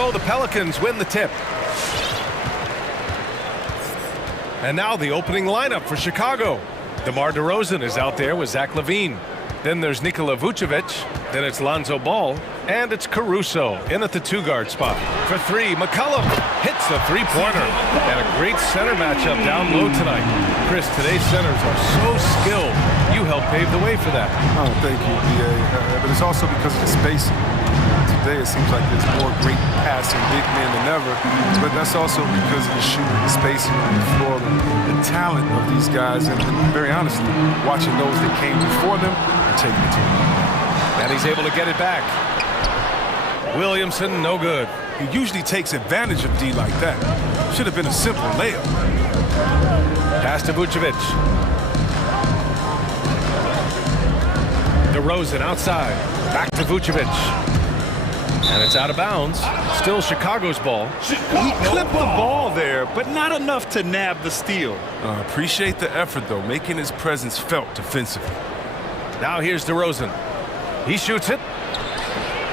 So the Pelicans win the tip. And now the opening lineup for Chicago. DeMar DeRozan is out there with Zach LaVine. Then there's Nikola Vucevic. Then it's Lonzo Ball. And it's Caruso in at the two-guard spot. For three, McCollum hits the three-pointer. And a great center matchup down low tonight. Chris, today's centers are so skilled. You helped pave the way for that. Oh, thank you, B.A. But it's also because of the spacing. Today it seems like there's more great passing big men than ever. But that's also because of the shooting, the spacing on the floor, the talent of these guys. And very honestly, watching those that came before them and taking it to them. And he's able to get it back. Williamson, no good. He usually takes advantage of D like that. Should have been a simple layup. Pass to Vucevic. DeRozan outside. Back to Vucevic. And it's out of bounds. Still Chicago's ball. He clipped the ball there, but not enough to nab the steal. Appreciate the effort, though, making his presence felt defensively. Now here's DeRozan. He shoots it.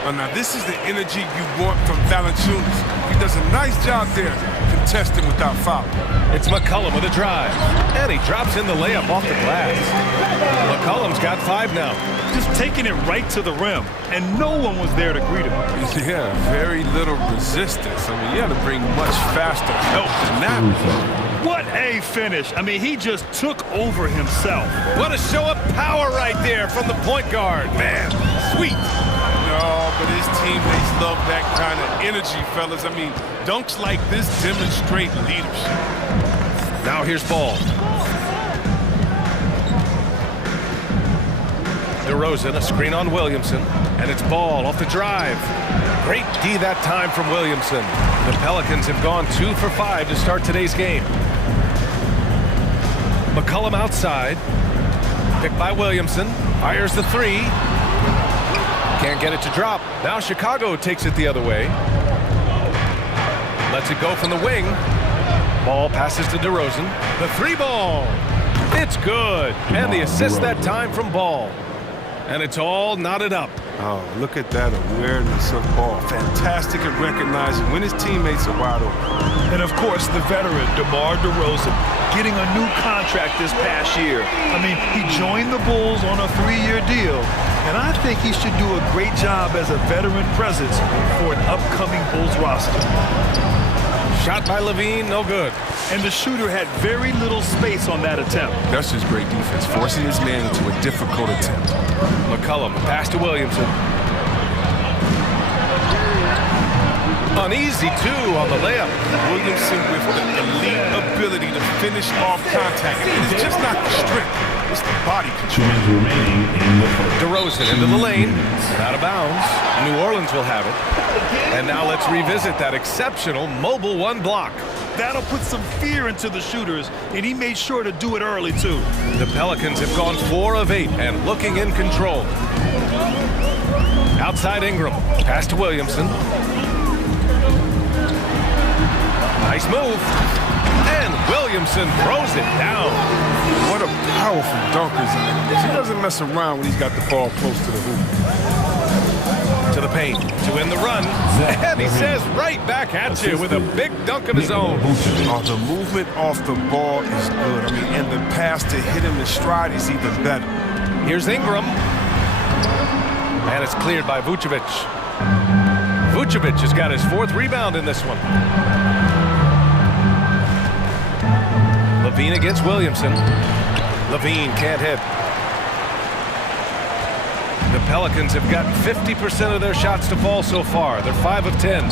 Now this is the energy you want from Valanciunas. He does a nice job there, contesting without foul. It's McCollum with a drive. And he drops in the layup off the glass. McCollum's got 5 now. Just taking it right to the rim, and no one was there to greet him. Yeah, very little resistance. I mean, you had to bring much faster help than that. What a finish. I mean, he just took over himself. What a show of power right there from the point guard. Man, sweet. No, but his teammates love that kind of energy, fellas. I mean, dunks like this demonstrate leadership. Now here's Ball. DeRozan, a screen on Williamson, and it's Ball off the drive. Great D that time from Williamson. The Pelicans have gone 2 for 5 to start today's game. McCollum outside. Picked by Williamson. Fires the three. Can't get it to drop. Now Chicago takes it the other way. Lets it go from the wing. Ball passes to DeRozan. The three ball. It's good. And the assist that time from Ball. And it's all knotted up. Oh, look at that awareness of Ball. Fantastic at recognizing when his teammates are wide open. And of course, the veteran, DeMar DeRozan, getting a new contract this past year. I mean, he joined the Bulls on a 3-year deal. And I think he should do a great job as a veteran presence for an upcoming Bulls roster. Shot by LaVine, no good. And the shooter had very little space on that attempt. That's just great defense, forcing his man into a difficult attempt. McCollum, pass to Williamson. Uneasy, too, on the layup. Williamson with the elite ability to finish off contact. And it's just not the strength, it's the body control. DeRozan into the lane, out of bounds. New Orleans will have it. And now let's revisit that exceptional mobile one block. That'll put some fear into the shooters, and he made sure to do it early, too. The Pelicans have gone 4 of 8 and looking in control. Outside Ingram, pass to Williamson. Nice move. And Williamson throws it down. What a powerful dunker Zion is. He doesn't mess around when he's got the ball close to the hoop. To the paint, to win the run. And he says right back at you with a big dunk of his own. Oh, the movement off the ball is good. I mean, and the pass to hit him in stride is even better. Here's Ingram. And it's cleared by Vucevic. Vucevic has got his 4th rebound in this one. LaVine against Williamson. LaVine can't hit. The Pelicans have gotten 50% of their shots to fall so far. They're 5 of 10.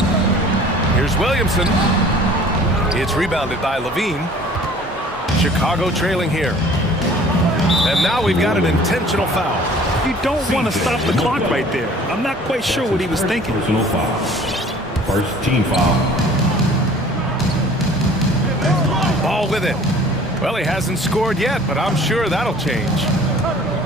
Here's Williamson. It's rebounded by LaVine. Chicago trailing here. And now we've got an intentional foul. You don't want to stop the clock right there. I'm not quite sure what he was thinking. Personal foul. First team foul. Ball with it. Well, he hasn't scored yet, but I'm sure that'll change.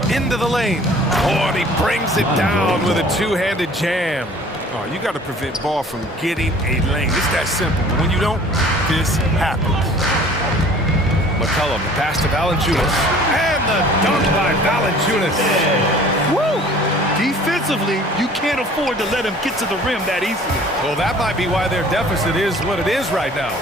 Into the lane. Oh, and he brings it down with a two-handed jam. Oh, you got to prevent Ball from getting a lane. It's that simple. When you don't, this happens. McCollum, the pass to Valanciunas. And the dunk by Valanciunas. Woo! Defense Defensively, you can't afford to let him get to the rim that easily. Well, that might be why their deficit is what it is right now.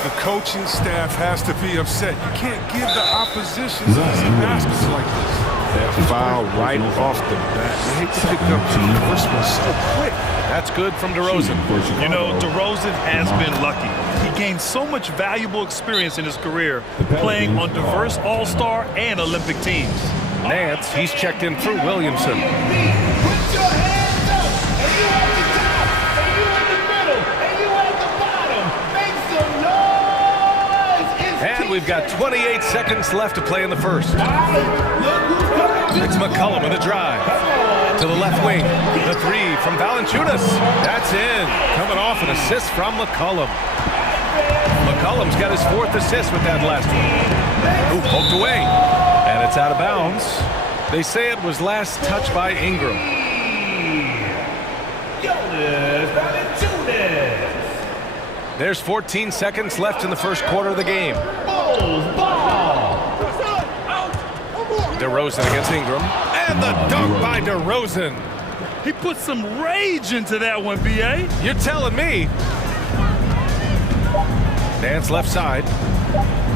The coaching staff has to be upset. You can't give the opposition easy baskets like this. That foul right off the bat. They hate to pick up the first one so quick. That's good from DeRozan. You know, DeRozan has been lucky. He gained so much valuable experience in his career playing on diverse All-Star and Olympic teams. Nance, he's checked in for Williamson. Put your hands up, and you at the top, and you in the middle, and you at the bottom. Make some noise. And we've got 28 seconds left to play in the first. It's McCollum with a drive. To the left wing. The three from Valanciunas. That's in. Coming off an assist from McCollum. McCollum's got his fourth assist with that last one. Ooh, poked away. And it's out of bounds. They say it was last touched by Ingram. There's 14 seconds left in the first quarter of the game. DeRozan against Ingram. And the dunk by DeRozan. He put some rage into that one, B.A. You're telling me. Nance left side.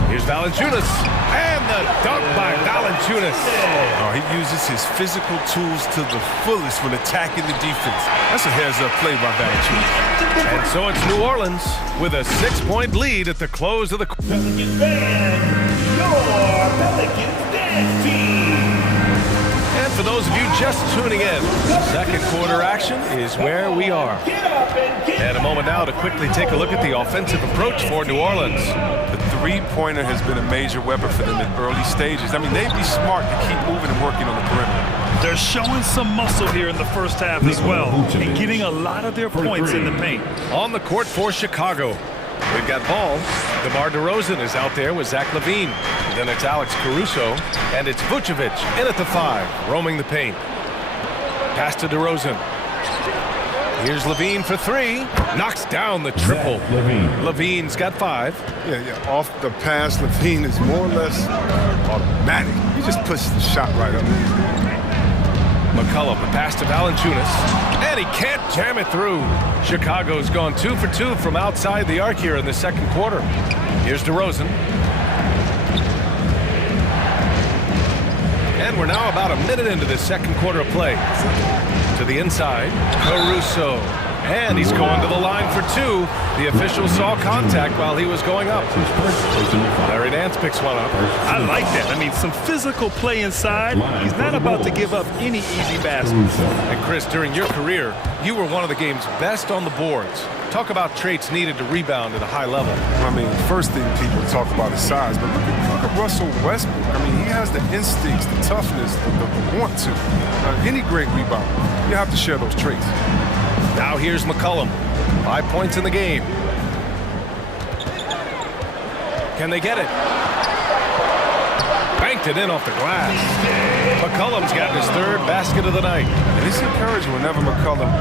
Here's Valanciunas. And the dunk by Valanciunas. Oh, he uses his physical tools to the fullest when attacking the defense. That's a heads-up play by Valanciunas. And so it's New Orleans with a 6-point lead at the close of the quarter. And for those of you just tuning in, second quarter action is where we are. And a moment now to quickly take a look at the offensive approach for New Orleans. The three-pointer has been a major weapon for them in early stages. I mean, they'd be smart to keep moving and working on the perimeter. They're showing some muscle here in the first half as well, and getting a lot of their points in the paint. On the court for Chicago, we've got ball. DeMar DeRozan is out there with Zach LaVine. Then it's Alex Caruso, and it's Vucevic in at the 5, roaming the paint. Pass to DeRozan. Here's LaVine for 3. Knocks down the triple. LaVine's got 5. Yeah. Off the pass, LaVine is more or less automatic. He just pushes the shot right up. McCollum, the pass to Valanciunas, and he can't jam it through. Chicago's gone 2 for 2 from outside the arc here in the second quarter. Here's DeRozan. And we're now about a minute into this second quarter of play. To the inside, Caruso. And he's going to the line for 2. The official saw contact while he was going up. Larry Nance picks one up. I like that. I mean, some physical play inside. He's not about to give up any easy baskets. And Chris, during your career, you were one of the game's best on the boards. Talk about traits needed to rebound at a high level. I mean, first thing people talk about is size, but look at Russell Westbrook. I mean, he has the instincts, the toughness, the want to. Any great rebounder, you have to share those traits. Now here's McCollum. 5 points in the game. Can they get it? Banked it in off the glass. McCollum's got his 3rd basket of the night. And it's encouraging whenever McCollum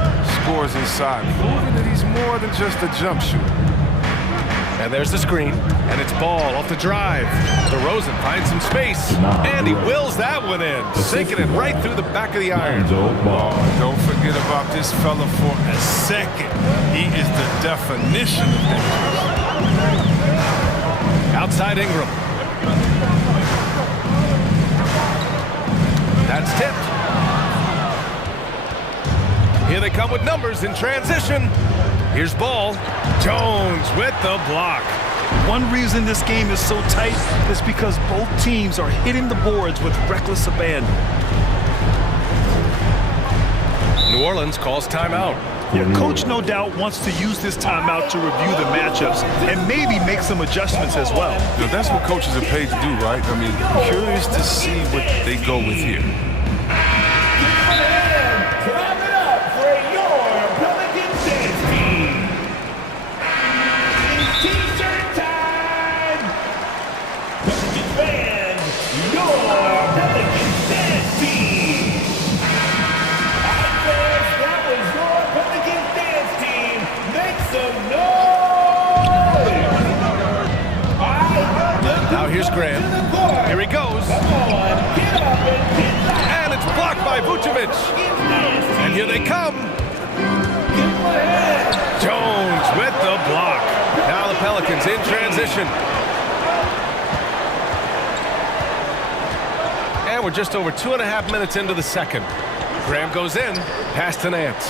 scores inside, proving that he's more than just a jump shooter. And there's the screen, and it's ball off the drive. DeRozan finds some space, and he wills that one in, sinking it right through the back of the iron. Oh, don't forget about this fella for a second. He is the definition of dangerous. Outside Ingram. That's tipped. Here they come with numbers in transition. Here's ball. Jones with the block. One reason this game is so tight is because both teams are hitting the boards with reckless abandon. New Orleans calls timeout. Yeah, coach no doubt wants to use this timeout to review the matchups and maybe make some adjustments as well. You know, that's what coaches are paid to do, right? I mean, curious to see what they go with here. Here's Graham. Here he goes. And it's blocked by Vucevic. Here they come. Jones with the block. Now the Pelicans in transition. And we're just over 2.5 minutes into the second. Graham goes in, pass to Nance.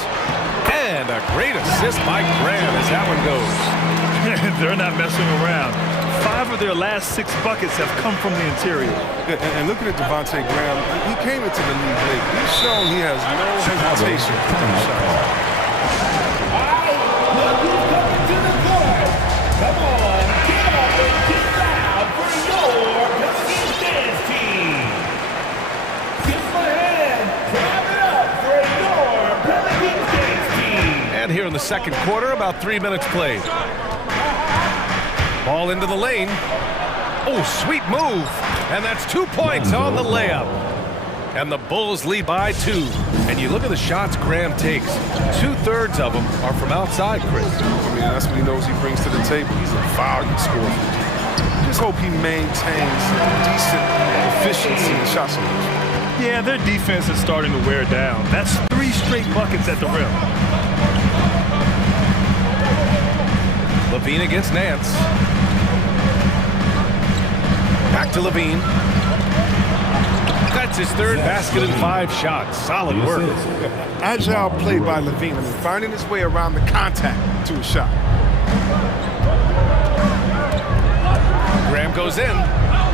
And a great assist by Graham as that one goes. They're not messing around. 5 of their last 6 buckets have come from the interior. And looking at Devontae Graham, he came into the league late. He's shown he has no hesitation. All right, look who's coming to the court. Come on, get up and get loud for your Pelicans dance team. Give them a hand, clap it up for your Pelicans dance team. And here in the second quarter, about 3 minutes played. Ball into the lane. Oh, sweet move. And that's 2 points on the layup. And the Bulls lead by 2. And you look at the shots Graham takes. 2/3 of them are from outside, Chris. I mean, that's what he knows he brings to the table. He's a volume scorer. Just hope he maintains decent efficiency in shot selection. Yeah, their defense is starting to wear down. That's 3 straight buckets at the rim. Levine against Nance. Back to Levine. That's his 3rd basket in 5 shots. Solid work. Agile play by Levine. I mean, finding his way around the contact to a shot. Graham goes in.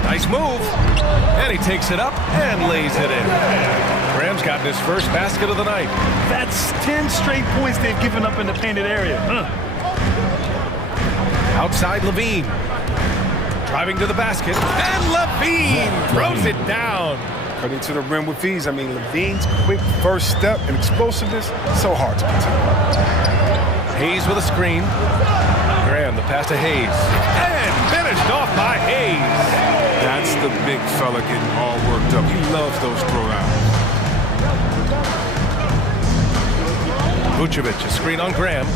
Nice move. And he takes it up and lays it in. Graham's gotten his first basket of the night. That's 10 straight points they've given up in the painted area. Outside Levine. Driving to the basket. And Levine throws it down. Cutting to the rim with ease. I mean, Levine's quick first step and explosiveness, so hard to contain. Hayes with a screen. Graham, the pass to Hayes. And finished off by Hayes. That's the big fella getting all worked up. He loves those throwdowns. Vucevic, a screen on Graham.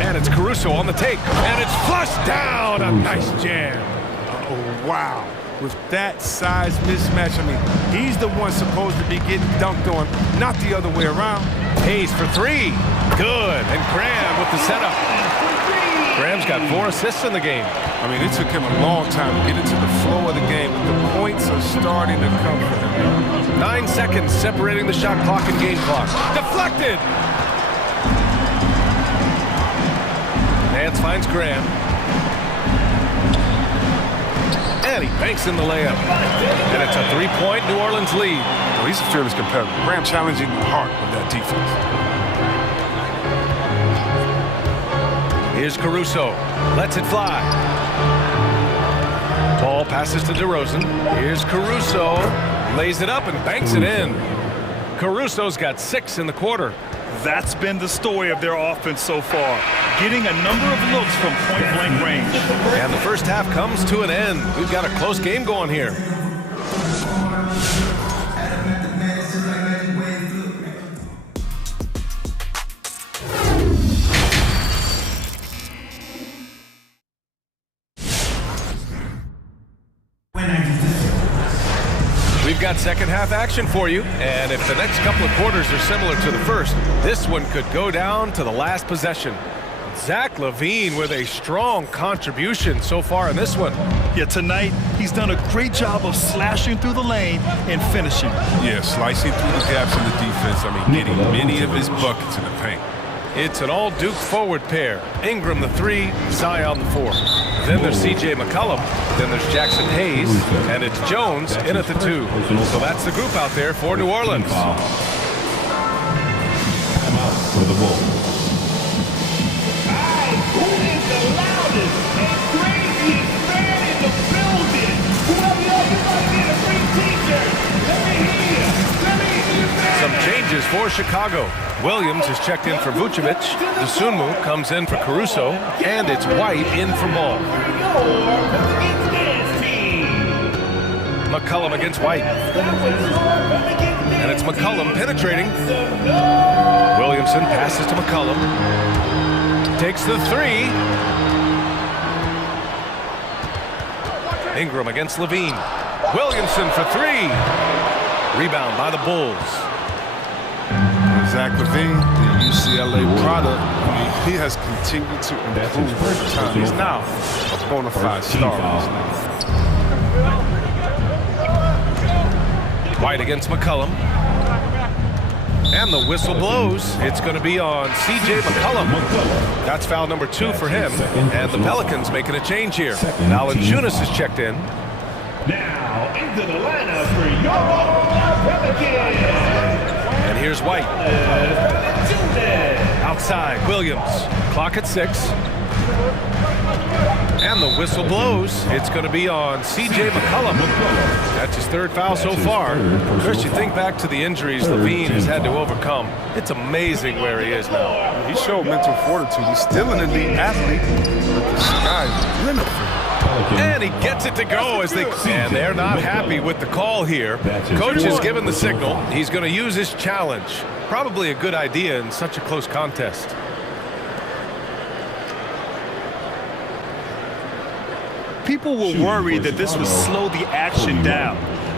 And it's Caruso on the take. And it's flushed down. A nice jam. Oh, wow. With that size mismatch, I mean, he's the one supposed to be getting dunked on, not the other way around. Hayes for 3. Good. And Graham with the setup. Graham's got 4 assists in the game. I mean, it took him a long time to get into the flow of the game. The points are starting to come for him. 9 seconds separating the shot clock and game clock. Deflected. Nance finds Graham. And he banks in the layup. And it's a 3-point New Orleans lead. Well, he's a fearless competitor. Graham challenging the heart of that defense. Here's Caruso. Lets it fly. Ball passes to DeRozan. Here's Caruso. Lays it up and banks it in. Caruso's got 6 in the quarter. That's been the story of their offense so far, getting a number of looks from point-blank range. And the first half comes to an end. We've got a close game going here. We've got second half action for you, and if the next couple of quarters are similar to the first, this one could go down to the last possession. Zach LaVine with a strong contribution so far in this one. Yeah, tonight he's done a great job of slashing through the lane and finishing. Yeah, slicing through the gaps in the defense. I mean, getting many of his buckets in the paint. It's an all-Duke forward pair. Ingram the 3, Zion the 4. Then there's C.J. McCollum. Then there's Jackson Hayes. And it's Jones in at the 2. So that's the group out there for New Orleans. Time out for the Bulls. Who is the loudest and craziest man in the building? Whoever you might get a free t-shirt. Let me hear you. Let me hear you, man. Some changes for Chicago. Williams is checked in for Vucevic. Desunmu comes in for Caruso. And it's White in for Ball. McCollum against White. And it's McCollum penetrating. Williamson passes to McCollum. Takes the 3. Ingram against Levine. Williamson for 3. Rebound by the Bulls. Zach LaVine, the UCLA product, I mean, he has continued to improve over time. He's now a bona fide star. White against McCollum. And the whistle blows. It's going to be on C.J. McCollum. That's foul number 2 for him. And the Pelicans making a change here. Valanciunas is checked in. Now into the lineup for your Pelicans. And here's White. Outside, Williams. Clock at 6. And the whistle blows. It's going to be on C.J. McCollum. That's his 3rd foul so far. First, you think back to the injuries LaVine has had to overcome. It's amazing where he is now. He showed mental fortitude. He's still an elite athlete, but the sky's the limit for him. And he gets it to go as and they're not happy with the call here. Coach has given the signal. He's going to use his challenge. Probably a good idea in such a close contest. People were worried that this would slow the action down.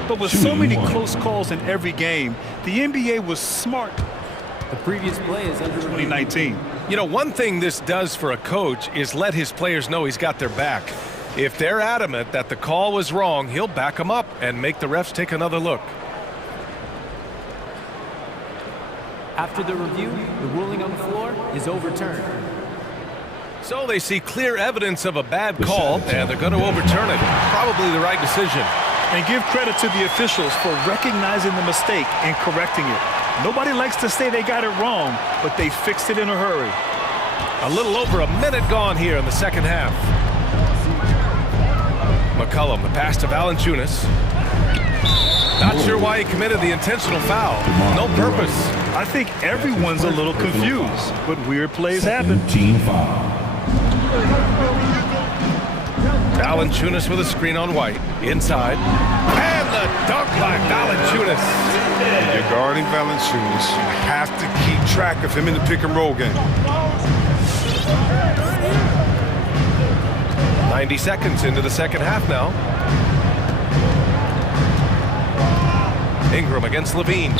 But with so many close calls in every game, the NBA was smart. The previous play is under 2019. You know, one thing this does for a coach is let his players know he's got their back. If they're adamant that the call was wrong, he'll back them up and make the refs take another look. After the review, the ruling on the floor is overturned. So they see clear evidence of a bad call, and they're going to overturn it. Probably the right decision. And give credit to the officials for recognizing the mistake and correcting it. Nobody likes to say they got it wrong, but they fixed it in a hurry. A little over a minute gone here in the second half. McCollum, the pass to Valanciunas. Not sure why he committed the intentional foul. No purpose. I think everyone's a little confused, but weird plays happen. Team foul. Valanciunas with a screen on White. Inside. And the dunk by Valanciunas. When you're guarding Valanciunas, you have to keep track of him in the pick and roll game. 90 seconds into the second half now. Ingram against LaVine.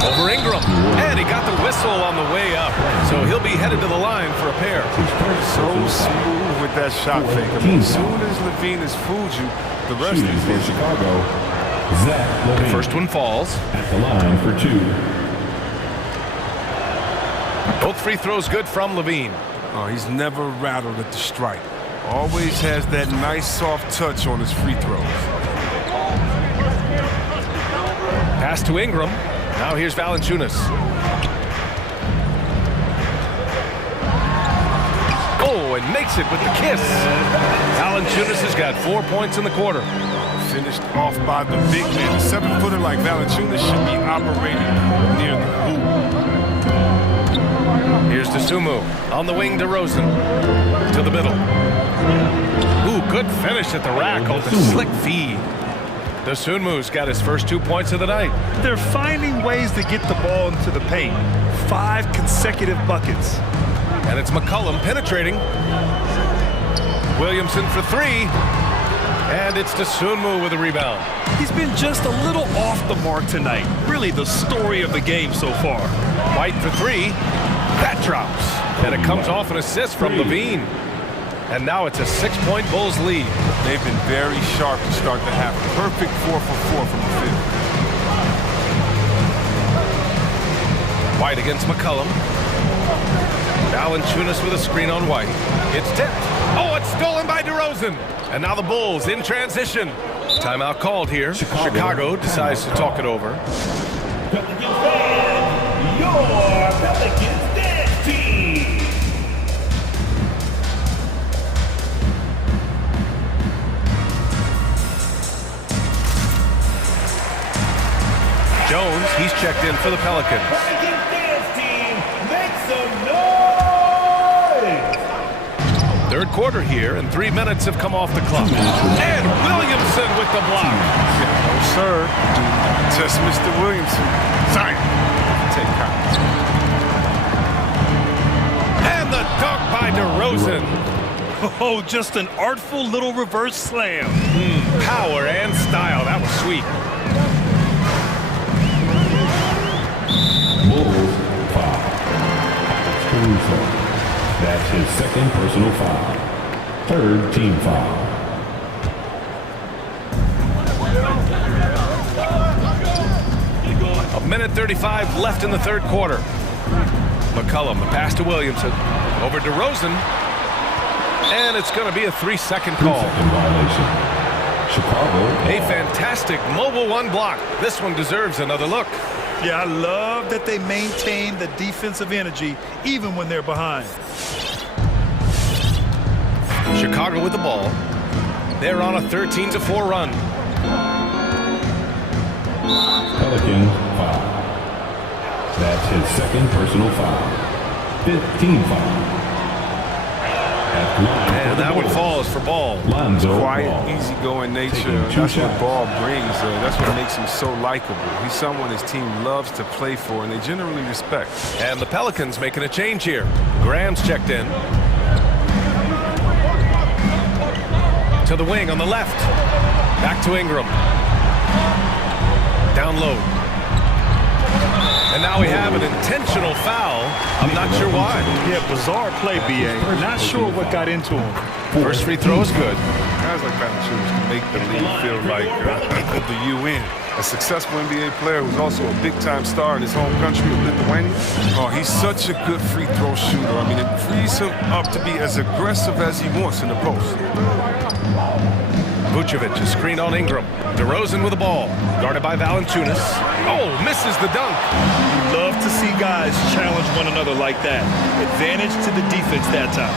Over Ingram. And he got the whistle on the way up. So he'll be headed to the line for a pair. So smooth with that shot fake. I mean, as soon as LaVine has fooled you, the rest Shooting is for easy. Chicago, Zach LaVine. The first one falls. At the line for 2. Both free throws good from LaVine. Oh, he's never rattled at the stripe. Always has that nice soft touch on his free throws. Pass to Ingram. Now here's Valanciunas. Oh, and makes it with the kiss. Valanciunas has got 4 points in the quarter. Finished off by the big man. A 7-footer like Valanciunas should be operating near the hoop. Here's DeSumo on the wing to Rosen. To the middle. Ooh, good finish at the rack off the slick feed. DeSumo's got his first 2 points of the night. They're finding ways to get the ball into the paint. 5 consecutive buckets. And it's McCollum penetrating. Williamson for 3. And it's DeSumo with a rebound. He's been just a little off the mark tonight. Really the story of the game so far. White for 3. That drops. And it comes off an assist from LaVine. And now it's a 6-point Bulls lead. They've been very sharp to start the half. Perfect 4 for 4 from the field. White against McCollum. Valanciunas with a screen on White. It's tipped. Oh, it's stolen by DeRozan. And now the Bulls in transition. Timeout called here. Chicago decides to talk it over. Pelicans fan, your Pelicans dance team. Jones, he's checked in for the Pelicans. Pelicans dance team, make some noise. Third quarter here, and 3 minutes have come off the clock. And Williamson with the block. No, sir. Just Mr. Williamson. Sorry. Take contact. And the dunk by DeRozan. Oh, just an artful little reverse slam. Power and style. That was sweet. That's his second personal foul. Third team foul. A minute 35 left in the third quarter. McCollum, the pass to Williamson. Over to Rosen. And it's going to be a 3-second call. 3-second violation. Chicago. A fantastic mobile one block. This one deserves another look. Yeah, I love that they maintain the defensive energy even when they're behind. Chicago with the ball. They're on a 13-4 run. Pelican foul. That's his second personal foul. 15 foul. And that one falls for Ball. Lonzo Quiet, Ball. easygoing nature. Taking two That's what shots. Ball brings. That's what makes him so likable. He's someone his team loves to play for, and they generally respect. And the Pelicans making a change here. Graham's checked in. To the wing on the left. Back to Ingram. Down low. And now we have an intentional foul. I'm not sure why. Yeah, bizarre play, B.A. Not sure what got into him. First free throw is good. Guys like Palacios can make the league feel like the UN. A successful NBA player who's also a big-time star in his home country of Lithuania. Oh, he's such a good free throw shooter. I mean, it frees him up to be as aggressive as he wants in the post. Vucevic, a screen on Ingram. DeRozan with the ball. Guarded by Valanciunas. Oh, misses the dunk. You love to see guys challenge one another like that. Advantage to the defense that time.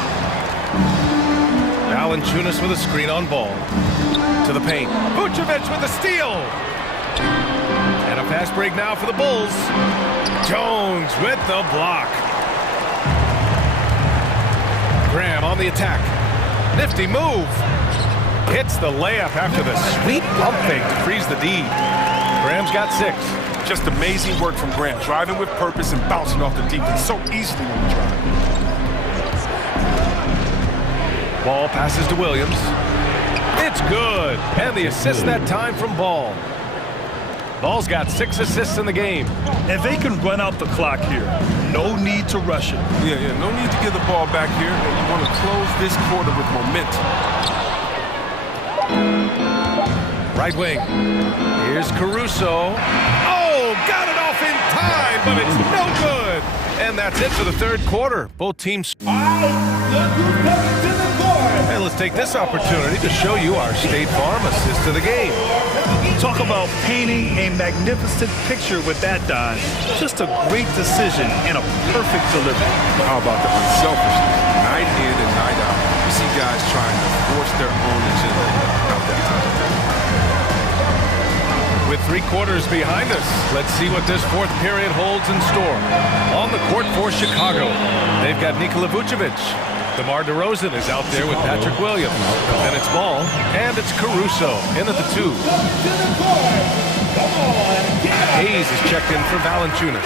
Valanciunas with a screen on Ball. To the paint. Vucevic with a steal. And a fast break now for the Bulls. Jones with the block. Graham on the attack. Nifty move. Hits the layup after the sweet pump fake to freeze the D. Graham's got 6. Just amazing work from Graham, driving with purpose and bouncing off the defense so easily when he drives. Ball passes to Williams. It's good. And the assist that time from Ball. Ball's got 6 assists in the game. And they can run out the clock here. No need to rush it. Yeah, no need to give the ball back here. You want to close this quarter with momentum. Right wing. Here's Caruso. Oh, got it off in time, but it's no good. And that's it for the third quarter. Both teams. All right, look who's coming to the court. And let's take this opportunity to show you our State Farm assist to the game. Talk about painting a magnificent picture with that dive. Just a great decision and a perfect delivery. How about the unselfishness? Night in and night out. You see guys trying to force their own agenda out that time. With 3 quarters behind us, let's see what this fourth period holds in store. On the court for Chicago, they've got Nikola Vucevic. DeMar DeRozan is out there with Patrick Williams. Then it's Ball, and it's Caruso in at the 2. Hayes is checked in for Valanciunas.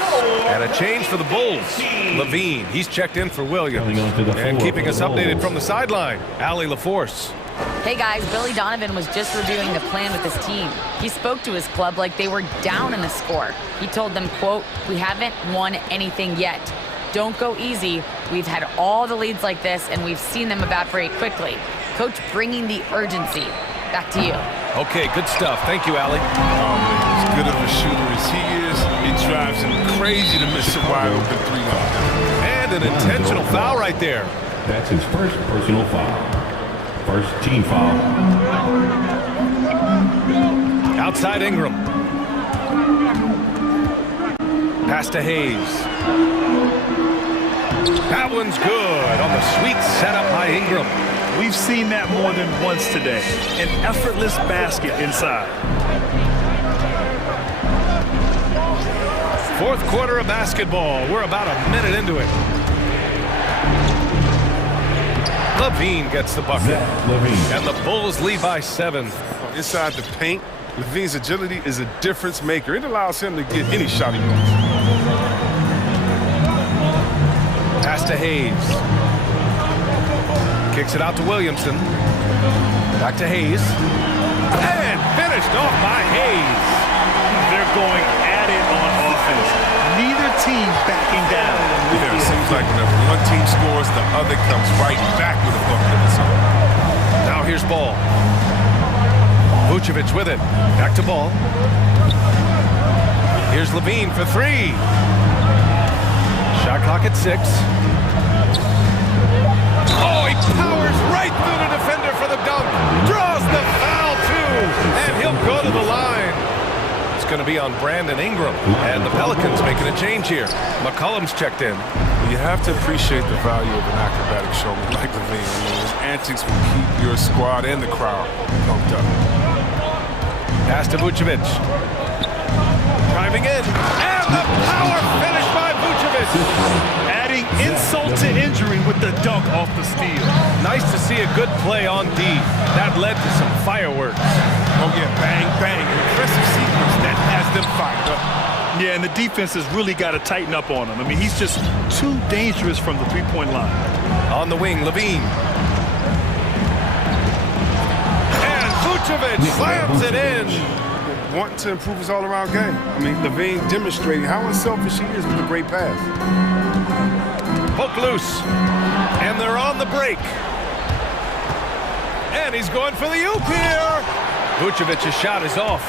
And a change for the Bulls. Levine, he's checked in for Williams. And keeping us updated from the sideline, Allie LaForce. Hey guys, Billy Donovan was just reviewing the plan with his team. He spoke to his club like they were down in the score. He told them, quote, "We haven't won anything yet. Don't go easy. We've had all the leads like this, and we've seen them evaporate quickly." Coach bringing the urgency. Back to you. Okay, good stuff. Thank you, Allie. As good of a shooter as he is, it drives him crazy to miss a wide open 3 like that. And an intentional foul right there. That's his first personal foul. First team foul. Outside Ingram. Pass to Hayes. That one's good on the sweet setup by Ingram. We've seen that more than once today. An effortless basket inside. Fourth quarter of basketball. We're about a minute into it. Levine gets the bucket. Levine. And the Bulls lead by 7. Inside the paint, Levine's agility is a difference maker. It allows him to get any shot he wants. Pass to Hayes. Kicks it out to Williamson. Back to Hayes. And finished off by Hayes. They're going at it on offense. Neither team backing down. Yeah, it seems seems like whenever one team scores, the other comes right back with a bucket of its own. Now here's ball. Vucevic with it. Back to ball. Here's Levine for three. Shot clock at 6. Oh, he powers right through the defender for the dunk. Draws the foul, too. And he'll go to the line. It's going to be on Brandon Ingram. And the Pelicans making a change here. McCollum's checked in. You have to appreciate the value of an acrobatic showman like Levine. I mean, his antics will keep your squad and the crowd pumped up. Pass to Vucevic. Driving in. And the power finish by Vucevic. Adding insult to injury with the dunk off the steal. Nice to see a good play on D. That led to some fireworks. Oh, yeah, bang, bang. Impressive sequence that has them fired up. Yeah, and the defense has really got to tighten up on him. I mean, he's just too dangerous from the three-point line. On the wing, Levine. And Vucevic slams it in. Wanting to improve his all-around game. I mean, Levine demonstrating how unselfish he is with a great pass. Poke loose. And they're on the break. And he's going for the oop here. Vucevic's shot is off.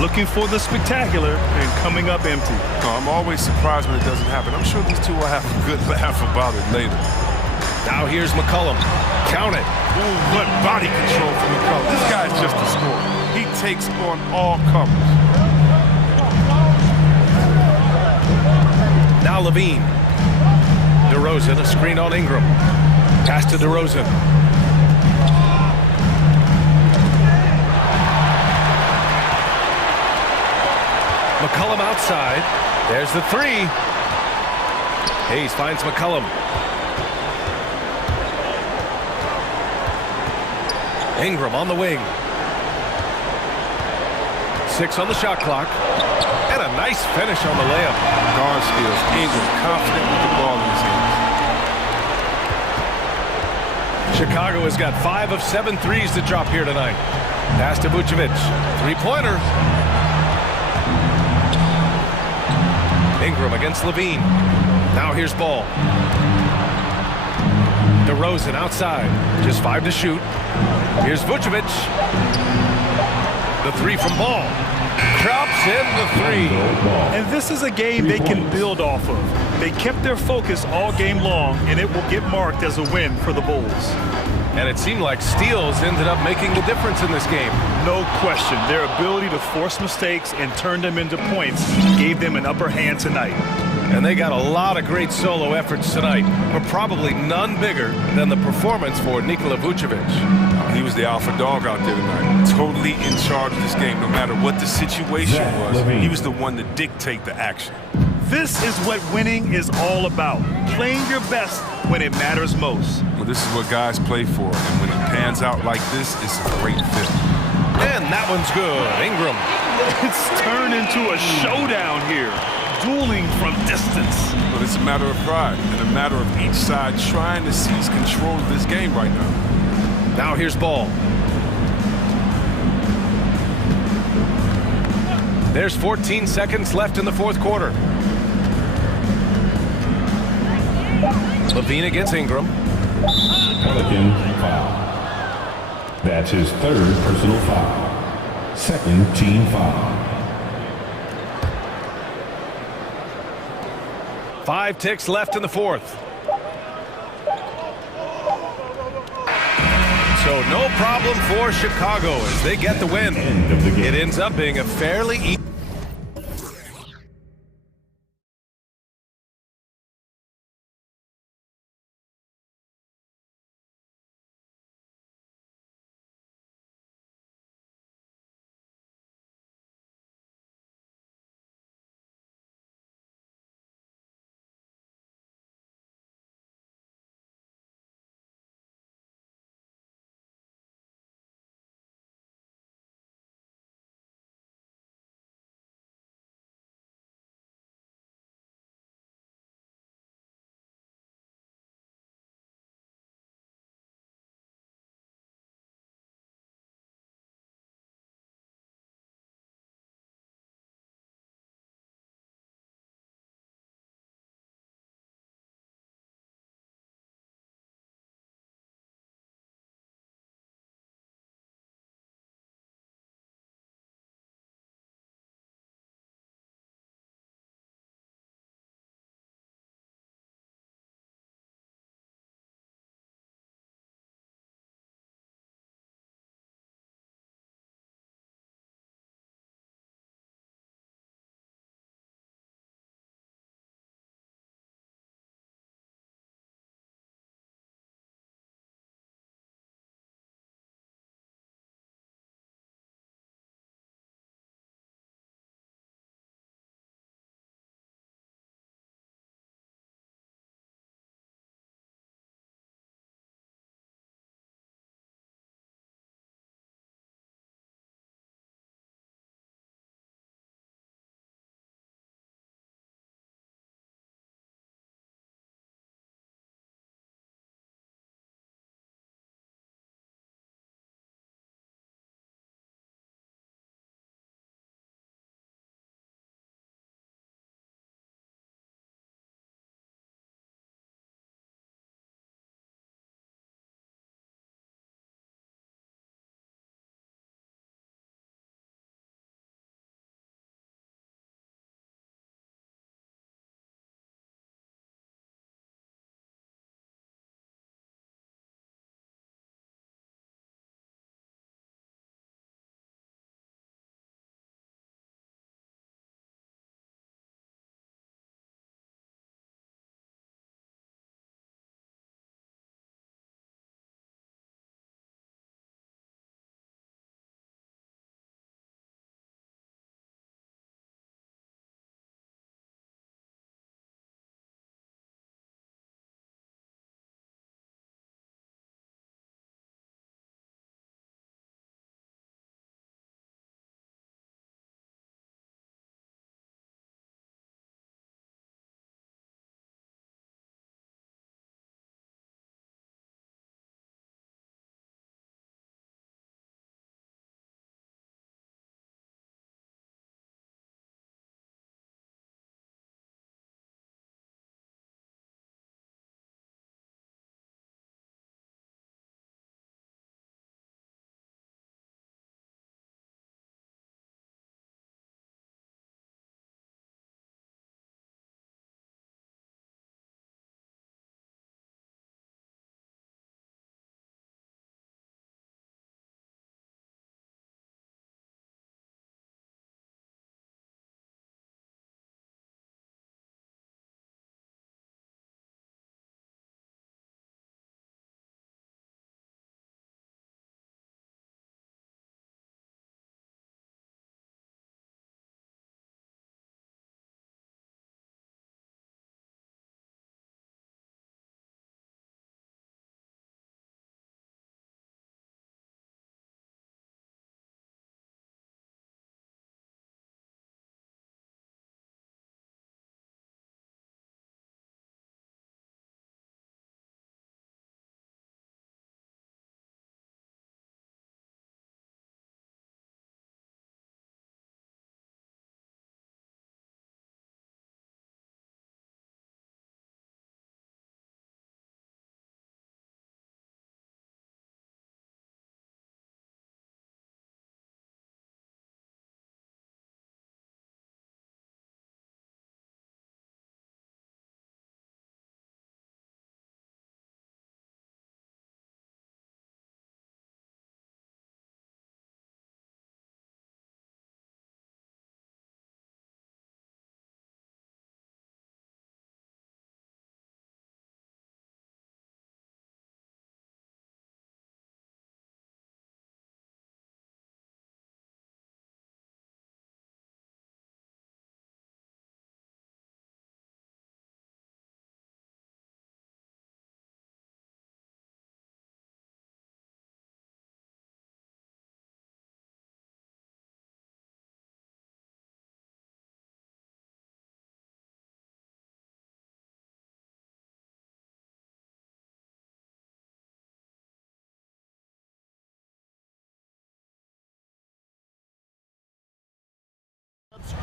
Looking for the spectacular and coming up empty. Oh, I'm always surprised when it doesn't happen. I'm sure these two will have a good laugh about it later. Now here's McCollum. Count it. Ooh, what body control from McCollum. This guy's just a scorer. He takes on all comers. Now Levine. DeRozan, a screen on Ingram. Pass to DeRozan. McCollum outside. There's the three. Hayes finds McCollum. Ingram on the wing. 6 on the shot clock. And a nice finish on the layup. Guard skills. Ingram confident with the ball in his hands. Chicago has got 5 of 7 threes to drop here tonight. Pass to Vucevic. Three-pointer. Ingram against Levine. Now here's ball. DeRozan outside. Just 5 to shoot. Here's Vucevic. The three from Ball. Drops in the three. And this is a game they can build off of. They kept their focus all game long, and it will get marked as a win for the Bulls. And it seemed like steals ended up making the difference in this game. No question. Their ability to force mistakes and turn them into points gave them an upper hand tonight. And they got a lot of great solo efforts tonight, but probably none bigger than the performance for Nikola Vucevic. He was the alpha dog out there tonight. Totally in charge of this game, no matter what the situation was. He was the one to dictate the action. This is what winning is all about. Playing your best when it matters most. Well, this is what guys play for, and when it pans out like this, it's a great fit. And that one's good. Ingram. It's turned into a showdown here. Dueling from distance. But it's a matter of pride and a matter of each side trying to seize control of this game right now. Now here's Ball. There's 14 seconds left in the fourth quarter. Levine against Ingram. Pelican foul. That's his third personal foul. Second team foul. 5 ticks left in the fourth. So no problem for Chicago as they get the win. It ends up being a fairly easy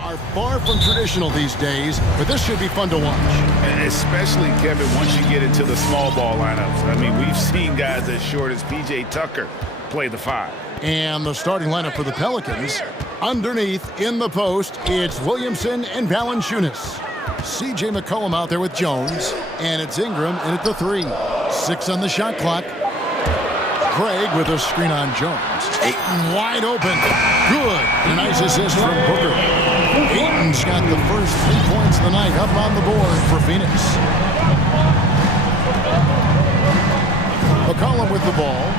are far from traditional these days, but this should be fun to watch. Especially, Kevin, once you get into the small ball lineups. I mean, we've seen guys as short as P.J. Tucker play the 5. And the starting lineup for the Pelicans. Underneath, in the post, it's Williamson and Valanciunas. C.J. McCollum out there with Jones, and it's Ingram in at the 3. 6 on the shot clock. Craig with a screen on Jones. Ayton wide open. Good. A nice assist from Booker. Ayton's got the first 3 points of the night up on the board for Phoenix. McCollum with the ball.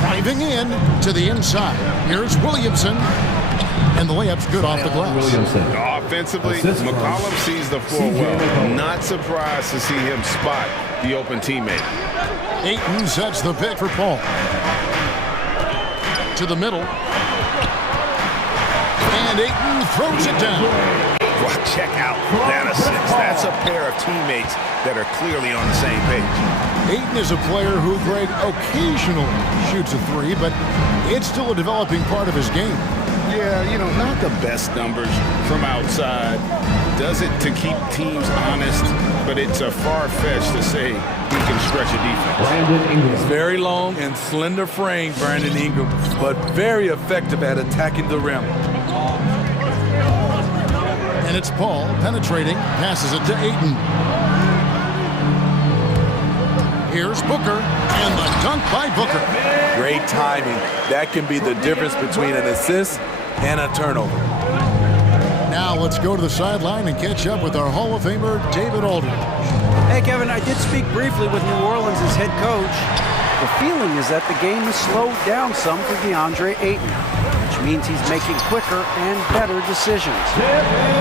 Driving in to the inside. Here's Williamson. And the layup's good off the glass. Williamson. Offensively, Assist McCollum sees the floor well. Not surprised to see him spot the open teammate. Ayton sets the pick for Paul. To the middle. And Ayton throws it down. Well, check out that assist. That's a pair of teammates that are clearly on the same page. Ayton is a player who, Greg, occasionally shoots a 3, but it's still a developing part of his game. Yeah, you know, not the best numbers from outside. Does it to keep teams honest, but it's a far-fetched to say he can stretch a defense. Brandon Ingram. He's very long and slender frame, Brandon Ingram, but very effective at attacking the rim. And it's Paul penetrating, passes it to Ayton. Here's Booker, and the dunk by Booker. Great timing. That can be the difference between an assist and a turnover. Now let's go to the sideline and catch up with our Hall of Famer, David Aldridge. Hey, Kevin, I did speak briefly with New Orleans' head coach. The feeling is that the game has slowed down some for DeAndre Ayton, which means he's making quicker and better decisions.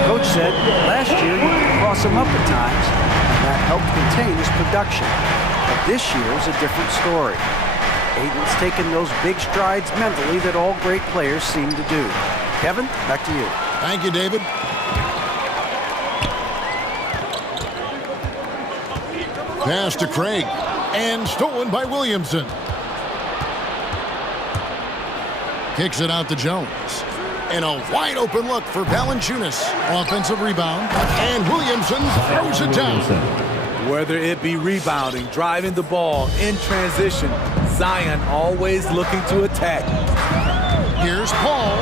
Coach said last year you could cross him up at times, and that helped contain his production. But this year is a different story. Ayton's taken those big strides mentally that all great players seem to do. Kevin, back to you. Thank you, David. Pass to Craig, and stolen by Williamson. Kicks it out to Jones. And a wide open look for Valanciunas. Offensive rebound, and Williamson throws it down. Whether it be rebounding, driving the ball, in transition, Zion always looking to attack. Here's Paul.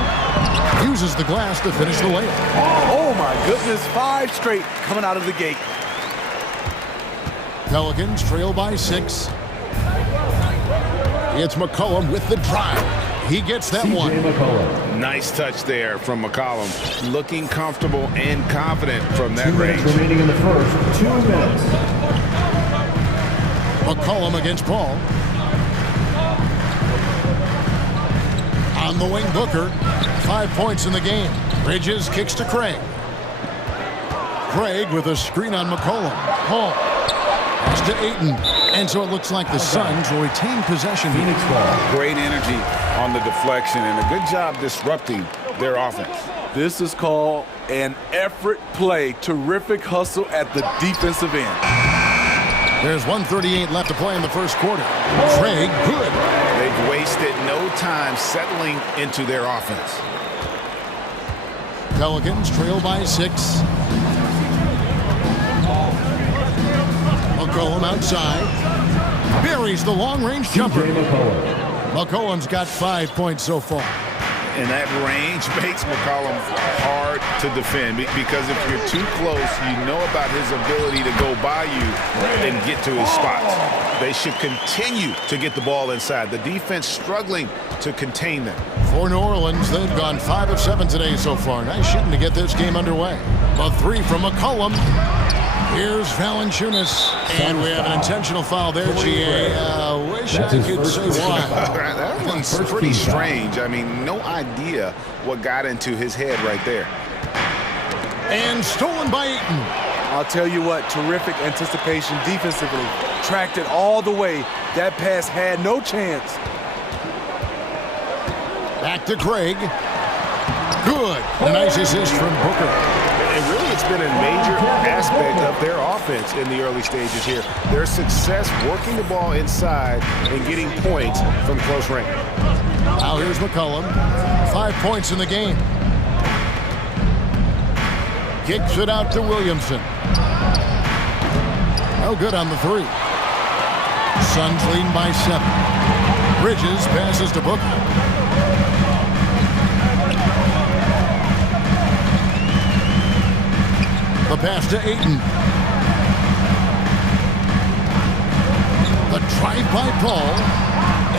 Uses the glass to finish the layup. Oh my goodness, 5 straight coming out of the gate. Pelicans trail by 6. It's McCollum with the drive. He gets that one. McCollum. Nice touch there from McCollum. Looking comfortable and confident from that 2 range. minutes remaining in the first. 2 minutes. McCollum against Paul. On the wing, Booker. 5 points in the game. Bridges kicks to Craig. Craig with a screen on McCollum. Paul. Pass to Ayton. And so it looks like the Suns will retain possession. Phoenix ball. Great energy on the deflection and a good job disrupting their offense. This is called an effort play. Terrific hustle at the defensive end. There's 1:38 left to play in the first quarter. Craig, good. They've wasted no time settling into their offense. Pelicans trail by 6. McCollum outside. Buries the long-range jumper. McCollum's got 5 points so far. And that range makes McCollum hard to defend because if you're too close, you know about his ability to go by you and get to his spots. They should continue to get the ball inside. The defense struggling to contain them. For New Orleans, they've gone 5 of 7 today so far. Nice shooting to get this game underway. A 3 from McCollum. Here's Valanciunas. And we have an intentional foul there, GA. Wish I could say why. That one's pretty strange. I mean, no idea what got into his head right there. And stolen by Ayton. I'll tell you what, terrific anticipation defensively. Tracked it all the way. That pass had no chance. Back to Craig. Good. A nice assist from Booker. And really, it's been a major aspect of their offense in the early stages here. Their success working the ball inside and getting points from close range. Now here's McCollum. 5 points in the game. Kicks it out to Williamson. No good on the three. Suns leading by 7. Bridges passes to Booker. The pass to Ayton. The drive by Paul.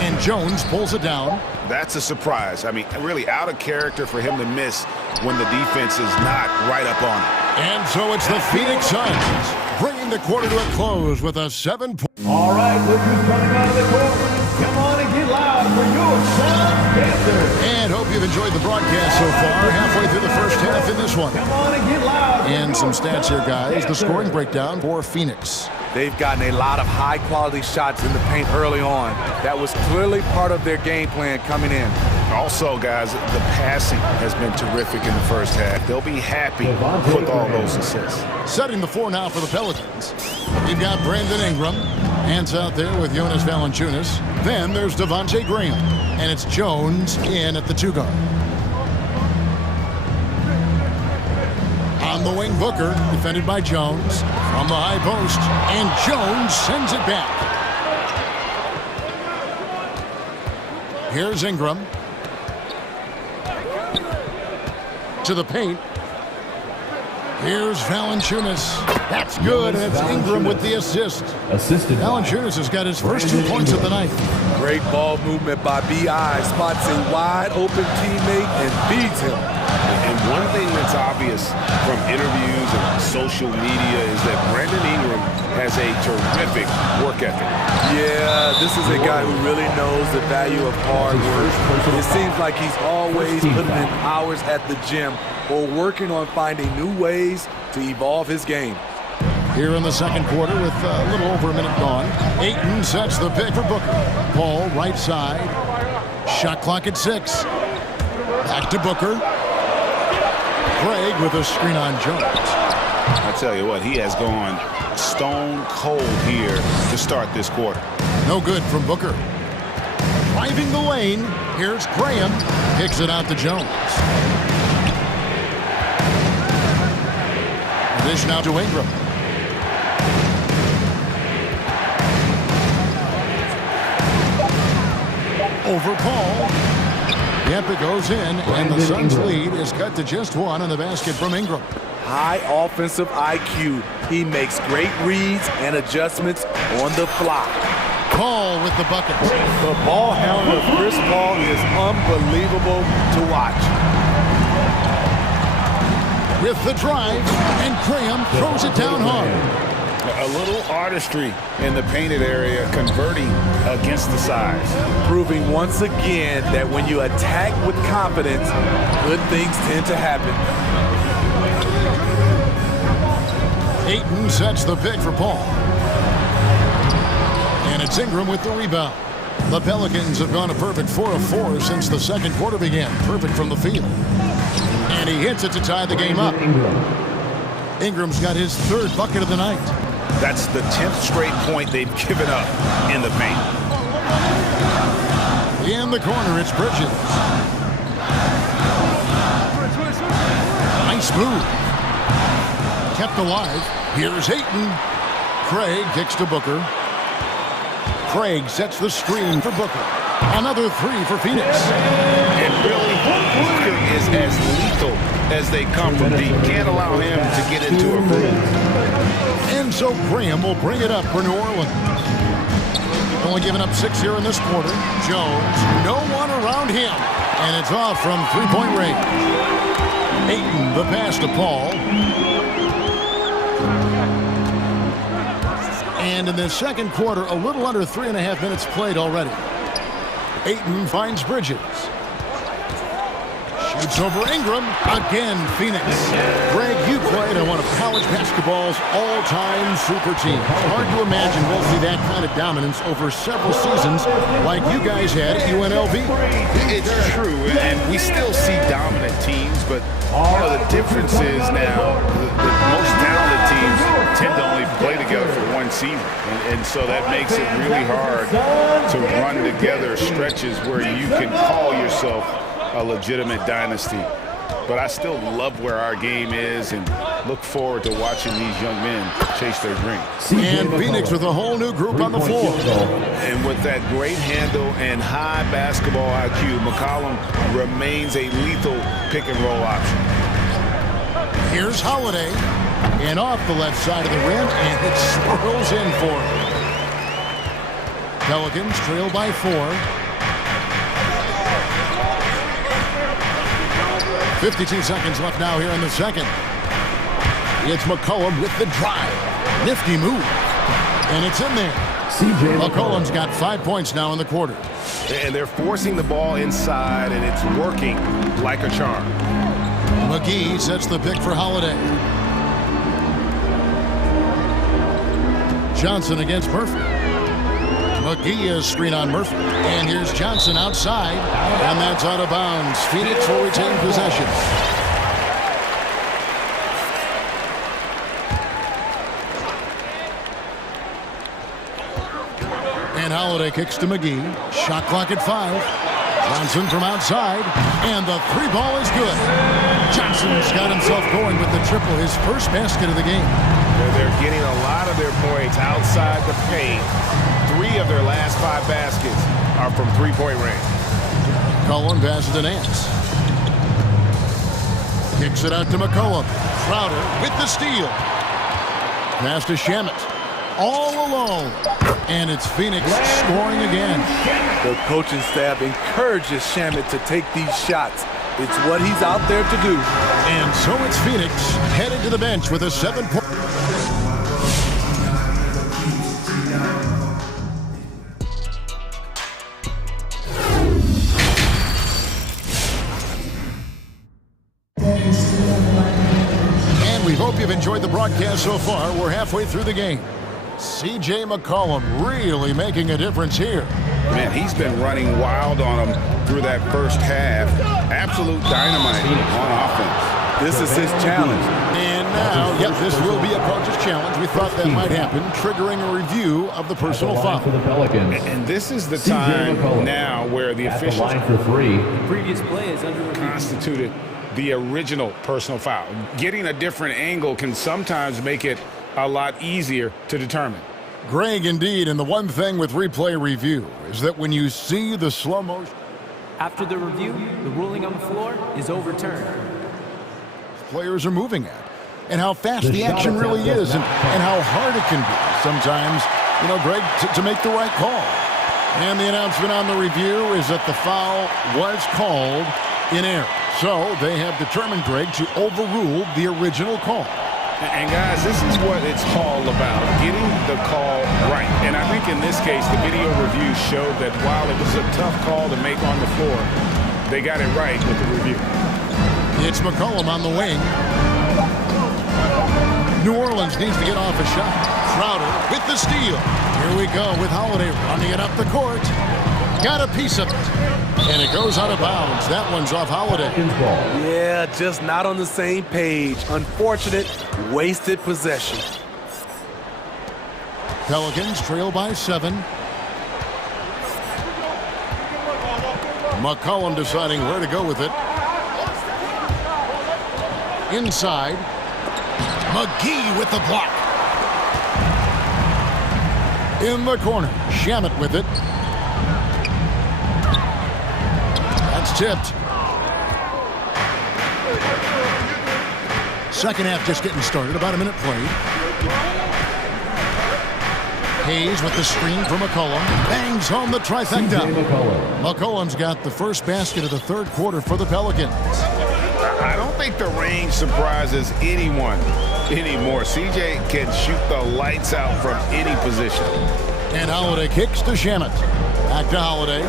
And Jones pulls it down. That's a surprise. I mean, really out of character for him to miss when the defense is not right up on it. And so it's the Phoenix Suns bringing the quarter to a close with a 7-point. All right, look who's coming out of the courtroom. Come on and get loud for your Suns Panthers. And hope you've enjoyed the broadcast so far. Halfway through the first half in this one. Come on and get loud. And some stats here, guys. The scoring breakdown for Phoenix. They've gotten a lot of high-quality shots in the paint early on. That was clearly part of their game plan coming in. Also, guys, the passing has been terrific in the first half. They'll be happy with all those assists. Setting the floor now for the Pelicans. You've got Brandon Ingram. Hands out there with Jonas Valanciunas. Then there's Devontae Graham. And it's Jones in at the 2 guard. On the wing, Booker, defended by Jones. From the high post, and Jones sends it back. Here's Ingram. To the paint. Here's Valanciunas. That's good, and it's Ingram with the assist. Valanciunas has got his first 2 points of the night. Great ball movement by B.I. Spots a wide-open teammate and feeds him. And one thing that's obvious from interviews and social media is that Brandon Ingram has a terrific work ethic. Yeah, this is a guy who really knows the value of hard work. It seems like he's always putting in hours at the gym or working on finding new ways to evolve his game. Here in the second quarter with a little over a minute gone. Ayton sets the pick for Booker. Paul right side. Shot clock at 6. Back to Booker. Craig with a screen on Jones. I tell you what, he has gone stone cold here to start this quarter. No good from Booker. Driving the lane. Here's Graham. Kicks it out to Jones. Dish now to Ingram. Over Paul. Yep, it goes in, and the Suns' lead is cut to just 1 on the basket from Ingram. High offensive IQ. He makes great reads and adjustments on the fly. Paul with the bucket. The ball handling of Chris Paul is unbelievable to watch. With the drive, and Graham throws it down hard. A little artistry in the painted area, converting against the size. Proving once again that when you attack with confidence, good things tend to happen. Ayton sets the pick for Paul. And it's Ingram with the rebound. The Pelicans have gone a perfect 4 of 4 since the second quarter began. Perfect from the field. And he hits it to tie the game up. Ingram's got his 3rd bucket of the night. That's the 10th straight point they've given up in the paint. In the corner, it's Bridges. Nice move. Kept alive. Here's Ayton. Craig kicks to Booker. Craig sets the screen for Booker. Another 3 for Phoenix. And really, Booker is as lethal as they come from deep. Can't allow him to get into a groove. And so Graham will bring it up for New Orleans. Only giving up 6 here in this quarter. Jones, no one around him. And it's off from 3-point range. Ayton, the pass to Paul. And in the second quarter, a little under 3.5 minutes played already. Ayton finds Bridges. Shoots over Ingram. Again, Phoenix. Greg, you played on one of college basketball's all-time super teams. Hard to imagine we'll see that kind of dominance over several seasons like you guys had at UNLV. It's true, and we still see dominant teams, but one of the differences now, the most talented teams tend to only play together for one season, and so that makes it really hard to run together stretches where you can call yourself a legitimate dynasty. but I still love where our game is and look forward to watching these young men chase their dreams. And Phoenix with a whole new group on the floor. And with that great handle and high basketball IQ, McCollum remains a lethal pick-and-roll option. Here's Holiday, and off the left side of the rim, and it swirls in for him. Pelicans trail by 4. 52 seconds left now here in the second. It's McCollum with the drive. Nifty move. And it's in there. McCollum's got 5 points now in the quarter. And they're forcing the ball inside, and it's working like a charm. McGee sets the pick for Holiday. Johnson against Murphy. McGee is screen on Murphy. And here's Johnson outside. And that's out of bounds. Phoenix will retain possession. And Holiday kicks to McGee. Shot clock at 5. Johnson from outside. And the 3 ball is good. Johnson's got himself going with the triple, his first basket of the game. They're getting a lot of their points outside the paint. 3 of their last 5 baskets are from three-point range. McCollum passes to Nance. Kicks it out to McCollum. Crowder with the steal. Pass to Shamet. All alone. And it's Phoenix scoring again. The coaching staff encourages Shamet to take these shots. It's what he's out there to do. And so it's Phoenix headed to the bench with a 7-point. And we hope you've enjoyed the broadcast so far. We're halfway through the game. C.J. McCollum really making a difference here. Man, he's been running wild on them through that first half. Absolute dynamite on offense. This is his challenge. And now, yep, this will be a coach's challenge. We thought that might happen, triggering a review of the personal foul. And this is the time now where the officials Previous play is under review. constituted the original personal foul. Getting a different angle can sometimes make it a lot easier to determine. Greg, indeed, and the one thing with replay review is that when you see the slow motion, After the review, the ruling on the floor is overturned. players are moving at, and how fast the action really is, and how hard it can be sometimes, Greg, to make the right call. And the announcement on the review is that the foul was called in error. So they have determined, Greg, to overrule the original call. And guys, this is what it's all about, getting the call right. And I think in this case, the video review showed that while it was a tough call to make on the floor, they got it right with the review. It's McCollum on the wing. New Orleans needs to get off a shot. Crowder with the steal. Here we go with Holiday running it up the court. Got a piece of it. And it goes out of bounds. That one's off Holiday. Yeah, just not on the same page. Unfortunate, wasted possession. Pelicans trail by 7. McCollum deciding where to go with it. Inside. McGee with the block. In the corner. Shamet with it. That's tipped. Second half just getting started. About a minute played. Hayes with the screen for McCollum. Bangs home the trifecta. McCollum's got the first basket of the third quarter for the Pelicans. I don't think the range surprises anyone anymore. CJ can shoot the lights out from any position. And Holiday kicks to Shamet. Back to Holiday.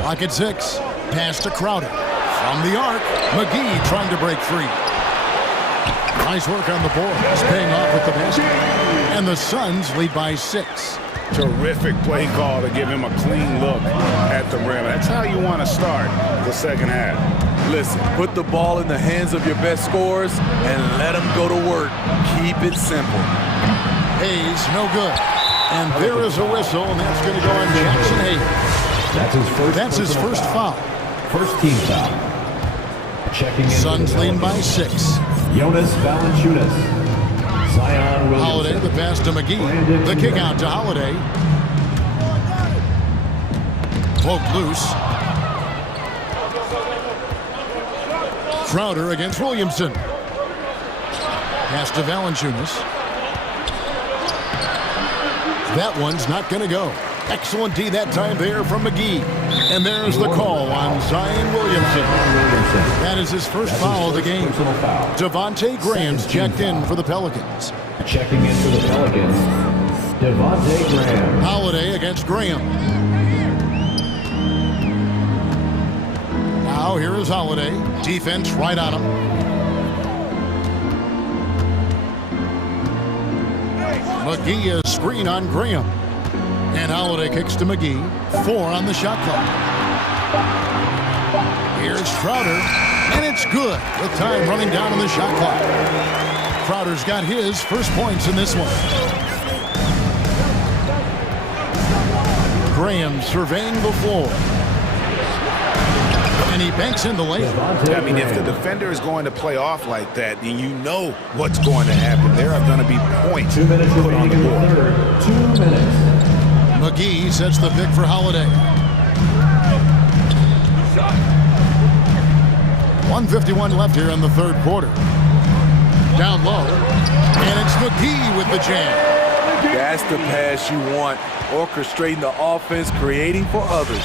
Pocket 6. Pass to Crowder. From the arc, McGee trying to break free. Nice work on the board. It's paying off with the basket. And the Suns lead by 6. Terrific play call to give him a clean look at the rim. That's how you want to start the second half. Listen, put the ball in the hands of your best scorers and let them go to work. Keep it simple. Hayes, no good. And there is a whistle, and that's going to go on Jackson Hayes. That's his first foul. First team foul. Checking in. Suns lead by 6. Jonas Valanciunas. Zion Williamson. Holiday, the pass to McGee. The kick out to Holiday. Poked loose. Crowder against Williamson. Pass to Valanciunas. That one's not going to go. Excellent D that time there from McGee. And there's the call on Zion Williamson. That is his first foul of the game. Devontae Graham's checked in for the Pelicans. Checking in for the Pelicans, Devontae Graham. Holiday against Graham. Now here is Holiday. Defense right on him. McGee is screen on Graham. And Holiday kicks to McGee. 4 on the shot clock. Here's Crowder. And it's good with time running down on the shot clock. Crowder's got his first points in this one. Graham surveying the floor. And he banks in the layup. I mean, if the defender is going to play off like that, then you know what's going to happen. There are going to be points 2 minutes put on the board. 2 minutes. McGee sets the pick for Holiday. 1:51 left here in the third quarter. Down low. And it's McGee with the jam. That's the pass you want. Orchestrating the offense, creating for others.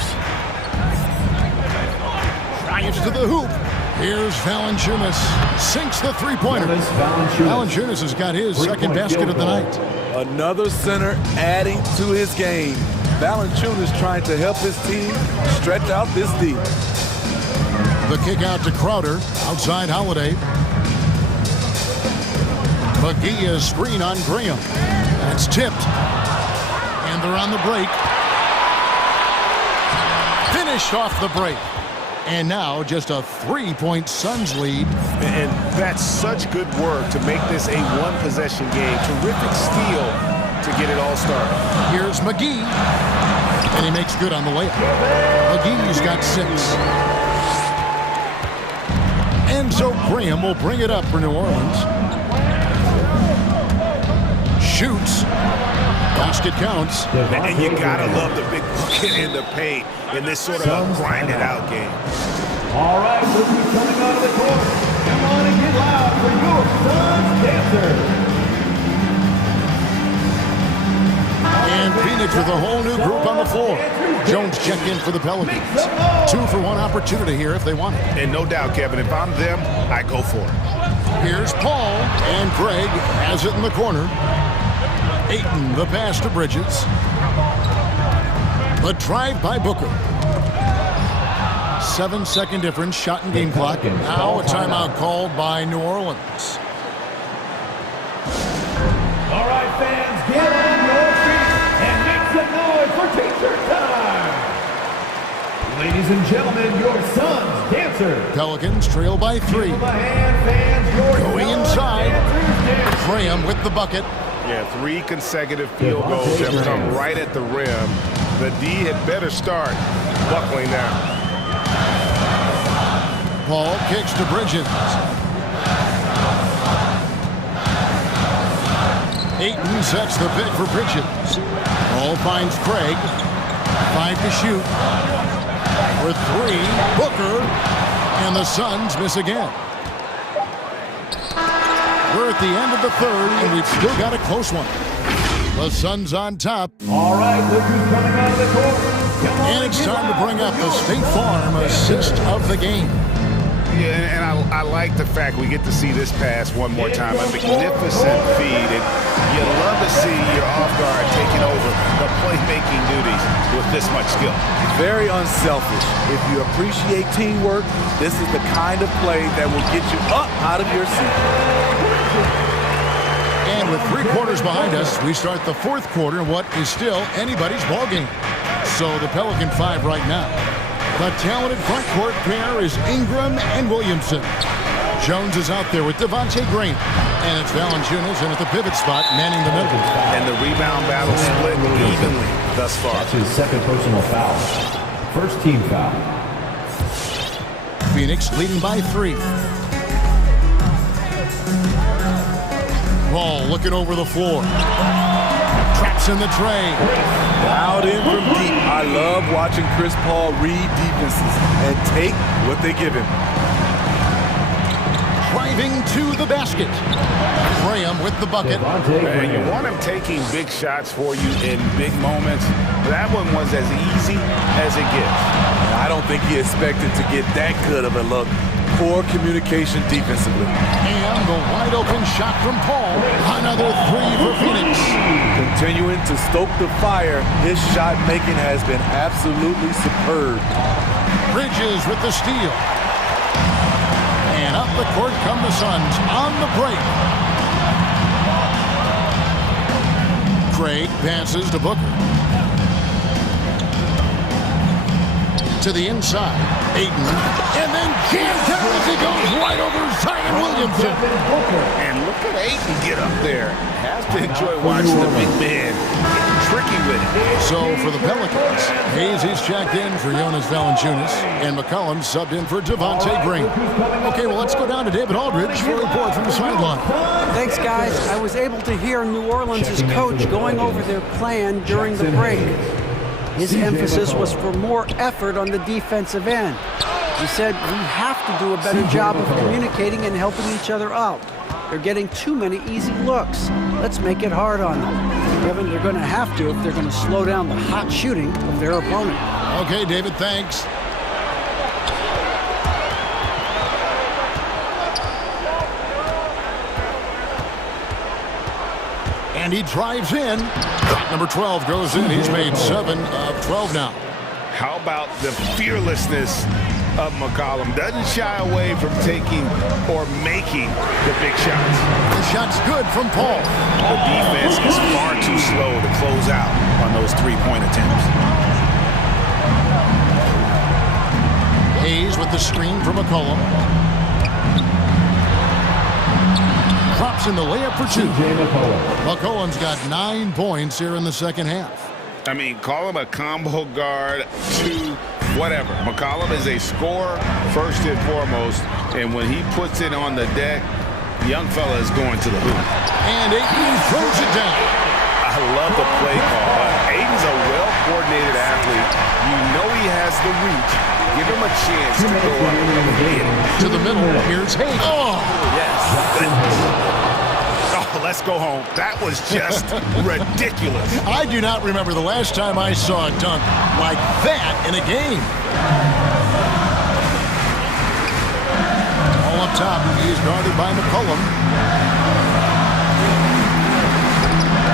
Drives to the hoop. Here's Valanciunas. Sinks the three-pointer. Valanciunas has got his second basket of the night. Another center adding to his game. Valanciunas trying to help his team stretch out this deep. The kick out to Crowder. Outside Holiday. McGee is screen on Graham. That's tipped. And they're on the break. Finished off the break. And now just a 3-point Suns lead. And that's such good work to make this a one-possession game. Terrific steal to get it all started. Here's McGee. And he makes good on the layup. McGee's got 6. And so Graham will bring it up for New Orleans. Shoots. Basket counts. And you gotta love the big bucket in the paint in this sort of a grinded-out game. All right, look who's coming out of the court. Come on and get loud for your Suns dancer. And Phoenix with a whole new group on the floor. Jones checked in for the Pelicans. 2-for-1 opportunity here if they want it. And no doubt, Kevin, if I'm them, I go for it. Here's Paul, and Greg has it in the corner. Ayton, the pass to Bridges. The drive by Booker. 7-second difference, shot and game clock. Now a timeout called by New Orleans. All right, fans, get on your feet and make some noise for t-shirt time. Ladies and gentlemen, your Suns dancer. Pelicans trail by 3. Going inside. Graham with the bucket. Yeah, 3 consecutive field goals have come right at the rim. The D had better start buckling down. Paul kicks to Bridges. Ayton sets the pick for Bridges. Ball finds Craig. 5 to shoot. For 3, Booker. And the Suns miss again. We're at the end of the third, and we've still got a close one. The Suns on top. All right, look who's coming out of the court. And it's time to bring up the State Farm assist of the game. Yeah, and I like the fact we get to see this pass one more time. A magnificent feed, and you love to see your off guard taking over the playmaking duties with this much skill. Very unselfish. If you appreciate teamwork, this is the kind of play that will get you up out of your seat. And with 3 quarters behind us, we start the fourth quarter in what is still anybody's ballgame. So the Pelican 5 right now. The talented front court pair is Ingram and Williamson. Jones is out there with Devontae Graham. And it's Valanciunas in at the pivot spot, manning the middle. And the rebound battle split evenly thus far. That's his second personal foul. First team foul. Phoenix leading by 3. Ball looking over the floor. Traps in the tray. Out in from deep. I love watching Chris Paul read defenses and take what they give him. Driving to the basket. Graham with the bucket. And you want him taking big shots for you in big moments. That one was as easy as it gets. I don't think he expected to get that good of a look. Poor communication defensively. And the wide open shot from Paul. Another 3 for Phoenix. Continuing to stoke the fire, his shot making has been absolutely superb. Bridges with the steal. And up the court come the Suns on the break. Craig passes to Booker. To the inside. Ayton. And then jammed down as he goes right over Zion Williamson. And look at Ayton get up there. Has to enjoy watching the big man getting tricky with it. So for the Pelicans, Hayes checked in for Jonas Valanciunas, and McCollum subbed in for Devontae Green. Okay, well, let's go down to David Aldridge for a report from the sideline. Thanks, guys. I was able to hear New Orleans' coach going over their plan during the break. His emphasis was for more effort on the defensive end. He said we have to do a better job of communicating and helping each other out. They're getting too many easy looks. Let's make it hard on them. Kevin, they're going to have to if they're going to slow down the hot shooting of their opponent. Okay, David, thanks. And he drives in. Number 12 goes in. He's made 7 of 12 now. How about the fearlessness of McCollum? Doesn't shy away from taking or making the big shots. The shot's good from Paul. The defense is far too slow to close out on those three-point attempts. Hayes with the screen for McCollum. Drops in the layup for 2. McCollum's got 9 points here in the second half. I mean, call him a combo guard to whatever. McCollum is a scorer first and foremost, and when he puts it on the deck, young fella is going to the hoop. And Ayton throws it down. I love the play call. Ayton's a well-coordinated athlete. You know he has the reach. Give him a chance to go up and hit it. To the middle, here's Hayes. Oh! Yes. Oh, let's go home. That was just ridiculous. I do not remember the last time I saw a dunk like that in a game. All up top, he's guarded by McCollum.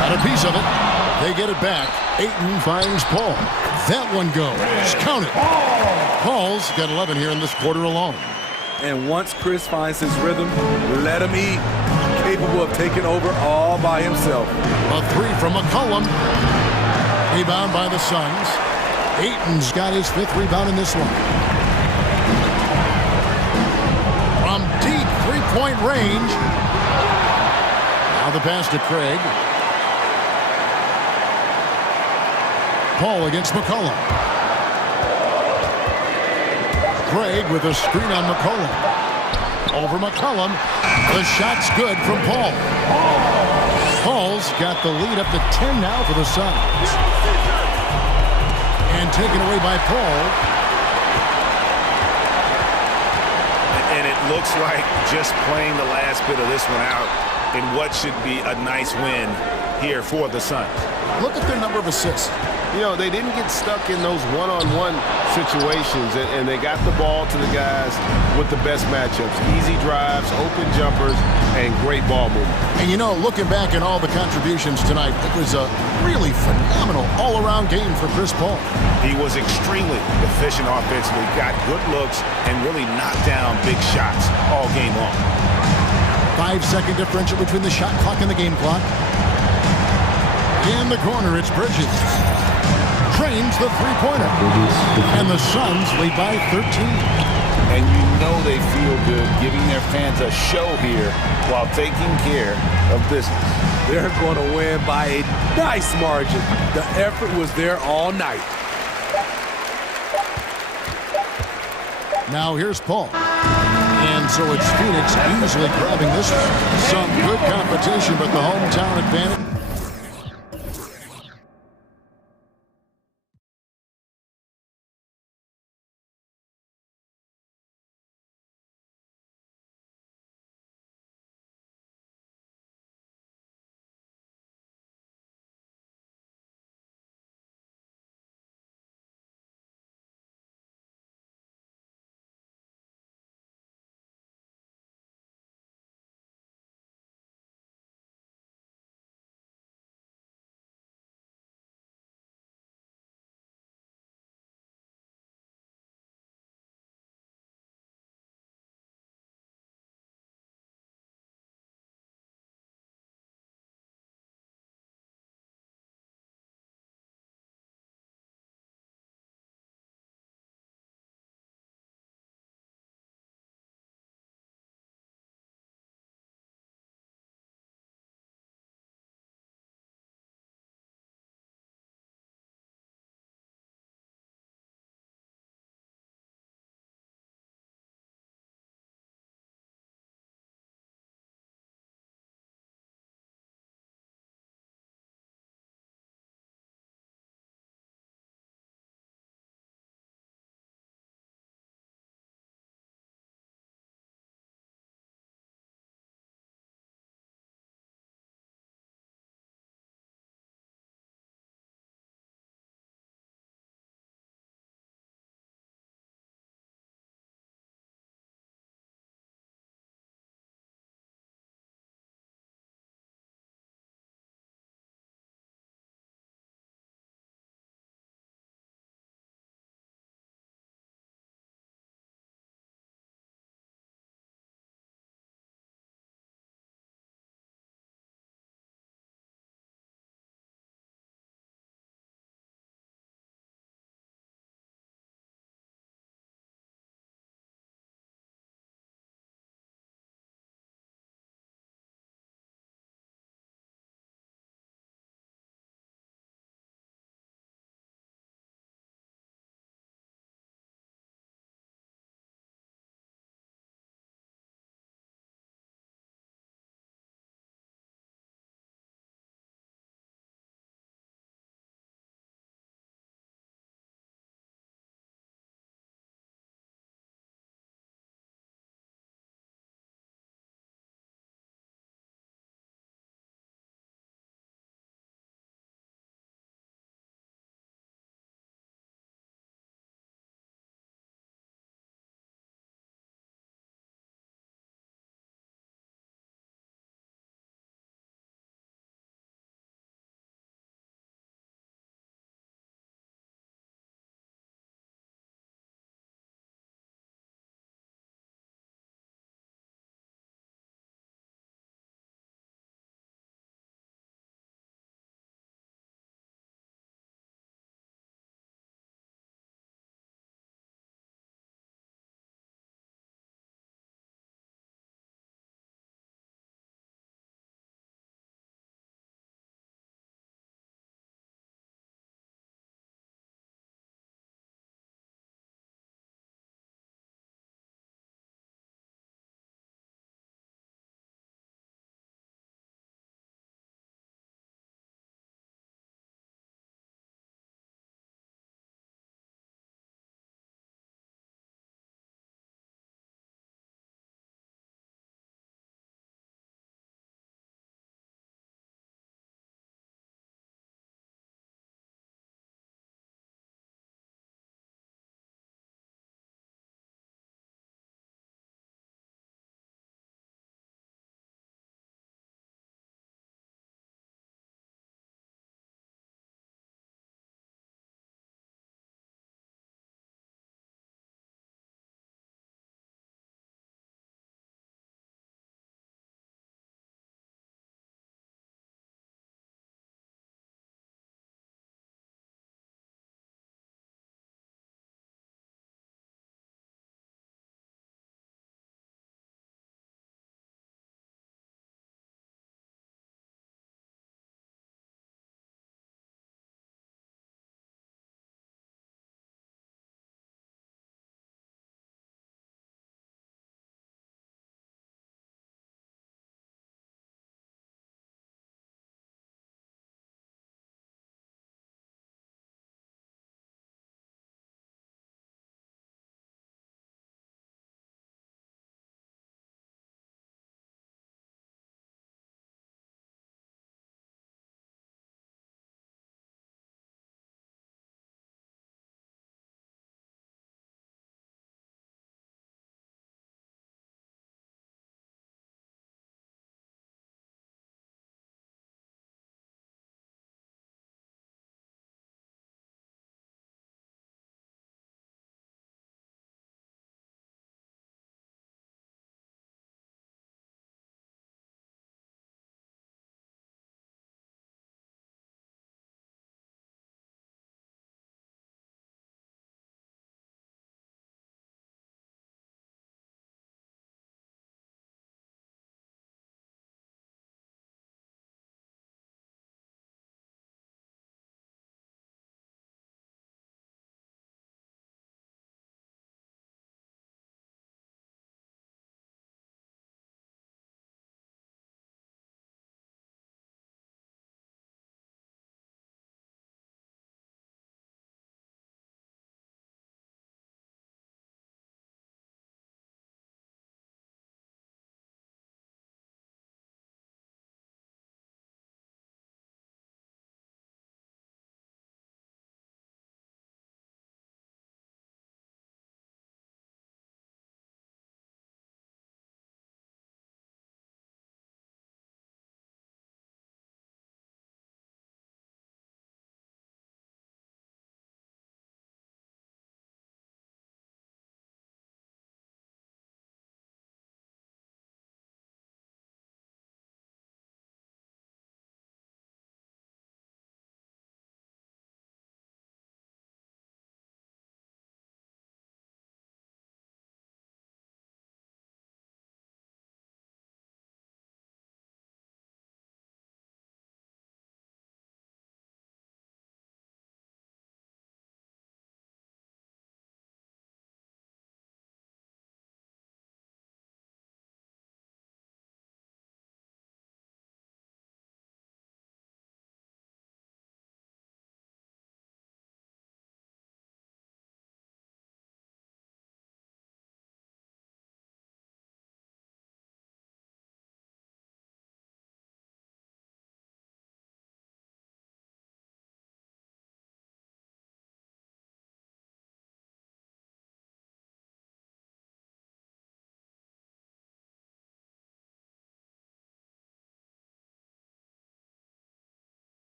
Got a piece of it. They get it back. Ayton finds Paul. That one goes. Count it. Paul's got 11 here in this quarter alone. And once Chris finds his rhythm, let him eat. Capable of taking over all by himself. A 3 from McCollum. Rebound by the Suns. Ayton's got his 5th rebound in this one. From deep three-point range. Now the pass to Craig. Paul against McCollum. Craig with a screen on McCollum. Over McCollum. The shot's good from Paul. Paul's got the lead up to 10 now for the Suns. And taken away by Paul. And it looks like just playing the last bit of this one out in what should be a nice win here for the Suns. Look at their number of assists. You know, they didn't get stuck in those one-on-one situations, and they got the ball to the guys with the best matchups. Easy drives, open jumpers, and great ball movement. And you know, looking back at all the contributions tonight, it was a really phenomenal all-around game for Chris Paul. He was extremely efficient offensively, got good looks, and really knocked down big shots all game long. 5-second differential between the shot clock and the game clock. In the corner, it's Bridges. Trains the three-pointer. And the Suns lead by 13. And you know they feel good giving their fans a show here while taking care of business. They're going to win by a nice margin. The effort was there all night. Now here's Paul. And so it's Phoenix easily grabbing this one. Some good competition, but the hometown advantage.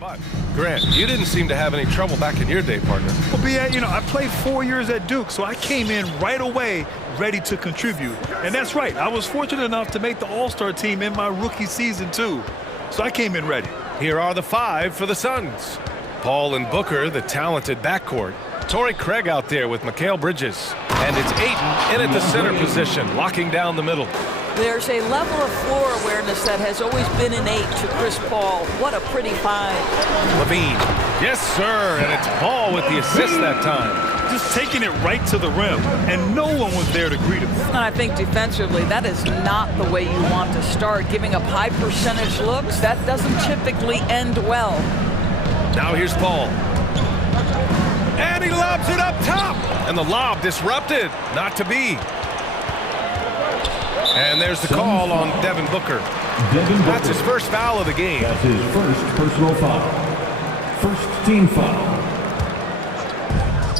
But, Grant, you didn't seem to have any trouble back in your day, partner. Well, B.A., you know, I played 4 years at Duke, so I came in right away ready to contribute. And that's right. I was fortunate enough to make the All-Star team in my rookie season, too. So I came in ready. Here are the 5 for the Suns. Paul and Booker, the talented backcourt. Torrey Craig out there with Mikal Bridges. And it's Ayton in at the center position, locking down the middle. There's a level of floor awareness that has always been innate to Chris Paul. What a pretty find. Levine. Yes, sir. And it's Paul with the assist that time. Just taking it right to the rim, and no one was there to greet him. And I think defensively, that is not the way you want to start. Giving up high percentage looks, that doesn't typically end well. Now here's Paul. And he lobs it up top. And the lob disrupted. Not to be. And there's the call on Devin Booker. That's his first foul of the game. That's his first personal foul. First team foul.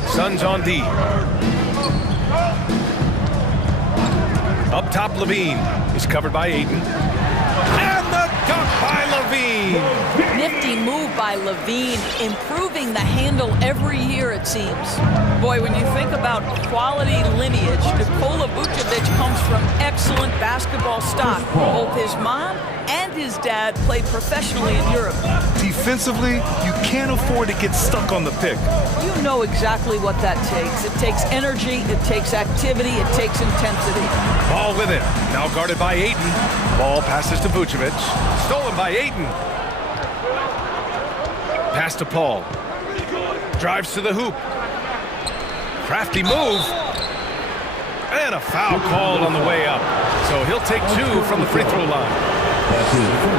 Suns on D. Up top, Levine. He's covered by Ayton. And the dunk by Levine. Nifty move by Levine, improving the handle every year, it seems. Boy, when you think about quality lineage, Nikola Vucevic comes from excellent basketball stock. Both his mom and his dad played professionally in Europe. Defensively, you can't afford to get stuck on the pick. You know exactly what that takes. It takes energy, it takes activity, it takes intensity. Ball with it. Now guarded by Ayton. Ball passes to Vucevic. Stolen by Ayton. Pass to Paul. Drives to the hoop. Crafty move. And a foul called on the way up. So he'll take 2 from the free throw line.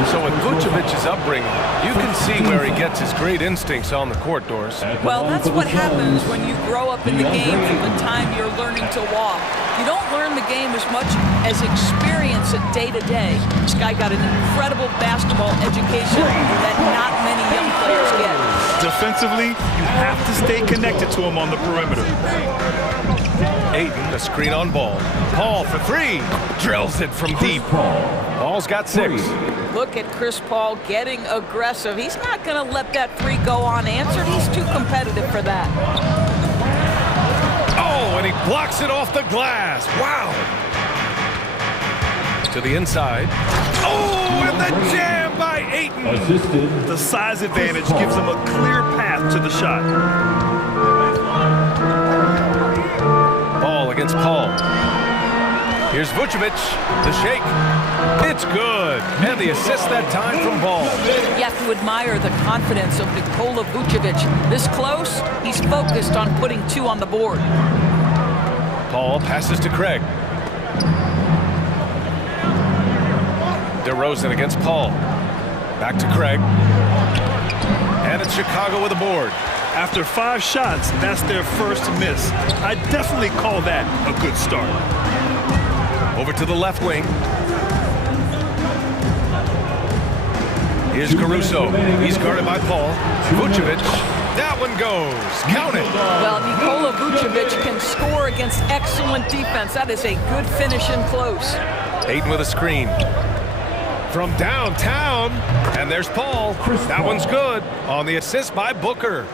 So with Vucevic's upbringing, you can see where he gets his great instincts on the court, Doris. Well, that's what happens when you grow up in the game from the time you're learning to walk. You don't learn the game as much as experience it day to day. This guy got an incredible basketball education that not many young players get. Defensively, you have to stay connected to him on the perimeter. Ayton, a screen on ball. Paul for 3. Drills it from deep. Paul's got 6. Look at Chris Paul getting aggressive. He's not going to let that 3 go unanswered. He's too competitive for that. Oh, and he blocks it off the glass. Wow. To the inside. Oh, and the jam by Ayton. Assisted. The size advantage gives him a clear path to the shot. Ball against Paul. Here's Vucevic, the shake. It's good. And the assist that time from Ball. You have to admire the confidence of Nikola Vucevic. This close, he's focused on putting 2 on the board. Paul passes to Craig. DeRozan against Paul. Back to Craig. And it's Chicago with a board. After 5 shots, that's their first miss. I definitely call that a good start. Over to the left wing. Here's Caruso. He's guarded by Paul. Vucevic. That one goes. Count it. Well, Nikola Vucevic can score against excellent defense. That is a good finish in close. Ayton with a screen. From downtown. And there's Paul. That one's good. On the assist by Booker.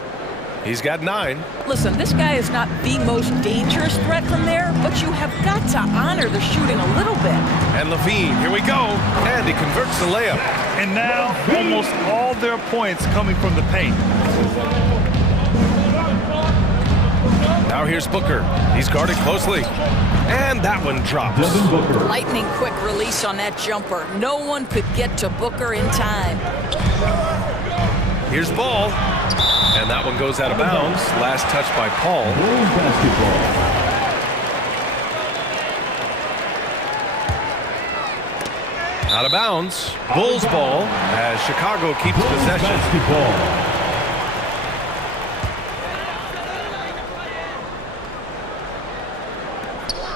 He's got 9. Listen, this guy is not the most dangerous threat from there, but you have got to honor the shooting a little bit. And Levine, here we go. And he converts the layup. And now, almost all their points coming from the paint. Now here's Booker. He's guarded closely. And that one drops. Lightning quick release on that jumper. No one could get to Booker in time. Here's Ball. And that one goes out of bounds. Last touch by Paul. Out of bounds. Bulls ball as Chicago keeps possession.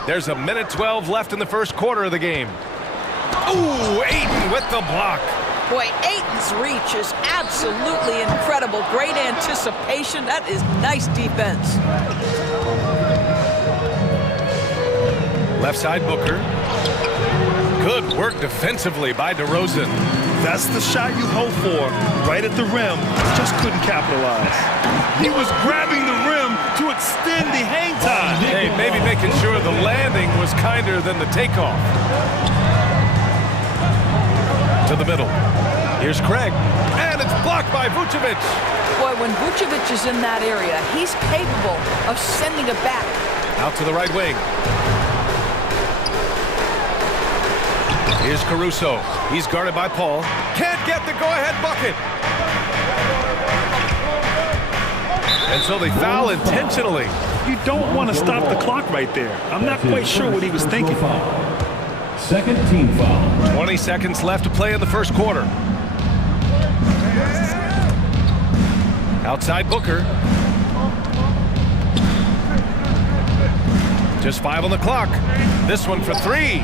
There's a minute 12 left in the first quarter of the game. Ooh, Ayton with the block. Boy, Ayton's reach is absolutely incredible. Great anticipation. That is nice defense. Left side Booker. Good work defensively by DeRozan. That's the shot you hope for, right at the rim. Just couldn't capitalize. He was grabbing the rim to extend the hang time. Hey, maybe making sure the landing was kinder than the takeoff. To the middle. Here's Craig. And it's blocked by Vucevic. Boy, when Vucevic is in that area, he's capable of sending it back. Out to the right wing. Here's Caruso. He's guarded by Paul. Can't get the go-ahead bucket. And so they foul intentionally. You don't want to stop the clock right there. I'm not quite sure what he was thinking. Second team foul. 20 seconds left to play in the first quarter. Outside Booker. Just 5 on the clock. This one for 3.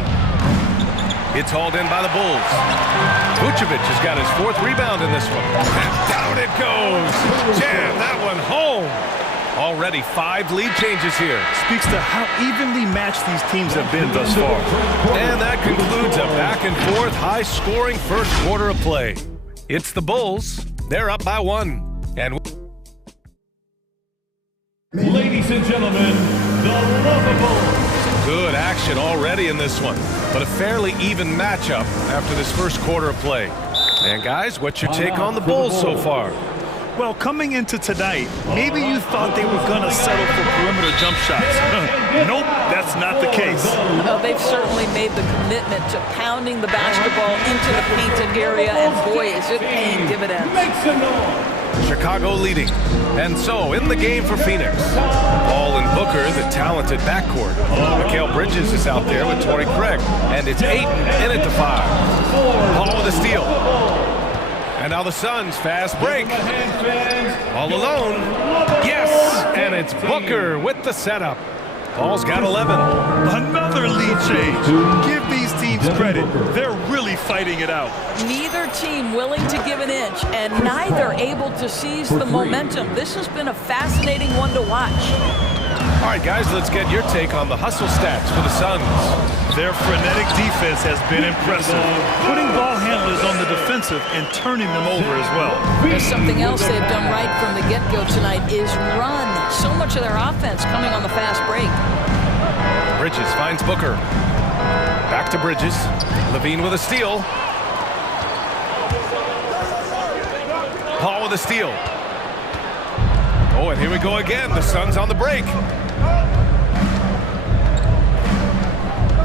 It's hauled in by the Bulls. Vucevic has got his 4th rebound in this one. And down it goes. Jam that one home. Already 5 lead changes here. Speaks to how evenly matched these teams have been thus far. And that concludes a back-and-forth, high-scoring first quarter of play. It's the Bulls. They're up by 1. And Ladies and gentlemen, the lovable. good action already in this one, but a fairly even matchup after this first quarter of play. And guys, what's your take on the Bulls so far? Well, coming into tonight, maybe you thought they were going to settle for perimeter jump shots. Nope, that's not the case. Well, they've certainly made the commitment to pounding the basketball into the painted area, and boy, is it paying dividends. Chicago leading. And so, in the game for Phoenix, Paul and Booker, the talented backcourt. Mikal Bridges is out there with Torrey Craig. And it's Ayton in it to 5. Paul with a steal. And now the Suns fast break. All alone. Yes! And it's Booker with the setup. Paul's got 11. Another lead change. Give these teams credit. They're really fighting it out. Neither team willing to give an inch, and neither able to seize the momentum. This has been a fascinating one to watch. All right, guys, let's get your take on the hustle stats for the Suns. Their frenetic defense has been impressive, putting ball handlers on the defensive and turning them over as well. There's something else they've done right from the get-go tonight is run. So much of their offense coming on the fast break. Bridges finds Booker. Back to Bridges. Levine with a steal. Paul with a steal. Oh, and here we go again. The Suns on the break.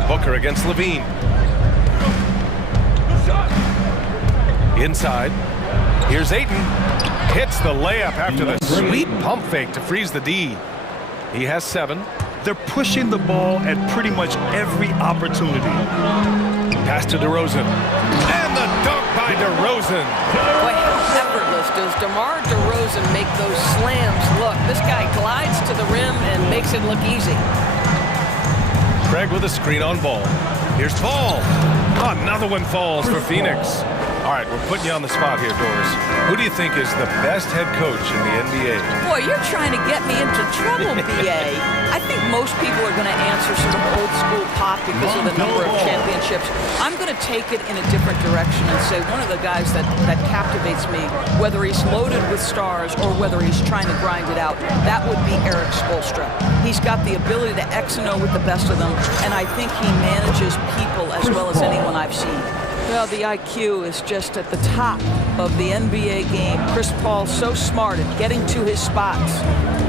Booker against Levine. Inside. Here's Ayton. Hits the layup after the sweet pump fake to freeze the D. He has 7. They're pushing the ball at pretty much every opportunity. Pass to DeRozan. And the dunk by DeRozan. Boy, how effortless does DeMar DeRozan make those slams look. This guy glides to the rim and makes it look easy. Craig with a screen on Ball. Here's Paul. Oh, another one falls for Phoenix. All right, we're putting you on the spot here, Doris. Who do you think is the best head coach in the NBA? Boy, you're trying to get me into trouble, BA. I think most people are going to answer sort of old school pop because of the number of championships. I'm going to take it in a different direction and say one of the guys that captivates me, whether he's loaded with stars or whether he's trying to grind it out, that would be Eric Spoelstra. He's got the ability to X and O with the best of them, and I think he manages people as well as anyone I've seen. Well, the IQ is just at the top of the NBA game. Chris Paul so smart at getting to his spots.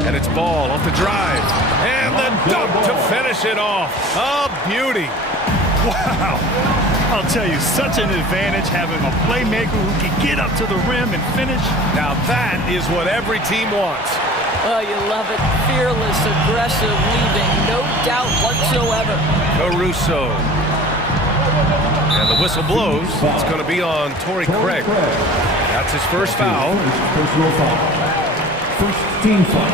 And it's Ball off the drive. And the dunk to finish it off. A beauty. Wow. I'll tell you, such an advantage having a playmaker who can get up to the rim and finish. Now that is what every team wants. Oh, you love it. Fearless, aggressive, leaving no doubt whatsoever. Caruso. And the whistle blows. It's going to be on Torrey Craig. That's his first foul. Personal foul. First team foul.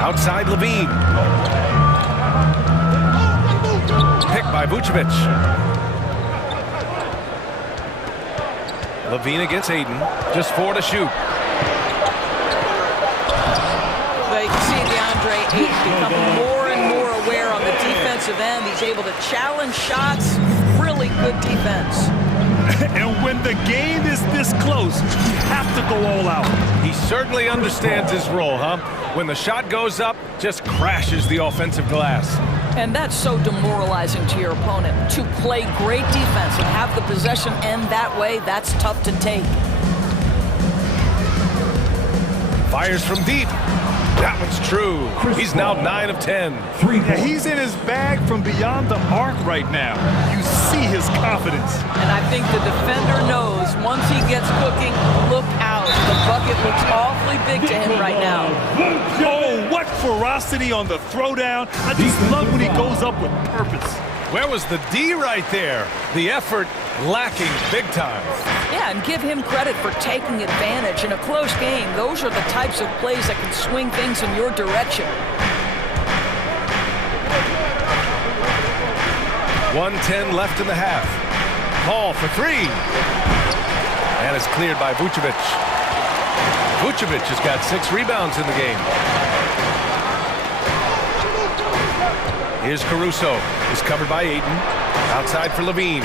Outside Levine. Picked by Vucevic. Levine against Ayton. Just 4 to shoot. Well, you can see DeAndre Ayton become more and more aware on the defensive end. He's able to challenge shots, really really good defense. And when the game is this close, you have to go all out. He certainly understands his role, huh? When the shot goes up, just crashes the offensive glass. And that's so demoralizing to your opponent. To play great defense and have the possession end that way, that's tough to take. Fires from deep. That one's true. He's now 9 of 10. Yeah, he's in his bag from beyond the arc right now. You see his confidence. And I think the defender knows once he gets cooking, look out. The bucket looks awfully big to him right now. Oh, what ferocity on the throwdown. I just love when he goes up with purpose. Where was the D right there? The effort lacking big time. Yeah, and give him credit for taking advantage. In a close game, those are the types of plays that can swing things in your direction. 1:10 left in the half. Ball for three. And it's cleared by Vucevic. Vucevic has got 6 rebounds in the game. Here's Caruso. He's covered by Ayton. Outside for Levine.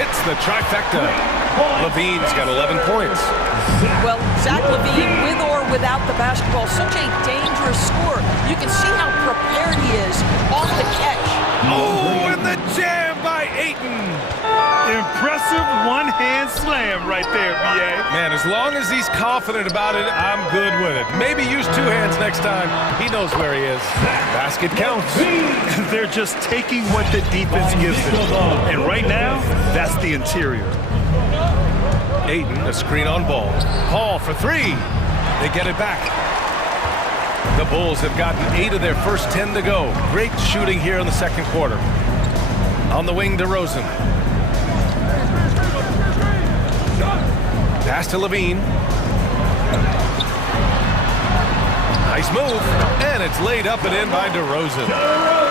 Hits the trifecta. Levine's got 11 points. Well, Zach Levine, with or without the basketball, such a dangerous scorer. You can see how prepared he is off the catch. Oh, and the jam by Ayton. Impressive one-hand slam right there, B.A. Man, as long as he's confident about it, I'm good with it. Maybe use 2 hands next time. He knows where he is. Basket counts. They're just taking what the defense gives them. And right now, that's the interior. Ayton, a screen on ball. Hall for 3. They get it back. The Bulls have gotten 8 of their first 10 to go. Great shooting here in the second quarter. On the wing, DeRozan. Pass to Levine. Nice move. And it's laid up and in by DeRozan.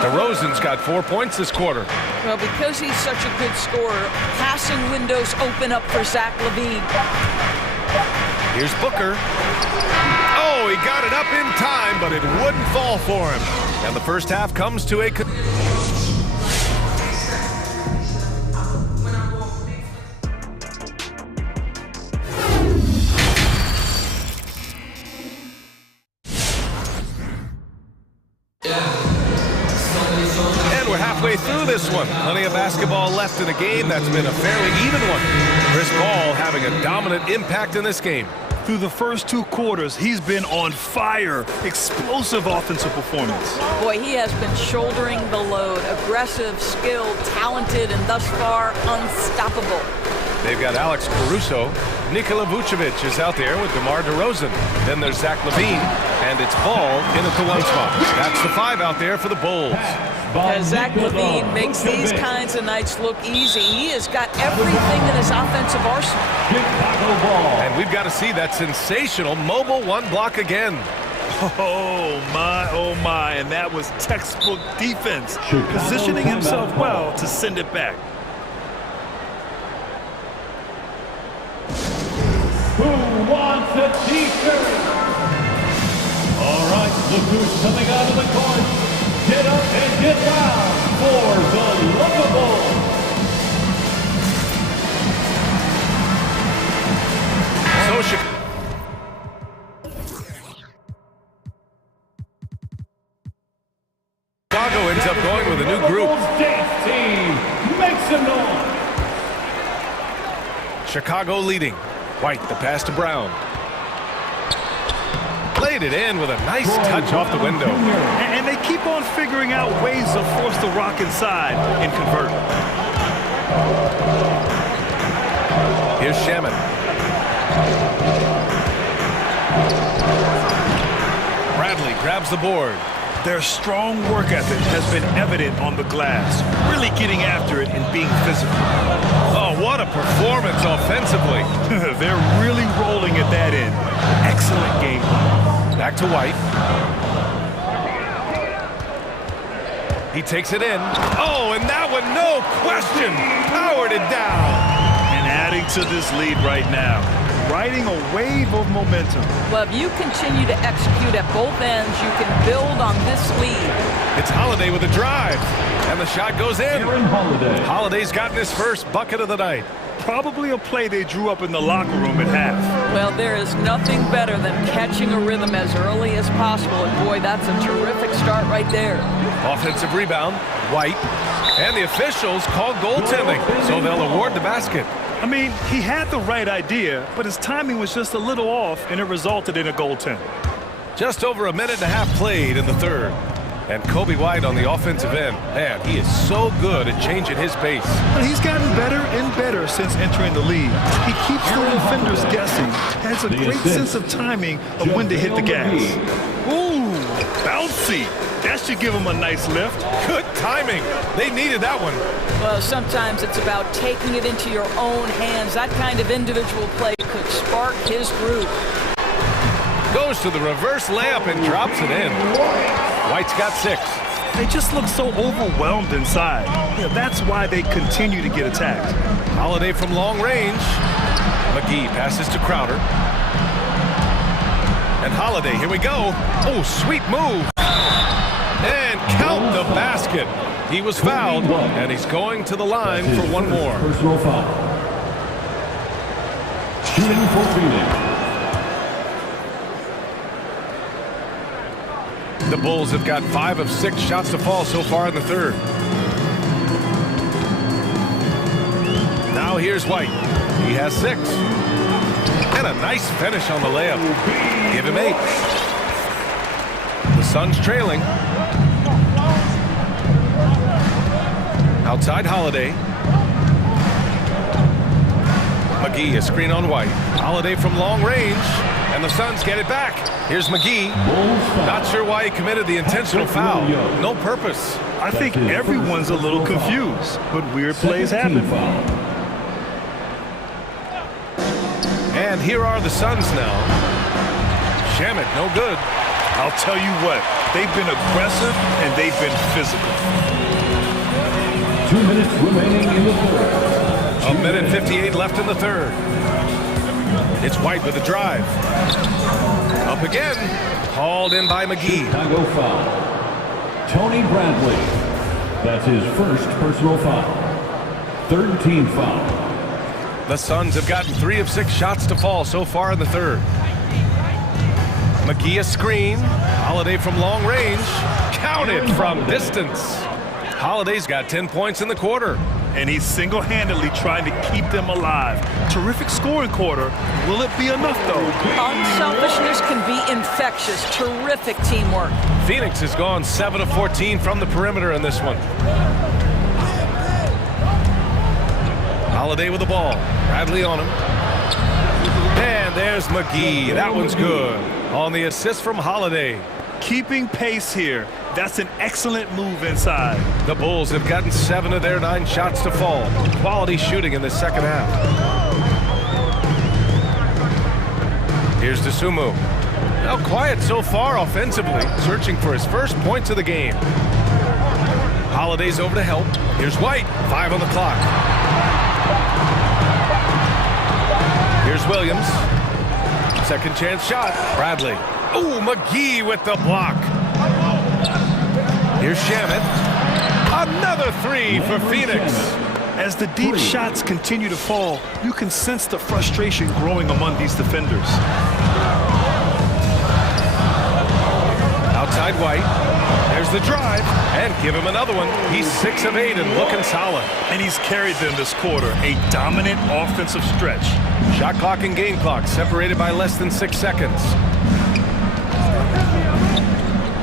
DeRozan's got 4 points this quarter. Well, because he's such a good scorer, passing windows open up for Zach Levine. Here's Booker. Oh, he got it up in time, but it wouldn't fall for him. And the first half comes to a... And we're halfway through this one. Plenty of basketball left in a game that's been a fairly even one. Chris Paul having a dominant impact in this game. Through the first 2 quarters, he's been on fire. Explosive offensive performance. Boy, he has been shouldering the load. Aggressive, skilled, talented, and thus far, unstoppable. They've got Alex Caruso. Nikola Vucevic is out there with DeMar DeRozan. Then there's Zach Levine, and it's Ball in at the 1 spot. That's the 5 out there for the Bulls. As Zach Levine makes these kinds of nights look easy, he has got everything in his offensive arsenal. And we've got to see that sensational mobile 1 block again. Oh my, and that was textbook defense. Positioning himself well to send it back. Who wants a t-shirt? All right, look who's coming out of the court. Get up and get down for the lovable. So Chicago ends up going with a new group. Dance team, make some noise. Chicago leading. White, the pass to Brown. Played it in with a nice touch off the window. And they keep on figuring out ways to force the rock inside and convert. Here's Shaman. Bradley grabs the board. Their strong work ethic has been evident on the glass, really getting after it and being physical. Oh, what a performance offensively. They're really rolling at that end. Excellent game. Back to White. He takes it in. Oh, and that one, no question, powered it down. And adding to this lead right now. riding a wave of momentum. Well, if you continue to execute at both ends, you can build on this lead. It's Holiday with a drive, and the shot goes in. Holiday. Holiday's gotten his first bucket of the night. Probably a play they drew up in the locker room at half. Well, there is nothing better than catching a rhythm as early as possible, and boy, that's a terrific start right there. Offensive rebound, White, and the officials called goaltending, so they'll award the basket. I mean, he had the right idea, but his timing was just a little off, and it resulted in a goaltend. Just over a minute and a half played in the third. And Kobe White on the offensive end. Man, he is so good at changing his pace. But he's gotten better and better since entering the league. He keeps the defenders guessing, has a great sense of timing of when to hit the gas. Ooh, bouncy. That should give him a nice lift. Good timing. They needed that one. Well, sometimes it's about taking it into your own hands. That kind of individual play could spark his groove. Goes to the reverse layup and drops it in. White's got 6. They just look so overwhelmed inside. Yeah, that's why they continue to get attacked. Holiday from long range. McGee passes to Crowder. And Holiday, here we go. Oh, sweet move. And count the basket. He was fouled, and he's going to the line for one more. Personal foul. Shooting for Phoenix. The Bulls have got 5 of 6 shots to fall so far in the third. Now here's White. He has 6. And a nice finish on the layup. Give him 8. The Suns trailing. Outside Holiday. McGee, a screen on White. Holiday from long range. And the Suns get it back. Here's McGee. Not sure why he committed the intentional foul. No purpose. I think everyone's a little confused, but weird plays happen. And here are the Suns now. Shamet, no good. I'll tell you what, they've been aggressive and they've been physical. 2 minutes remaining in the third. 1 minute 58 left in the third. It's White with a drive. Up again. Hauled in by McGee. Chicago foul. Tony Bradley. That's his first personal foul. Third team foul. The Suns have gotten 3 of 6 shots to fall so far in the third. McGee a screen. Holiday from long range. Counted from distance. Holiday's got 10 points in the quarter. And he's single-handedly trying to keep them alive. Terrific scoring quarter. Will it be enough, though? Unselfishness can be infectious. Terrific teamwork. Phoenix has gone 7 of 14 from the perimeter in this one. Holiday with the ball. Bradley on him. And there's McGee. That one's good. On the assist from Holiday. Keeping pace here. That's an excellent move inside. The Bulls have gotten 7 of their 9 shots to fall. Quality shooting in the second half. Here's Dosunmu. Now quiet so far offensively, searching for his first points of the game. Holiday's over to help. Here's White, 5 on the clock. Here's Williams. Second chance shot. Bradley. Ooh, McGee with the block. Here's Shamet. Another 3 for Phoenix. As the deep shots continue to fall, you can sense the frustration growing among these defenders. Outside White. There's the drive. And give him another one. He's 6 of 8 and looking solid. And he's carried them this quarter. A dominant offensive stretch. Shot clock and game clock separated by less than 6 seconds.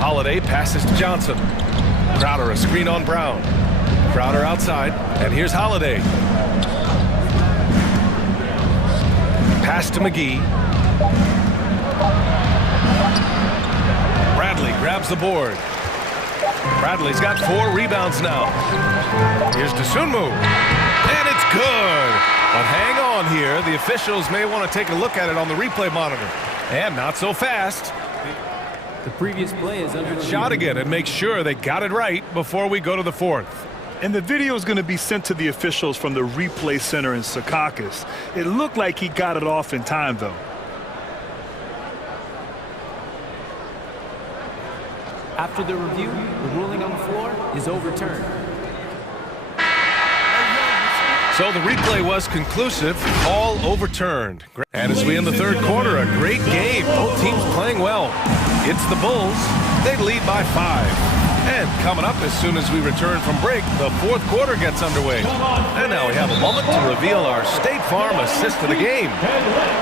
Holiday passes to Johnson. Crowder a screen on Brown. Crowder outside, and here's Holiday. Pass to McGee. Bradley grabs the board. Bradley's got 4 rebounds now. Here's Dosunmu, and it's good. But hang on here. The officials may want to take a look at it on the replay monitor. And not so fast. The previous play is under Shot again and make sure they got it right before we go to the fourth. And the video is going to be sent to the officials from the replay center in Secaucus. It looked like he got it off in time, though. After the review, the ruling on the floor is overturned. So the replay was conclusive, all overturned. And as we end the third quarter, a great game. Both teams playing well. It's the Bulls. They lead by 5. And coming up as soon as we return from break, the fourth quarter gets underway. And now we have a moment to reveal our State Farm assist of the game.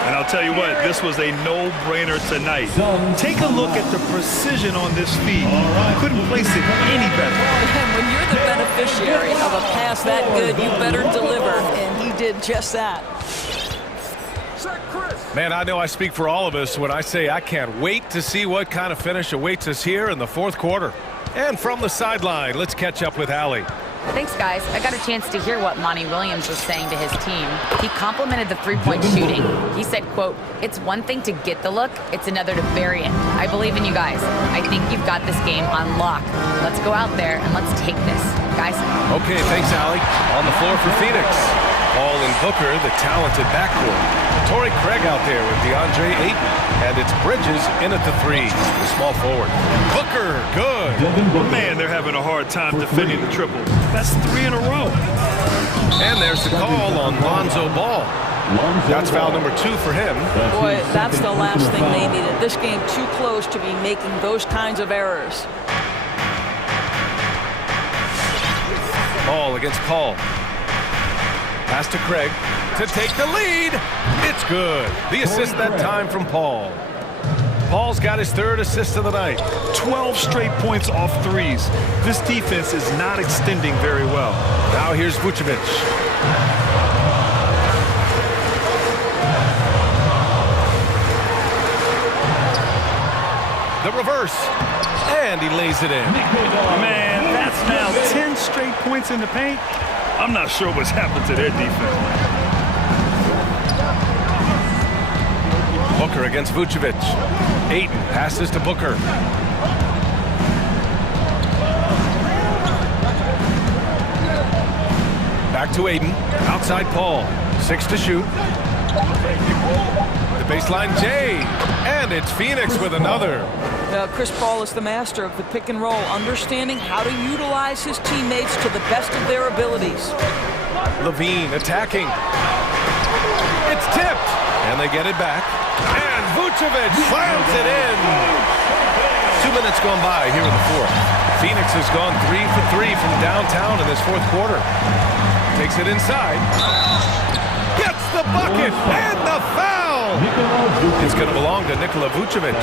And I'll tell you what, this was a no-brainer tonight. Take a look at the precision on this feed. Couldn't place it any better. And when you're the beneficiary of a pass that good, you better deliver. And he did just that. Man, I know I speak for all of us when I say I can't wait to see what kind of finish awaits us here in the fourth quarter. And from the sideline, let's catch up with Allie. Thanks, guys. I got a chance to hear what Monty Williams was saying to his team. He complimented the three-point shooting. He said, quote, "It's one thing to get the look, it's another to bury it. I believe in you guys. I think you've got this game on lock. Let's go out there and let's take this, guys." Okay, thanks, Allie. On the floor for Phoenix. Paul and Booker, the talented backcourt. Torrey Craig out there with DeAndre Ayton. And it's Bridges in at the 3, the small forward. Booker, good. Man, they're having a hard time defending the triple. That's 3 in a row. And there's the call on Lonzo Ball. That's foul number 2 for him. Boy, that's the last thing they needed. This game too close to be making those kinds of errors. Ball against Paul. Pass to Craig to take the lead. It's good. The assist that time from Paul. Paul's got his 3rd assist of the night. 12 straight points off threes. This defense is not extending very well. Now here's Vucevic. The reverse. And he lays it in. Man, that's now 10 straight points in the paint. I'm not sure what's happened to their defense. Booker against Vucevic. Ayton passes to Booker. Back to Ayton. Outside Paul. 6 to shoot. The baseline J. And it's Phoenix with another. Chris Paul is the master of the pick and roll, understanding how to utilize his teammates to the best of their abilities. Levine attacking. It's tipped. And they get it back. And Vucevic slams it in. 2 minutes gone by here in the fourth. Phoenix has gone 3 for 3 from downtown in this fourth quarter. Takes it inside. Gets the bucket and the foul. It's going to belong to Nikola Vucevic.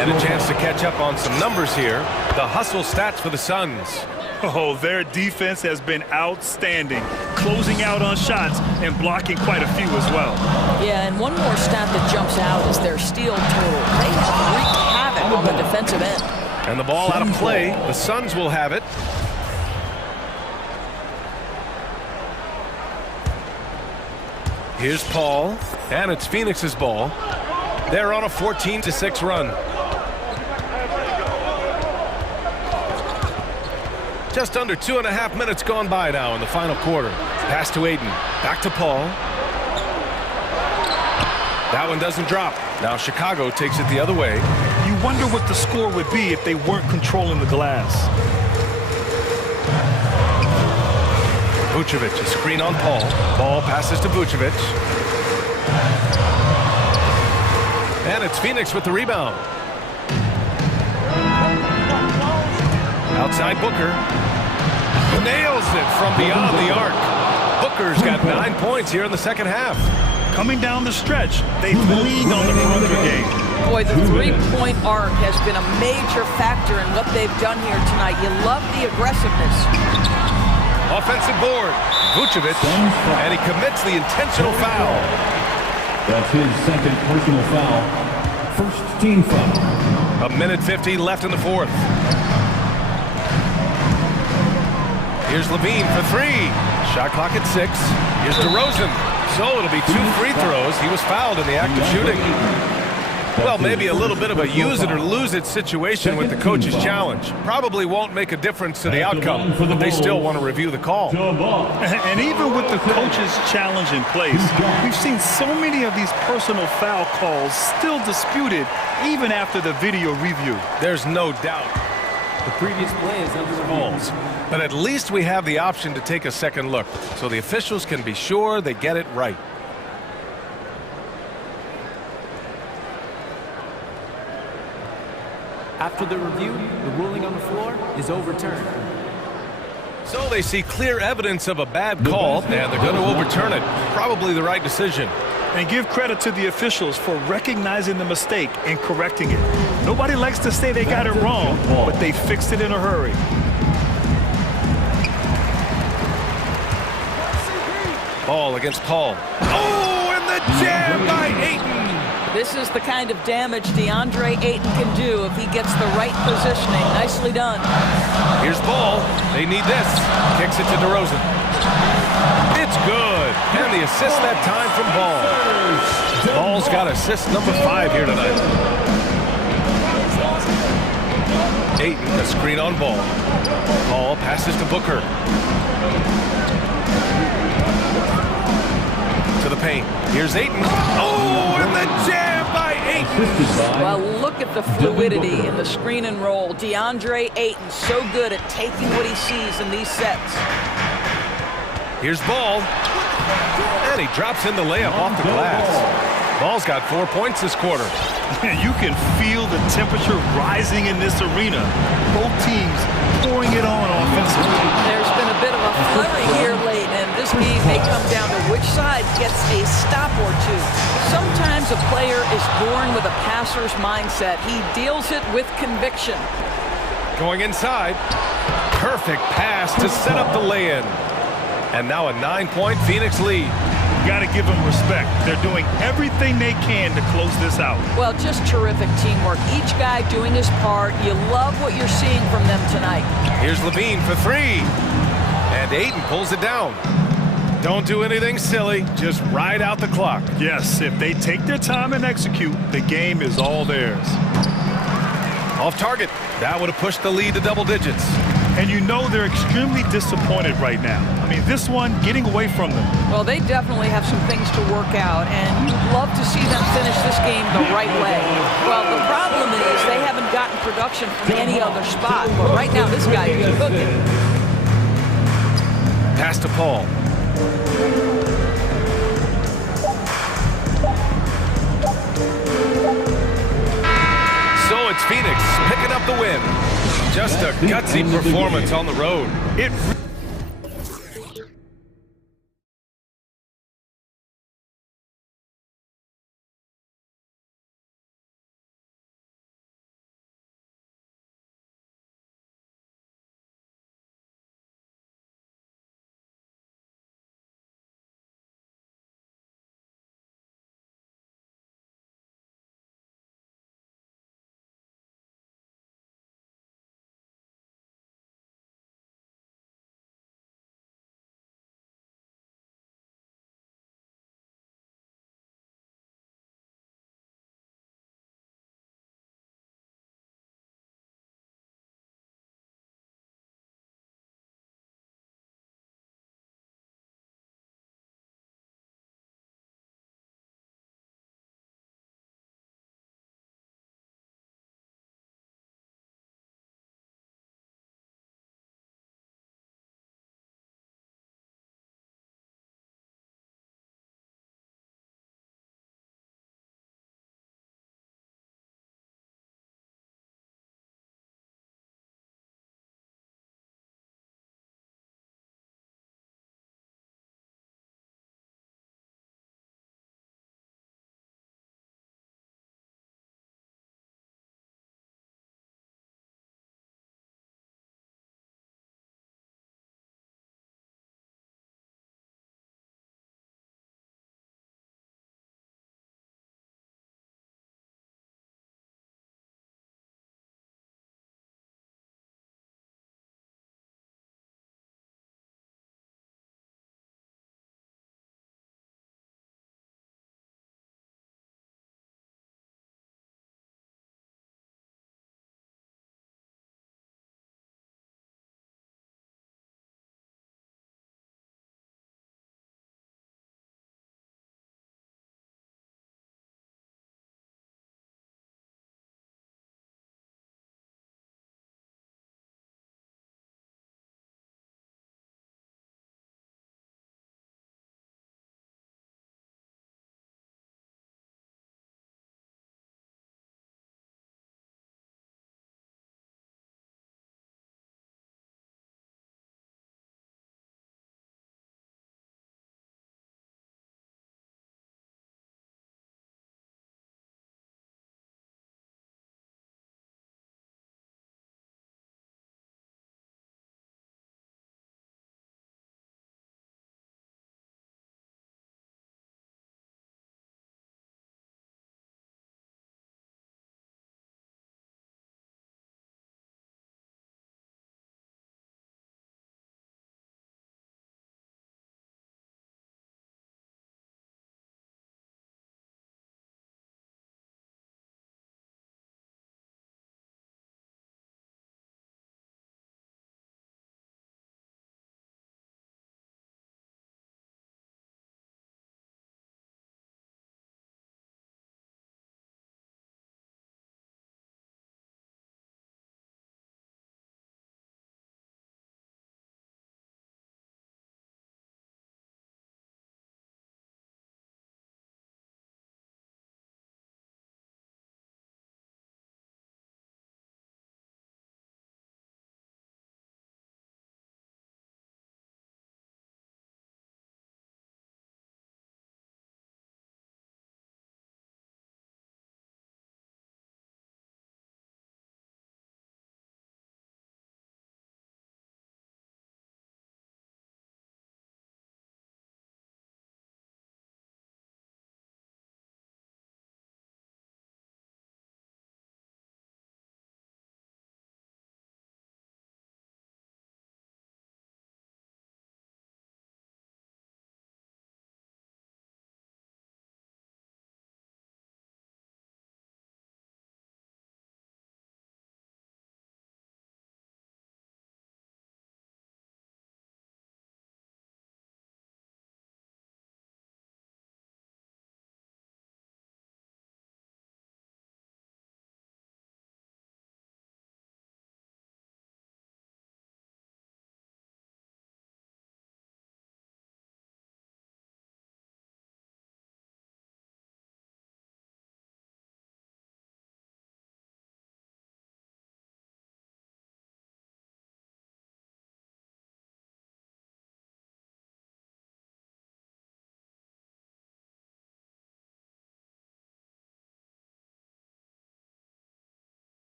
And a chance to catch up on some numbers here. The hustle stats for the Suns. Oh, their defense has been outstanding, closing out on shots and blocking quite a few as well. Yeah, and one more stat that jumps out is their steal total. They have wreaked havoc on the defensive end. And the ball out of play. The Suns will have it. Here's Paul, and it's Phoenix's ball. They're on a 14-6 run. Just under 2.5 minutes gone by now in the final quarter. Pass to Ayton. Back to Paul. That one doesn't drop. Now Chicago takes it the other way. You wonder what the score would be if they weren't controlling the glass. Vucevic, a screen on Paul. Ball passes to Vucevic. And it's Phoenix with the rebound. Outside Booker. Nails it from beyond the arc. Booker's got 9 points here in the second half. Coming down the stretch, they've leaned on the perimeter game. Boy, the three-point arc has been a major factor in what they've done here tonight. You love the aggressiveness. Offensive board. Vucevic, and he commits the intentional foul. That's his second personal foul. First team foul. 1:50 left in the fourth. Here's Levine for 3. Shot clock at 6. Here's DeRozan. So it'll be 2 free throws. He was fouled in the act of shooting. Well, maybe a little bit of a use it or lose it situation with the coach's challenge. Probably won't make a difference to the outcome, but they still want to review the call. And even with the coach's challenge in place, we've seen so many of these personal foul calls still disputed even after the video review. There's no doubt. The previous play is under Balls. But at least we have the option to take a second look, so the officials can be sure they get it right. After the review, the ruling on the floor is overturned. So they see clear evidence of a bad call, and they're going to overturn it. Probably the right decision. And give credit to the officials for recognizing the mistake and correcting it. Nobody likes to say they got it wrong, but they fixed it in a hurry. Ball against Paul. Oh, and the jam by Ayton! This is the kind of damage DeAndre Ayton can do if he gets the right positioning. Nicely done. Here's Ball. They need this. Kicks it to DeRozan. It's good. And the assist that time from Ball. Ball's got assist number 5 here tonight. Ayton, a screen on Ball. Ball passes to Booker. To the paint. Here's Ayton. Oh, and the jam by Ayton. Well, look at the fluidity in the screen and roll. DeAndre Ayton so good at taking what he sees in these sets. Here's Ball. And he drops in the layup off the glass. Ball's got 4 points this quarter. You can feel the temperature rising in this arena. Both teams pouring it on offensively. There's been a bit of a flurry here late, and this game may come down to which side gets a stop or two. Sometimes a player is born with a passer's mindset. He deals it with conviction. Going inside. Perfect pass to set up the lay-in. And now a 9-point Phoenix lead. Got to give them respect. They're doing everything they can to close this out. Well, just terrific teamwork. Each guy doing his part. You love what you're seeing from them tonight. Here's Levine for 3. And Ayton pulls it down. Don't do anything silly. Just ride out the clock. Yes, if they take their time and execute, the game is all theirs. Off target. That would have pushed the lead to double digits. And you know they're extremely disappointed right now. I mean, this one getting away from them. Well, they definitely have some things to work out, and you'd love to see them finish this game the right way. Well, the problem is they haven't gotten production from any other spot, but right now this guy is cooking. Pass to Paul. So it's Phoenix picking up the win. Just a gutsy performance on the road. It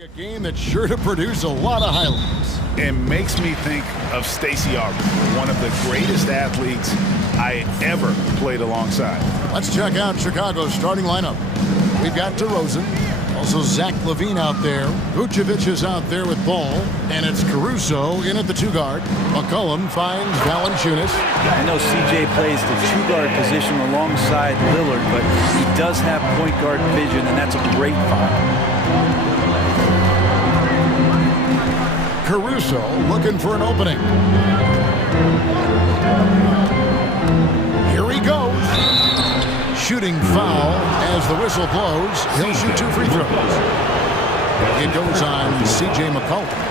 A game that's sure to produce a lot of highlights. It makes me think of Stacey Aubrey, one of the greatest athletes I ever played alongside. Let's check out Chicago's starting lineup. We've got DeRozan, also Zach LaVine out there. Vucevic is out there with ball, and it's Caruso in at the two guard. McCollum finds Valanciunas. I know CJ plays the two guard position alongside Lillard, but he does have point guard vision, and that's a great find. Caruso looking for an opening. Here he goes. Shooting foul as the whistle blows. He'll shoot 2 free throws. It goes on CJ McCollum.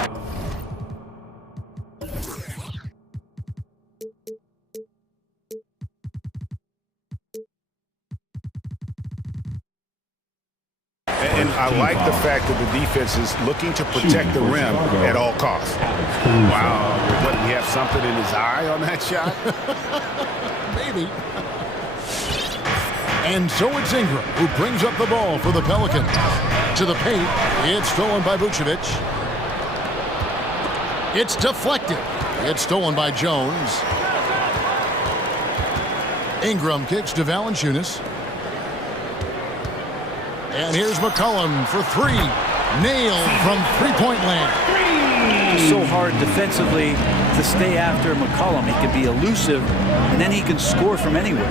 And I like the fact that the defense is looking to protect the rim at all costs. Wow, what, he have something in his eye on that shot? Maybe. And so it's Ingram who brings up the ball for the Pelicans. To the paint, it's stolen by Vucevic. It's deflected. It's stolen by Jones. Ingram kicks to Valanciunas. And here's McCollum for 3. Nailed from three-point land. So hard defensively to stay after McCollum. He can be elusive, and then he can score from anywhere.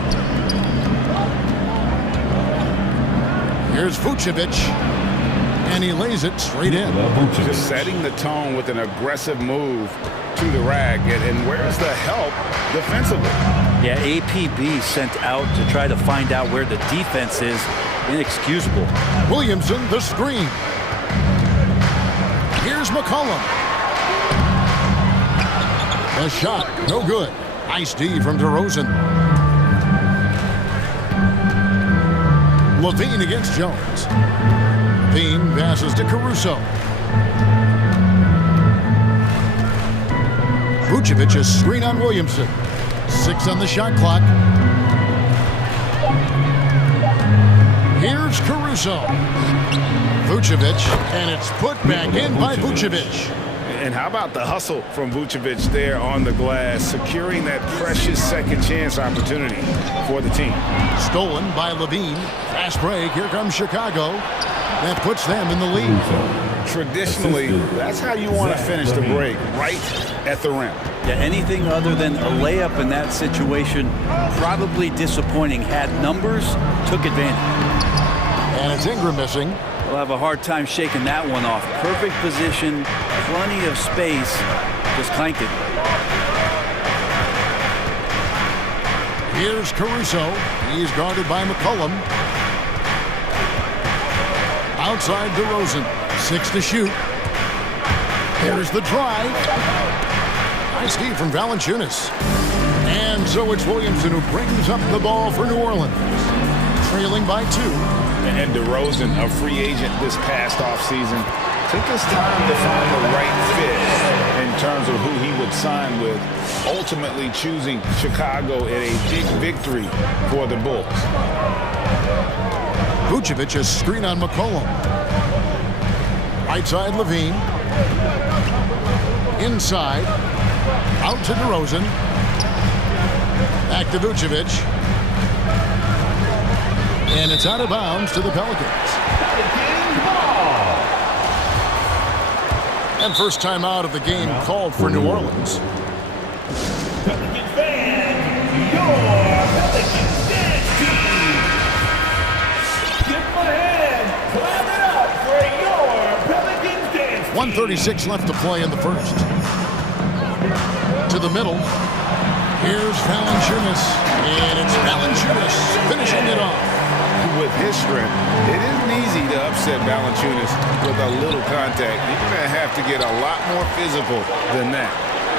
Here's Vucevic, and he lays it straight in. Just setting the tone with an aggressive move to the rag. And where's the help defensively? Yeah, APB sent out to try to find out where the defense is. Inexcusable. Williamson, the screen. Here's McCollum. The shot, no good. Nice D from DeRozan. LaVine against Jones. LaVine passes to Caruso. Vucevic's screen on Williamson. 6 on the shot clock. Here's Caruso. Vucevic, and it's put back in by Vucevic. And how about the hustle from Vucevic there on the glass, securing that precious second chance opportunity for the team. Stolen by LaVine. Fast break. Here comes Chicago. That puts them in the lead. Traditionally, that's how you want to finish the break, right at the rim. Yeah, anything other than a layup in that situation, probably disappointing. Had numbers, took advantage. And it's Ingram missing. We'll have a hard time shaking that one off. Perfect position, plenty of space, just clanked it. Here's Caruso. He's guarded by McCollum. Outside DeRozan. 6 to shoot. Here's the drive. Nice D from Valanciunas. And so it's Williamson who brings up the ball for New Orleans. Trailing by 2. And DeRozan, a free agent this past offseason, took his time to find the right fit in terms of who he would sign with, ultimately choosing Chicago in a big victory for the Bulls. Vucevic is screen on McCollum. Right side LaVine. Inside. Out to DeRozan. Back to Vucevic. And it's out of bounds to the Pelicans. And first time out of the game called for New Orleans. Pelicans fans, your Pelicans dance team. Give them a hand, clap it up for your Pelicans dance team. 1:36 left to play in the first. To the middle. Here's Valanciunas. And it's Valanciunas finishing it off. With his strength, it isn't easy to upset Valanciunas with a little contact. You're going to have to get a lot more physical than that.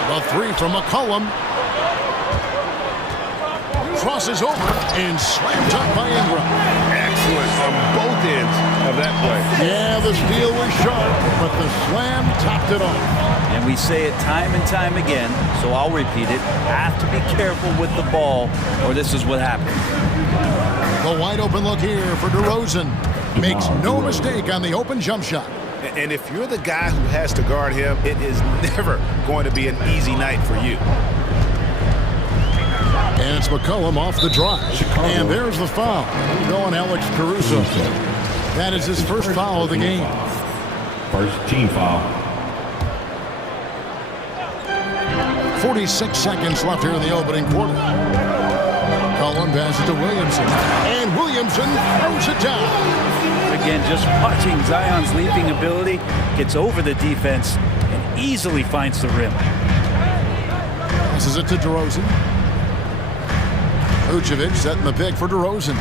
The 3 from McCollum. Crosses over and slammed up by Ingram. Excellent on both ends of that play. Yeah, the steal was sharp, but the slam topped it off. And we say it time and time again, so I'll repeat it. Have to be careful with the ball, or this is what happens. The wide open look here for DeRozan. Makes no mistake on the open jump shot. And if you're the guy who has to guard him, it is never going to be an easy night for you. And it's McCollum off the drive. And there's the foul. Going Alex Caruso. That is his first foul of the game. First team foul. 46 seconds left here in the opening quarter. McCollum passes to Williamson. And Williamson throws it down. Again, just watching Zion's leaping ability, gets over the defense and easily finds the rim. Passes it to DeRozan. Vucevic setting the pick for DeRozan.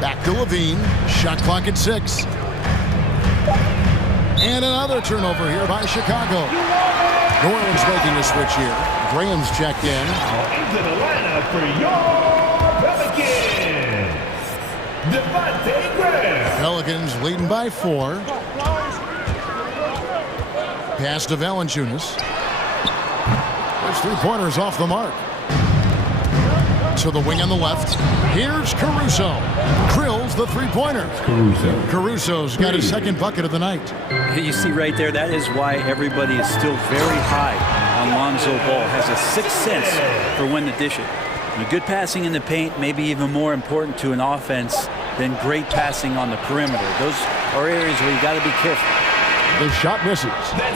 Back to Levine. Shot clock at 6. And another turnover here by Chicago. New Orleans making a switch here. Graham's checked in. Into the lineup for your Pelicans, Devontae Graham. Pelicans leading by 4. Pass to Valanciunas. There's three-pointers off the mark. To the wing on the left. Here's Caruso. Drills the three-pointer. Caruso's got his second bucket of the night. You see right there, that is why everybody is still very high on Lonzo Ball. Has a sixth sense for when to dish it. And good passing in the paint may be even more important to an offense than great passing on the perimeter. Those are areas where you got to be careful. The shot misses.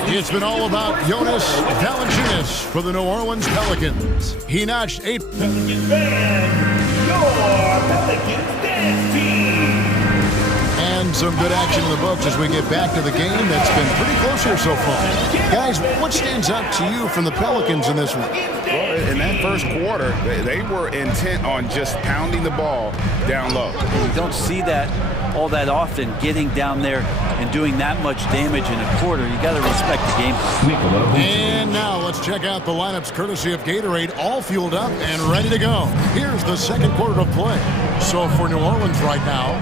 It's been all about Jonas Valanciunas for the New Orleans Pelicans. He notched 8. Pelicans band, your Pelicans dance team. And some good action in the books as we get back to the game that's been pretty close here so far. Guys, what stands out to you from the Pelicans in this one? Well, in that first quarter, they were intent on just pounding the ball down low. You don't see that all that often, getting down there and doing that much damage in a quarter. You got to respect the game. And now let's check out the lineups courtesy of Gatorade, all fueled up and ready to go. Here's the second quarter of play. So for New Orleans right now,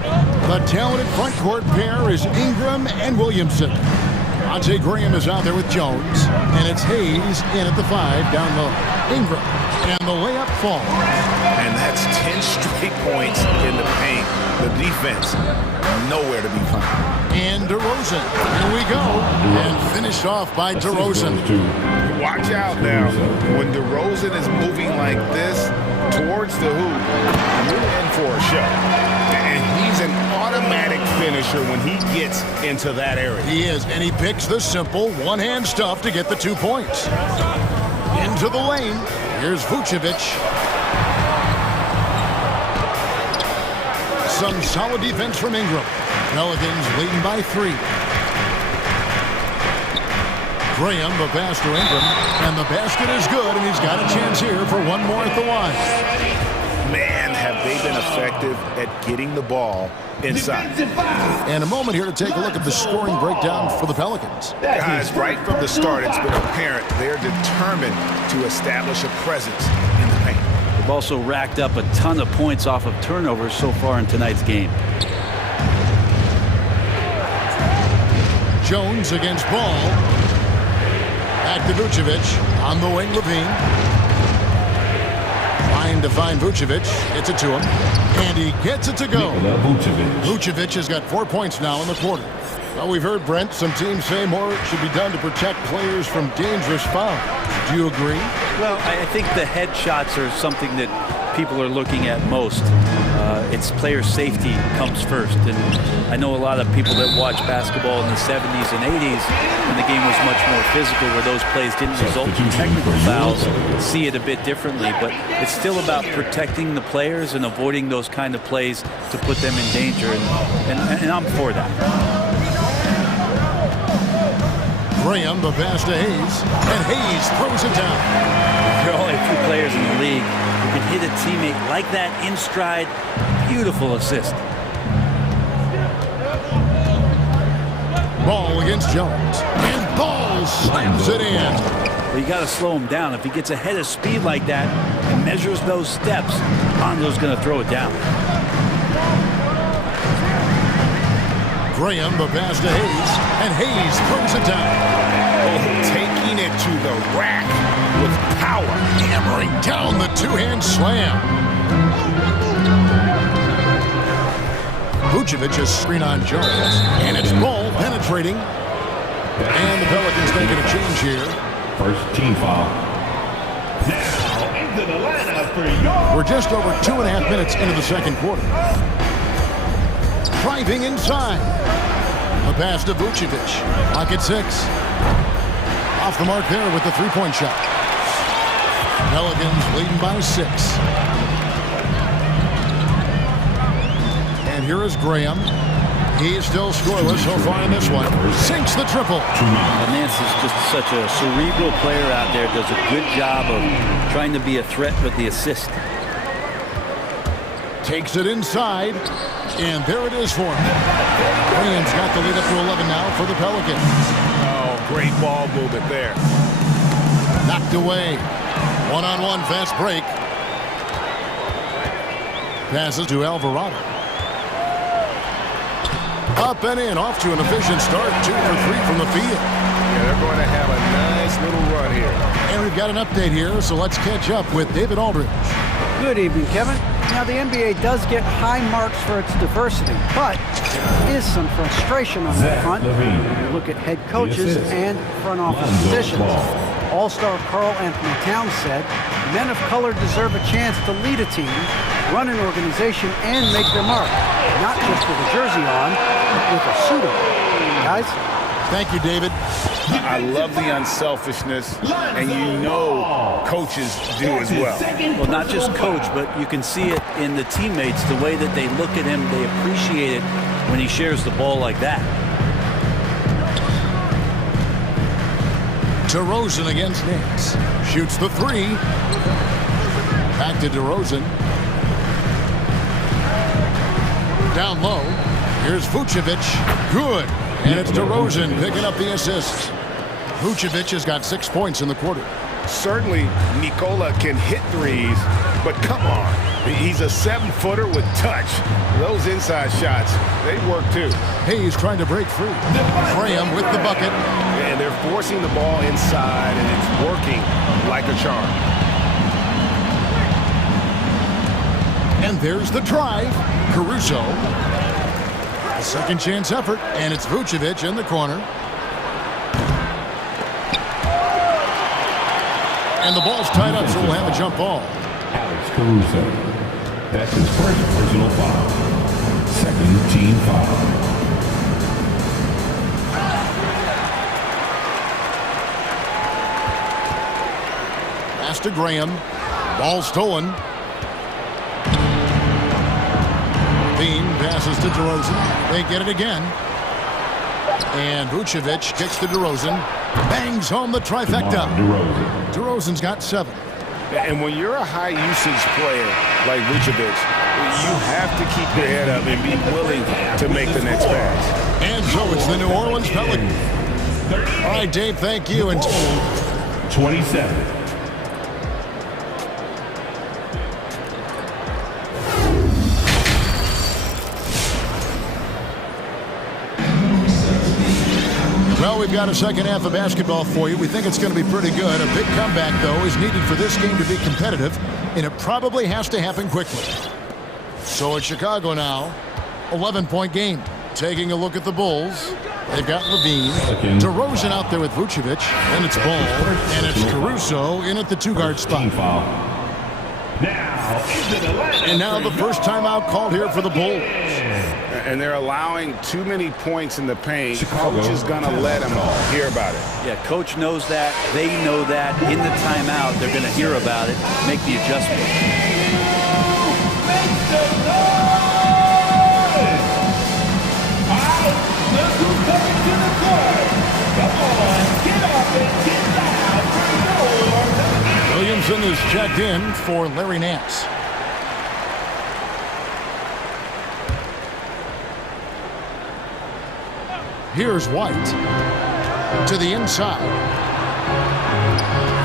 the talented front court pair is Ingram and Williamson. Devontae Graham is out there with Jones, and it's Hayes in at the 5 down low. Ingram, and the layup falls. And that's 10 straight points in the paint. The defense, nowhere to be found. And DeRozan, here we go, and finished off by DeRozan. Watch out now. When DeRozan is moving like this towards the hoop, you're in for a show. And he's an automatic finisher when he gets into that area. He is, and he picks the simple one-hand stuff to get the 2 points. Into the lane. Here's Vucevic. Some solid defense from Ingram. Pelicans leading by 3. Graham, the pass to Ingram, and the basket is good, and he's got a chance here for one more at the line. Man, have they been effective at getting the ball inside. And a moment here to take a look at the scoring breakdown for the Pelicans. Guys, right from the start, it's been apparent they're determined to establish a presence in the paint. They've also racked up a ton of points off of turnovers so far in tonight's game. Jones against Ball. Back to Vucevic. On the wing, Levine. Trying to find Vucevic. Gets it to him. And he gets it to go. Vucevic has got 4 points now in the quarter. Well, we've heard, Brent, some teams say more should be done to protect players from dangerous fouls. Do you agree? Well, I think the head shots are something that people are looking at most. It's player safety comes first. And I know a lot of people that watch basketball in the 70s and 80s when the game was much more physical, where those plays didn't result in technical fouls, see it a bit differently. But it's still about protecting the players and avoiding those kind of plays to put them in danger. And I'm for that. Graham, the pass to Hayes, and Hayes throws it down. There are only a few players in the league who can hit a teammate like that in stride. Beautiful assist. Ball against Jones, and Ball slams it in. Well, you got to slow him down. If he gets ahead of speed like that and measures those steps, Lonzo's going to throw it down. Graham, the pass to Hayes, and Hayes throws it down. Oh, taking it to the rack with power. Hammering down the two-hand slam. Vucevic is screen on Jones. And it's ball penetrating. And the Pelicans making a change here. First team foul. Now into the lineup for your... We're just over 2.5 minutes into the second quarter. Driving inside. The pass to Vucevic. Clock at 6. Off the mark there with the three-point shot. Pelicans leading by 6. And here is Graham. He's still scoreless so far in this one. Sinks the triple. Nance is just such a cerebral player out there. Does a good job of trying to be a threat with the assist. Takes it inside. And there it is for him. Graham's got the lead up to 11 now for the Pelicans. Oh, great ball movement there. Knocked away. One-on-one fast break. Passes to Alvarado. Up and in, off to an efficient start. 2 for 3 from the field. Yeah, they're going to have a nice little run here. And we've got an update here, so let's catch up with David Aldridge. Good evening, Kevin. Now, the NBA does get high marks for its diversity, but there is some frustration on that front. When you look at head coaches and front office positions. All-star Karl Anthony Towns said, men of color deserve a chance to lead a team, run an organization, and make their mark. Not just with a jersey on, but with a suit on. Guys? Thank you, David. I love the unselfishness, and you know coaches do as well. Well, not just coach, but you can see it in the teammates, the way that they look at him, they appreciate it when he shares the ball like that. DeRozan against Nance. Shoots the 3. Back to DeRozan. Down low. Here's Vucevic. Good. And it's DeRozan picking up the assist. Vucevic has got 6 points in the quarter. Certainly, Nikola can hit threes, but come on. He's a 7-footer with touch. Those inside shots, they work too. Hayes trying to break free. Graham with the bucket. And they're forcing the ball inside, and it's working like a charm. And there's the drive. Caruso. A second chance effort, and it's Vucevic in the corner. And the ball's tied up, so we'll have a jump ball. Alex Caruso. That's his first personal foul. Second team foul. Pass to Graham. Ball stolen. Bean passes to DeRozan. They get it again. And Vucevic kicks to DeRozan. Bangs home the trifecta. DeRozan's got 7. And when you're a high-usage player like Vucevic, you have to keep your head up and be willing to make the next pass. And so it's the New Orleans Pelicans. All right, Dave, thank you. And 27. Well, we've got a second half of basketball for you. We think it's going to be pretty good. A big comeback, though, is needed for this game to be competitive, and it probably has to happen quickly. So it's Chicago now, 11-point game. Taking a look at the Bulls. They've got Levine. DeRozan out there with Vucevic. And it's Ball. And it's Caruso in at the 2-guard spot. And now the first timeout called here for the Bulls. And they're allowing too many points in the paint. Coach is going to let them hear about it. Yeah, coach knows that. They know that. In the timeout, they're going to hear about it, make the adjustment. Make some noise! Look who's coming to the court. Come on, get up and get down for your... Williamson is checked in for Larry Nance. Here's White to the inside.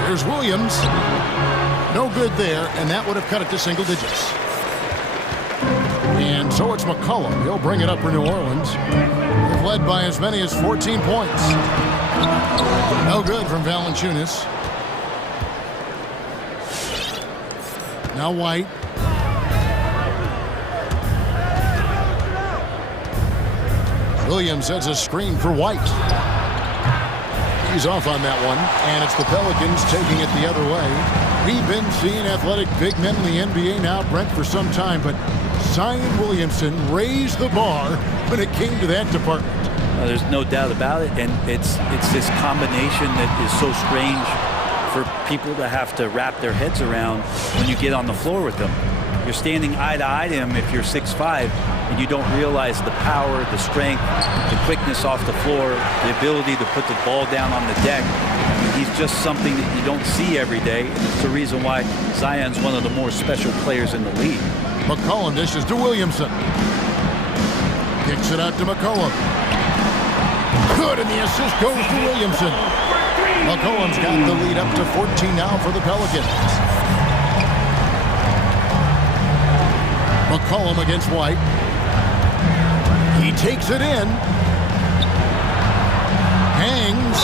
Here's Williams. No good there, and that would have cut it to single digits. And so it's McCollum. He'll bring it up for New Orleans. They've led by as many as 14 points. No good from Valanciunas. Now White. Williams sets a screen for White. He's off on that one, and it's the Pelicans taking it the other way. We've been seeing athletic big men in the NBA now, Brent, for some time, but Zion Williamson raised the bar when it came to that department. There's no doubt about it, and it's this combination that is so strange for people to have to wrap their heads around when you get on the floor with them. You're standing eye to eye to him if you're 6'5", and you don't realize the power, the strength, the quickness off the floor, the ability to put the ball down on the deck. I mean, he's just something that you don't see every day, and it's the reason why Zion's one of the more special players in the league. McCollum dishes to Williamson. Kicks it out to McCollum. Good, and the assist goes to Williamson. McCollum's got the lead up to 14 now for the Pelicans. McCollum against White. He takes it in. Hangs.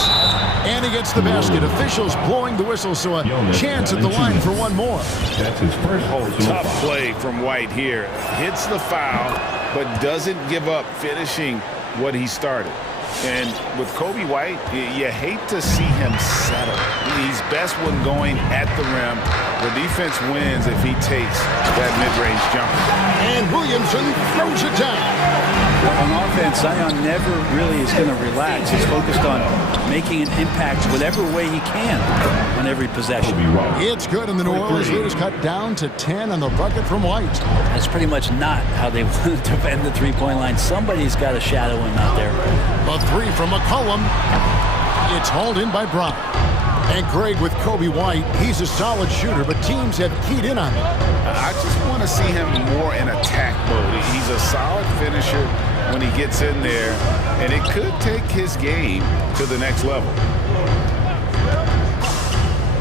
And he gets the basket. Officials blowing the whistle, so a chance at the line for one more. That's his first Tough play from White here. Hits the foul, but doesn't give up finishing what he started. And with Kobe White, you hate to see him settle. He's best when going at the rim. The defense wins if he takes that mid-range jumper. And Williamson throws it down. On offense, Zion never really is going to relax. He's focused on making an impact whatever way he can on every possession. It's good, and the New Orleans lead is cut down to 10 on the bucket from White. That's pretty much not how they want to defend the three-point line. Somebody's got to shadow him out there. A three from McCollum. It's hauled in by Brown. And Greg, with Kobe White, he's a solid shooter, but teams have keyed in on him. I just want to see him more in attack mode. He's a solid finisher when he gets in there, and it could take his game to the next level.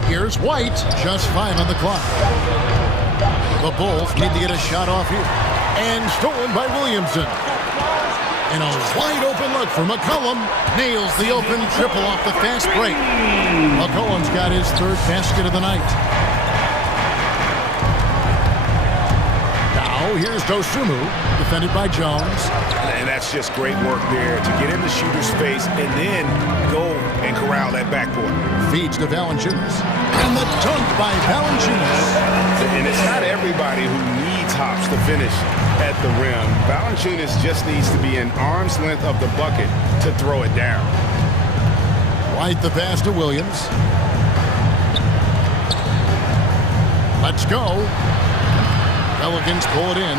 Here's White, just 5 on the clock. The Bulls need to get a shot off here. And stolen by Williamson. And a wide-open look for McCollum. Nails the open triple off the fast break. McCollum's got his third basket of the night. Now, here's Dosunmu, defended by Jones. And that's just great work there to get in the shooter's face and then go and corral that backboard. Feeds to Valanciunas. And the dunk by Valanciunas. And it's not everybody who needs hops to finish at the rim. Valanciunas just needs to be an arm's length of the bucket to throw it down. White the pass to Williams. Let's go. Pelicans pull it in.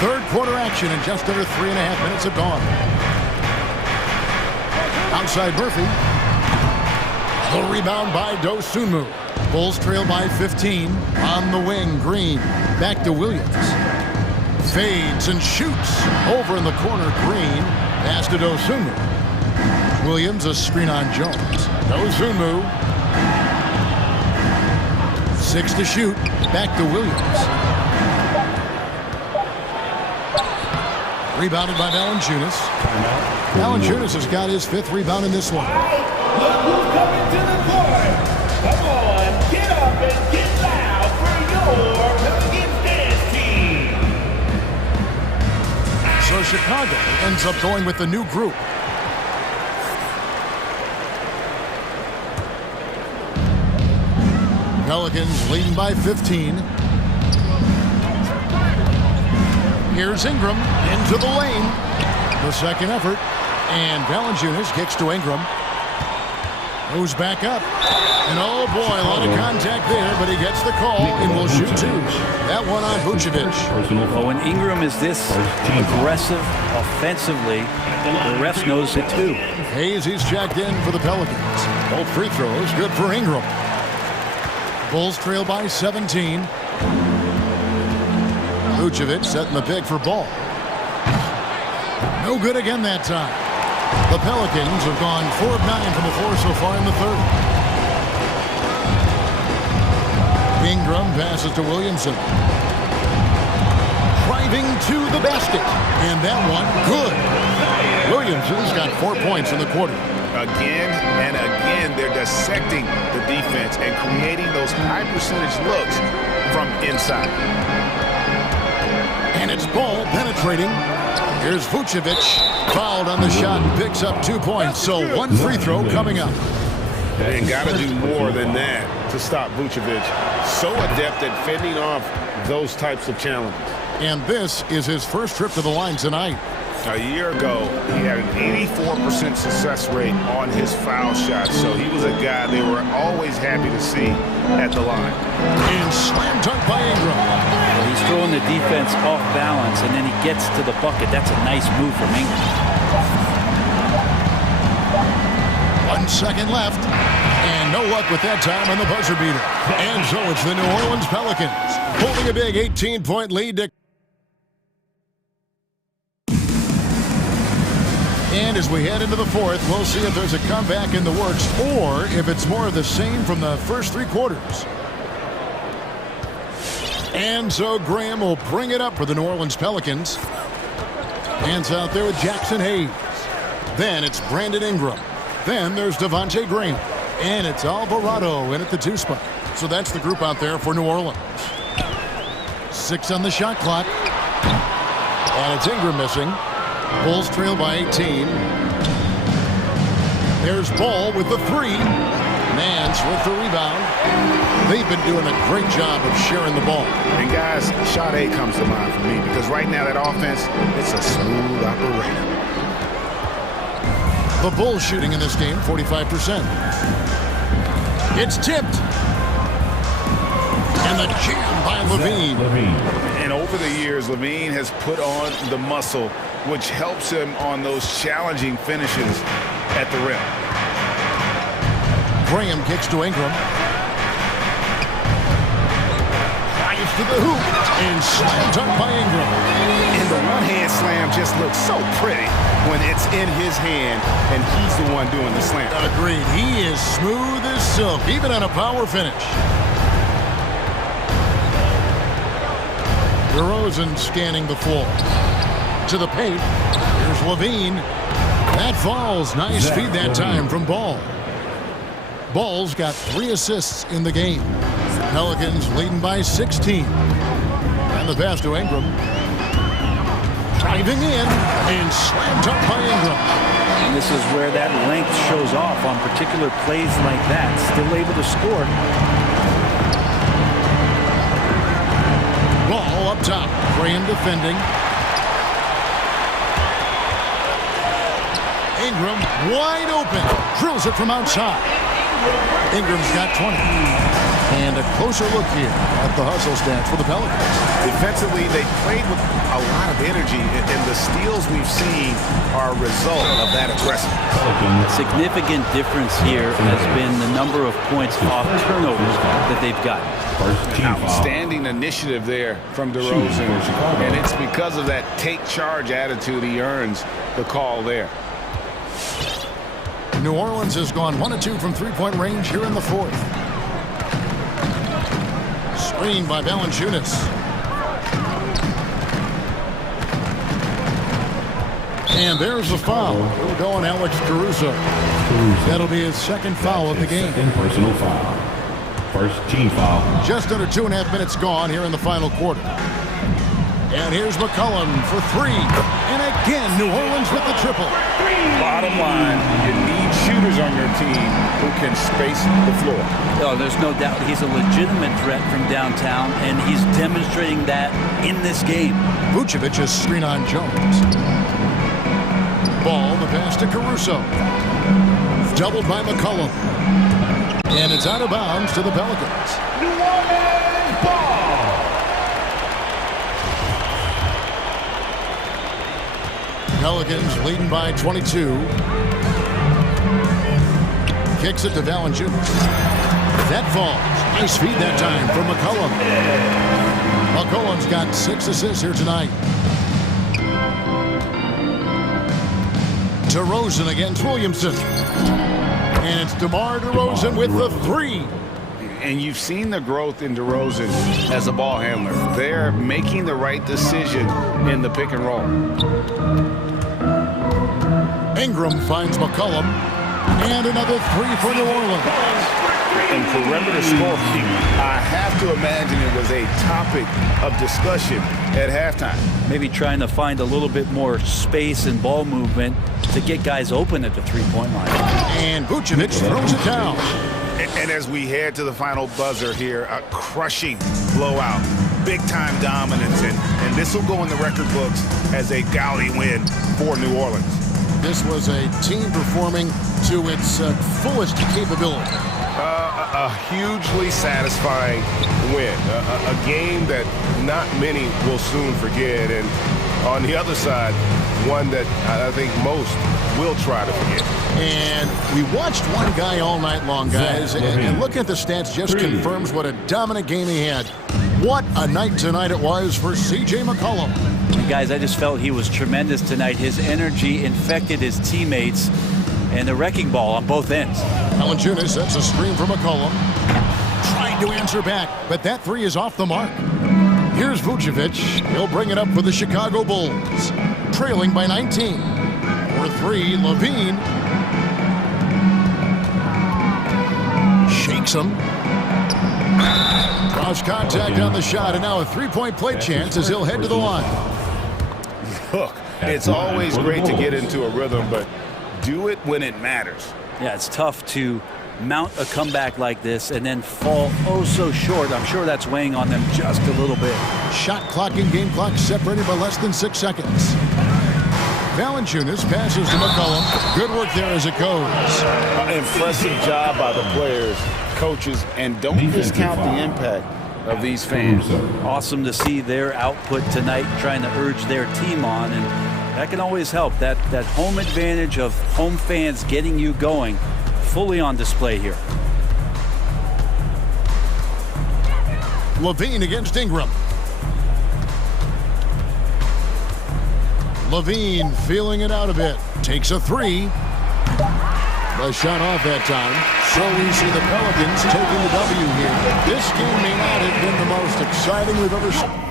Third quarter action in just under 3.5 minutes have gone. Outside Murphy. The rebound by Dosunmu. Bulls trail by 15. On the wing, Green. Back to Williams. Fades and shoots. Over in the corner, Green. Pass to Dosunmu. Williams, a screen on Jones. Dosunmu. 6 to shoot. Back to Williams. Rebounded by Valanciunas. Valanciunas has got his 5th rebound in this one. Look who's coming to the court. Come on, get up and get loud for your Pelicans dance team. So Chicago ends up going with the new group. Pelicans leading by 15. Here's Ingram into the lane. The second effort. And Valanciunas kicks to Ingram. Goes back up. And oh boy, a lot of contact there, but he gets the call and will shoot 2. That one on Vucevic. Well, when Ingram is this aggressive offensively, the refs notice it too. Hayes, he's checked in for the Pelicans. Both free throws, good for Ingram. Bulls trail by 17. Vucevic setting the pick for Ball. No good again that time. The Pelicans have gone 4 of 9 from the floor so far in the third. Ingram passes to Williamson. Driving to the basket. And that one, good. Williamson's got 4 points in the quarter. Again and again, they're dissecting the defense and creating those high percentage looks from inside. And it's ball penetrating. Here's Vucevic, fouled on the shot and picks up 2 points. So 1 free throw coming up. And got to do more than that to stop Vucevic. So adept at fending off those types of challenges. And this is his first trip to the line tonight. A year ago, he had an 84% success rate on his foul shots. So he was a guy they were always happy to see at the line. And slam dunk by Ingram. He's throwing the defense off balance, and then he gets to the bucket. That's a nice move from Ingram. 1 second left. And no luck with that time on the buzzer beater. And so it's the New Orleans Pelicans holding a big 18-point lead to... And as we head into the fourth, we'll see if there's a comeback in the works or if it's more of the same from the first 3 quarters. And so Graham will bring it up for the New Orleans Pelicans. Hands out there with Jackson Hayes. Then it's Brandon Ingram. Then there's Devontae Graham. And it's Alvarado in at the 2 spot. So that's the group out there for New Orleans. 6 on the shot clock. And it's Ingram missing. Bulls trail by 18. There's Ball with the 3. Nance with the rebound. They've been doing a great job of sharing the ball. And guys, shot A comes to mind for me because right now that offense, it's a smooth operation. The Bulls shooting in this game, 45%. It's tipped. And the jam by Levine. And over the years, Levine has put on the muscle, which helps him on those challenging finishes at the rim. Graham kicks to Ingram. Drives to the hoop. And slam dunk by Ingram. And the one-hand slam just looks so pretty when it's in his hand and he's the one doing the slam. Agreed. He is smooth as silk, even on a power finish. DeRozan scanning the floor. To the paint. Here's Levine. That falls. Nice feed that time from Ball. Ball's got 3 assists in the game. Pelicans leading by 16. And the pass to Ingram. Driving in. And slammed up by Ingram. And this is where that length shows off on particular plays like that. Still able to score. Ball up top. Graham defending. Ingram wide open. Drills it from outside. Ingram's got 20. And a closer look here at the hustle stats for the Pelicans. Defensively, they played with a lot of energy, and the steals we've seen are a result of that aggressiveness. A significant difference here has been the number of points off turnovers that they've gotten. Outstanding initiative there from DeRozan, and it's because of that take charge attitude he earns the call there. New Orleans has gone 1 of 2 from 3-point range here in the fourth. Screen by Valanciunas. And there's the foul. We'll go on Alex Caruso. That'll be his 2nd foul of the game. Personal foul. First team foul. Just under 2.5 minutes gone here in the final quarter. And here's McCollum for 3. And again, New Orleans with the triple. Bottom line, you need shooters on your team who can space the floor. Oh, there's no doubt he's a legitimate threat from downtown, and he's demonstrating that in this game. Vucevic's screen on Jones. Ball, the pass to Caruso. Doubled by McCollum. And it's out of bounds to the Pelicans. New Orleans ball. Pelicans leading by 22. Kicks it to Valanciunas. That falls. Nice feed that time from McCollum. McCollum's got 6 assists here tonight. DeRozan against Williamson. And it's DeMar DeRozan with the 3. And you've seen the growth in DeRozan as a ball handler. They're making the right decision in the pick and roll. Ingram finds McCollum. And another 3 for New Orleans. and perimeter scoring, I have to imagine it was a topic of discussion at halftime. Maybe trying to find a little bit more space and ball movement to get guys open at the three-point line. And Vucevic throws it down. And as we head to the final buzzer here, a crushing blowout, big-time dominance, and this will go in the record books as a gaudy win for New Orleans. This was a team performing to its fullest capability. A hugely satisfying win, a game that not many will soon forget, and on the other side, one that I think most will try to forget. And we watched one guy all night long, guys, and looking at the stats just confirms what a dominant game he had. What a night tonight it was for C.J. McCollum. And guys, I just felt he was tremendous tonight. His energy infected his teammates, and the wrecking ball on both ends. Valanciunas sets a screen for McCollum. Trying to answer back, but that three is off the mark. Here's Vucevic. He'll bring it up for the Chicago Bulls. Trailing by 19. For three, Levine. Shakes him. Cross contact on the shot, and now a three-point play chance as he'll head to the line. Look, it's always great to get into a rhythm, but do it when it matters. Yeah, it's tough to mount a comeback like this and then fall oh so short. I'm sure that's weighing on them just a little bit. Shot clock and game clock separated by less than 6 seconds. Valanciunas passes to McCollum. Good work there as it goes. Impressive job by the players, coaches, and don't discount the impact of these fans. Awesome to see their output tonight, trying to urge their team on, and that can always help. That home advantage of home fans getting you going, fully on display here. Levine against Ingram. Levine feeling it out a bit. Takes a three. The shot off that time. So we see the Pelicans taking the W here. This game may not have been the most exciting we've ever seen.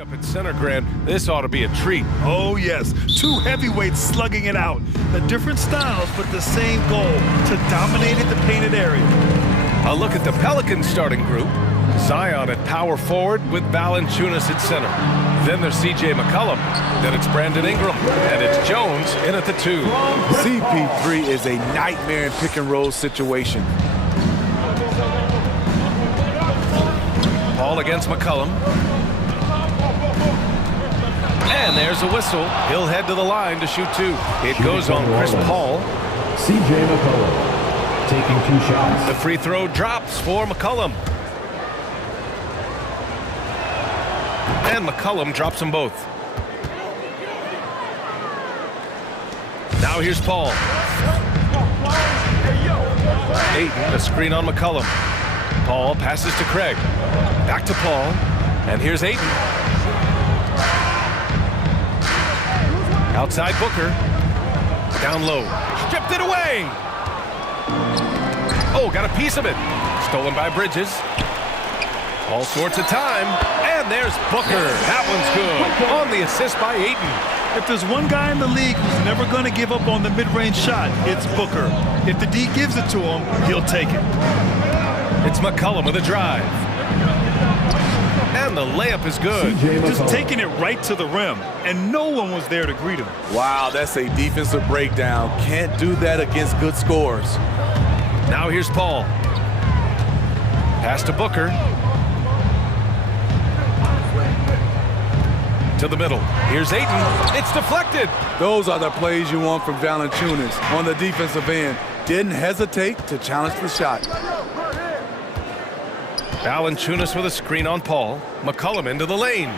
Up at center, Grant. This ought to be a treat. Oh, yes. Two heavyweights slugging it out. The different styles, but the same goal, to dominate the painted area. A look at the Pelicans starting group. Zion at power forward with Valanciunas at center. Then there's C.J. McCollum. Then it's Brandon Ingram. And it's Jones in at the 2. CP3 is a nightmare in pick and roll situation. Paul against McCollum. And there's a whistle. He'll head to the line to shoot 2. It goes on Chris Paul. C.J. McCollum taking 2 shots. The free throw drops for McCollum. And McCollum drops them both. Now here's Paul. Ayton, a screen on McCollum. Paul passes to Craig. Back to Paul. And here's Ayton. Outside Booker. Down low. Stripped it away. Oh, got a piece of it. Stolen by Bridges. All sorts of time. And there's Booker. That one's good. On the assist by Ayton. If there's one guy in the league who's never going to give up on the mid-range shot, it's Booker. If the D gives it to him, he'll take it. It's McCollum with a drive. And the layup is good. Just taking it right to the rim, and no one was there to greet him. Wow, that's a defensive breakdown. Can't do that against good scores. Now here's Paul. Pass to Booker. To the middle. Here's Ayton. It's deflected. Those are the plays you want from Valanciunas on the defensive end. Didn't hesitate to challenge the shot. Valanciunas with a screen on Paul. McCollum into the lane.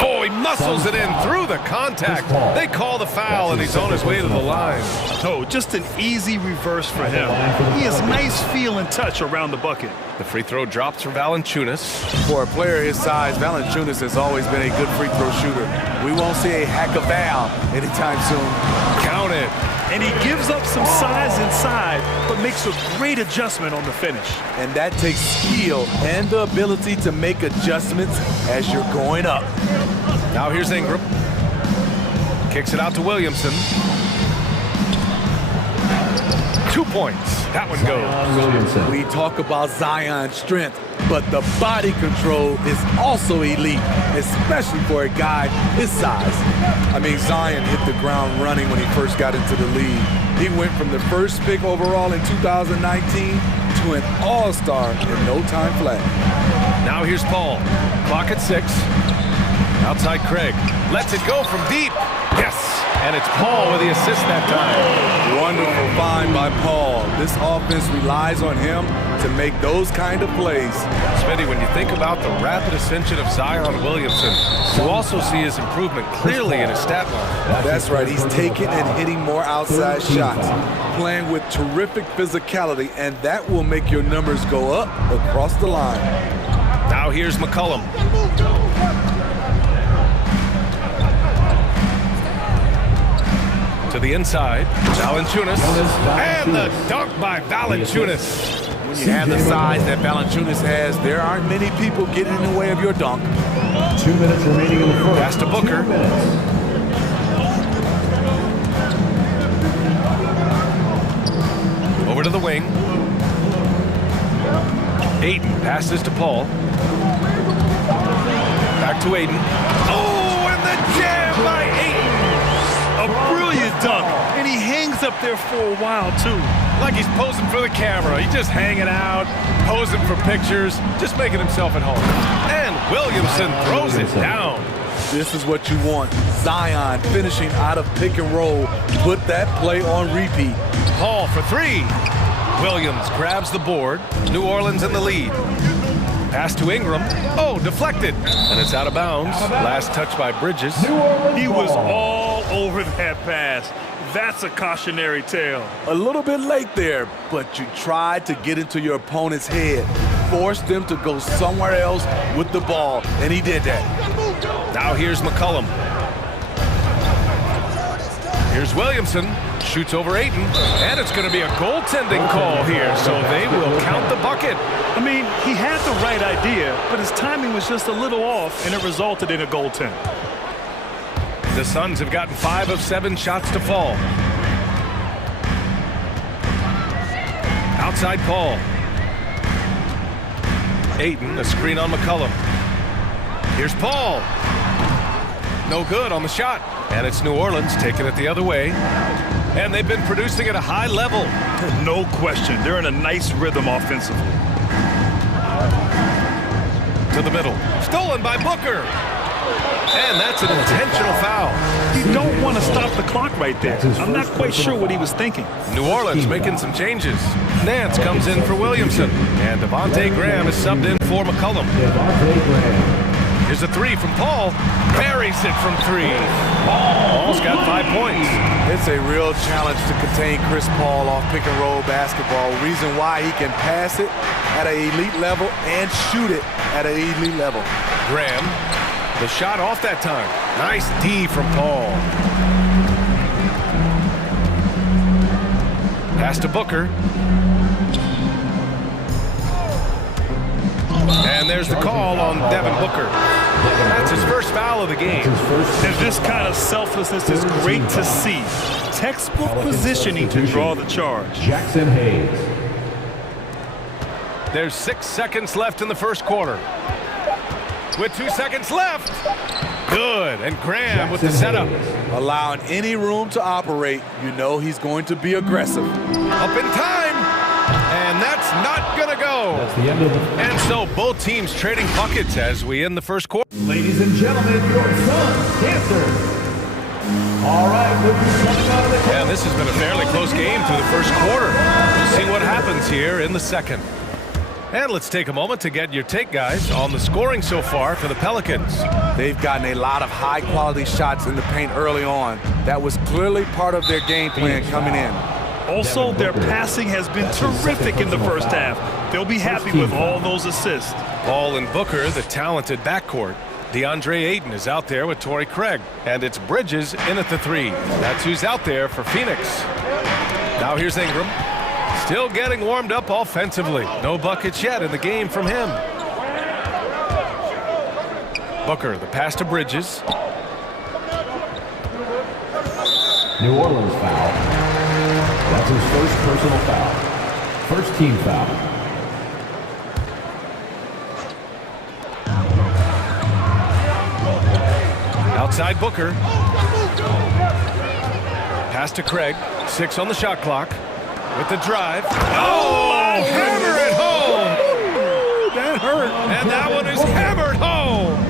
Oh, he muscles it in through the contact. They call the foul, and he's on his way to the line. Oh, just an easy reverse for him. He has nice feel and touch around the bucket. The free throw drops for Valanciunas. For a player his size, Valanciunas has always been a good free throw shooter. We won't see a hack of Val anytime soon. Count it. And he gives up some size inside, but makes a great adjustment on the finish. And that takes skill and the ability to make adjustments as you're going up. Now here's Ingram. Kicks it out to Williamson. 2 points. That one goes. We talk about Zion's strength, but the body control is also elite, especially for a guy his size. I mean, Zion hit the ground running when he first got into the league. He went from the first pick overall in 2019 to an all-star in no time flat. Now here's Paul. Clock at 6. Outside Craig. Lets it go from deep. Yes. And it's Paul with the assist that time. Wonderful find by Paul. This offense relies on him to make those kind of plays. Smitty, when you think about the rapid ascension of Zion Williamson, you also see his improvement clearly in his stat line. That's right. He's taking and hitting more outside shots, playing with terrific physicality, and that will make your numbers go up across the line. Now here's McCollum. To the inside, Valanciunas, and the dunk by Valanciunas. When you have the size that Valanciunas has, there aren't many people getting in the way of your dunk. 2 minutes remaining in the first. Pass to Booker. Over to the wing. Ayton passes to Paul. Back to Ayton. Oh, and the jam by Ayton. A brilliant dunk, and he hangs up there for a while, too. Like he's posing for the camera. He's just hanging out, posing for pictures, just making himself at home. And Williamson throws it down. This is what you want. Zion finishing out of pick and roll. Put that play on repeat. Paul for 3. Williams grabs the board. New Orleans in the lead. Pass to Ingram. Oh, deflected. And it's out of bounds. Last touch by Bridges. He was all over that pass. That's a cautionary tale. A little bit late there, but you tried to get into your opponent's head. Force them to go somewhere else with the ball, and he did that. Now here's McCollum. Here's Williamson, shoots over Ayton, and it's going to be a goaltending call here, so they will count the bucket. I mean, he had the right idea, but his timing was just a little off, and it resulted in a goaltend. The Suns have gotten 5 of 7 shots to fall. Outside Paul. Ayton, a screen on McCollum. Here's Paul. No good on the shot. And it's New Orleans taking it the other way. And they've been producing at a high level. No question. They're in a nice rhythm offensively. To the middle. Stolen by Booker. And that's an intentional foul. You don't want to stop the clock right there. I'm not quite sure what he was thinking. New Orleans making some changes. Nance comes in for Williamson. And Devontae Graham is subbed in for McCollum. Here's a 3 from Paul. Buries it from 3. Paul's got 5 points. It's a real challenge to contain Chris Paul off pick-and-roll basketball. Reason why he can pass it at an elite level and shoot it at an elite level. Graham, the shot off that time. Nice D from Paul. Pass to Booker. And there's the call on Devin Booker. That's his first foul of the game. And this kind of selflessness is great to see. Textbook positioning to draw the charge. Jackson Hayes. There's 6 seconds left in the first quarter. With 2 seconds left. Good. And Graham with the setup. Allowing any room to operate, you know he's going to be aggressive. Up in time. And that's not going to go. That's the end of the... And so both teams trading buckets as we end the first quarter. Ladies and gentlemen, your Suns dancers. All right, coming out of the... Yeah, this has been a fairly close game through the first quarter. We'll see what happens here in the second. And let's take a moment to get your take, guys, on the scoring so far for the Pelicans. They've gotten a lot of high-quality shots in the paint early on. That was clearly part of their game plan coming in. Also, their passing has been terrific in the first half. They'll be happy with all those assists. Ball and Booker, the talented backcourt. DeAndre Ayton is out there with Torrey Craig. And it's Bridges in at the 3. That's who's out there for Phoenix. Now here's Ingram. Still getting warmed up offensively. No buckets yet in the game from him. Booker, the pass to Bridges. New Orleans foul. That's his first personal foul. First team foul. Outside Booker. Pass to Craig. 6 on the shot clock. With the drive. Oh, hammer it home. That hurt. And that one is hammered home.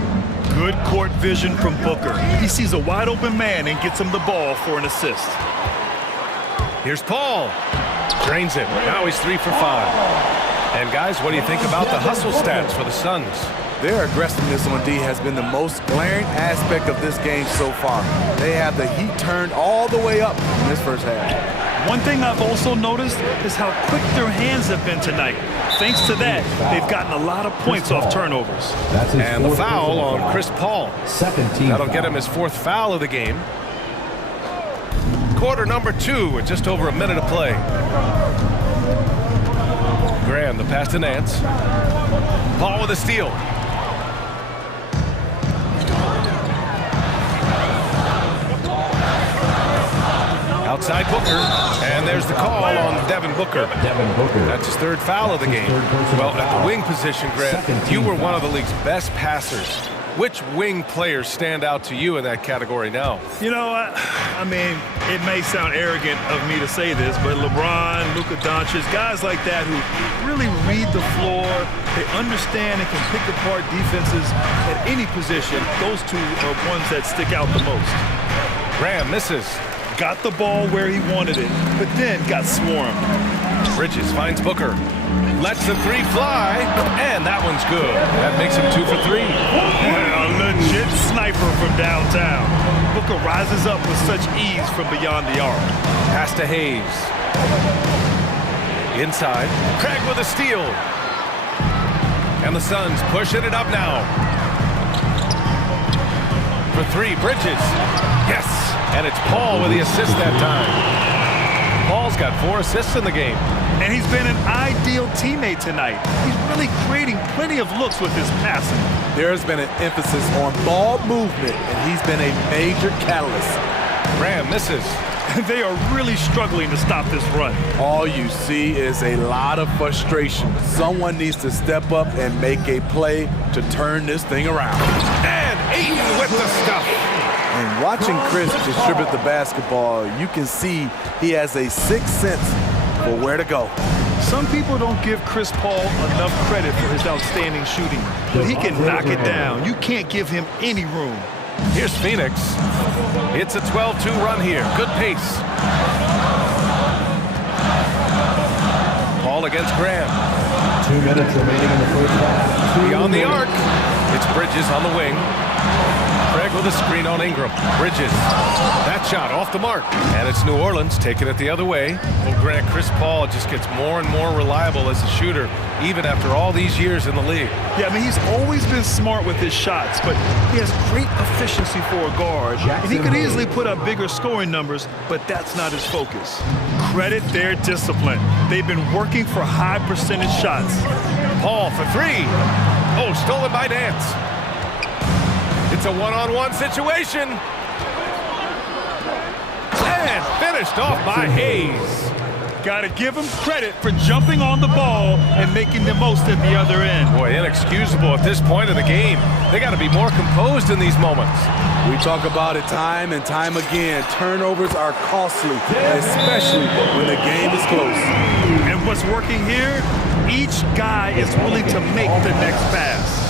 Good court vision from Booker. He sees a wide open man and gets him the ball for an assist. Here's Paul. Drains it. Now he's 3 for 5. And guys, what do you think about the hustle stats for the Suns? Their aggressiveness on D has been the most glaring aspect of this game so far. They have the heat turned all the way up in this first half. One thing I've also noticed is how quick their hands have been tonight. Thanks to that, they've gotten a lot of points off turnovers. And the foul on Chris Paul. Second team That'll foul. get him his 4th foul of the game. Quarter number 2 with just over a minute to play. Graham, the pass to Nance. Paul with a steal. Outside Booker, and there's the call on Devin Booker. Devin Booker. That's his 3rd foul of the game. Well, at the wing position, Grant, you were one of the league's best passers. Which wing players stand out to you in that category now? You know, I mean, it may sound arrogant of me to say this, but LeBron, Luka Doncic, guys like that who really read the floor, they understand and can pick apart defenses at any position. Those two are ones that stick out the most. Graham misses. Got the ball where he wanted it, but then got swarmed. Bridges finds Booker. Lets the 3 fly, and that one's good. That makes him 2 for 3. A legit sniper from downtown. Booker rises up with such ease from beyond the arc. Pass to Hayes. Inside, Craig with a steal. And the Suns pushing it up now. For 3, Bridges. Yes! And it's Paul with the assist that time. Paul's got 4 assists in the game. And he's been an ideal teammate tonight. He's really creating plenty of looks with his passing. There's been an emphasis on ball movement, and he's been a major catalyst. Graham misses. They are really struggling to stop this run. All you see is a lot of frustration. Someone needs to step up and make a play to turn this thing around. And Ayton with the stuff. And watching Chris distribute the basketball, you can see he has a sixth sense for where to go. Some people don't give Chris Paul enough credit for his outstanding shooting, but he can knock it down. You can't give him any room. Here's Phoenix. It's a 12-2 run here. Good pace. Paul against Graham. 2 minutes remaining in the first half. Beyond the arc. It's Bridges on the wing. Craig with a screen on Ingram. Bridges. That shot off the mark. And it's New Orleans taking it the other way. Well, Grant, Chris Paul just gets more and more reliable as a shooter, even after all these years in the league. Yeah, I mean, he's always been smart with his shots, but he has great efficiency for a guard. And he could easily put up bigger scoring numbers, but that's not his focus. Credit their discipline. They've been working for high percentage shots. Paul for 3. Oh, stolen by Dance. It's a one-on-one situation. And finished off by Hayes. Got to give him credit for jumping on the ball and making the most at the other end. Boy, inexcusable at this point of the game. They got to be more composed in these moments. We talk about it time and time again. Turnovers are costly, especially when the game is close. And what's working here? Each guy is willing to make the next pass.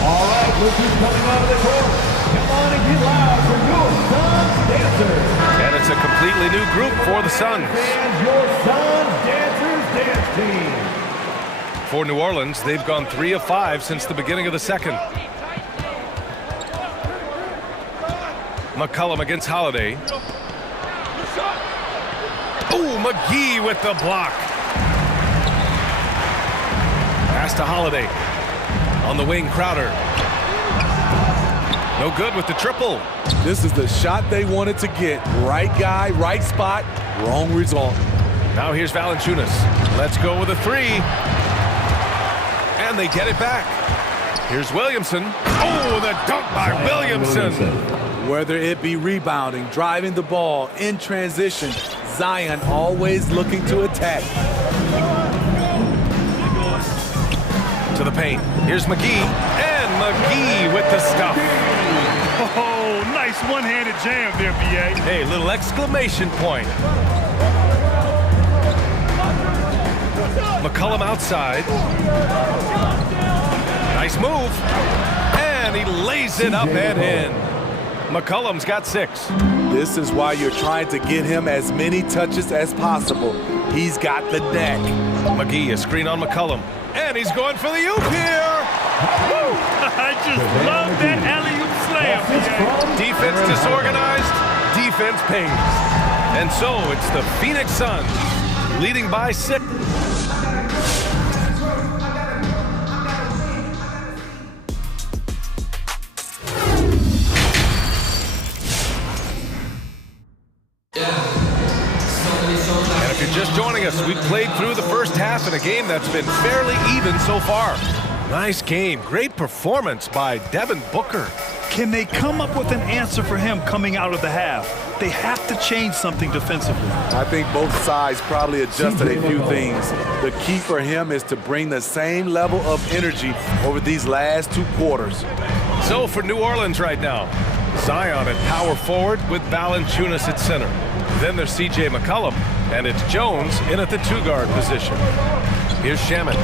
All right, look who's coming out of the court. Come on and get loud for your Suns Dancers. And it's a completely new group for the Suns. And your Suns Dancers dance team. For New Orleans, they've gone 3 of 5 since the beginning of the second. McCollum against Holiday. Oh, McGee with the block. Pass to Holiday. On the wing, Crowder. No good with the triple. This is the shot they wanted to get. Right guy, right spot, wrong result. Now here's Valanciunas. Let's go with a 3. And they get it back. Here's Williamson. Oh, the dunk by Williamson. Whether it be rebounding, driving the ball, in transition, Zion always looking to attack. To the paint. Here's McGee. And McGee with the stuff. Oh, nice one-handed jam there, B.A. Hey, little exclamation point. McCollum outside. Nice move. And he lays it up and in. McCollum's got 6. This is why you're trying to get him as many touches as possible. He's got the neck. McGee, a screen on McCollum. And he's going for the oop here. Woo! I just love that alley-oop slam. Defense disorganized, defense pays. And so it's the Phoenix Suns leading by 6. And if you're just joining us, we played through the first half in a game that's been fairly even so far. Nice game. Great performance by Devin Booker. Can they come up with an answer for him coming out of the half? They have to change something defensively. I think both sides probably adjusted a few things. The key for him is to bring the same level of energy over these last 2 quarters. So for New Orleans right now, Zion at power forward with Valanciunas at center. Then there's C.J. McCollum, and it's Jones in at the 2-guard position. Here's Shaman.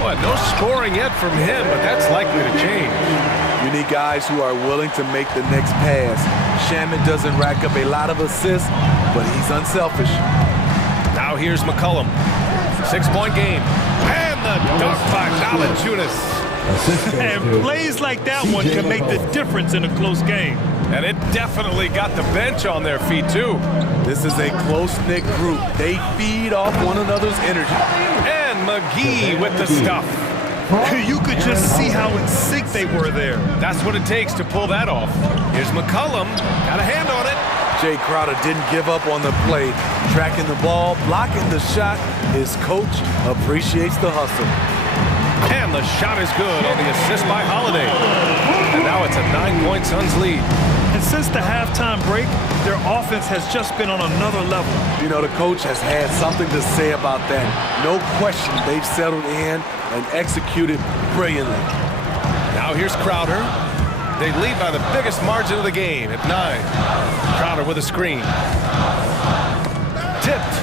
Well, no scoring yet from him, but that's likely to change. You need guys who are willing to make the next pass. Shaman doesn't rack up a lot of assists, but he's unselfish. Now here's McCollum. 6-point game. And the dunk by Valanciunas. And plays like that one can make the difference in a close game. And it definitely got the bench on their feet, too. This is a close-knit group. They feed off one another's energy. And McGee with the stuff. You could just see how in sync they were there. That's what it takes to pull that off. Here's McCollum. Got a hand on it. Jay Crowder didn't give up on the play, tracking the ball, blocking the shot. His coach appreciates the hustle. And the shot is good on the assist by Holiday. And now it's a 9-point Suns lead. And since the halftime break, their offense has just been on another level. You know, the coach has had something to say about that. No question, they've settled in and executed brilliantly. Now here's Crowder. They lead by the biggest margin of the game at 9. Crowder with a screen. Tipped.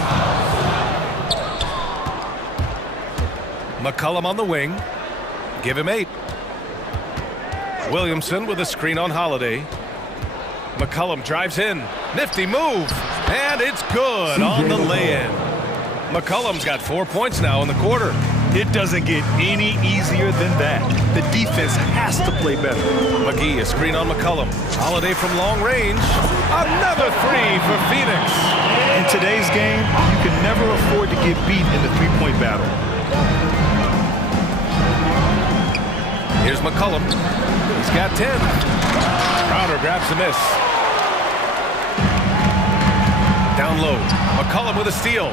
McCollum on the wing. Give him 8. Williamson with a screen on Holiday. McCollum drives in. Nifty move. And it's good on the lay-in. McCollum's got 4 points now in the quarter. It doesn't get any easier than that. The defense has to play better. McGee, a screen on McCollum. Holiday from long range. Another 3 for Phoenix. In today's game, you can never afford to get beat in the three-point battle. Here's McCollum. He's got 10. Crowder grabs the miss. Down low. McCollum with a steal.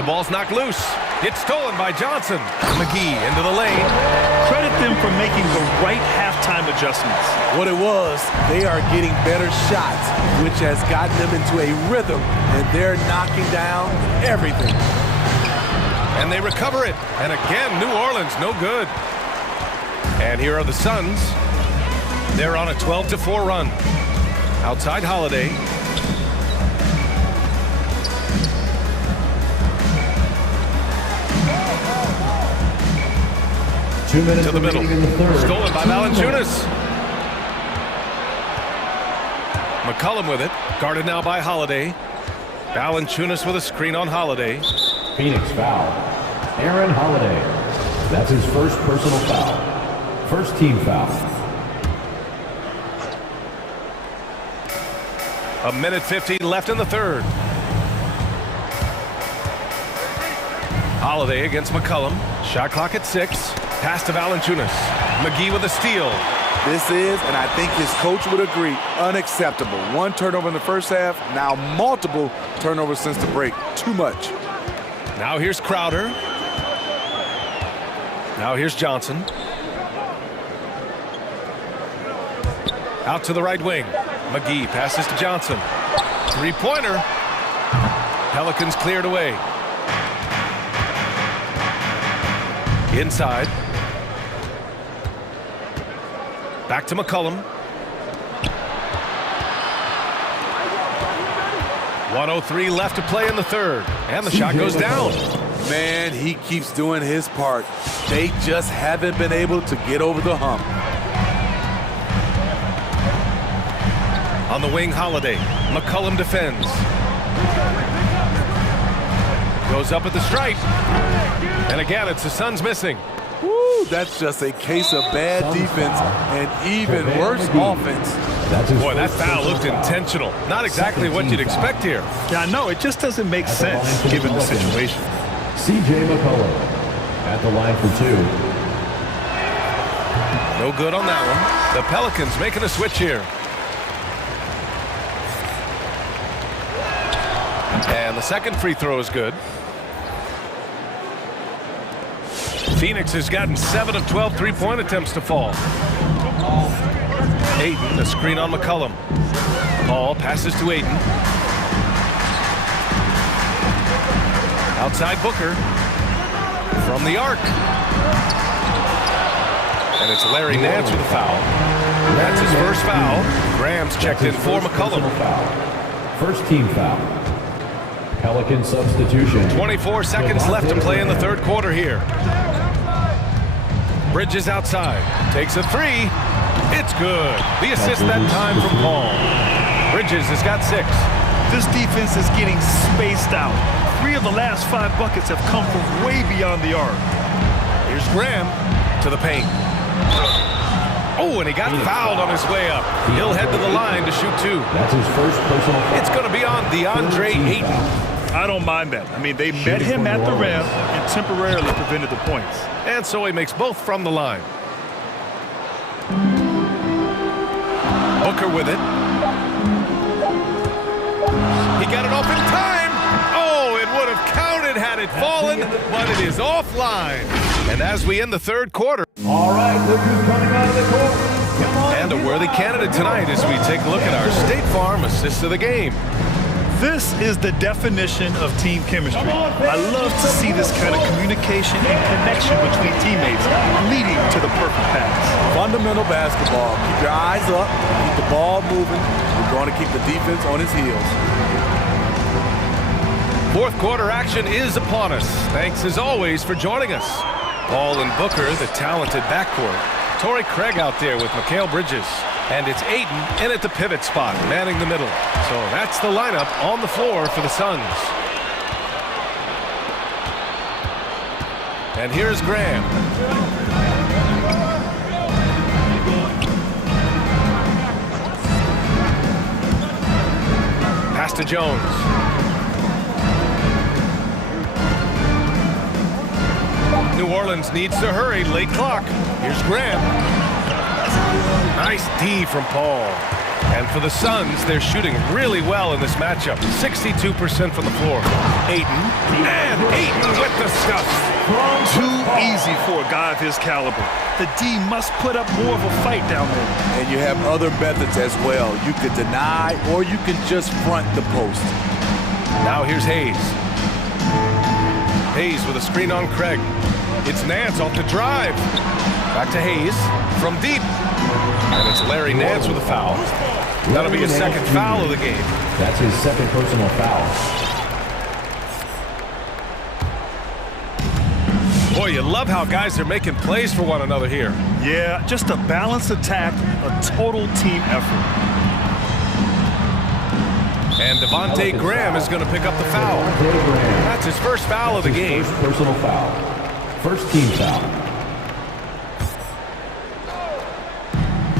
The ball's knocked loose. It's stolen by Johnson. McGee into the lane. Credit them for making the right halftime adjustments. What it was, they are getting better shots, which has gotten them into a rhythm, and they're knocking down everything. And they recover it. And again, New Orleans, no good. And here are the Suns. They're on a 12-4 run. Outside Holiday. Two minutes to the middle. Stolen by Valanciunas. McCollum with it. Guarded now by Holiday. Valanciunas with a screen on Holiday. Phoenix foul. Aaron Holiday. That's his first personal foul. First team foul. A minute 50 left in the third. Holiday against McCollum. Shot clock at 6. Pass to Valanciunas. McGee with a steal. This is, and I think his coach would agree, unacceptable. 1 turnover in the first half, now multiple turnovers since the break. Too much. Now here's Crowder. Now here's Johnson. Out to the right wing. McGee passes to Johnson. 3-pointer. Pelicans cleared away. Inside. Back to McCollum. 1:03 left to play in the third. And the shot goes down. Man, he keeps doing his part. They just haven't been able to get over the hump. On the wing, Holiday. McCollum defends. Goes up at the stripe. And again, it's the Suns missing. Woo, that's just a case of bad defense and even worse offense. Boy, that foul looked intentional. Not exactly what you'd expect here. Yeah, I know. It just doesn't make sense given the situation. C.J. McCollum at the line for 2. No good on that one. The Pelicans making a switch here. And the second free throw is good. Phoenix has gotten 7 of 12 three-point attempts to fall. Ayton, a screen on McCollum. Ball passes to Ayton. Outside Booker. From the arc. And it's Larry Nance with a foul. That's his first foul. Graham's checked in for McCollum. First team foul. Pelican substitution. 24 seconds left to play in the third quarter here. Bridges outside. Takes a 3. It's good. The assist that time from Paul. Bridges has got 6. This defense is getting spaced out. 3 of the last 5 buckets have come from way beyond the arc. Here's Graham to the paint. Oh, and he got fouled on his way up. He'll head to the line to shoot 2. That's his first personal foul. It's going to be on DeAndre Ayton. I don't mind that. I mean, they met him at the rim and temporarily prevented the points. And so he makes both from the line. Booker with it. got it off in time. Oh, it would have counted had it fallen, but it is offline. And as we end the third quarter. All right, look who's coming out of the court. Come on. And a worthy candidate tonight as we take a look at our State Farm assist of the game. This is the definition of team chemistry. I love to see this kind of communication and connection between teammates leading to the perfect pass. Fundamental basketball. Keep your eyes up, keep the ball moving. We're going to keep the defense on its heels. Fourth quarter action is upon us. Thanks as always for joining us. Paul and Booker, the talented backcourt. Torrey Craig out there with Mikal Bridges. And it's Ayton in at the pivot spot, manning the middle. So that's the lineup on the floor for the Suns. And here's Graham. Pass to Jones. New Orleans needs to hurry, late clock. Here's Graham. Nice D from Paul. And for the Suns, they're shooting really well in this matchup. 62% from the floor. Ayton. And Ayton with the stuff. Too easy for a guy of his caliber. The D must put up more of a fight down there. And you have other methods as well. You could deny or you can just front the post. Now here's Hayes. Hayes with a screen on Craig. It's Nance off the drive. Back to Hayes from deep. And it's Larry Nance with a foul. That'll be his second foul of the game. That's his second personal foul. Boy, you love how guys are making plays for one another here. Yeah, just a balanced attack, a total team effort. And Devontae Graham is going to pick up the foul. That's his first foul of the game. First personal foul. First team foul.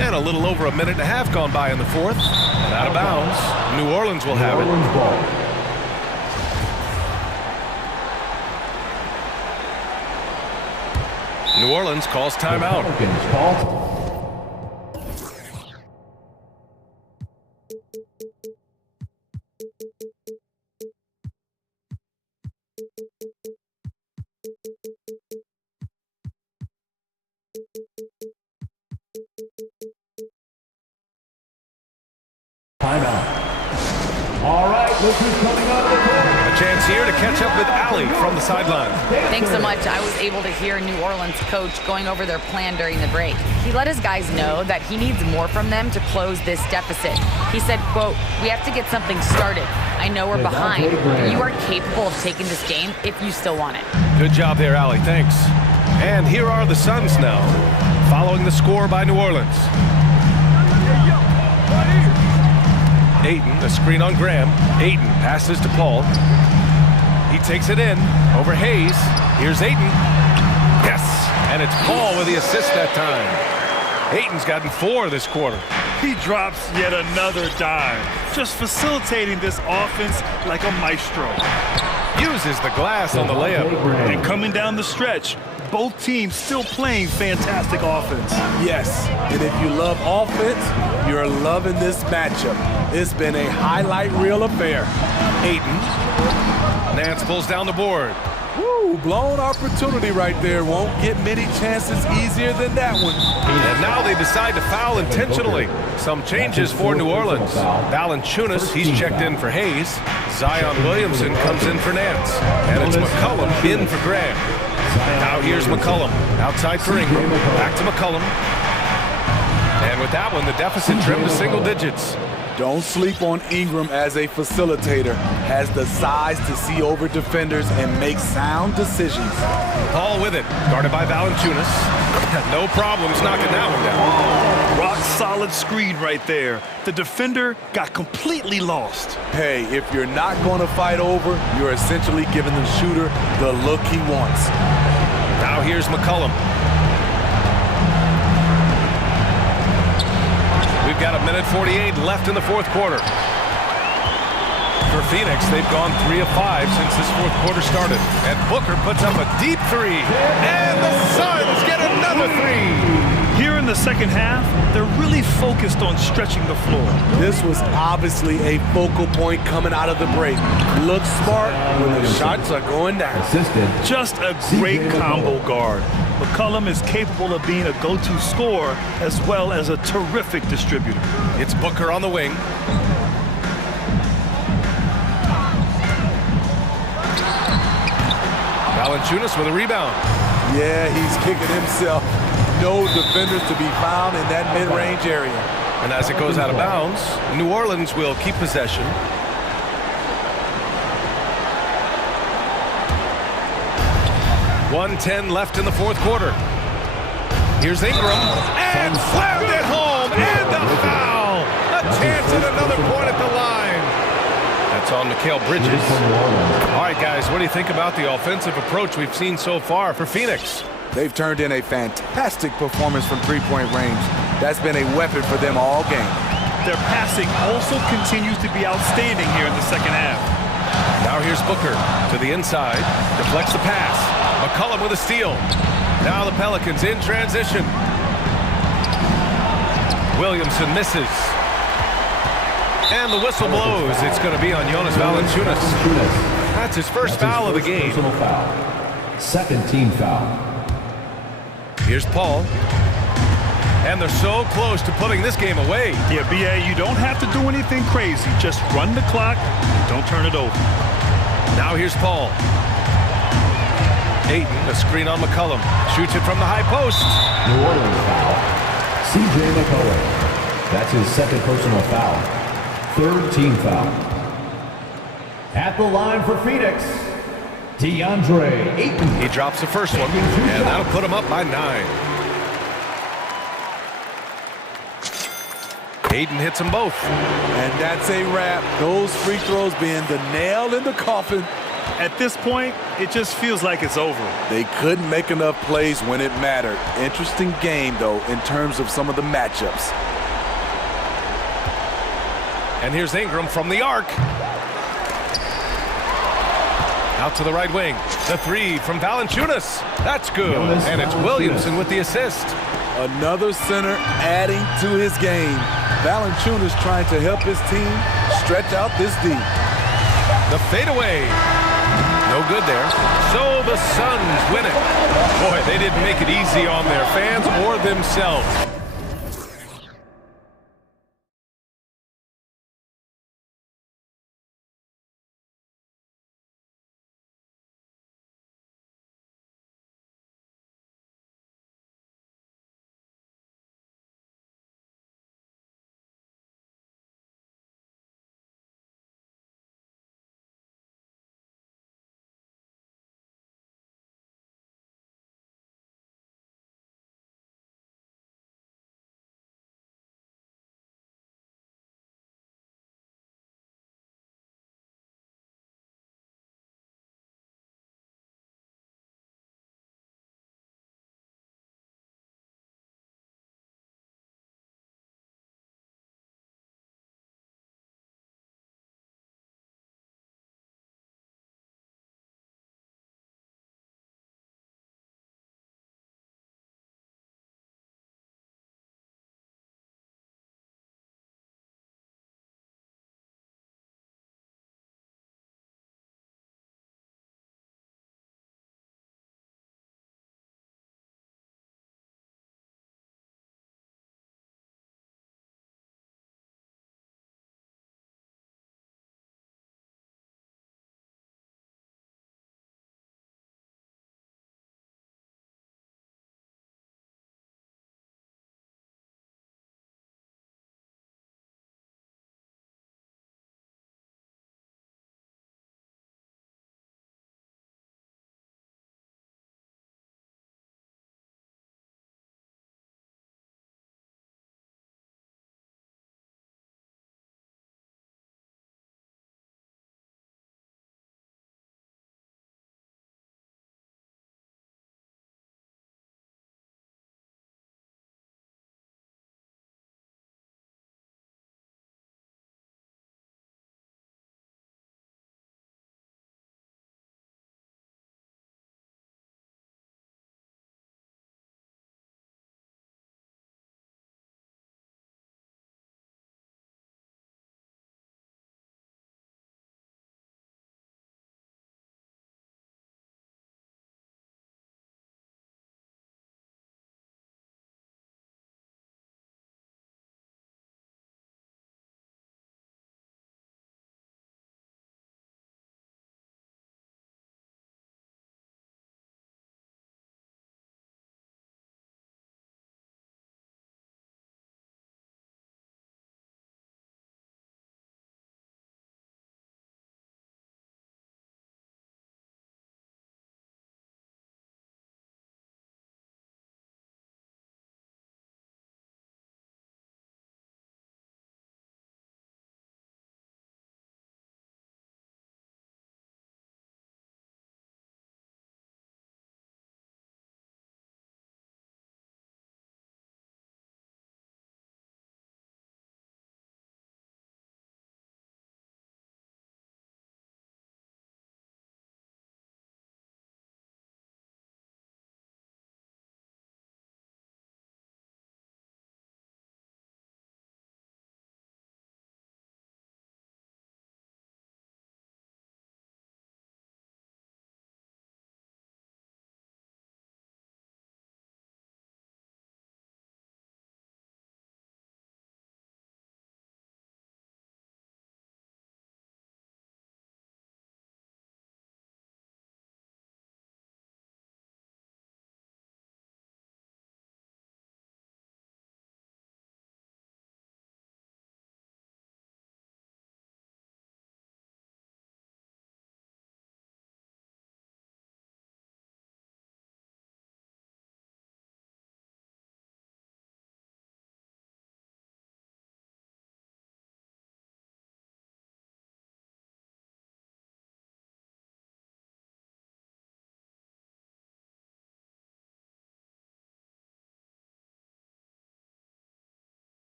And a little over a minute and a half gone by in the fourth. And out of bounds. New Orleans will have it. New Orleans ball. New Orleans calls timeout. Timeout. All right, look who's coming out of the court. A chance here to catch up with Allie from the sideline. Thanks so much. I was able to hear New Orleans coach going over their plan during the break. He let his guys know that he needs more from them to close this deficit. He said, quote, "We have to get something started. I know we're behind, but you are capable of taking this game if you still want it." Good job there, Allie. Thanks. And here are the Suns now, following the score by New Orleans. Ayton, a screen on Graham. Ayton passes to Paul. He takes it in over Hayes. Here's Ayton. Yes, and it's Paul with the assist that time. Ayton's gotten 4 this quarter. He drops yet another dime, just facilitating this offense like a maestro. Uses the glass on the layup. And coming down the stretch, both teams still playing fantastic offense. Yes, and if you love offense, you're loving this matchup. It's been a highlight reel affair. Ayton. Nance pulls down the board. Woo, blown opportunity right there. Won't get many chances easier than that one. And now they decide to foul intentionally. Some changes for New Orleans. Valanciunas, he's checked in for Hayes. Zion Williamson comes in for Nance. And it's McCollum in for Graham. Now here's McCollum. Outside for Ingram. Back to McCollum. And with that one, the deficit trimmed to single digits. Don't sleep on Ingram as a facilitator. Has the size to see over defenders and make sound decisions. Paul with it. Guarded by Valanciunas. No problems knocking that one down. Rock solid screen right there. The defender got completely lost. Hey, if you're not going to fight over, you're essentially giving the shooter the look he wants. Now here's McCollum. We've got 1:48 left in the fourth quarter. For Phoenix, they've gone 3 of 5 since this fourth quarter started. And Booker puts up a deep 3. And the Suns get another 3. Here in the second half, they're really focused on stretching the floor. This was obviously a focal point coming out of the break. Looks smart when the shots are going down. Just a great combo guard. McCollum is capable of being a go-to scorer as well as a terrific distributor. It's Booker on the wing. Valanciunas with a rebound. Yeah, he's kicking himself. No defenders to be found in that mid-range area. And as it goes out of bounds, New Orleans will keep possession. .110 left in the fourth quarter. Here's Ingram, and slammed it home, and the foul! A chance at another point at the line. That's on Mikal Bridges. All right, guys, what do you think about the offensive approach we've seen so far for Phoenix? They've turned in a fantastic performance from three-point range. That's been a weapon for them all game. Their passing also continues to be outstanding here in the second half. Now here's Booker to the inside, deflects the pass. McCollum with a steal. Now the Pelicans in transition. Williamson misses. And the whistle blows. It's going to be on Jonas Valanciunas. That's his first foul of the game. Second team foul. Here's Paul. And they're so close to putting this game away. Yeah, B.A., you don't have to do anything crazy. Just run the clock and don't turn it over. Now here's Paul. Ayton, a screen on McCollum. Shoots it from the high post. New Orleans foul. C.J. McCollum. That's his second personal foul. Third team foul. At the line for Phoenix, DeAndre Ayton. He drops the first one, and that'll put him up by 9. Ayton hits them both. And that's a wrap. Those free throws being the nail in the coffin. At this point, it just feels like it's over. They couldn't make enough plays when it mattered. Interesting game, though, in terms of some of the matchups. And here's Ingram from the arc. Out to the right wing. The three from Valanciunas. That's good. And it's Williamson with the assist. Another center adding to his game. Valanciunas trying to help his team stretch out this deep. The fadeaway. No good there. So the Suns win it. Boy, they didn't make it easy on their fans or themselves.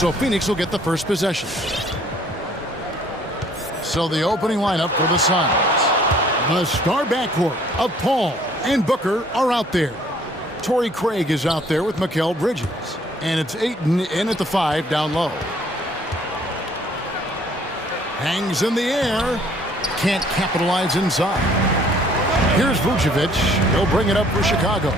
So Phoenix will get the first possession. So the opening lineup for the Suns. The star backcourt of Paul and Booker are out there. Torrey Craig is out there with Mikal Bridges. And it's Ayton in at the 5 down low. Hangs in the air. Can't capitalize inside. Here's Vucevic. He'll bring it up for Chicago.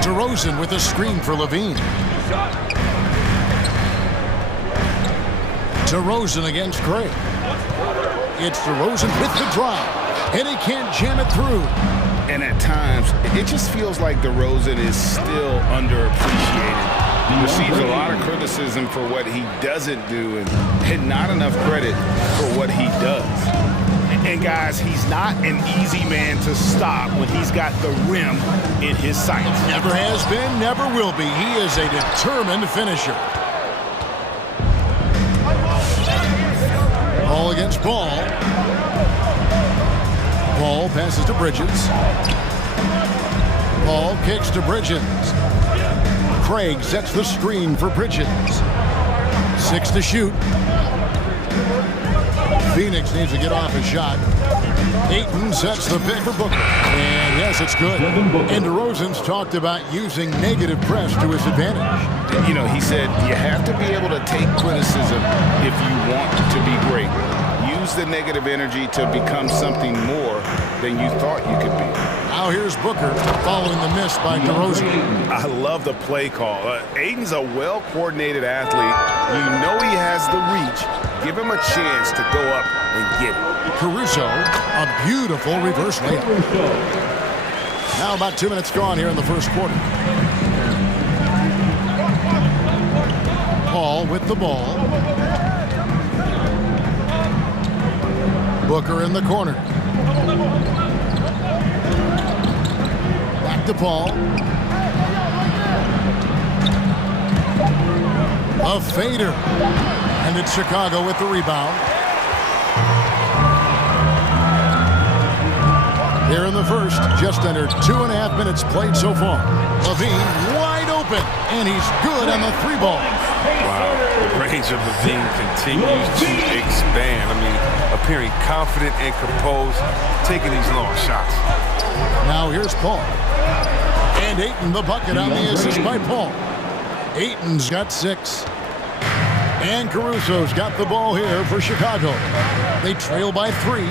DeRozan with a screen for Levine. DeRozan against Craig. It's DeRozan with the drive. And he can't jam it through. And at times, it just feels like DeRozan is still underappreciated. He receives a lot of criticism for what he doesn't do and not enough credit for what he does. And guys, he's not an easy man to stop when he's got the rim in his sights. Never has been, never will be. He is a determined finisher. Ball against Ball. Ball passes to Bridges. Ball kicks to Bridges. Craig sets the screen for Bridges. 6 to shoot. Phoenix needs to get off a shot. Ayton sets the pick for Booker. And yes, it's good. And DeRozan's talked about using negative press to his advantage. You know, he said you have to be able to take criticism if you want to be great. Use the negative energy to become something more than you thought you could be. Now here's Booker following the miss by DeRozan. I love the play call. Ayton's a well-coordinated athlete. You know he has the reach. Give him a chance to go up and get it. Caruso, a beautiful reverse layup. Now about 2 minutes gone here in the first quarter. Paul with the ball. Booker in the corner. Back to Paul. A fader. And it's Chicago with the rebound. Here in the first, just under 2.5 minutes played so far. Levine wide open, and he's good on the 3 ball. Wow, the range of Levine continues to expand. I mean, appearing confident and composed, taking these long shots. Now here's Paul. And Ayton the bucket on the assist by Paul. Ayton's got 6. And Caruso's got the ball here for Chicago. They trail by 3.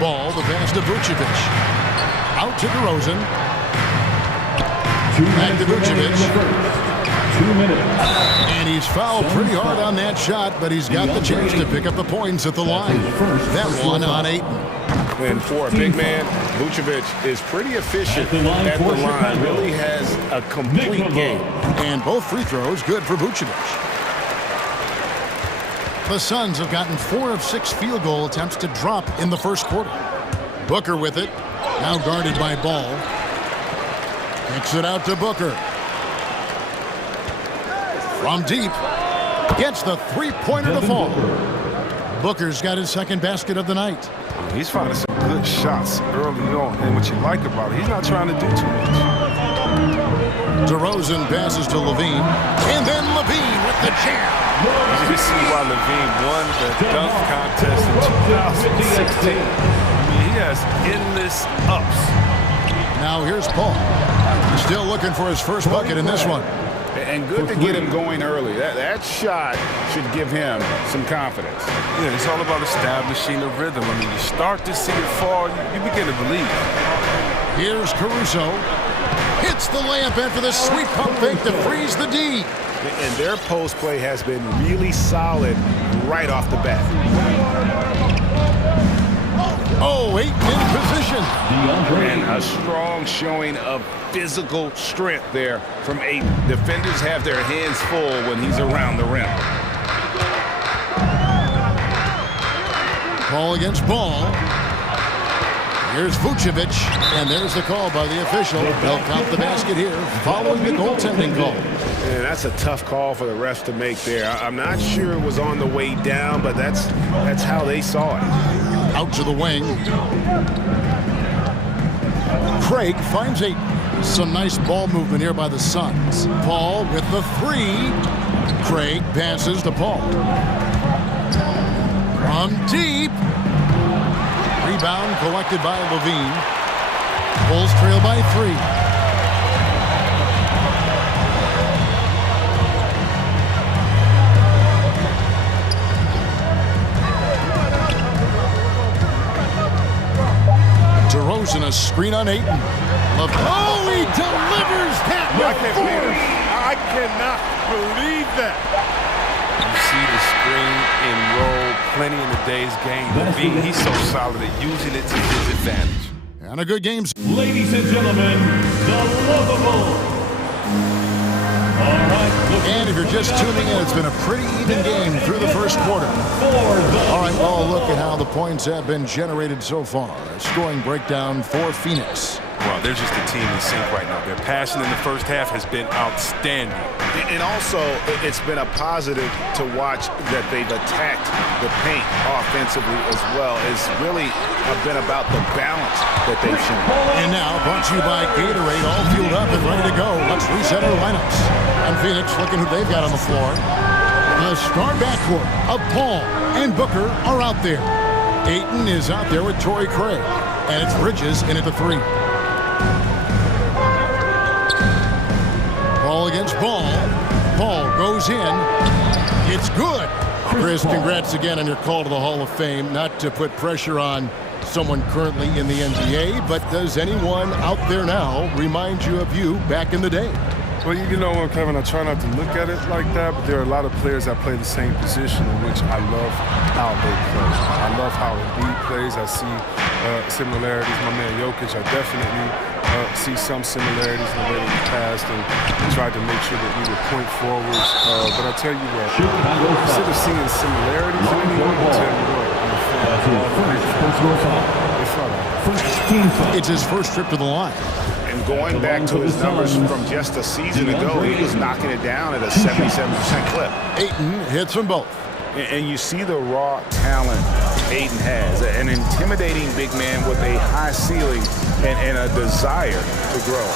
Ball, the pass to Vucevic. Out to DeRozan. Back to Vucevic. 2 minutes. And he's fouled pretty hard on that shot, but he's got the chance to pick up the points at the line. That one on Ayton. And for a big man, Vucevic is pretty efficient at the line. Really has a complete game. And both free throws good for Vucevic. The Suns have gotten 4 of 6 field goal attempts to drop in the first quarter. Booker with it. Now guarded by Ball. Kicks it out to Booker. From deep. Gets the 3-pointer to fall. Booker's got his second basket of the night. He's finding some good shots early on. And what you like about it, he's not trying to do too much. DeRozan passes to Levine. And then Levine with the jam. You see why Levine won the dunk contest in 2016. I mean, he has endless ups. Now here's Paul. Still looking for his first bucket in this one. And good to get him going early. That shot should give him some confidence. Yeah, it's all about establishing the rhythm. I mean, you start to see it fall, you begin to believe. Here's Caruso. Hits the layup after the sweet pump fake to freeze the D. And their post play has been really solid right off the bat. Oh, Ayton in position. And a strong showing of physical strength there from Ayton. Defenders have their hands full when he's around the rim. Ball against Ball. Here's Vucevic, and there's the call by the official. They'll count the basket here following the goaltending call. And that's a tough call for the refs to make there. I'm not sure it was on the way down, but that's how they saw it. Out to the wing. Craig finds Ayton. Some nice ball movement here by the Suns. Paul with the three. Craig passes to Paul. From deep. Rebound collected by Levine. Bulls trail by 3. DeRozan, a screen on Ayton. Oh, he delivers that with force. I cannot believe that. You see the screen and roll plenty in the day's game. Levine, he's so solid at using it to his advantage. And a good game. Ladies and gentlemen, the lovable. All right. And if you're just tuning in, it's been a pretty even game through the first quarter. All right, well, look at how the points have been generated so far. A scoring breakdown for Phoenix. Well, they're just a team in sync right now. Their passing in the first half has been outstanding. And also, it's been a positive to watch that they've attacked the paint offensively as well. It's really been about the balance that they've shown. And now, brought to you by Gatorade, all fueled up and ready to go. Let's reset our lineups. And Phoenix looking who they've got on the floor. The star backcourt of Paul and Booker are out there. Ayton is out there with Torrey Craig. And it's Bridges in at the 3. Ball against Ball. Ball goes in. It's good. Chris, congrats again on your call to the Hall of Fame. Not to put pressure on someone currently in the NBA, but does anyone out there now remind you of you back in the day? Well, you know what, Kevin, I try not to look at it like that, but there are a lot of players that play the same position in which I love how they play. I love how Embiid plays. I see similarities. My man Jokic, I definitely see some similarities in the way that he passed and tried to make sure that we would point forwards. But I tell you what, instead of seeing similarities in anyone, I tell you what, it's his first trip to the line. And going back to his numbers from just a season ago, he was knocking it down at a 77% clip. Ayton hits them both. And you see the raw talent Ayton has. An intimidating big man with a high ceiling and a desire to grow.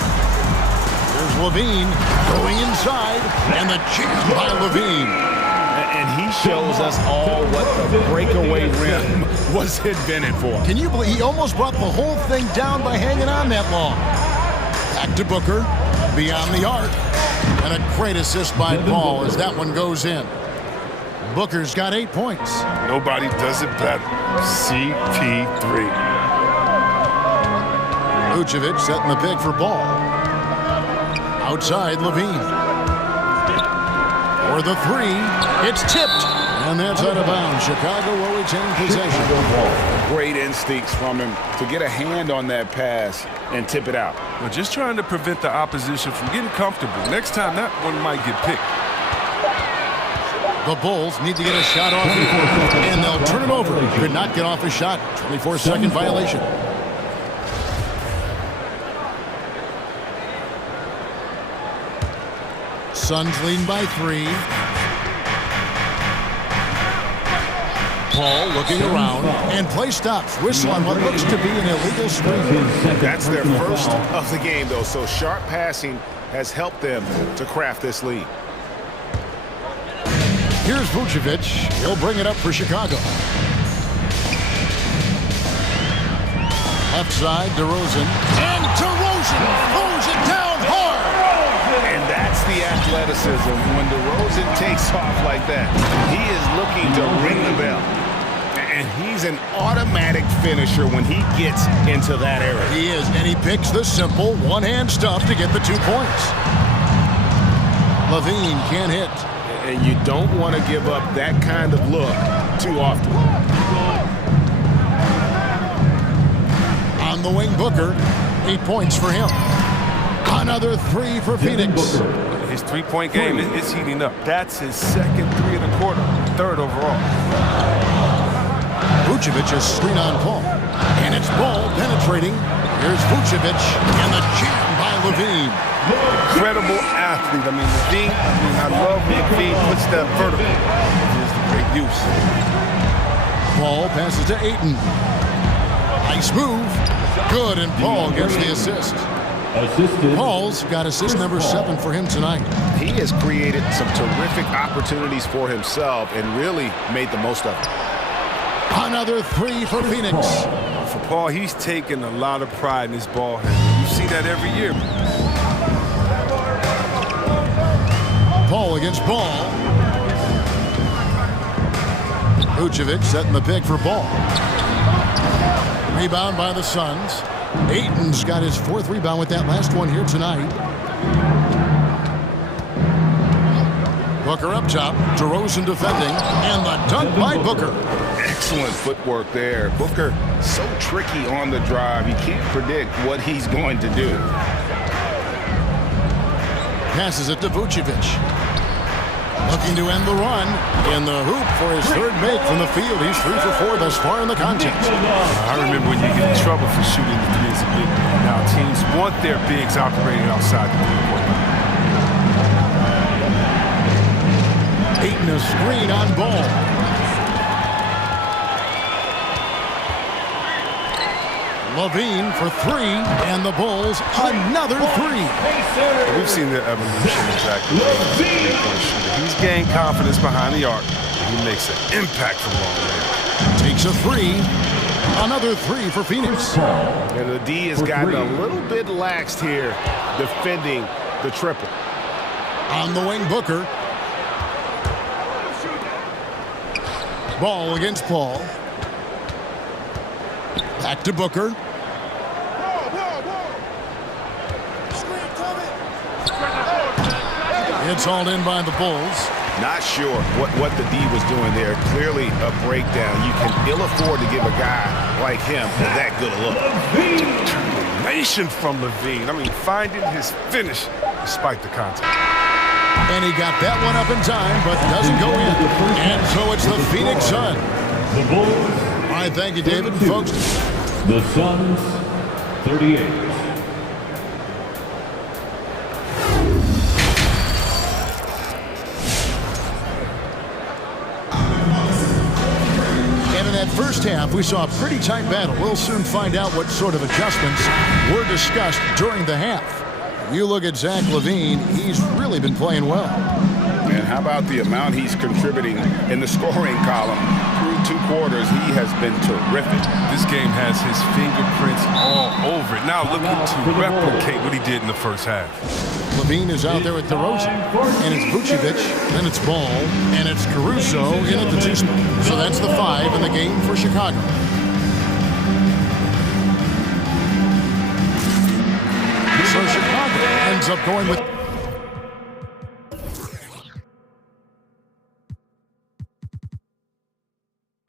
There's Levine going inside, and the jam by Levine. And he shows us all what the breakaway rim was invented for. Can you believe he almost brought the whole thing down by hanging on that long? Back to Booker, beyond the arc, and a great assist by Paul as that one goes in. Booker's got 8 points. Nobody does it better. CP3. Vucevic setting the pick for Ball. Outside Levine. For the 3, it's tipped. And that's out of bounds. Chicago will retain possession. Great instincts from him to get a hand on that pass and tip it out. We're just trying to prevent the opposition from getting comfortable. Next time, that one might get picked. The Bulls need to get a shot off here, and they'll turn it over. Could not get off a shot. 24-second violation. Suns leading by 3. Paul looking around, and play stops. Whistle on what looks to be an illegal screen. That's their first of the game, though, so sharp passing has helped them to craft this lead. Here's Vucevic. He'll bring it up for Chicago. Left side, DeRozan. And DeRozan throws it down hard. And that's the athleticism. When DeRozan takes off like that, he is looking to ring the bell. And he's an automatic finisher when he gets into that area. He is, and he picks the simple one-hand stuff to get the 2 points. Levine can't hit. And you don't want to give up that kind of look too often. On the wing, Booker. 8 points for him. Another 3 for Phoenix. His three-point game is heating up. That's his second 3 in the quarter, 3rd overall. Vucevic is screen on Paul. And it's Ball penetrating. Here's Vucevic and the jam by Levine. Incredible athlete. Levine, I love when Levine puts that vertical. It is the great use. Paul passes to Ayton. Nice move. Good, and Paul gets the assist. Assisted. Paul's got assist number 7 for him tonight. He has created some terrific opportunities for himself and really made the most of it. Another 3 for Phoenix. For Paul, he's taken a lot of pride in his ball handling. You see that every year. Paul against Ball. Vucevic setting the pick for Ball. Rebound by the Suns. Ayton's got his 4th rebound with that last one here tonight. Booker up top. DeRozan defending. And the dunk by Booker. Excellent footwork there. Booker, so tricky on the drive. You can't predict what he's going to do. Passes it to Vucevic. Looking to end the run. In the hoop for his 3rd make from the field. He's 3 for 4 thus far in the contest. I remember when you get in trouble for shooting the three as a big man. Now teams want their bigs operating outside the three-point line. Ayton a screen on Ball. Levine for 3, and the Bulls another 3. We've seen the evolution exactly. He's gained confidence behind the arc. He makes an impact from long range. Takes a 3. Another 3 for Phoenix. And the D has gotten a little bit laxed here, defending the triple. On the wing, Booker. Ball against Paul. Back to Booker. It's hauled in by the Bulls. Not sure what the D was doing there. Clearly a breakdown. You can ill afford to give a guy like him that good a look. Determination from Levine. I mean, finding his finish despite the contact. And he got that one up in time, but doesn't go in. And so it's the Phoenix Suns. The Bulls. All right, thank you, David. Folks. The Suns, 38. First half, we saw a pretty tight battle. We'll soon find out what sort of adjustments were discussed during the half. You look at Zach LaVine, he's really been playing well. And how about the amount he's contributing in the scoring column? Through 2 quarters, he has been terrific. This game has his fingerprints all over it. Now looking to replicate what he did in the first half. LaVine is out there with DeRozan, and it's Vucevic, then it's Ball, and it's Caruso in at the 2 spot. So that's the 5 in the game for Chicago. So Chicago ends up going with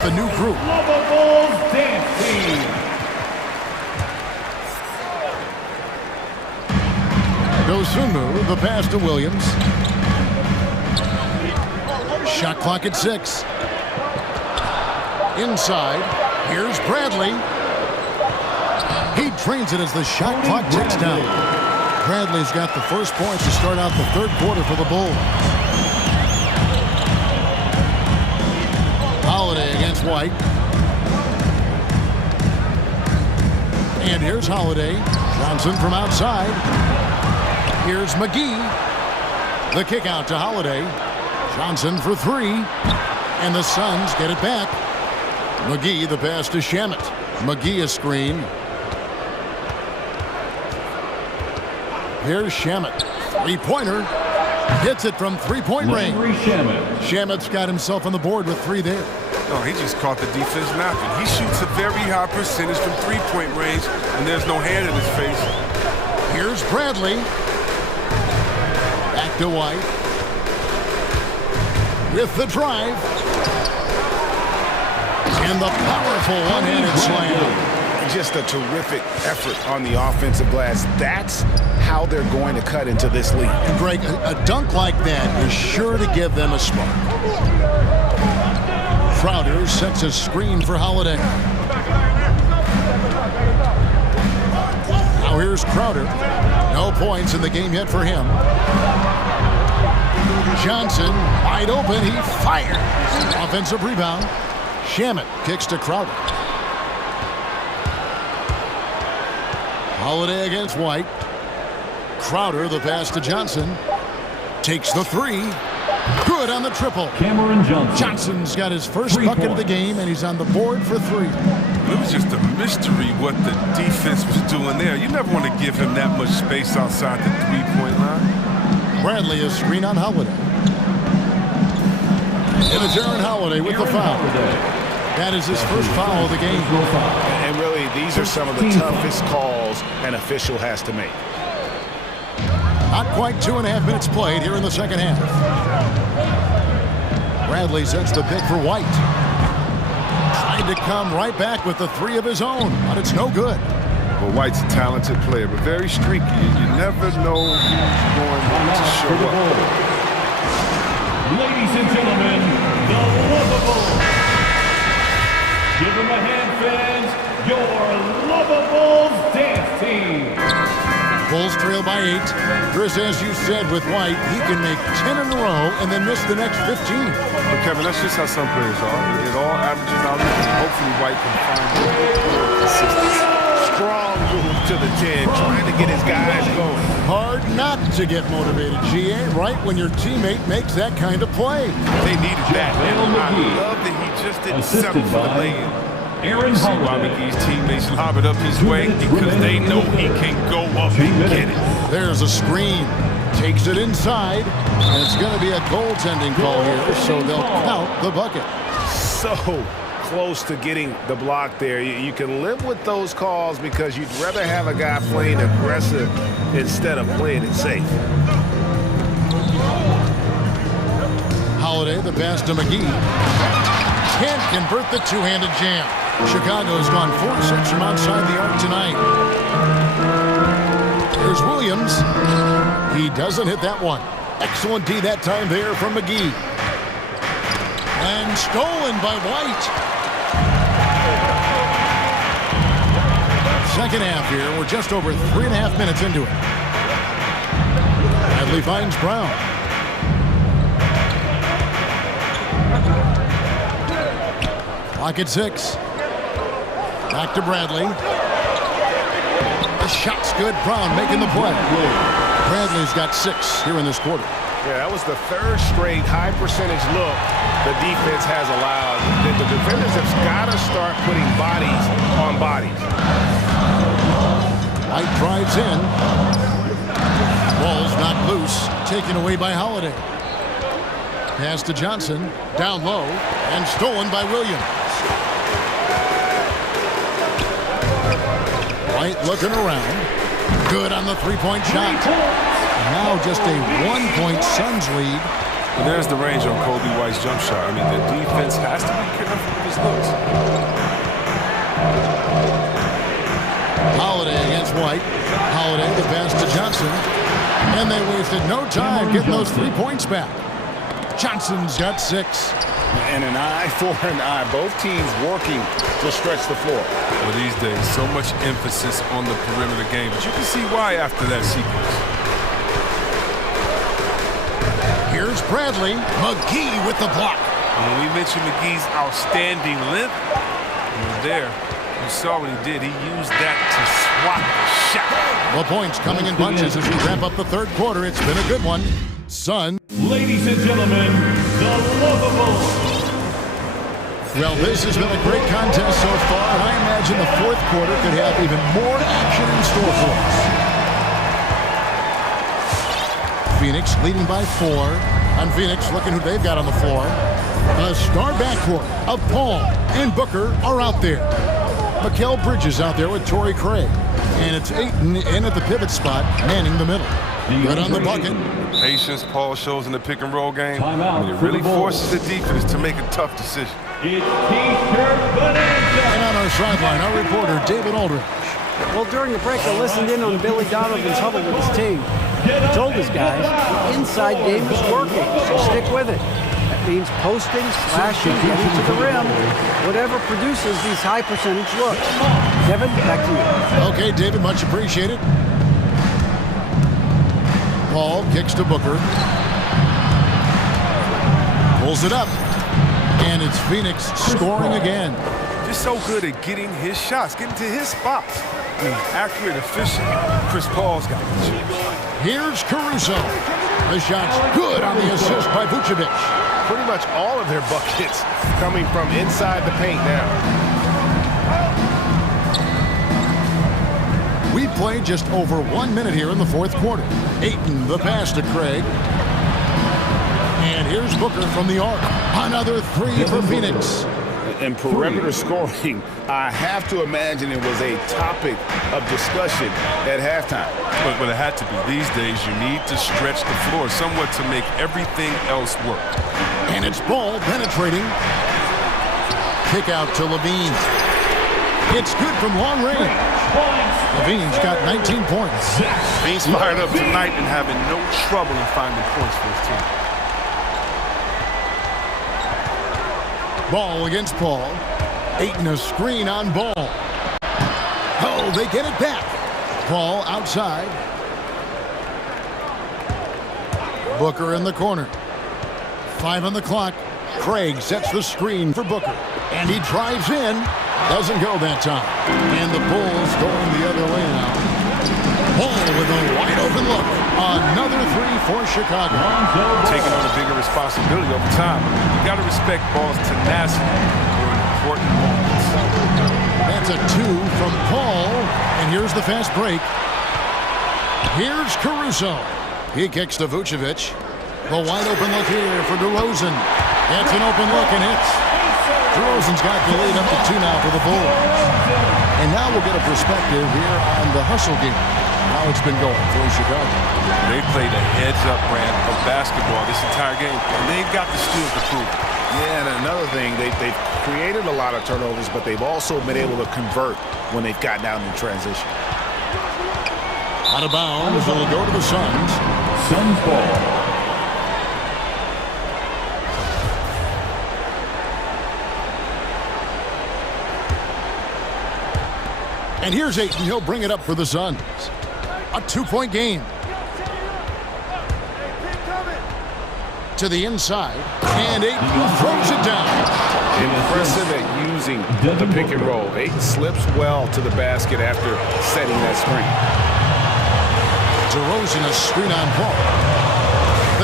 the new group. Bulls dance team. Dosunmu, the pass to Williams. Shot clock at 6. Inside, here's Bradley. He drains it as the shot clock ticks down. Bradley's got the first points to start out the 3rd quarter for the Bulls. Holiday against White. And here's Holiday. Johnson from outside. Here's McGee. The kick out to Holiday. Johnson for 3. And the Suns get it back. McGee, the pass to Shamet. McGee a screen. Here's Shamet. 3-pointer. Hits it from 3-point range. Shamet's got himself on the board with 3 there. No, he just caught the defense napping. He shoots a very high percentage from 3-point range, and there's no hand in his face. Here's Bradley. Back to White. With the drive. And the powerful one-handed slam. Just a terrific effort on the offensive glass. That's how they're going to cut into this league. And Greg, a dunk like that is sure to give them a spark. Crowder sets a screen for Holiday. Now here's Crowder. No points in the game yet for him. Johnson wide open. He fires. Offensive rebound. Shamet kicks to Crowder. Holiday against White. Crowder, the pass to Johnson. Takes the three. Good on the triple. Cameron Johnson. Johnson's got his first bucket of the game, and he's on the board for three. It was just a mystery what the defense was doing there. You never want to give him that much space outside the three-point line. Bradley is screen on Holiday. And it's Aaron Holiday with the foul. That is his first foul of the game. And really, these are some of the toughest calls an official has to make. Not quite 2.5 minutes played here in the second half. Bradley sets the pick for White. Trying to come right back with the three of his own, but it's no good. Well, White's a talented player, but very streaky. You never know who's going to show up. Ladies and gentlemen, the lovable. Give them a hand, fans. Your Lovables dance team. Bulls trail by 8. Chris, as you said with White, he can make 10 in a row and then miss the next 15. But Kevin, that's just how some players are. It all averages out, and hopefully White can find consistency. Strong move to the 10, trying to get his guys going. Hard not to get motivated, GA, right when your teammate makes that kind of play. They needed that, and I love that he just didn't settle for the lay-in. Aaron See why McGee's teammates lob it up his way? Because they know he can go up and get it. There's a screen. Takes it inside. And it's going to be a goaltending call here, so they'll count the bucket. So close to getting the block there. You can live with those calls because you'd rather have a guy playing aggressive instead of playing it safe. Holiday, the pass to McGee. Can't convert the two-handed jam. Chicago's gone 4-6 from outside the arc tonight. Here's Williams. He doesn't hit that one. Excellent D that time there from McGee. And stolen by White. Second half here. We're just over 3.5 minutes into it. Bradley finds Brown. Clock at 6. Back to Bradley. The shot's good. Brown making the play. Bradley's got 6 here in this quarter. Yeah, that was the third straight high percentage look the defense has allowed. The defenders have got to start putting bodies on bodies. White drives in. Ball's not loose. Taken away by Holiday. Pass to Johnson. Down low. And stolen by Williams. White looking around. Good on the three-point shot. Now just a 1-point Suns lead. And there's the range on Kobe White's jump shot. I mean, the defense has to be careful with his looks. Holiday against White. Holiday, the pass to Johnson. And they wasted no time getting those 3 points back. Johnson's got 6. And an eye for an eye. Both teams working to stretch the floor. Well, these days, so much emphasis on the perimeter game. But you can see why after that sequence. Here's Bradley. McGee with the block. When we mentioned McGee's outstanding length, there, you saw what he did. He used that to swat the shot. The points coming in bunches as we wrap up the third quarter. It's been a good one. Sun. Ladies and gentlemen, the Lovables. Well, this has been a great contest so far, and I imagine the fourth quarter could have even more action in store for us. Phoenix leading by 4. And Phoenix looking who they've got on the floor. A star backcourt of Paul and Booker are out there. Mikal Bridges out there with Torrey Craig. And it's Ayton in at the pivot spot, manning the middle. Good on the bucket. Patience Paul shows in the pick and roll game. I mean, it really forces the defense to make a tough decision. It's T-shirt bonanza. And on our sideline, our reporter, David Aldridge. Well, during the break, I listened in on Billy Donovan's huddle with his team. He told his guys the inside game is working, so stick with it. That means posting, slashing, getting to the rim, whatever produces these high percentage looks. Kevin, back to you. Okay, David, much appreciated. Paul kicks to Booker. Pulls it up. And it's Phoenix scoring again. Just so good at getting his shots, getting to his spots. I mean, accurate, efficient. Chris Paul's got the Here's Caruso. The shot's good on the assist by Vucevic. Pretty much all of their buckets coming from inside the paint now. We've played just over 1 minute here in the fourth quarter. Ayton, the pass to Craig. And here's Booker from the arc. Another three for Phoenix. And perimeter scoring, I have to imagine it was a topic of discussion at halftime. But it had to be. These days, you need to stretch the floor somewhat to make everything else work. And it's Ball penetrating. Kick out to Levine. It's good from long range. Levine's got 19 points. He's fired up tonight and having no trouble in finding points for his team. Ball against Paul. Ayton a screen on Ball. Oh, they get it back. Paul outside. Booker in the corner. 5 on the clock. Craig sets the screen for Booker. And he drives in. Doesn't go that time. And the Bulls going the other way now. Ball with a wide open look. Another three for Chicago. Taking on a bigger responsibility over time. You got to respect Ball's tenacity during important moments. That's a 2 from Paul. And here's the fast break. Here's Caruso. He kicks to Vucevic. The wide open look here for DeRozan. Gets an open look and hits. DeRozan's got the lead up to 2 now for the Bulls. And now we'll get a perspective here on the hustle game. How it's been going for Chicago. They played a heads-up brand of basketball this entire game, and they've got the skills to prove it. Yeah, and another thing, they've created a lot of turnovers, but they've also been able to convert when they've gotten out in transition. Out of bounds, it'll go to the Suns. Suns ball. And here's Ayton. He'll bring it up for the Suns. A 2-point game. To the inside. And Ayton throws it down. Impressive at using the pick and roll. Ayton slips well to the basket after setting that screen. DeRozan a screen on Paul.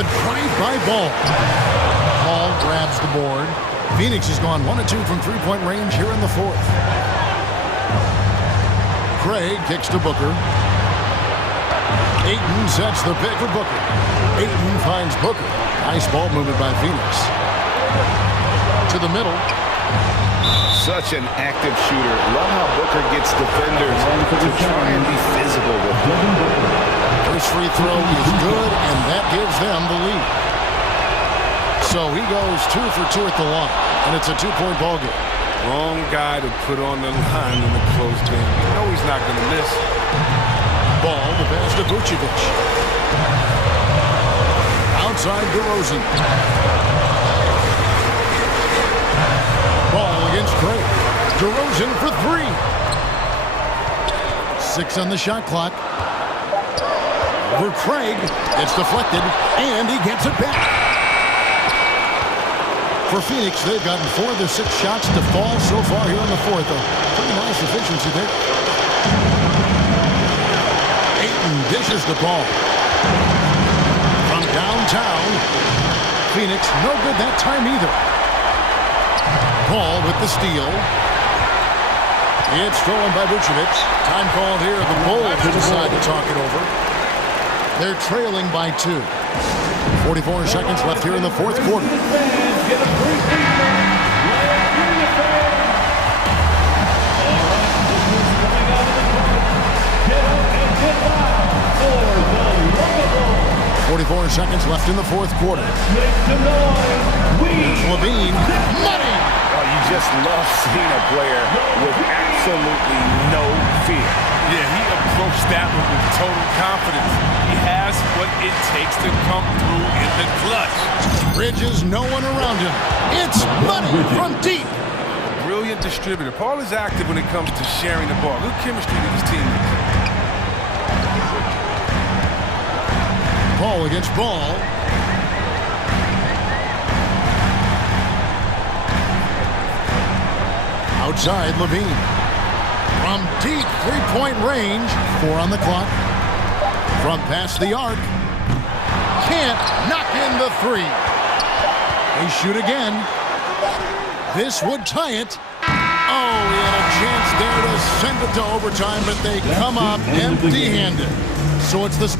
The drive by Ball. Paul grabs the board. Phoenix has gone 1 of 2 from 3-point range here in the fourth. Craig kicks to Booker. Ayton sets the pick for Booker. Ayton finds Booker. Nice ball movement by Phoenix. To the middle. Such an active shooter. Love how Booker gets defenders to try and be physical with him. First free throw is good, and that gives them the lead. So he goes 2 for 2 at the line, and it's a 2-point ball game. Wrong guy to put on the line in the close game. You know he's not going to miss. Ball, the pass to Vucevic. Outside DeRozan. Ball against Craig. DeRozan for 3. 6 on the shot clock. Over Craig. It's deflected, and he gets it back. For Phoenix, they've gotten 4 of their 6 shots to fall so far here in the fourth. A pretty nice efficiency there. Ayton dishes the ball. From downtown, Phoenix no good that time either. Paul with the steal. It's stolen by Vucevic. Time called here. The Bulls decide to talk it over. They're trailing by 2. 44 seconds left here in the fourth quarter. .44 seconds left in the fourth quarter. Here's Levine. Money! Oh, you just love seeing a player with absolutely no fear. Yeah, he approached that one with total confidence. He has what it takes to come through in the clutch. Bridges, no one around him. It's money from deep. Brilliant distributor. Paul is active when it comes to sharing the ball. Good chemistry with his teammates. Paul against Ball. Outside, Levine. From deep 3-point range. 4 on the clock. From past the arc. Can't knock in the three. They shoot again. This would tie it. Oh, he had a chance there to send it to overtime, but they come up empty-handed. So it's the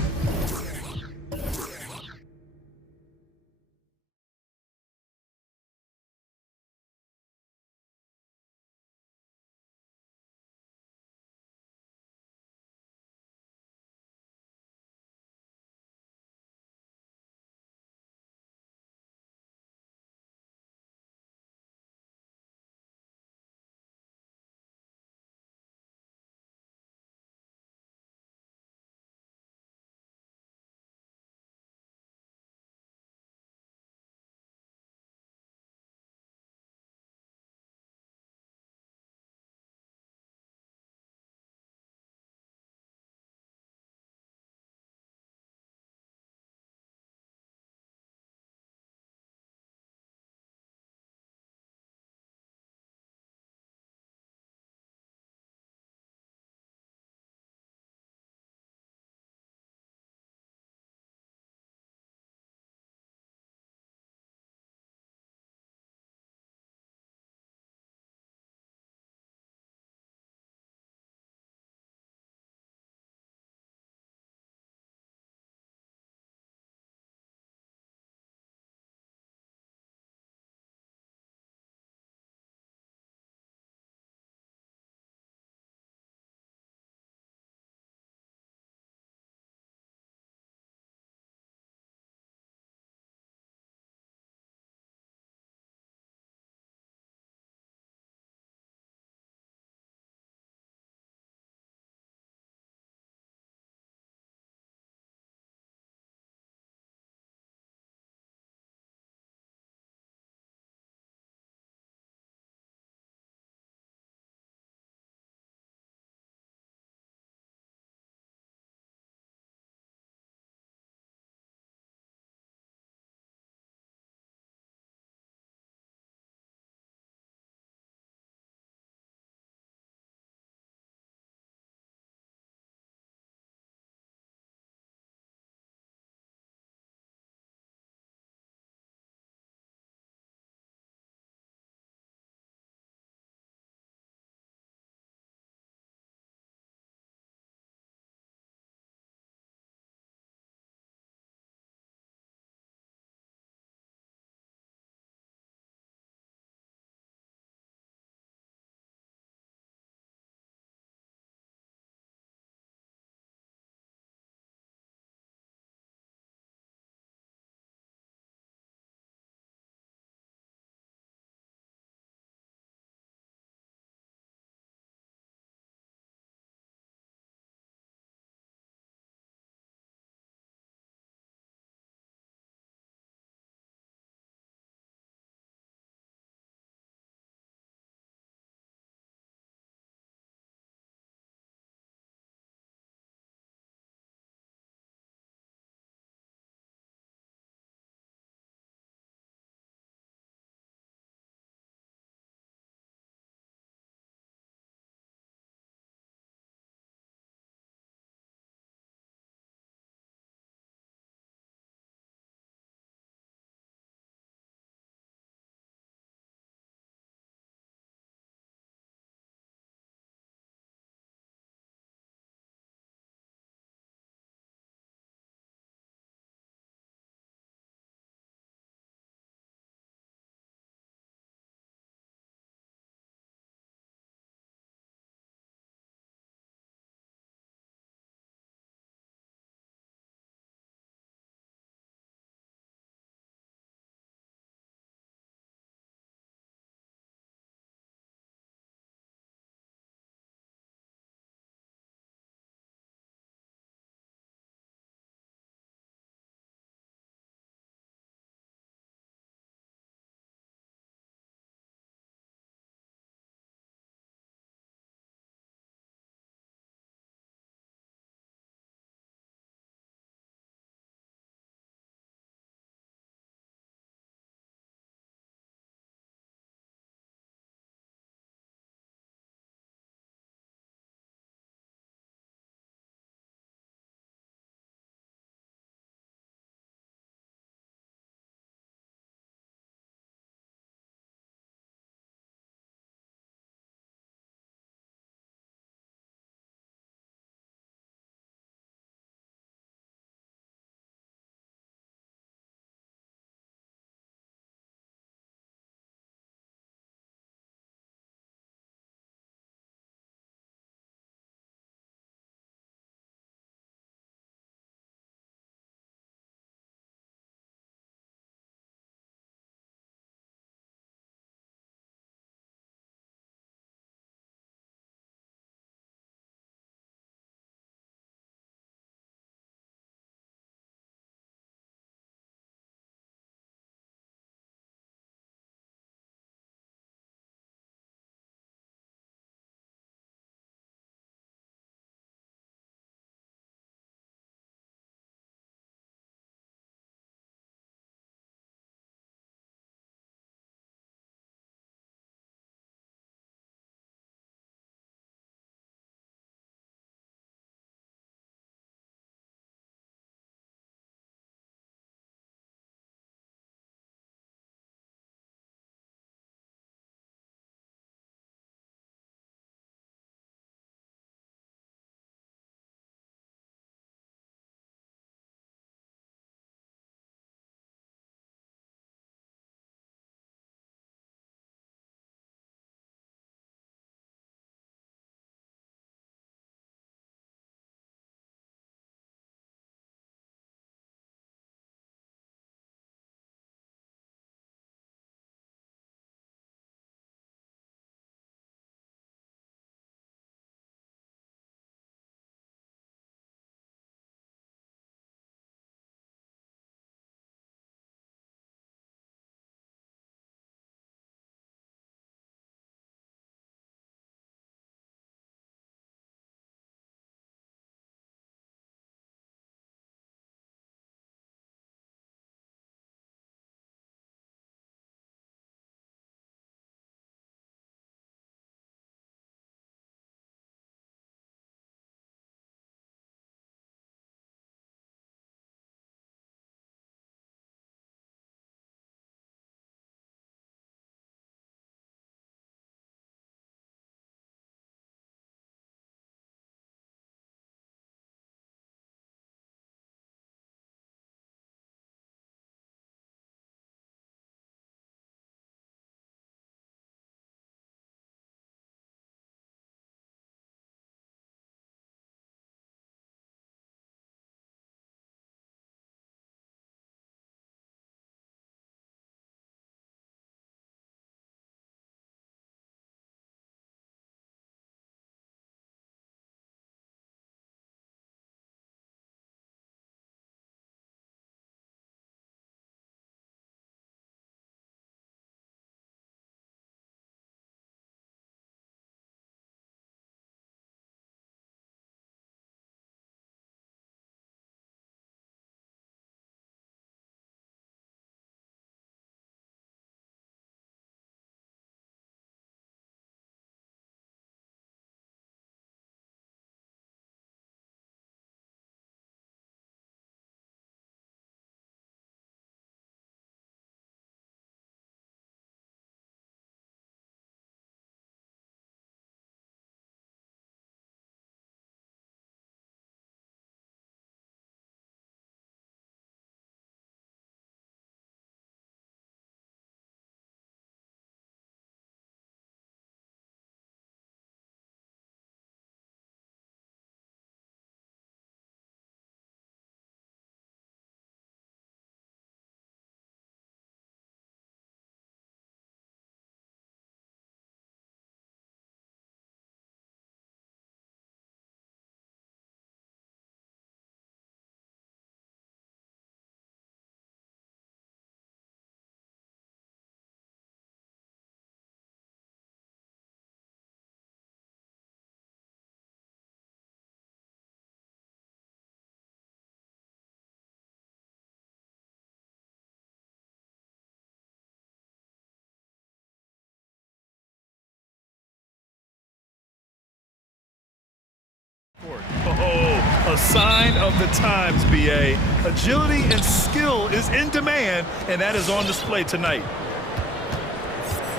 a sign of the times, B.A. Agility and skill is in demand, and that is on display tonight.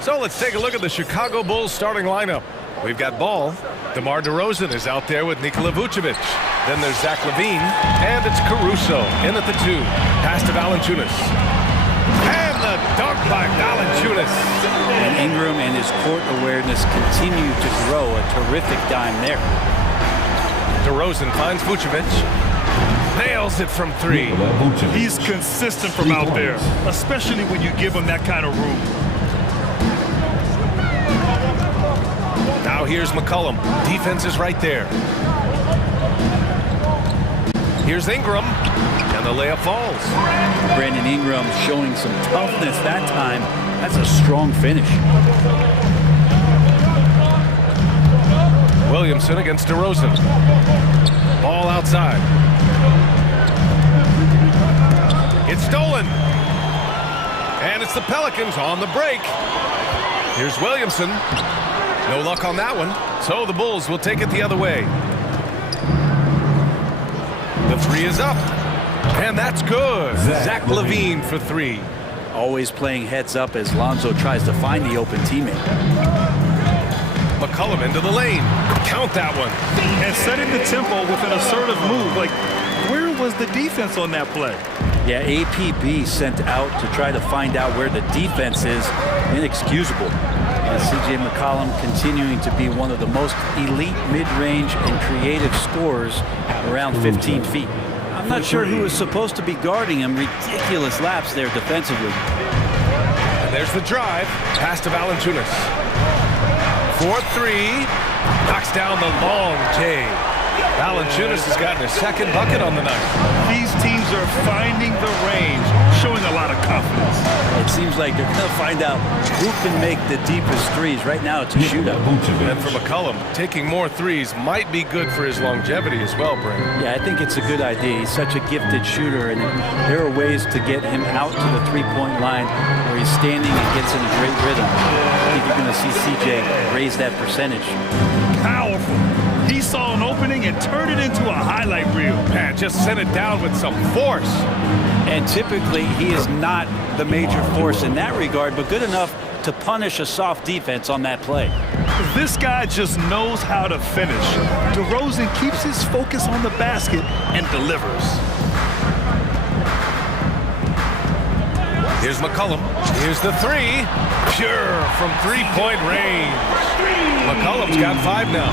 So let's take a look at the Chicago Bulls starting lineup. We've got ball. DeMar DeRozan is out there with Nikola Vucevic. Then there's Zach LaVine, and it's Caruso in at the 2. Pass to Valanciunas. And the dunk by Valanciunas. And Ingram and his court awareness continue to grow. A terrific dime there. DeRozan finds Vucevic. Nails it from 3. He's consistent from out there, especially when you give him that kind of room. Now here's McCollum. Defense is right there. Here's Ingram, and the layup falls. Brandon Ingram showing some toughness that time. That's a strong finish. Williamson against DeRozan. Ball outside. It's stolen. And it's the Pelicans on the break. Here's Williamson. No luck on that one, so the Bulls will take it the other way. The 3 is up, and that's good. Zach LaVine for 3. Always playing heads up as Lonzo tries to find the open teammate. McCollum into the lane. Count that one. And setting the tempo with an assertive move. Like, where was the defense on that play? Yeah, APB sent out to try to find out where the defense is. Inexcusable. And C.J. McCollum continuing to be one of the most elite mid-range and creative scorers around 15 feet. I'm not sure who is supposed to be guarding him. Ridiculous laps there defensively. And there's the drive. Pass to Valanciunas. 4-3. Knocks down the long J. Valanciunas has gotten his second bucket on the night. These teams are finding the range, showing a lot of confidence. It seems like they're going to find out who can make the deepest threes. Right now, it's a shootout. And for McCollum, taking more threes might be good for his longevity as well, Brandon. Yeah, I think it's a good idea. He's such a gifted shooter, and there are ways to get him out to the three-point line where he's standing and gets in a great rhythm. I think you're going to see CJ raise that percentage. Powerful. He saw an opening and turned it into a highlight reel. Man, just sent it down with some force. And typically, he is not the major force in that regard, but good enough to punish a soft defense on that play. This guy just knows how to finish. DeRozan keeps his focus on the basket and delivers. Here's McCollum. Here's the 3. Pure from three-point range. McCollum's got 5 now.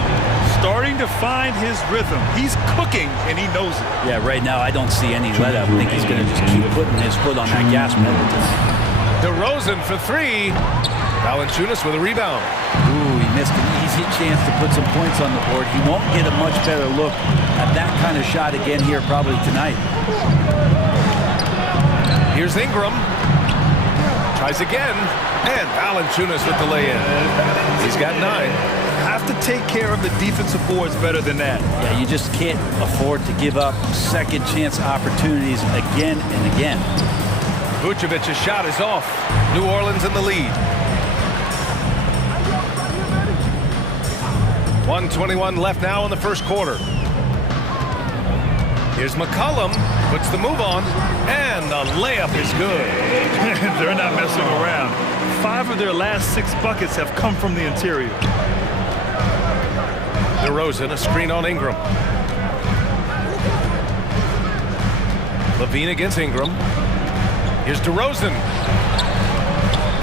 Starting to find his rhythm. He's cooking, and he knows it. Yeah, right now I don't see any let-up. I think he's going to just keep putting his foot on that gas pedal. DeRozan for 3. Valanciunas with a rebound. Ooh, he missed an easy chance to put some points on the board. He won't get a much better look at that kind of shot again here probably tonight. Here's Ingram. Tries again. And Valanciunas with the lay-in. He's got 9. Have to take care of the defensive boards better than that. Yeah, you just can't afford to give up second chance opportunities again and again. Vucevic's shot is off. New Orleans in the lead. 1:21 left now in the first quarter. Here's McCollum, puts the move on, and the layup is good. They're not messing around. 5 of their last 6 buckets have come from the interior. DeRozan, a screen on Ingram. LaVine against Ingram. Here's DeRozan.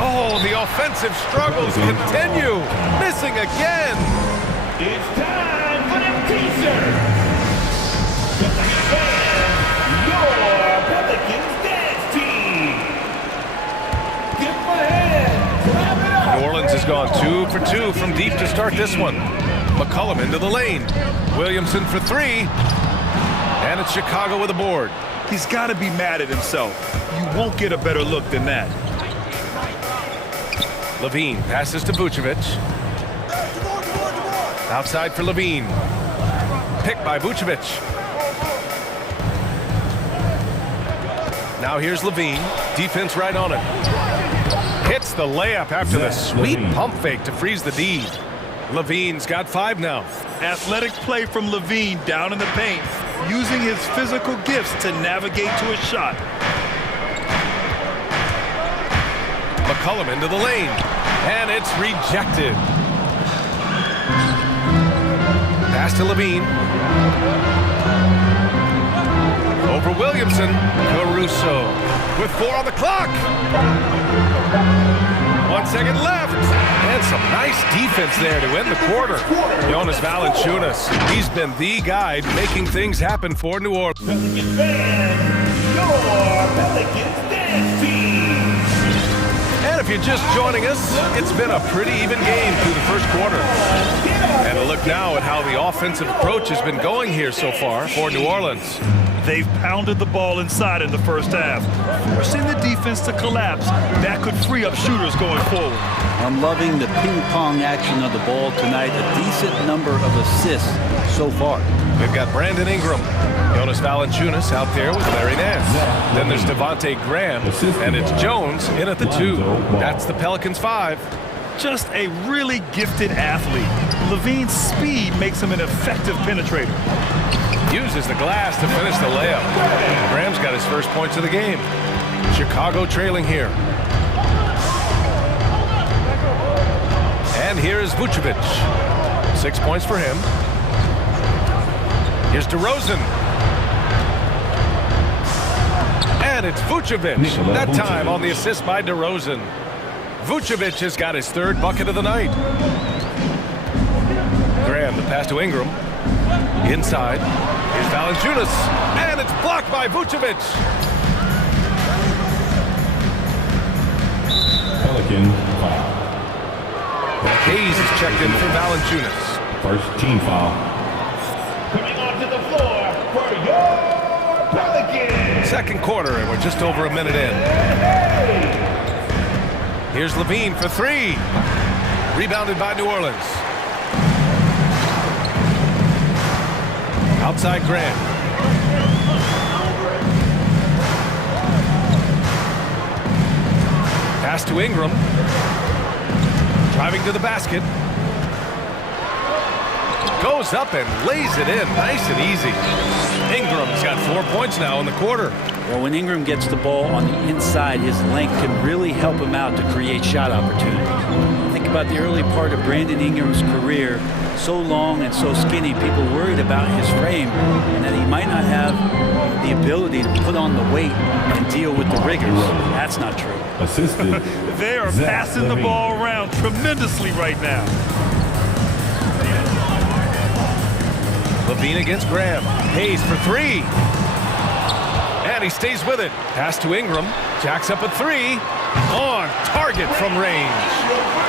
Oh, the offensive struggles continue. Missing again. It's time for the teaser. Your Pelicans dance team. Give them a hand. Clap it up. New Orleans has gone 2 for 2 from deep to start this one. McCollum into the lane. Williamson for 3. And it's Chicago with a board. He's got to be mad at himself. You won't get a better look than that. LaVine passes to Vucevic. Outside for LaVine. Picked by Vucevic. Now here's LaVine. Defense right on it. Hits the layup after the sweet pump fake to freeze the D. LaVine's got 5 now. Athletic play from LaVine down in the paint. using his physical gifts to navigate to a shot. McCollum into the lane, and it's rejected. Pass to Levine. Over Williamson. Caruso with 4 on the clock. 1 second left. And some nice defense there to end the quarter. Jonas Valanciunas, he's been the guy making things happen for New Orleans. Pelicans fans, your Pelicans dance team. And if you're just joining us, it's been a pretty even game through the first quarter. And a look now at how the offensive approach has been going here so far for New Orleans. They've pounded the ball inside in the first half, forcing the defense to collapse. That could free up shooters going forward. I'm loving the ping-pong action of the ball tonight. A decent number of assists so far. We've got Brandon Ingram, Jonas Valanciunas out there with Larry Nance. Then there's Devontae Graham, and it's Jones in at the 2. That's the Pelicans 5. Just a really gifted athlete. Levine's speed makes him an effective penetrator. Uses the glass to finish the layup. Graham's got his first points of the game. Chicago trailing here. And here is Vucevic. 6 points for him. Here's DeRozan. And it's Vucevic. That time on the assist by DeRozan. Vucevic has got his 3rd bucket of the night. Graham, the pass to Ingram. Inside. Here's Valanciunas. And it's blocked by Vucevic. Pelican foul. Hayes is checked in for Valanciunas. First team foul. Coming onto the floor for your Pelicans. Second quarter, and we're just over a minute in. Here's Levine for 3. Rebounded by New Orleans. Outside Grant. Pass to Ingram. Driving to the basket. Goes up and lays it in nice and easy. Ingram's got 4 points now in the quarter. Well, when Ingram gets the ball on the inside, his length can really help him out to create shot opportunities. Think about the early part of Brandon Ingram's career. So long and so skinny, people worried about his frame and that he might not have the ability to put on the weight and deal with the rigors. That's not true. Assisted. They are passing the ball around tremendously right now. Levine against Graham. Hayes for 3. And he stays with it. Pass to Ingram. Jacks up a 3. On target from range.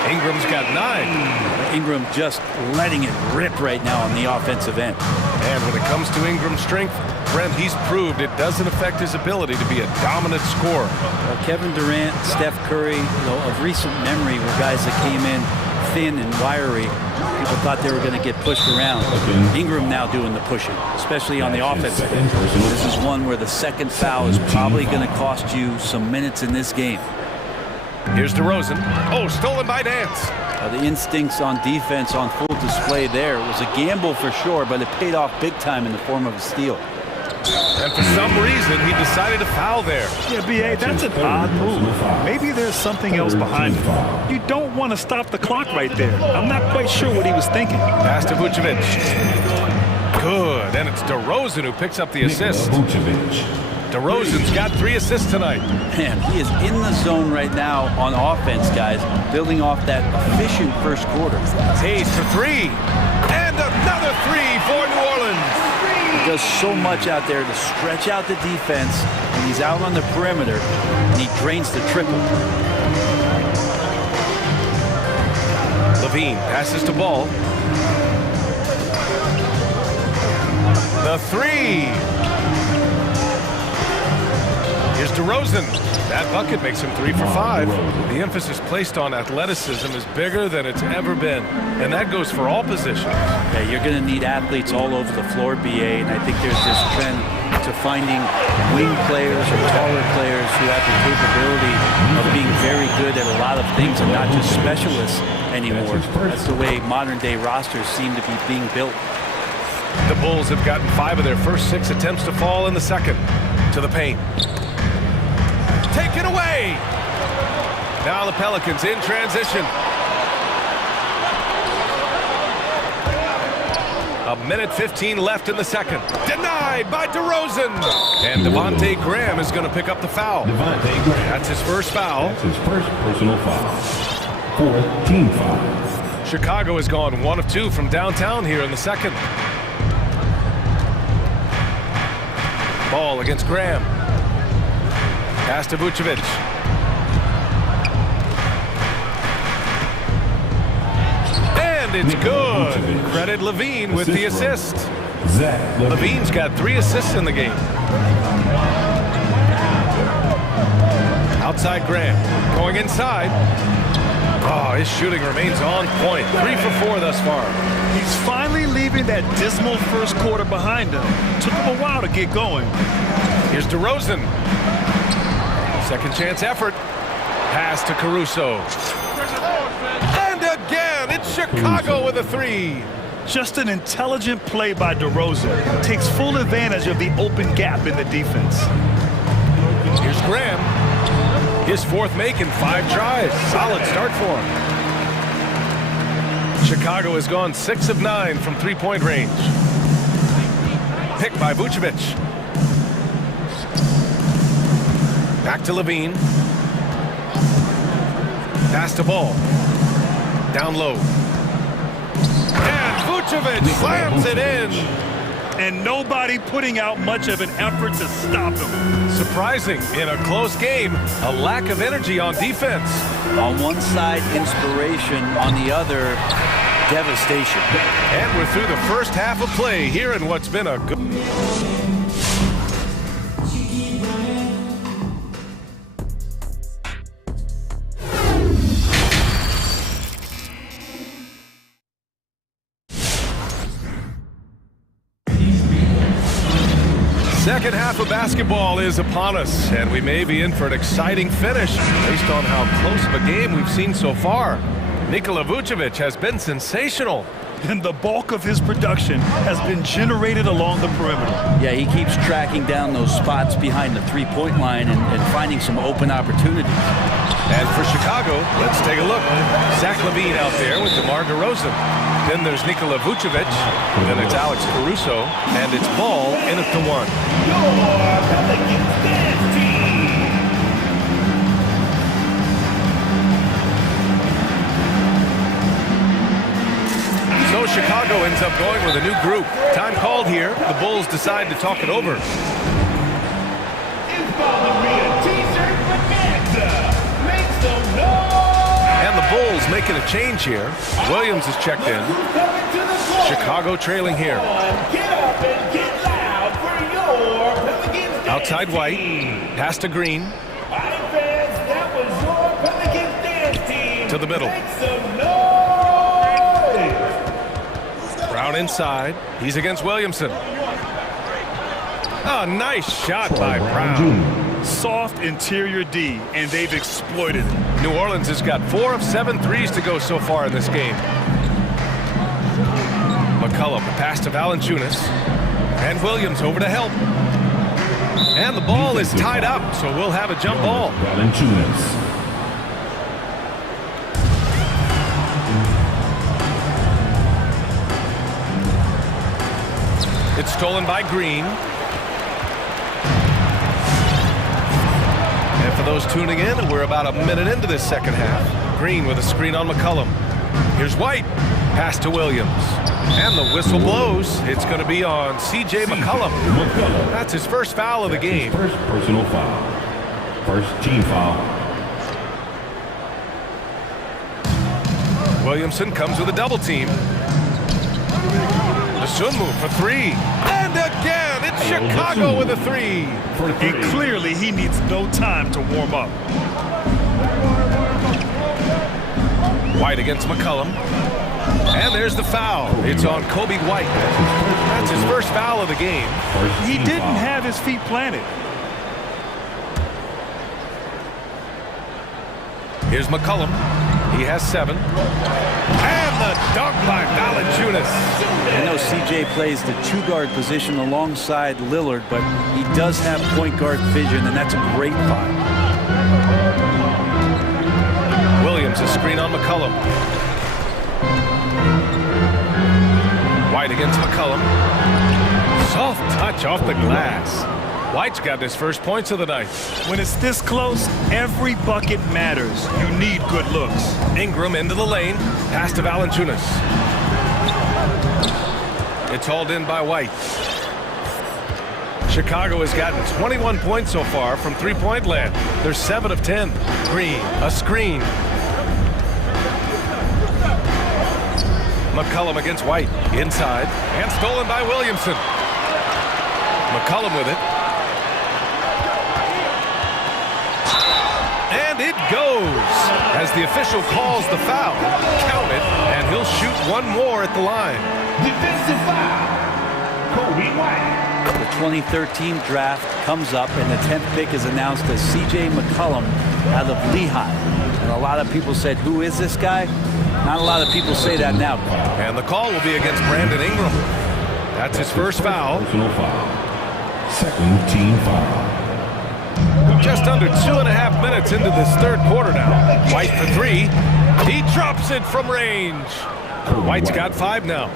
Ingram's got 9. Ingram just letting it rip right now on the offensive end. And when it comes to Ingram's strength, Brent, he's proved it doesn't affect his ability to be a dominant scorer. Well, Kevin Durant, Steph Curry, of recent memory were guys that came in thin and wiry. People thought they were going to get pushed around. Ingram now doing the pushing, especially on the offensive end. This is one where the second foul is probably going to cost you some minutes in this game. Here's DeRozan. Oh, stolen by Nance. The instincts on defense on full display there. It was a gamble for sure, but it paid off big time in the form of a steal. And for some reason, he decided to foul there. Yeah, B.A., that's an odd move. Maybe there's something else behind it. You don't want to stop the clock right there. I'm not quite sure what he was thinking. Pass to Vucevic. Good. And it's DeRozan who picks up the assist. DeRozan's got 3 assists tonight. Man, he is in the zone right now on offense, guys, building off that efficient first quarter. Hayes for 3. And another 3 for New Orleans. He does so much out there to stretch out the defense, and he's out on the perimeter, and he drains the triple. Levine passes to Ball. The 3. Here's DeRozan. That bucket makes him 3 for 5. The emphasis placed on athleticism is bigger than it's ever been, and that goes for all positions. Yeah, you're going to need athletes all over the floor, BA, and I think there's this trend to finding wing players or taller players who have the capability of being very good at a lot of things and not just specialists anymore. That's the way modern-day rosters seem to be being built. The Bulls have gotten 5 of their first 6 attempts to fall in the second. To the paint. Taken away. Now the Pelicans in transition. A minute 15 left in the second. Denied by DeRozan. And Devontae Graham is going to pick up the foul. Devontae Graham. That's his first foul. That's his first personal foul. 4th team foul. Chicago has gone 1 of 2 from downtown here in the second. Ball against Graham. Pass to Vucevic. And it's good. Credit Levine with the assist. Levine's got 3 assists in the game. Outside Graham. Going inside. Oh, his shooting remains on point. 3 for 4 thus far. He's finally leaving that dismal first quarter behind him. Took him a while to get going. Here's DeRozan. Second chance effort. Pass to Caruso. And again, it's Chicago with a 3. Just an intelligent play by DeRozan. Takes full advantage of the open gap in the defense. Here's Graham. His 4th make in 5 tries. Solid start for him. Chicago has gone 6 of 9 from 3-point range. Pick by Vucevic. Back to Levine. Pass to Ball. Down low. And Vucevic slams it in. And nobody putting out much of an effort to stop him. Surprising in a close game, a lack of energy on defense. On one side, inspiration. On the other, devastation. And we're through the first half of play here in what's been a good... Second half of basketball is upon us, and we may be in for an exciting finish based on how close of a game we've seen so far. Nikola Vucevic has been sensational. And the bulk of his production has been generated along the perimeter. Yeah, he keeps tracking down those spots behind the three-point line and finding some open opportunities. And for Chicago, let's take a look. Zach LaVine out there with DeMar DeRozan. Then there's Nikola Vucevic. Then it's Alex Caruso. And it's Ball in at the 1. Your Pelicans dance team. So Chicago ends up going with a new group. Time called here. The Bulls decide to talk it over. And the Bulls making a change here. Williams is checked in. Chicago trailing here. Outside White. Pass to Green. To the middle. Brown inside. He's against Williamson. Oh, nice shot by Brown. Soft interior D, and they've exploited it. New Orleans has got 4 of 7 threes to go so far in this game. McCollum, the pass to Valanciunas. And Williams over to help. And the ball is tied up, so we'll have a jump ball. Valanciunas. It's stolen by Green. And for those tuning in, we're about a minute into this second half. Green with a screen on McCollum. Here's White. Pass to Williams. And the whistle blows. It's going to be on C.J. McCollum. That's his first foul of the game. First personal foul. First team foul. Williamson comes with a double team. The Sunmu for 3. And again, it's Chicago with a 3. And clearly he needs no time to warm up. White against McCollum. And there's the foul. It's on Kobe White. That's his first foul of the game. He didn't have his feet planted. Here's McCollum. He has 7. And the dunk by Valanciunas. I know CJ plays the two-guard position alongside Lillard, but he does have point guard vision, and that's a great find. Williams, a screen on McCollum. White against McCollum. Soft touch off the glass. White's got his first points of the night. When it's this close, every bucket matters. You need good looks. Ingram into the lane. Pass to Valanciunas. It's hauled in by White. Chicago has gotten 21 points so far from three-point land. They're 7 of 10. Green, a screen. McCollum against White. Inside. And stolen by Williamson. McCollum with it. And it goes as the official calls the foul. Count it, and he'll shoot one more at the line. Defensive foul. Kobe White. The 2013 draft comes up, and the 10th pick is announced as C.J. McCollum out of Lehigh. And a lot of people said, who is this guy? Not a lot of people say that now. And the call will be against Brandon Ingram. That's his first foul. Personal foul. Second team foul. Just under 2.5 minutes into this third quarter now. White for three. He drops it from range. White's got 5 now.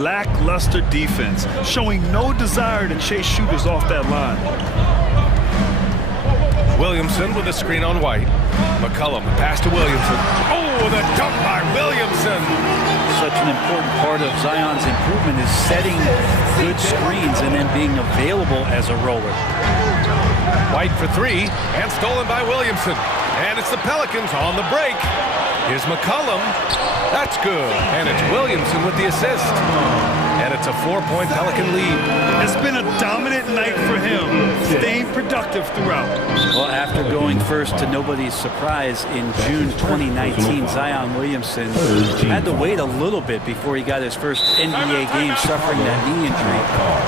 Lackluster defense, showing no desire to chase shooters off that line. Williamson with a screen on White. McCollum, pass to Williamson. Oh, the dunk by Williamson. Such an important part of Zion's improvement is setting good screens and then being available as a roller. White for three, and stolen by Williamson. And it's the Pelicans on the break. Here's McCollum. That's good. And it's Williamson with the assist. And it's a 4-point Pelican lead. It's been a dominant night for him, staying productive throughout. Well, after going first to nobody's surprise in June 2019, Zion Williamson had to wait a little bit before he got his first NBA game, suffering that knee injury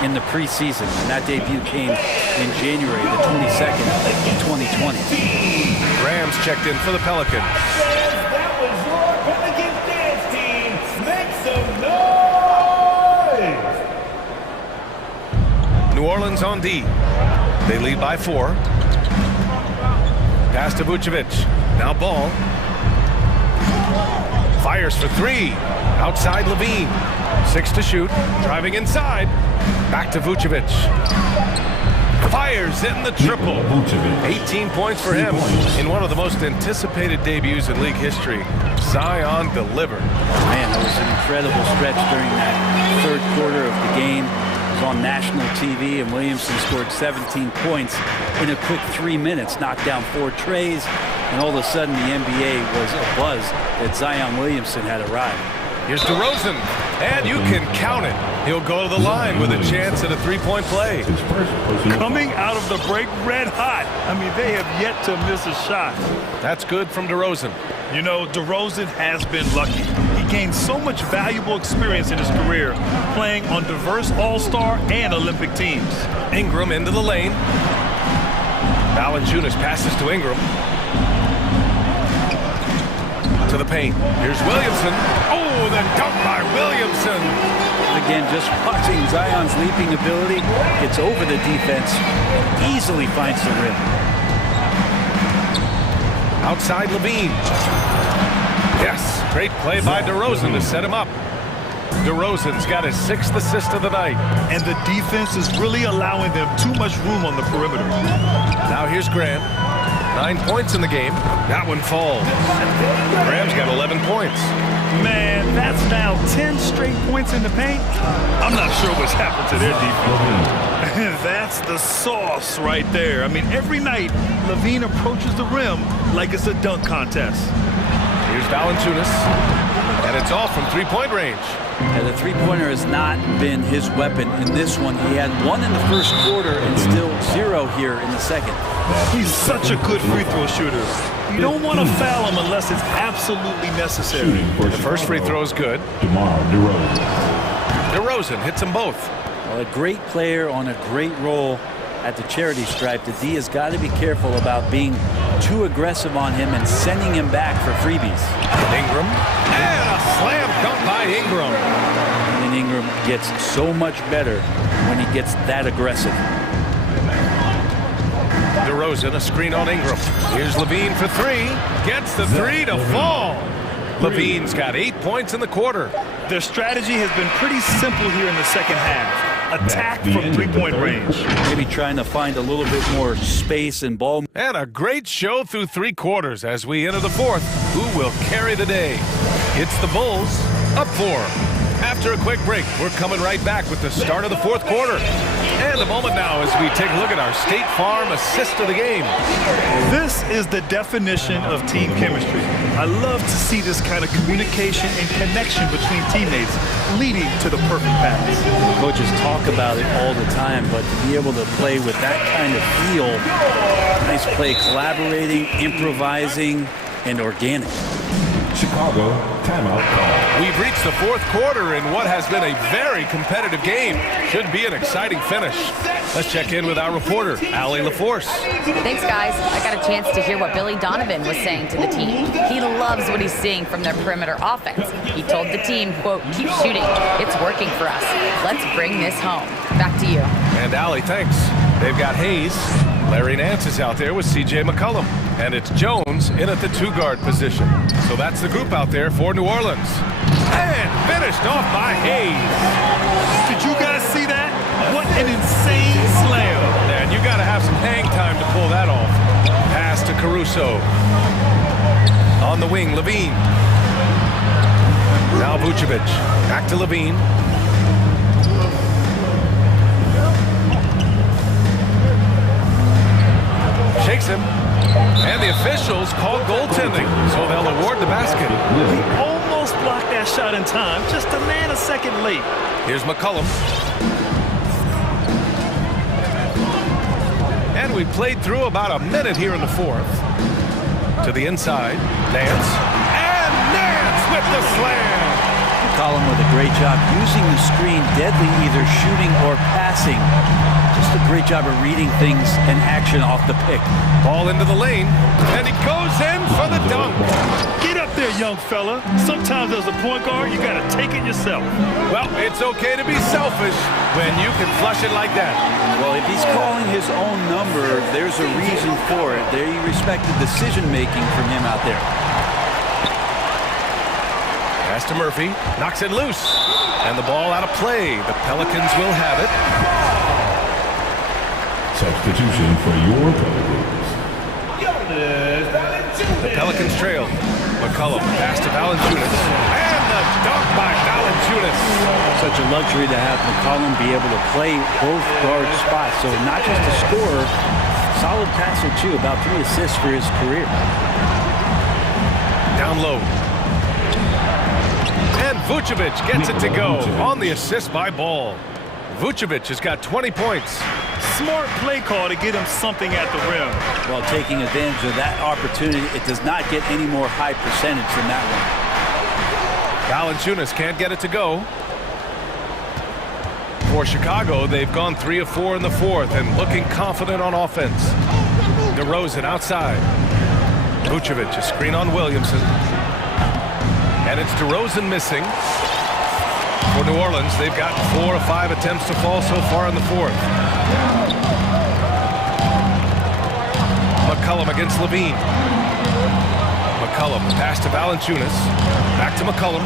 in the preseason. And that debut came in January the 22nd, 2020. Rams checked in for the Pelicans. That was your Pelicans dance team. Make some noise! New Orleans on D. They lead by 4. Pass to Vucevic. Now Ball. Fires for 3. Outside Levine. 6 to shoot. Driving inside. Back to Vucevic. Fires in the triple. 18 points for him in one of the most anticipated debuts in league history. Zion delivered. Man, that was an incredible stretch during that third quarter of the game. It was on national TV, and Williamson scored 17 points in a quick 3 minutes, knocked down 4 trays, and all of a sudden the NBA was abuzz that Zion Williamson had arrived. Here's DeRozan, and you can count it. He'll go to the line with a chance at a 3-point play. Coming out of the break red hot. I mean, they have yet to miss a shot. That's good from DeRozan. You know, DeRozan has been lucky. He gained so much valuable experience in his career, playing on diverse All-Star and Olympic teams. Ingram into the lane. Valanciunas passes to Ingram. To the paint. Here's Williamson. Oh, the dunk by Williamson. Again, just watching Zion's leaping ability, gets over the defense, and easily finds the rim. Outside Levine. Yes, great play by DeRozan to set him up. DeRozan's got his 6th assist of the night. And the defense is really allowing them too much room on the perimeter. Now here's Graham. 9 points in the game. That one falls. Graham's got 11 points. Man, that's now 10 straight points in the paint. I'm not sure what's happened to their defense. That's the sauce right there. I mean, every night, Levine approaches the rim like it's a dunk contest. Here's Valanciunas, and it's all from 3-point range. Yeah, the three-pointer has not been his weapon in this one. He had 1 in the first quarter and still 0 here in the second. He's such a good free throw shooter. You don't want to foul him unless it's absolutely necessary. The first free throw is good. DeRozan hits them both. Well, a great player on a great role at the charity stripe. The D has got to be careful about being too aggressive on him and sending him back for freebies. Ingram, and a slam dunk by Ingram. And Ingram gets so much better when he gets that aggressive. DeRozan, a screen on Ingram. Here's Levine for three. Gets the three to fall. Levine's got 8 points in the quarter. Their strategy has been pretty simple here in the second half. Attack from three-point range. Maybe trying to find a little bit more space and ball. And a great show through 3 quarters as we enter the fourth. Who will carry the day? It's the Bulls, up 4. After a quick break, we're coming right back with the start of the fourth quarter. And a moment now as we take a look at our State Farm assist of the game. This is the definition of team chemistry. I love to see this kind of communication and connection between teammates leading to the perfect pass. Coaches talk about it all the time, but to be able to play with that kind of feel, nice play, collaborating, improvising, and organic. Chicago timeout call. We've reached the fourth quarter in what has been a very competitive game. Should be an exciting finish. Let's check in with our reporter, Allie LaForce. Thanks, guys. I got a chance to hear what Billy Donovan was saying to the team. He loves what he's seeing from their perimeter offense. He told the team, quote, keep shooting. It's working for us. Let's bring this home. Back to you. And Allie, thanks. They've got Hayes. Larry Nance is out there with C.J. McCollum. And it's Jones in at the 2-guard position. So that's the group out there for New Orleans. And finished off by Hayes. Did you guys see that? What an insane slam. And you got to have some hang time to pull that off. Pass to Caruso. On the wing, Levine. Now Vucevic. Back to Levine. Shakes him. And the officials call goaltending, so they'll award the basket. He almost blocked that shot in time, just a nanosecond late. Here's McCollum. And we played through about a minute here in the fourth. To the inside, Nance. And Nance with the slam. McCollum with a great job using the screen, deadly either shooting or passing. Just a great job of reading things and action off the pick. Ball into the lane, and he goes in for the dunk. Get up there, young fella. Sometimes as a point guard, you gotta take it yourself. Well, it's okay to be selfish when you can flush it like that. Well, if he's calling his own number, there's a reason for it. There you respect the decision-making from him out there. Pass to Murphy, knocks it loose, and the ball out of play. The Pelicans will have it. Substitution for your Pelicans. The Pelicans trail. McCollum pass to Valanciunas. And the dunk by Valanciunas. Such a luxury to have McCollum be able to play both guard spots. So not just a scorer, solid passer too, about 3 assists for his career. Down low. And Vucevic gets it to go on the assist by Ball. Vucevic has got 20 points. Smart play call to get him something at the rim. Well, taking advantage of that opportunity, it does not get any more high percentage than that one. Valanciunas can't get it to go. For Chicago, they've gone 3 of 4 in the fourth and looking confident on offense. DeRozan outside. Vucevic, a screen on Williamson. And it's DeRozan missing. For New Orleans, they've got 4 of 5 attempts to fall so far in the fourth. McCollum against Levine. McCollum pass to Valanciunas. Back to McCollum.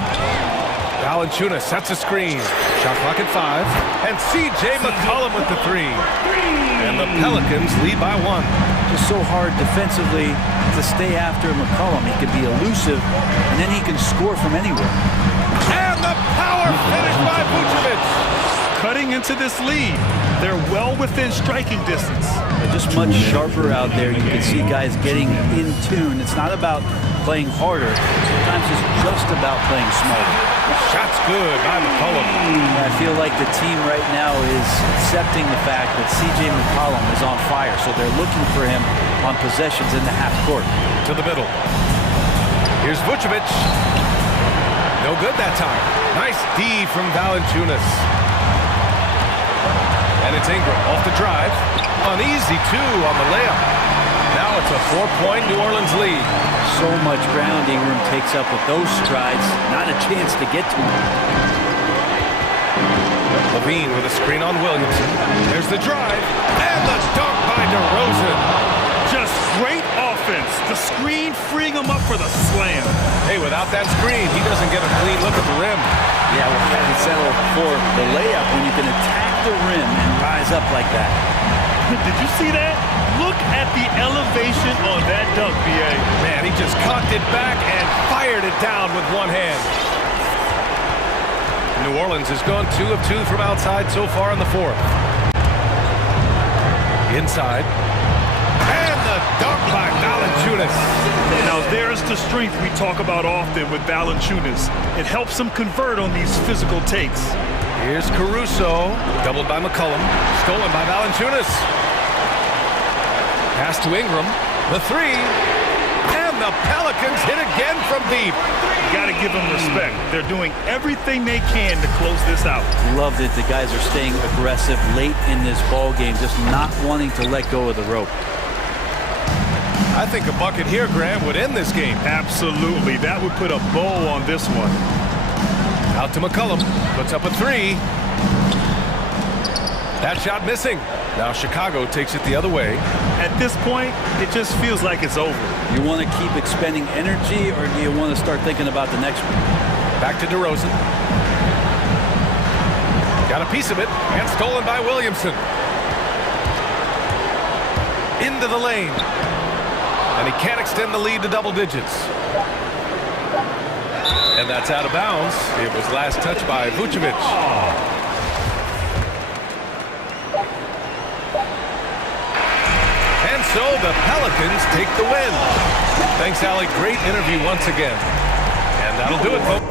Valanciunas sets a screen. Shot clock at 5. And C.J. McCollum with the 3. And the Pelicans lead by 1. Just so hard defensively to stay after McCollum. He can be elusive, and then he can score from anywhere. And the power finish by Vucevic. Cutting into this lead. They're well within striking distance. They're just much sharper out there. You can see guys getting in tune. It's not about playing harder. Sometimes it's just about playing smarter. Shot's good by McCollum. I feel like the team right now is accepting the fact that C.J. McCollum is on fire, so they're looking for him on possessions in the half court. To the middle. Here's Vucevic. No good that time. Nice D from Valanciunas. And it's Ingram off the drive. An easy 2 on the layup. Now Now it's a 4-point New Orleans lead. So much ground Ingram takes up with those strides. Not a chance to get to him. Levine with a screen on Williamson. There's the drive. And the dunk by DeRozan. Just great offense. The screen freeing him up for the slam. Hey, without that screen, he doesn't get a clean look at the rim. Yeah, well, you can settle for the layup when you can attack the rim and rise up like that. Did you see that? Look at the elevation on that dunk, B.A. Man, he just cocked it back and fired it down with one hand. New Orleans has gone 2 of 2 from outside so far in the fourth. Inside. And the dunk by Valanciunas. Now there's the strength we talk about often with Valanciunas. It helps him convert on these physical takes. Here's Caruso, doubled by McCollum, stolen by Valanciunas. Pass to Ingram, the three, and the Pelicans hit again from deep. Got to give them respect. They're doing everything they can to close this out. Loved it. The guys are staying aggressive late in this ball game, just not wanting to let go of the rope. I think a bucket here, Grant, would end this game. Absolutely. That would put a bow on this one. Out to McCollum, puts up a three. That shot missing. Now Chicago takes it the other way. At this point, it just feels like it's over. You want to keep expending energy, or do you want to start thinking about the next one? Back to DeRozan. Got a piece of it, and stolen by Williamson. Into the lane. And he can't extend the lead to double digits. And that's out of bounds. It was last touched by Vucevic. And so the Pelicans take the win. Thanks, Allie. Great interview once again. And that'll do it, folks.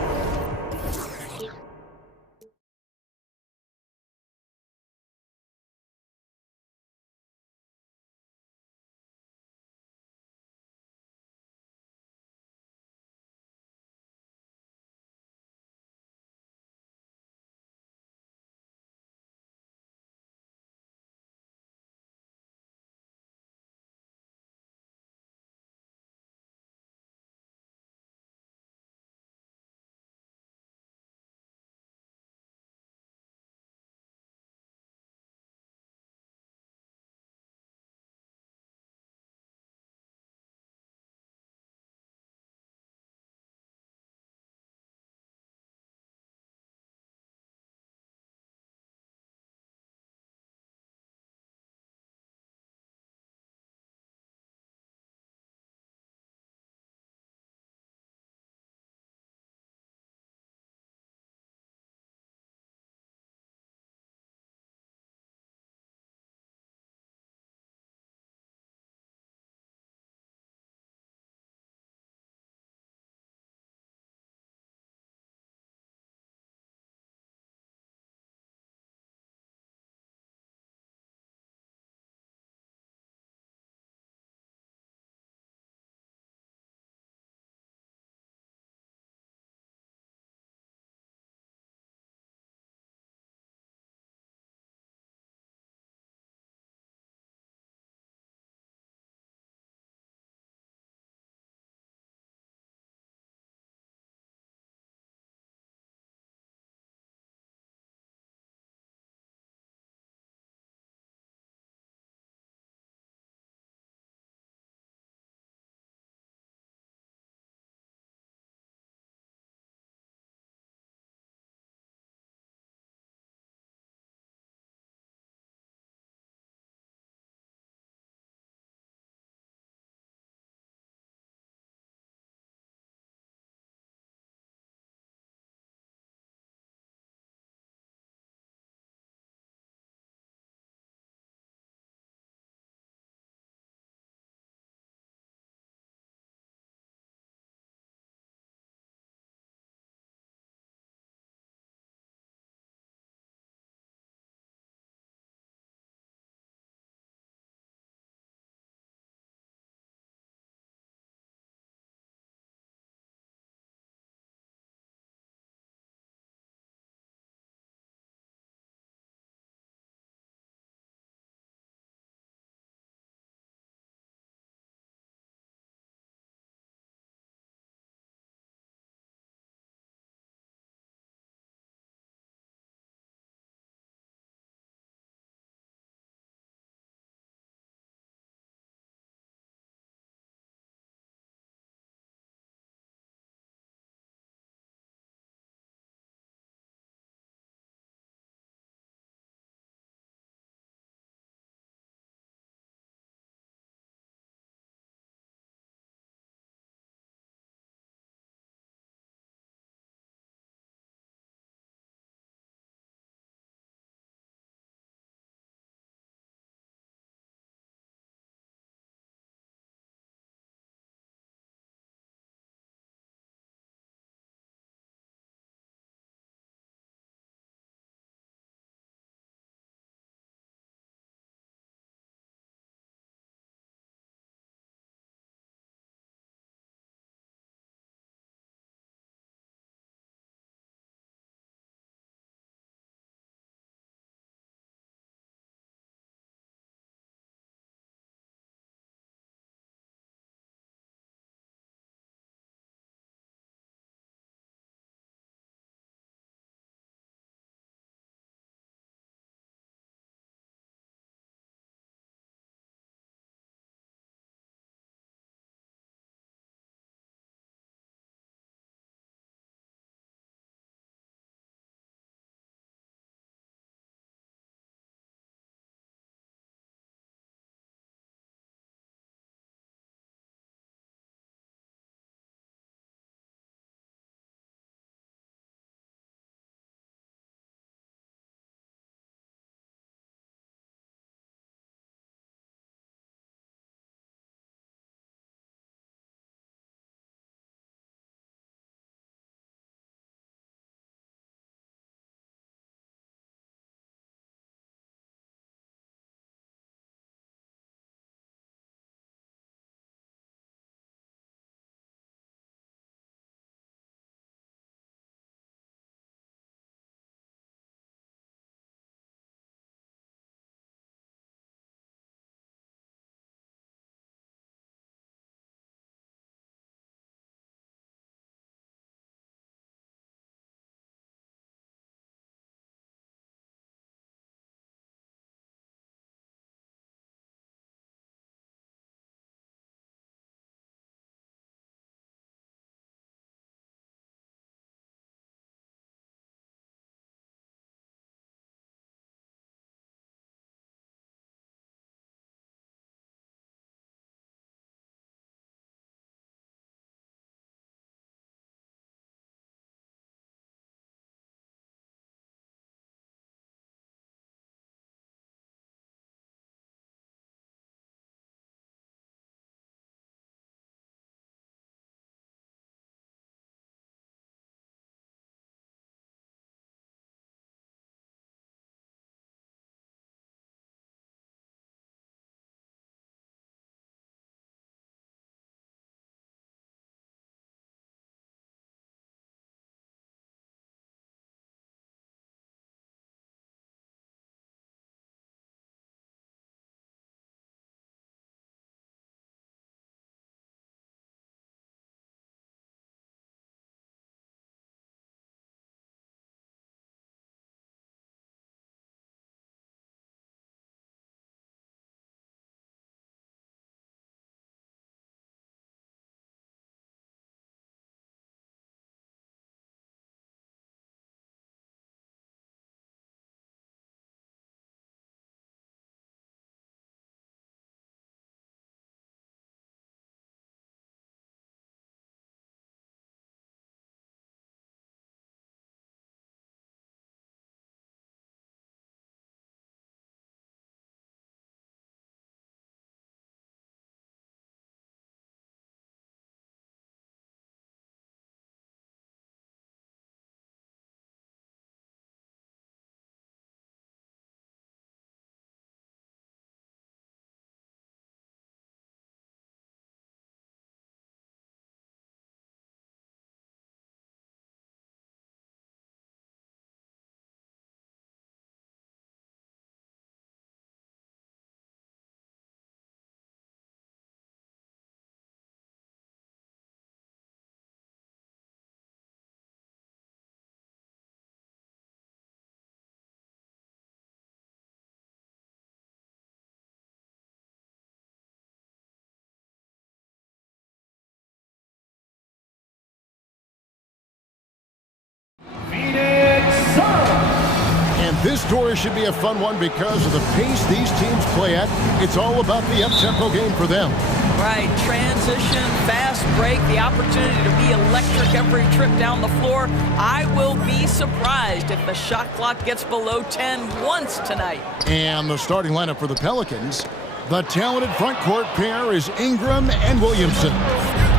This story should be a fun one because of the pace these teams play at. It's all about the up-tempo game for them. Right, transition, fast break, the opportunity to be electric every trip down the floor. I will be surprised if the shot clock gets below 10 once tonight. And the starting lineup for the Pelicans. The talented front court pair is Ingram and Williamson.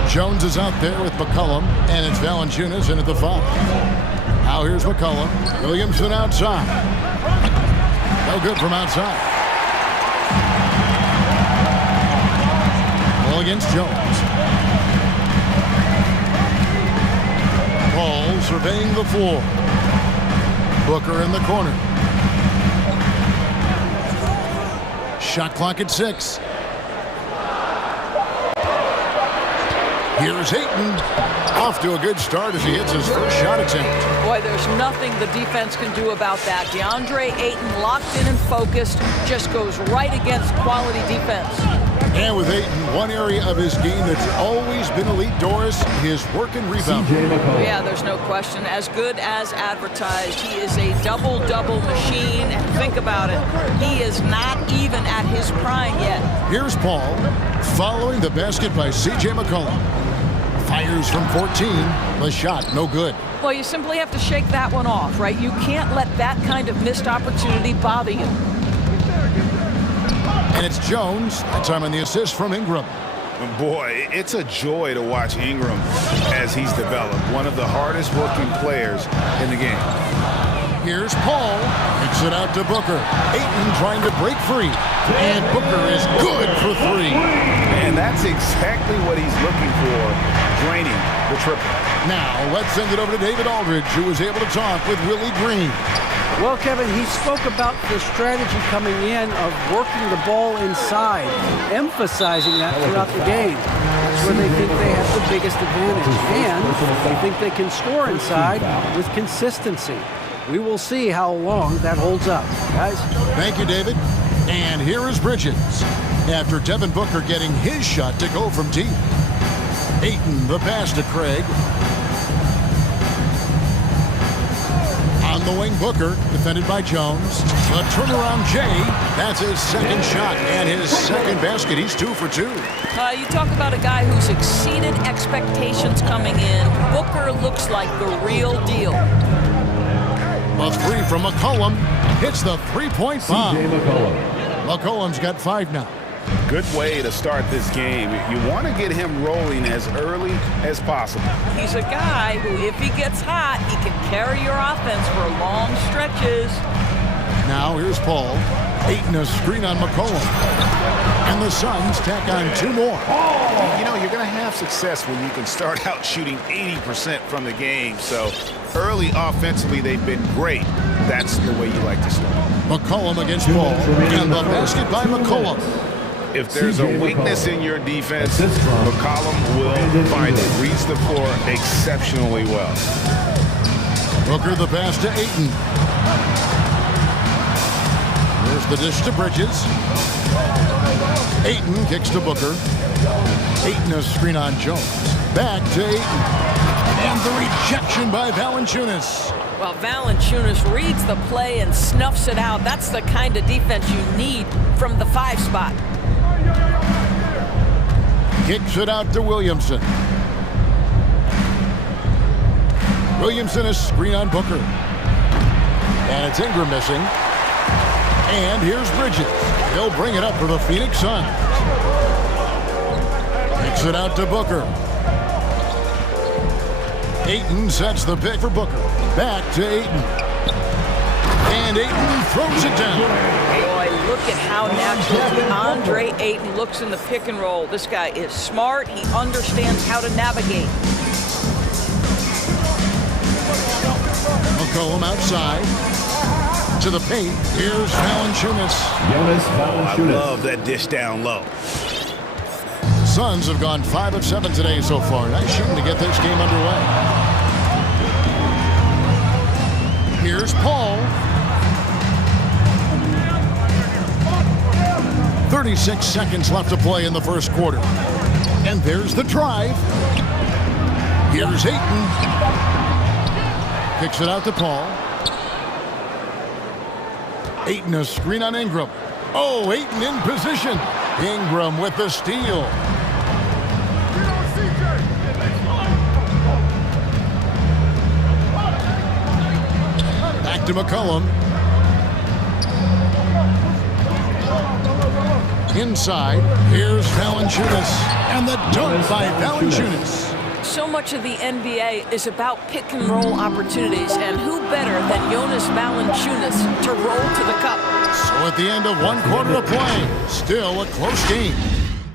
Jones is out there with McCollum, and it's Valanciunas in at the 5. Now here's McCollum. Williamson outside. No good from outside. Ball against Jones. Paul surveying the floor. Booker in the corner. Shot clock at 6. Here's Ayton. Off to a good start as he hits his first shot attempt. Boy, there's nothing the defense can do about that. DeAndre Ayton, locked in and focused, just goes right against quality defense. And with Ayton, one area of his game that's always been elite, Doris, his work and rebound. Yeah, there's no question. As good as advertised, he is a double-double machine. And think about it, he is not even at his prime yet. Here's Paul, following the basket by C.J. McCollum. Fires from 14. The shot, no good. Well, you simply have to shake that one off, right? You can't let that kind of missed opportunity bother you. And it's Jones. That time on the assist from Ingram. Boy, it's a joy to watch Ingram as he's developed. One of the hardest working players in the game. Here's Paul. Kicks it out to Booker. Ayton trying to break free. And Booker is good for 3. And that's exactly what he's looking for, draining the triple. Now, let's send it over to David Aldridge, who was able to talk with Willie Green. Well, Kevin, he spoke about the strategy coming in of working the ball inside, emphasizing that throughout the game. That's where they think they have the biggest advantage, and they think they can score inside with consistency. We will see how long that holds up, guys. Thank you, David. And here is Bridges. After Devin Booker getting his shot to go from deep. Ayton, the pass to Craig. On the wing, Booker, defended by Jones. The turnaround, Jay. That's his second shot and his second basket. He's 2 for 2. You talk about a guy who's exceeded expectations coming in. Booker looks like the real deal. A 3 from McCollum. Hits the three-point bomb. McCollum's got 5 now. Good way to start this game. You want to get him rolling as early as possible. He's a guy who, if he gets hot, he can carry your offense for long stretches. Now here's Paul. Ayton a screen on McCollum. And the Suns tack on 2 more. You know, you're going to have success when you can start out shooting 80% from the game. So early offensively, they've been great. That's the way you like to start. McCollum against Paul. And the basket by McCollum. If there's a weakness in your defense, McCollum will find it. Reads the floor exceptionally well. Booker the pass to Ayton. There's the dish to Bridges. Ayton kicks to Booker. Ayton a screen on Jones. Back to Ayton. And the rejection by Valanciunas. Well, Valanciunas reads the play and snuffs it out. That's the kind of defense you need from the 5 spot. Kicks it out to Williamson. Williamson a screen on Booker. And it's Ingram missing. And here's Bridges. He'll bring it up for the Phoenix Suns. Kicks it out to Booker. Ayton sets the pick for Booker. Back to Ayton. And Ayton throws it down. Boy, look at how natural DeAndre Ayton looks in the pick and roll. This guy is smart. He understands how to navigate. McCollum outside. To the paint. Here's Valanciunas. I love that dish down low. Suns have gone 5 of 7 today so far. Nice shooting to get this game underway. Here's Paul. 36 seconds left to play in the first quarter. And there's the drive. Here's Ayton. Kicks it out to Paul. Ayton a screen on Ingram. Oh, Ayton in position. Ingram with the steal. Back to McCollum. Inside, here's Valanciunas. And the dunk by Valanciunas. So much of the NBA is about pick and roll opportunities, and who better than Jonas Valanciunas to roll to the cup? So at the end of 1 quarter of play, still a close game.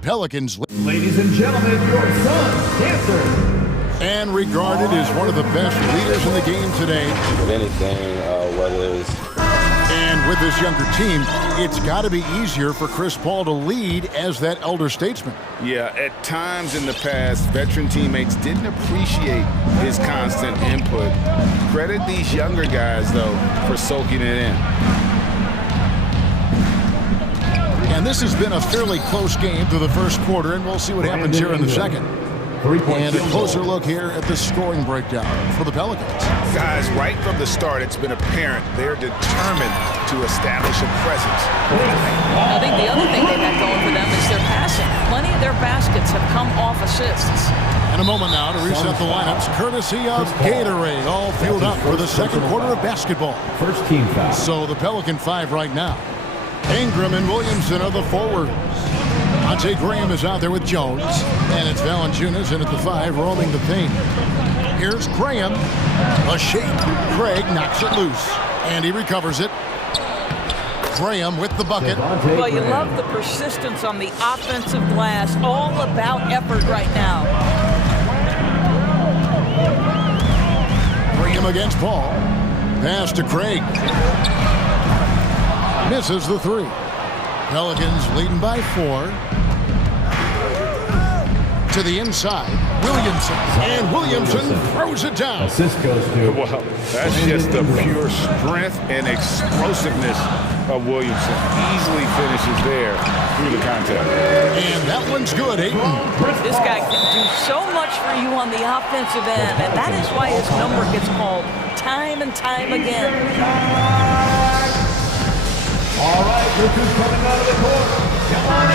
Pelicans. Ladies and gentlemen, your son's dancer. And regarded as one of the best leaders in the game today. If anything, whether it's... And with this younger team, it's got to be easier for Chris Paul to lead as that elder statesman. Yeah, at times in the past, veteran teammates didn't appreciate his constant input. Credit these younger guys, though, for soaking it in. And this has been a fairly close game through the first quarter, and we'll see what happens here in the second. And a closer look here at the scoring breakdown for the Pelicans. Guys, right from the start, it's been apparent they're determined to establish a presence. I think the other thing they've had going for them is their passing. Plenty of their baskets have come off assists. And a moment now to reset the lineups, courtesy of Gatorade, all fueled up for the second quarter of basketball. First team foul. So the Pelican 5 right now. Ingram and Williamson are the forwards. Monte Graham is out there with Jones, and it's Valanciunas in at the 5, roaming the paint. Here's Graham. A shape. Craig knocks it loose, and he recovers it. Graham with the bucket. Well, you love the persistence on the offensive glass. All about effort right now. Graham against Paul. Pass to Craig. Misses the 3. Pelicans leading by 4. To the inside, Williamson. And Williamson throws it down. Assist goes to... Well, that's just the pure strength and explosiveness of Williamson. Easily finishes there through the contact. And that one's good, Ayton. This guy can do so much for you on the offensive end, and that is why his number gets called time and time again. All right, look who's coming out of the court.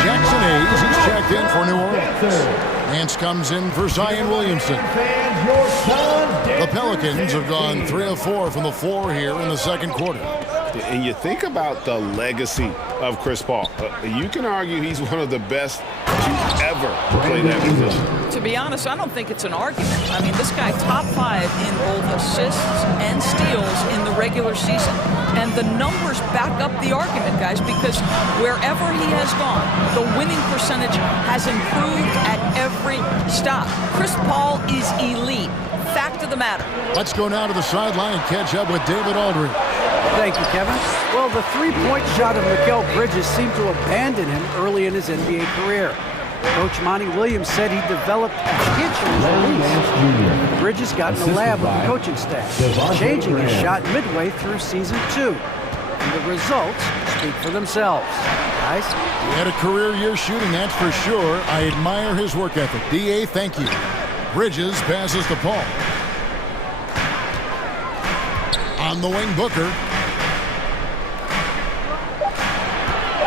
Jackson Hayes, he's checked in for New Orleans. Nance comes in for Zion Williamson. The Pelicans have gone 3 of 4 from the floor here in the second quarter. And you think about the legacy of Chris Paul. You can argue he's one of the best to ever play that position. To be honest, I don't think it's an argument. I mean, this guy top 5 in both assists and steals in the regular season. And the numbers back up the argument, guys, because wherever he has gone, the winning percentage has improved at every stop. Chris Paul is elite. Fact of the matter. Let's go now to the sideline and catch up with David Aldridge. Thank you, Kevin. Well, the three-point shot of Mikal Bridges seemed to abandon him early in his NBA career. Coach Monty Williams said he developed a hitch in his release. Bridges got in the lab with the coaching staff, changing his shot midway through season 2. And the results speak for themselves. Guys? He had a career year shooting, that's for sure. I admire his work ethic. D.A., thank you. Bridges passes to Paul. On the wing, Booker.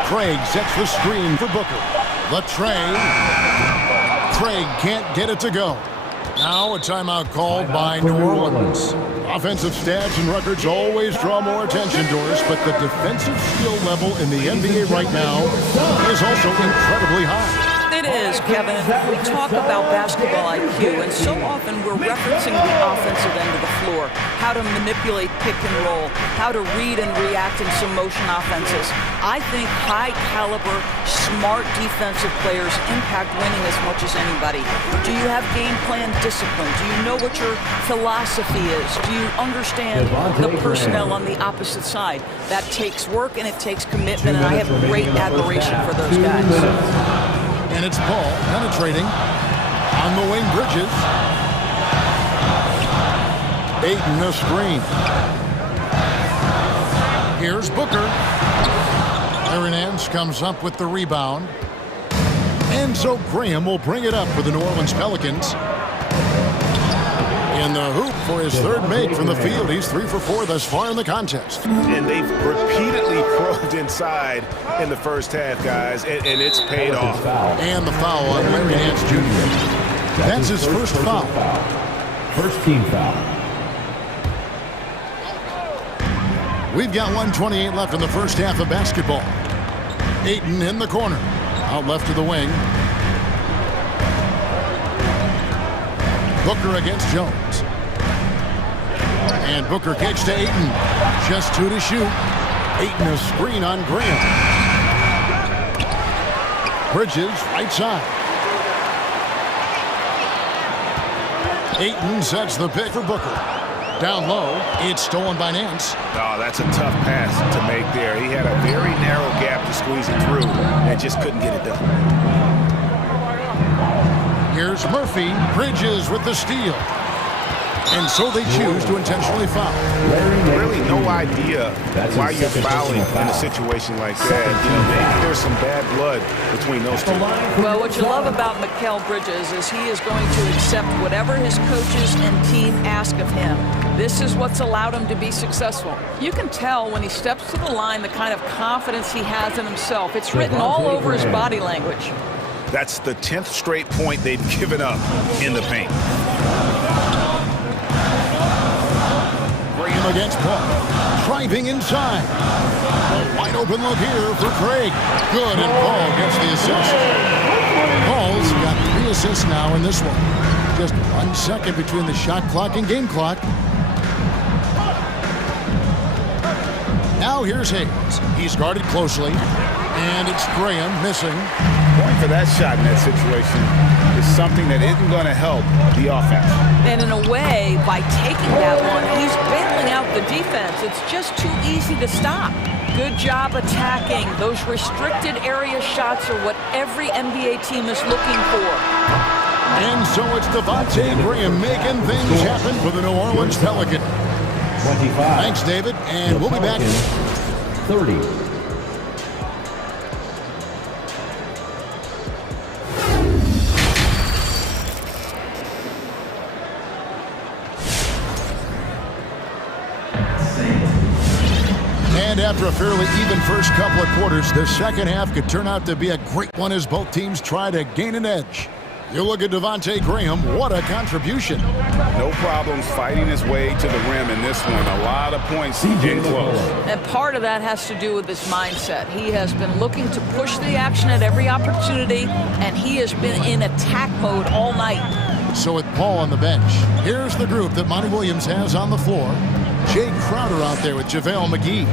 Craig sets the screen for Booker. The tray. Craig can't get it to go. Now a timeout called by New Orleans. Offensive stats and records always draw more attention to us, but the defensive skill level in the NBA right now is also incredibly high. It is, Kevin. We talk about basketball IQ, and so often we're referencing the offensive end of the floor, how to manipulate pick and roll, how to read and react in some motion offenses. I think high-caliber, smart defensive players impact winning as much as anybody. Do you have game plan discipline? Do you know what your philosophy is? Do you understand the personnel on the opposite side? That takes work and it takes commitment, and I have great admiration for those guys. And it's Paul penetrating on the wing, Bridges. Ayton the screen. Here's Booker. Aaron Nance comes up with the rebound. And so Graham will bring it up for the New Orleans Pelicans. In the hoop for his third make from the field. He's 3 for 4 thus far in the contest. And they've repeatedly probed inside in the first half, guys, and it's paid off. And the foul on Larry Nance Jr. That's his first foul. First team foul. We've got 1:28 left in the first half of basketball. Ayton in the corner. Out left to the wing. Booker against Jones. And Booker kicks to Ayton. Just 2 to shoot. Ayton a screen on Graham. Bridges, right side. Ayton sets the pick for Booker. Down low, it's stolen by Nance. Oh, that's a tough pass to make there. He had a very narrow gap to squeeze it through and just couldn't get it done. Here's Murphy. Bridges with the steal. And so they choose to intentionally foul. Really no idea why you're fouling in a situation like that. You know, maybe there's some bad blood between those two. Well, what you love about Mikal Bridges is he is going to accept whatever his coaches and team ask of him. This is what's allowed him to be successful. You can tell when he steps to the line the kind of confidence he has in himself. It's written all over his body language. That's the 10th straight point they've given up in the paint. Graham against Paul. Driving inside. A wide open look here for Craig. Good, and Paul gets the assist. Paul's got 3 assists now in this one. Just 1 second between the shot clock and game clock. Now here's Hayes. He's guarded closely. And it's Graham missing. Going for that shot in that situation is something that isn't going to help the offense. And in a way, by taking that one, he's bailing out the defense. It's just too easy to stop. Good job attacking. Those restricted area shots are what every NBA team is looking for. And so it's Devontae Graham making things happen for the New Orleans Pelicans. 25. Thanks, David. And we'll be back. 30. And after a fairly even first couple of quarters, the second half could turn out to be a great one as both teams try to gain an edge. You look at Devontae Graham, what a contribution. No problems fighting his way to the rim in this one. A lot of points in close. And part of that has to do with his mindset. He has been looking to push the action at every opportunity, and he has been in attack mode all night. So with Paul on the bench, here's the group that Monty Williams has on the floor. Jay Crowder out there with JaVale McGee.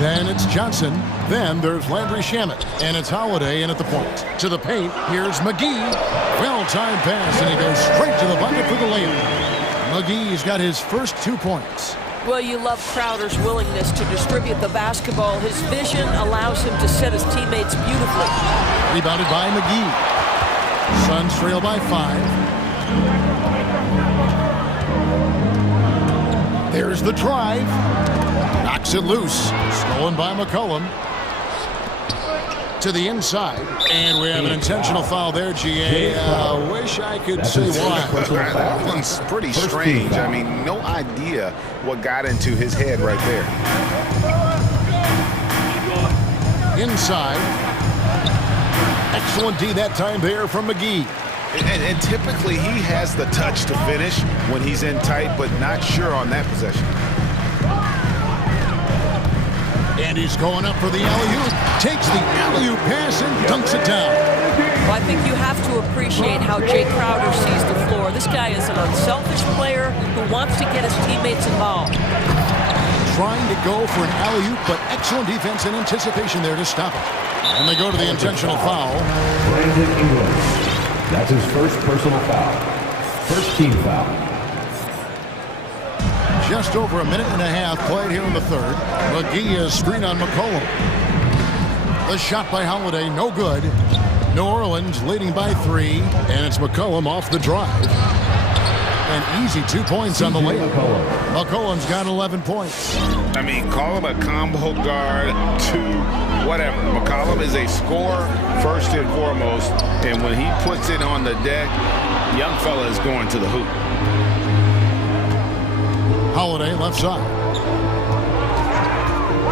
Then it's Johnson. Then there's Landry Shamet. And it's Holiday in at the point. To the paint, here's McGee. Well-timed pass, and he goes straight to the bucket for the layup. McGee's got his first 2 points. Well, you love Crowder's willingness to distribute the basketball. His vision allows him to set his teammates beautifully. Rebounded by McGee. Suns trail by 5. There's the drive. Knocks it loose. Stolen by McCollum. To the inside. And we have an intentional foul there, GA. Wish I could say why. That one's pretty strange. I mean, no idea what got into his head right there. Inside. Excellent D that time there from McGee. And typically he has the touch to finish when he's in tight, but not sure on that possession. And he's going up for the alley-oop. Takes the alley-oop pass and dunks it down. Well, I think you have to appreciate how Jay Crowder sees the floor. This guy is an unselfish player who wants to get his teammates involved. Trying to go for an alley-oop, but excellent defense and anticipation there to stop it. And they go to the intentional foul. Brandon Ingram. That's his first personal foul. First team foul. Just over a minute and a half played here in the third. McGee is screen on McCollum. The shot by Holiday, no good. New Orleans leading by 3, and it's McCollum off the drive. An easy 2 points on the layup. McCollum's got 11 points. I mean, call him a combo guard, 2, whatever. McCollum is a scorer first and foremost, and when he puts it on the deck, young fella is going to the hoop. Holiday left side.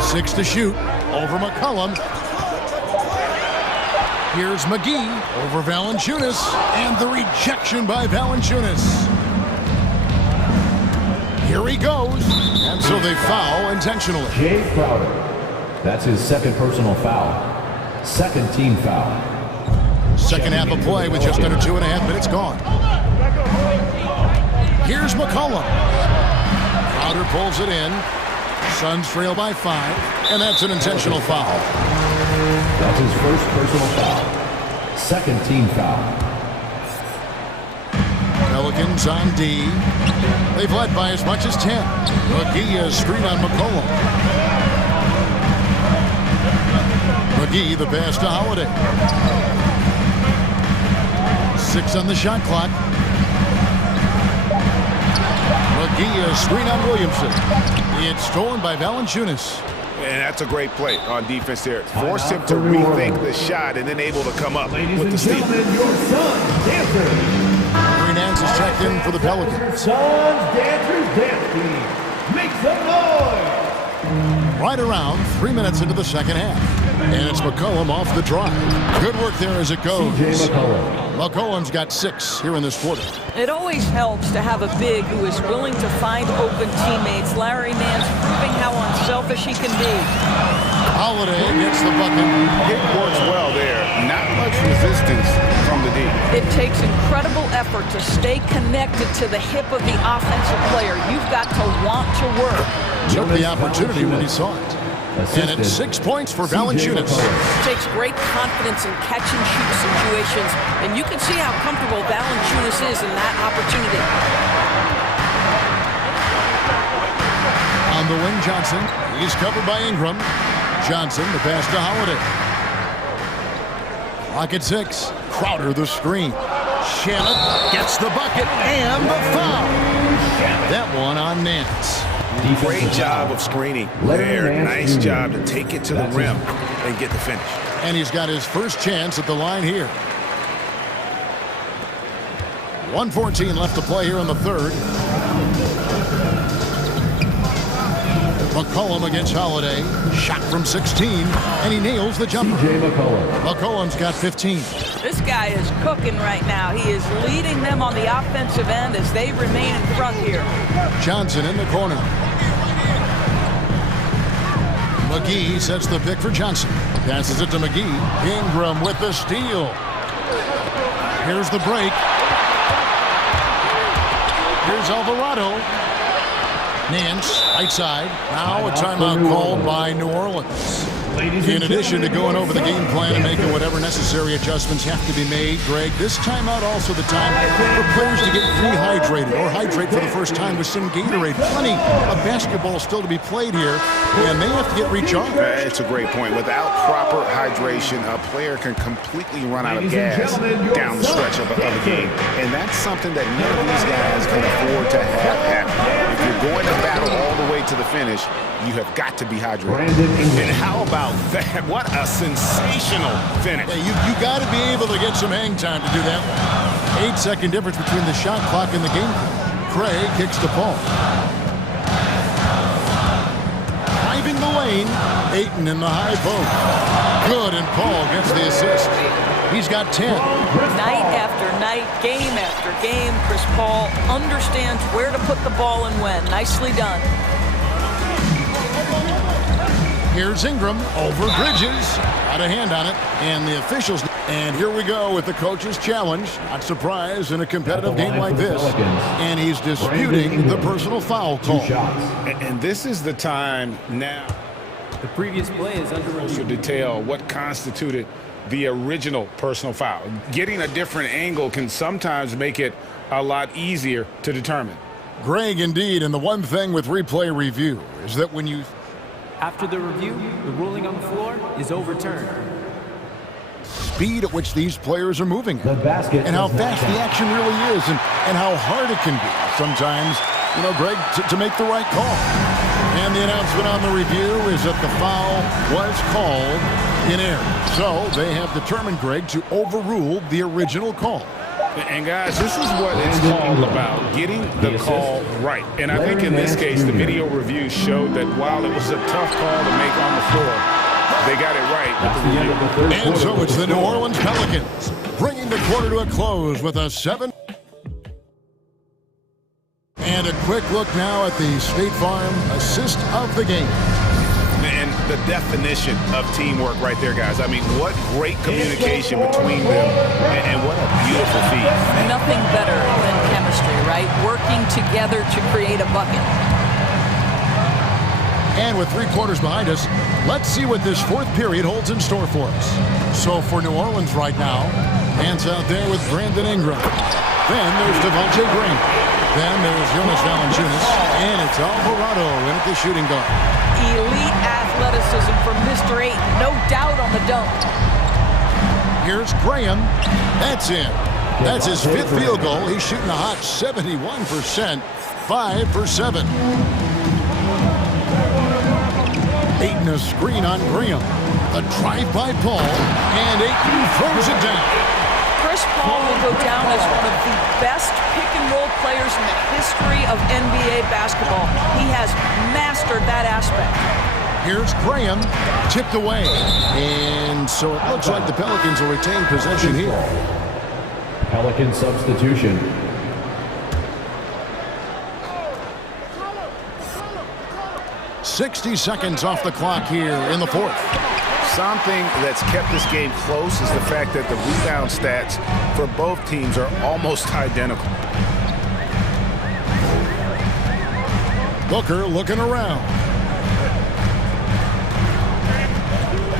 6 to shoot. Over McCollum. Here's McGee over Valanciunas. And the rejection by Valanciunas. Here he goes. And so they foul intentionally. Jay Crowder. That's his second personal foul. Second team foul. Second half of play with just under 2.5 minutes gone. Here's McCollum. Crowder pulls it in. Suns trail by 5, and that's an intentional foul. That's his first personal foul. Second team foul. Pelicans on D. They've led by as much as 10. McGee is screen on McCollum. McGee the pass to Holiday. 6 on the shot clock. McGee is screen on Williamson. It's stolen by Valanciunas. And that's a great play on defense there. Forced him to rethink the shot and then able to come up with the steal. Your son's dancers. Green Nance is checked in for the Pelicans. Son's dancers dance team. Make some noise. Right around 3 minutes into the second half. And it's McCollum off the drive. Good work there as it goes. McCollum's got 6 here in this quarter. It always helps to have a big who is willing to find open teammates. Larry Nance proving how unselfish he can be. Holiday gets the bucket. It works well there. Not much resistance from the D. It takes incredible effort to stay connected to the hip of the offensive player. You've got to want to work. Took the opportunity when he saw it. And it's 6 points for Valanciunas. It takes great confidence in catch-and-shoot situations, and you can see how comfortable Valanciunas is in that opportunity. On the wing, Johnson. He's covered by Ingram. Johnson, the pass to Holiday. Clock at 6. Crowder, the screen. Shannon gets the bucket and the foul. That one on Nance. Great job of screening there. Nice job to take it to the rim and get the finish. And he's got his first chance at the line here. 1:14 left to play here in the third. McCollum against Holiday. Shot from 16, and he nails the jumper. McCollum's got 15. This guy is cooking right now. He is leading them on the offensive end as they remain in front here. Johnson in the corner. McGee sets the pick for Johnson. Passes it to McGee. Ingram with the steal. Here's the break. Here's Alvarado. Nance, right side. Now a timeout called by New Orleans. In addition to going over the game plan and making whatever necessary adjustments have to be made, Greg, this timeout also the time for players to get rehydrated or hydrate for the first time with some Gatorade. Plenty of basketball still to be played here, and they have to get recharged. It's a great point. Without proper hydration, a player can completely run out of gas down the stretch of a game. And that's something that none of these guys can afford to have happen. If you're going to battle all the way to the finish, you have got to be hydrated. And how about that? What a sensational finish. Yeah, you got to be able to get some hang time to do that one. 8-second difference between the shot clock and the game. Craig kicks to Paul. Driving the lane. Ayton in the high post. Good, and Paul gets the assist. He's got 10. Night after night, game after game, Chris Paul understands where to put the ball and when. Nicely done. Here's Ingram over Bridges. Got a hand on it. And the officials. And here we go with the coach's challenge. Not surprised in a competitive game like this. And he's disputing the personal foul call. And this is the time now. The previous play is under review. To detail what constituted the original personal foul. Getting a different angle can sometimes make it a lot easier to determine. Greg, indeed. And the one thing with replay review is that when you... After the review, the ruling on the floor is overturned. Speed at which these players are moving at, and how fast the action really is, and how hard it can be sometimes, you know, Greg, to make the right call. And the announcement on the review is that the foul was called in error. So they have determined, Greg, to overrule the original call. And guys, this is what it's called about, getting the call right. And I think in this case, the video review showed that while it was a tough call to make on the floor, they got it right with the review. And so it's the New Orleans Pelicans bringing the quarter to a close with a 7. And a quick look now at the State Farm assist of the game. And the definition of teamwork right there, guys. I mean, what great communication between them, and what a beautiful feat. Nothing better than chemistry, right? Working together to create a bucket. And with 3 quarters behind us, let's see what this fourth period holds in store for us. So for New Orleans right now, hands out there with Brandon Ingram. Then there's Devontae Green. Then there's Jonas Valanciunas. And it's Alvarado in at the shooting guard. Elite athleticism from Mr. 8. No doubt on the dunk. Here's Graham. That's in. That's his 5th field goal. He's shooting a hot 71%. 5 for 7. Ayton a screen on Graham. A drive by Paul. And Ayton throws it down. Chris Paul will go down as one of the best pick-and-roll players in the history of NBA basketball. He has mastered that aspect. Here's Graham, tipped away. And so it looks like the Pelicans will retain possession here. Pelican substitution. "60 seconds off the clock here in the fourth. Something that's kept this game close is the fact that the rebound stats for both teams are almost identical. Booker looking around.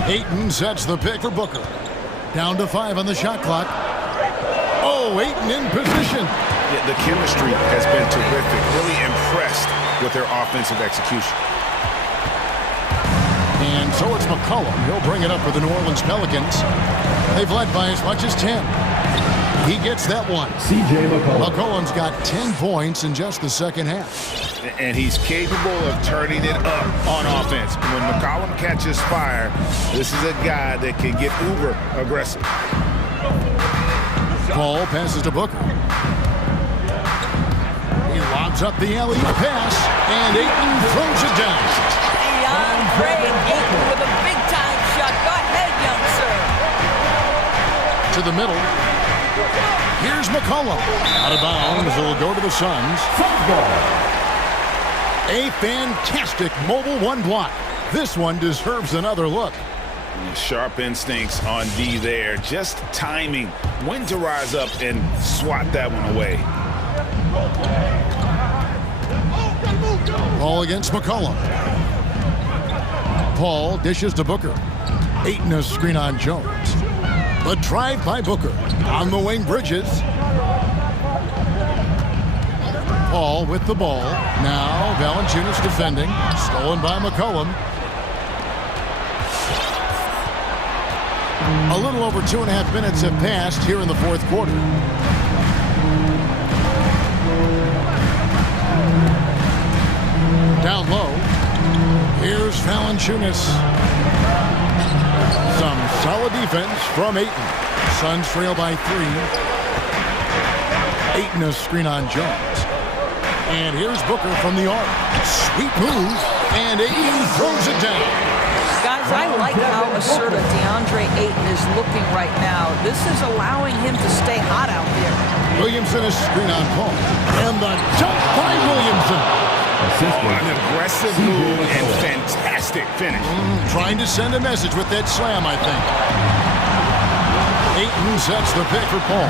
Ayton sets the pick for Booker. Down to 5 on the shot clock. Oh, Ayton in position. Yeah, the chemistry has been terrific. Really impressed with their offensive execution. And so it's McCollum. He'll bring it up for the New Orleans Pelicans. They've led by as much as 10. He gets that one. C.J. McCollum. McCollum's got 10 points in just the second half. And he's capable of turning it up on offense. When McCollum catches fire, this is a guy that can get uber aggressive. Paul passes to Booker. He lobs up the alley pass, and Ayton throws it down. DeAndre Ayton with a big-time shot. Go ahead, young sir. To the middle. Here's McCollum. Out of bounds. It'll go to the Suns. A fantastic mobile one block. This one deserves another look. Sharp instincts on D there. Just timing when to rise up and swat that one away. Ball against McCollum. Paul dishes to Booker. Ayton a screen on Jones. The drive by Booker. On the wing, Bridges. Paul with the ball. Now Valanciunas defending. Stolen by McCollum. A little over 2.5 minutes have passed here in the fourth quarter. Down low. Here's Valanciunas. Some solid defense from Ayton. Suns trail by 3. Ayton a screen on Jones. And here's Booker from the arc. Sweet move. And Ayton throws it down. Guys, I like how assertive DeAndre Ayton is looking right now. This is allowing him to stay hot out there. Williamson is screen on Paul. And the jump by Williamson. An aggressive move and fantastic finish. Trying to send a message with that slam, I think. Ayton sets the pick for Paul.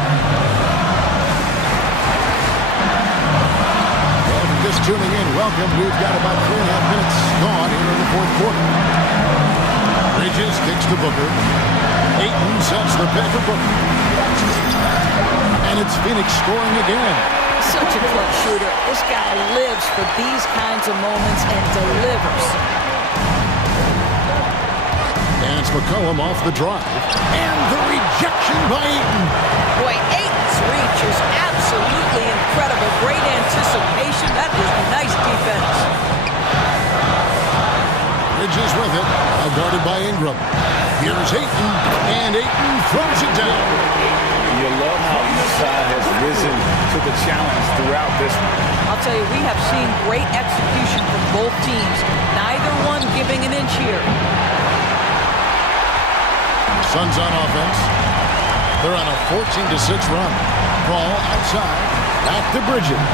Well, if you're just tuning in, welcome. We've got about 3.5 minutes gone here in the fourth quarter. Bridges kicks to Booker. Ayton sets the pick for Booker. And it's Phoenix scoring again. Such a clutch shooter. This guy lives for these kinds of moments and delivers. And it's McCollum off the drive. And the rejection by Ayton. Boy, Ayton's reach is absolutely incredible. Great anticipation. That is nice defense. Bridges with it. Now guarded by Ingram. Here's Ayton. And Ayton throws it down. You love how each side has risen to the challenge throughout this one. I'll tell you, we have seen great execution from both teams. Neither one giving an inch here. Suns on offense. They're on a 14-6 run. Ball outside. Back to Bridges.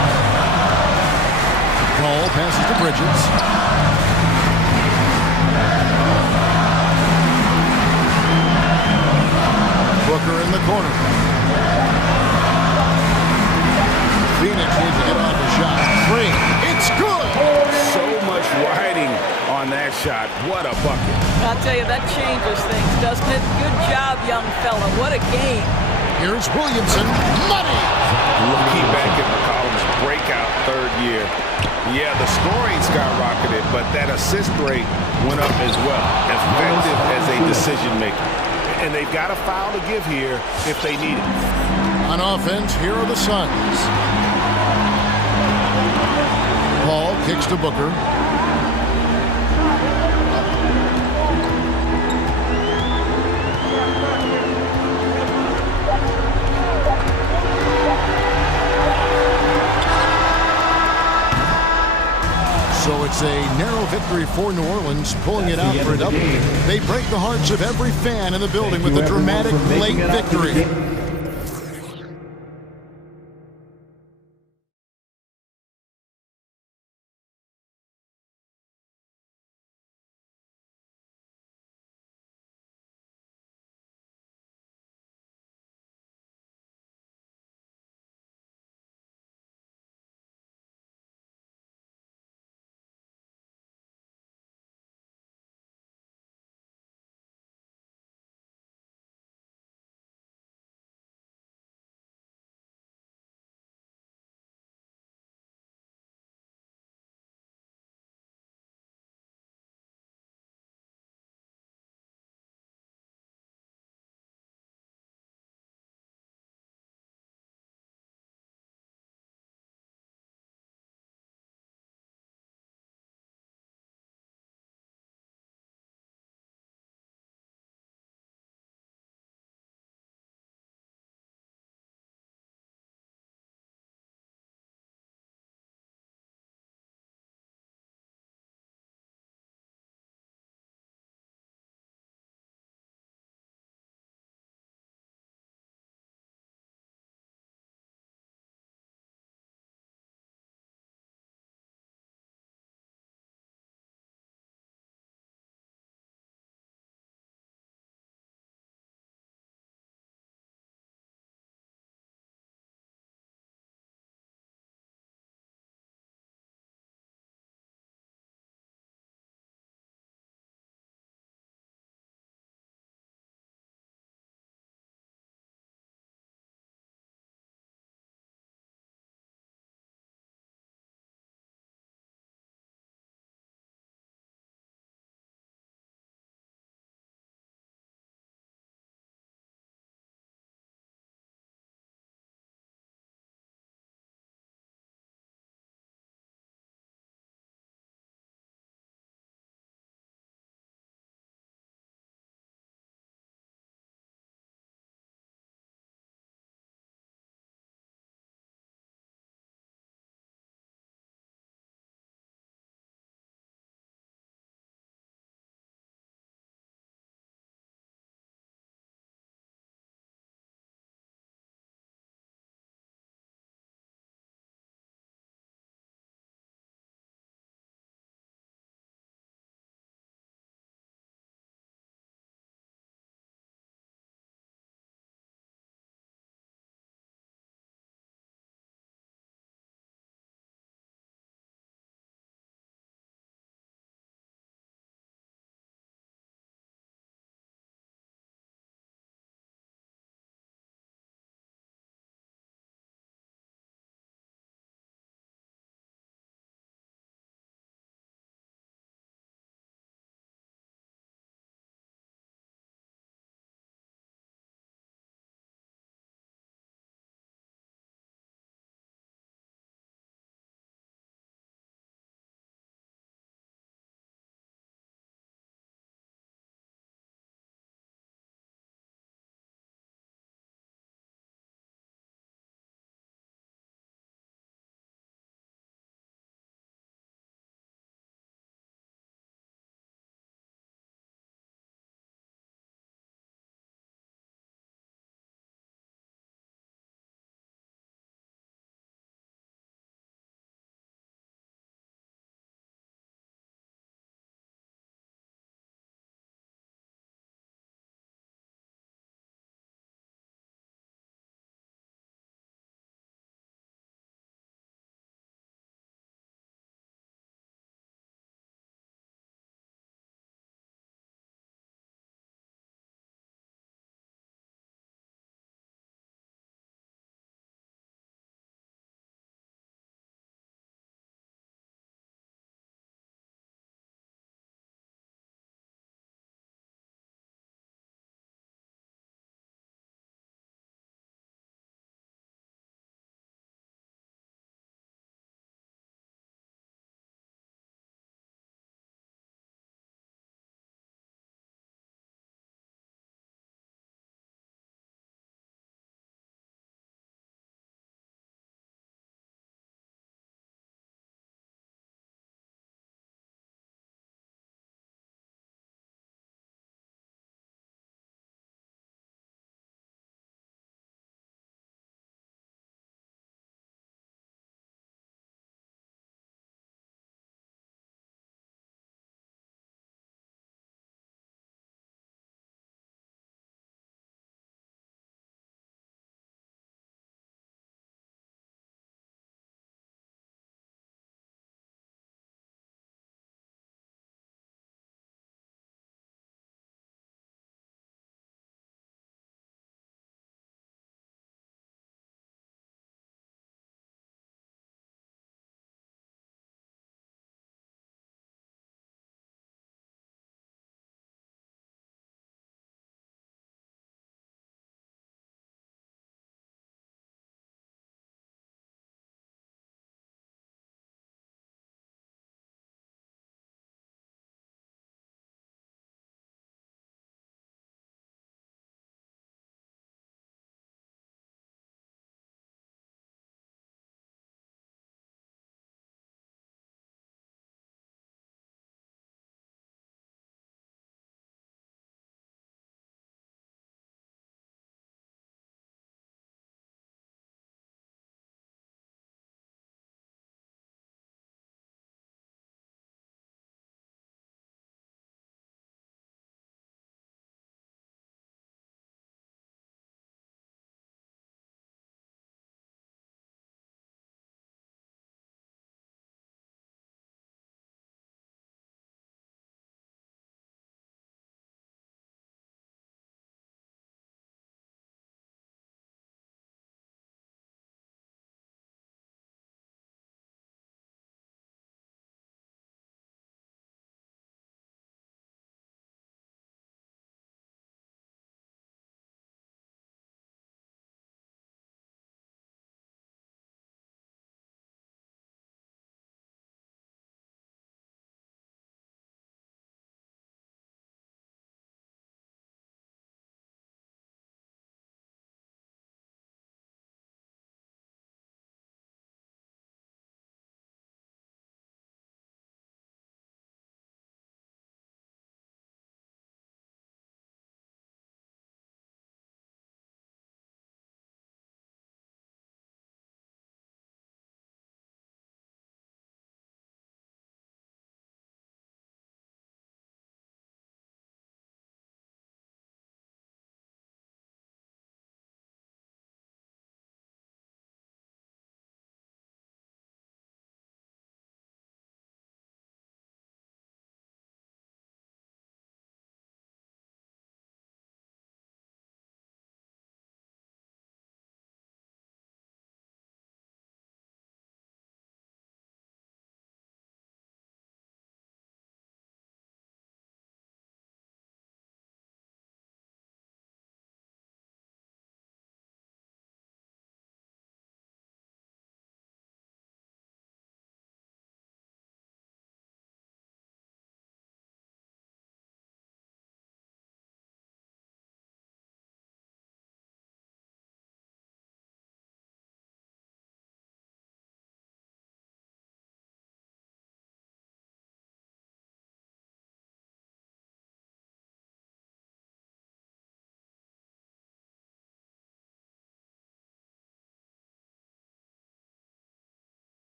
Ball passes to Bridges. Booker in the corner. Phoenix needs to get off a shot. Three. It's good! So much riding on that shot. What a bucket. I'll tell you, that changes things, doesn't it? Good job, young fella. What a game. Here's Williamson. Money! Lucky back in McCollum's breakout third year. Yeah, the scoring skyrocketed, but that assist rate went up as well. Effective as a decision maker. And they've got a foul to give here if they need it. On offense, here are the Suns. Paul kicks to Booker. So it's a narrow victory for New Orleans, pulling it out for a double. They break the hearts of every fan in the building with a dramatic late victory.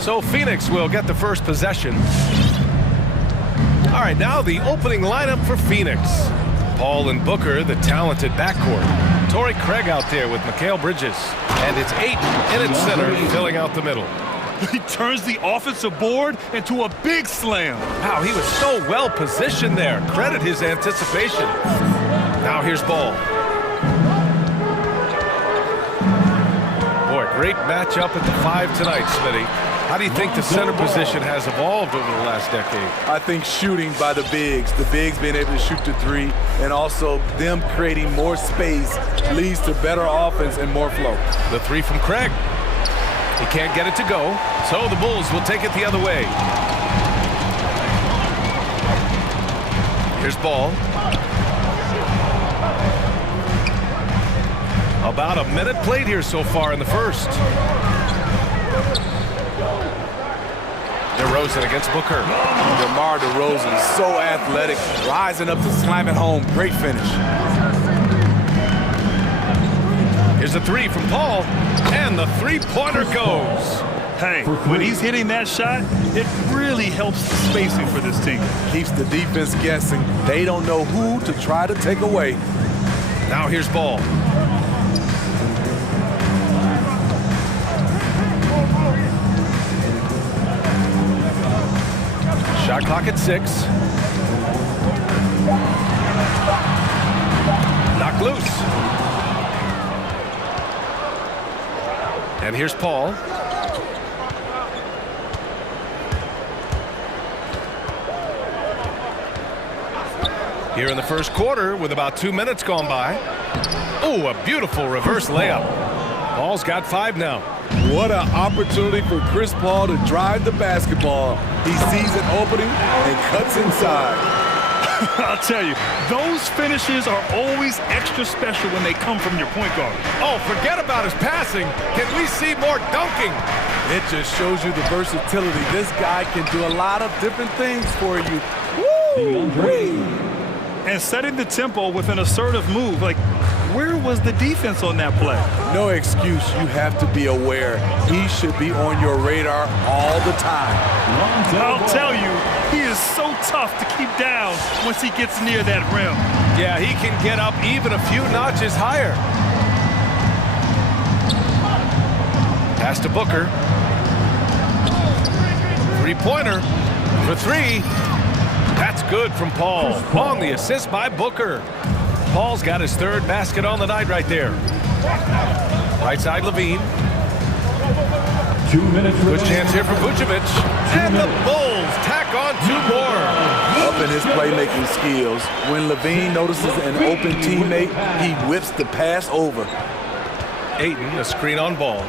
So Phoenix will get the first possession. All right, now the opening lineup for Phoenix. Paul and Booker, the talented backcourt. Torrey Craig out there with Mikal Bridges. And it's Ayton in its center, filling out the middle. He turns the offensive board into a big slam. Wow, he was so well positioned there. Credit his anticipation. Now here's Ball. Boy, great matchup at the 5 tonight, Smitty. How do you think the center position has evolved over the last decade? I think shooting by the bigs being able to shoot the 3, and also them creating more space leads to better offense and more flow. The 3 from Craig. He can't get it to go, so the Bulls will take it the other way. Here's Ball. About a minute played here so far in the first. DeRozan against Booker. DeMar DeRozan is so athletic, rising up to slam it home. Great finish. Here's a 3 from Paul, and the three-pointer goes. Hey, when he's hitting that shot, it really helps the spacing for this team. Keeps the defense guessing. They don't know who to try to take away. Now here's Ball. Shot clock at 6. Knocked loose. And here's Paul. Here in the first quarter with about 2 minutes gone by. Oh, a beautiful reverse layup. Paul's got 5 now. What an opportunity for Chris Paul to drive the basketball. He sees an opening and cuts inside. I'll tell you, those finishes are always extra special when they come from your point guard. Oh, forget about his passing. Can we see more dunking? It just shows you the versatility. This guy can do a lot of different things for you. Woo! And setting the tempo with an assertive move. Like, where was the defense on that play? No excuse. You have to be aware. He should be on your radar all the time. I'll tell you, he is so tough to keep down once he gets near that rim. Yeah, he can get up even a few notches higher. Pass to Booker. Three-pointer for 3. That's good from Paul. On the assist by Booker. Paul's got his 3rd basket on the night right there. Right side, Levine. 2 minutes. Good chance here for Vucevic. And the Bulls tack on 2 more. Up in his playmaking skills. When Levine notices an open teammate, he whips the pass over. Ayton, a screen on Ball.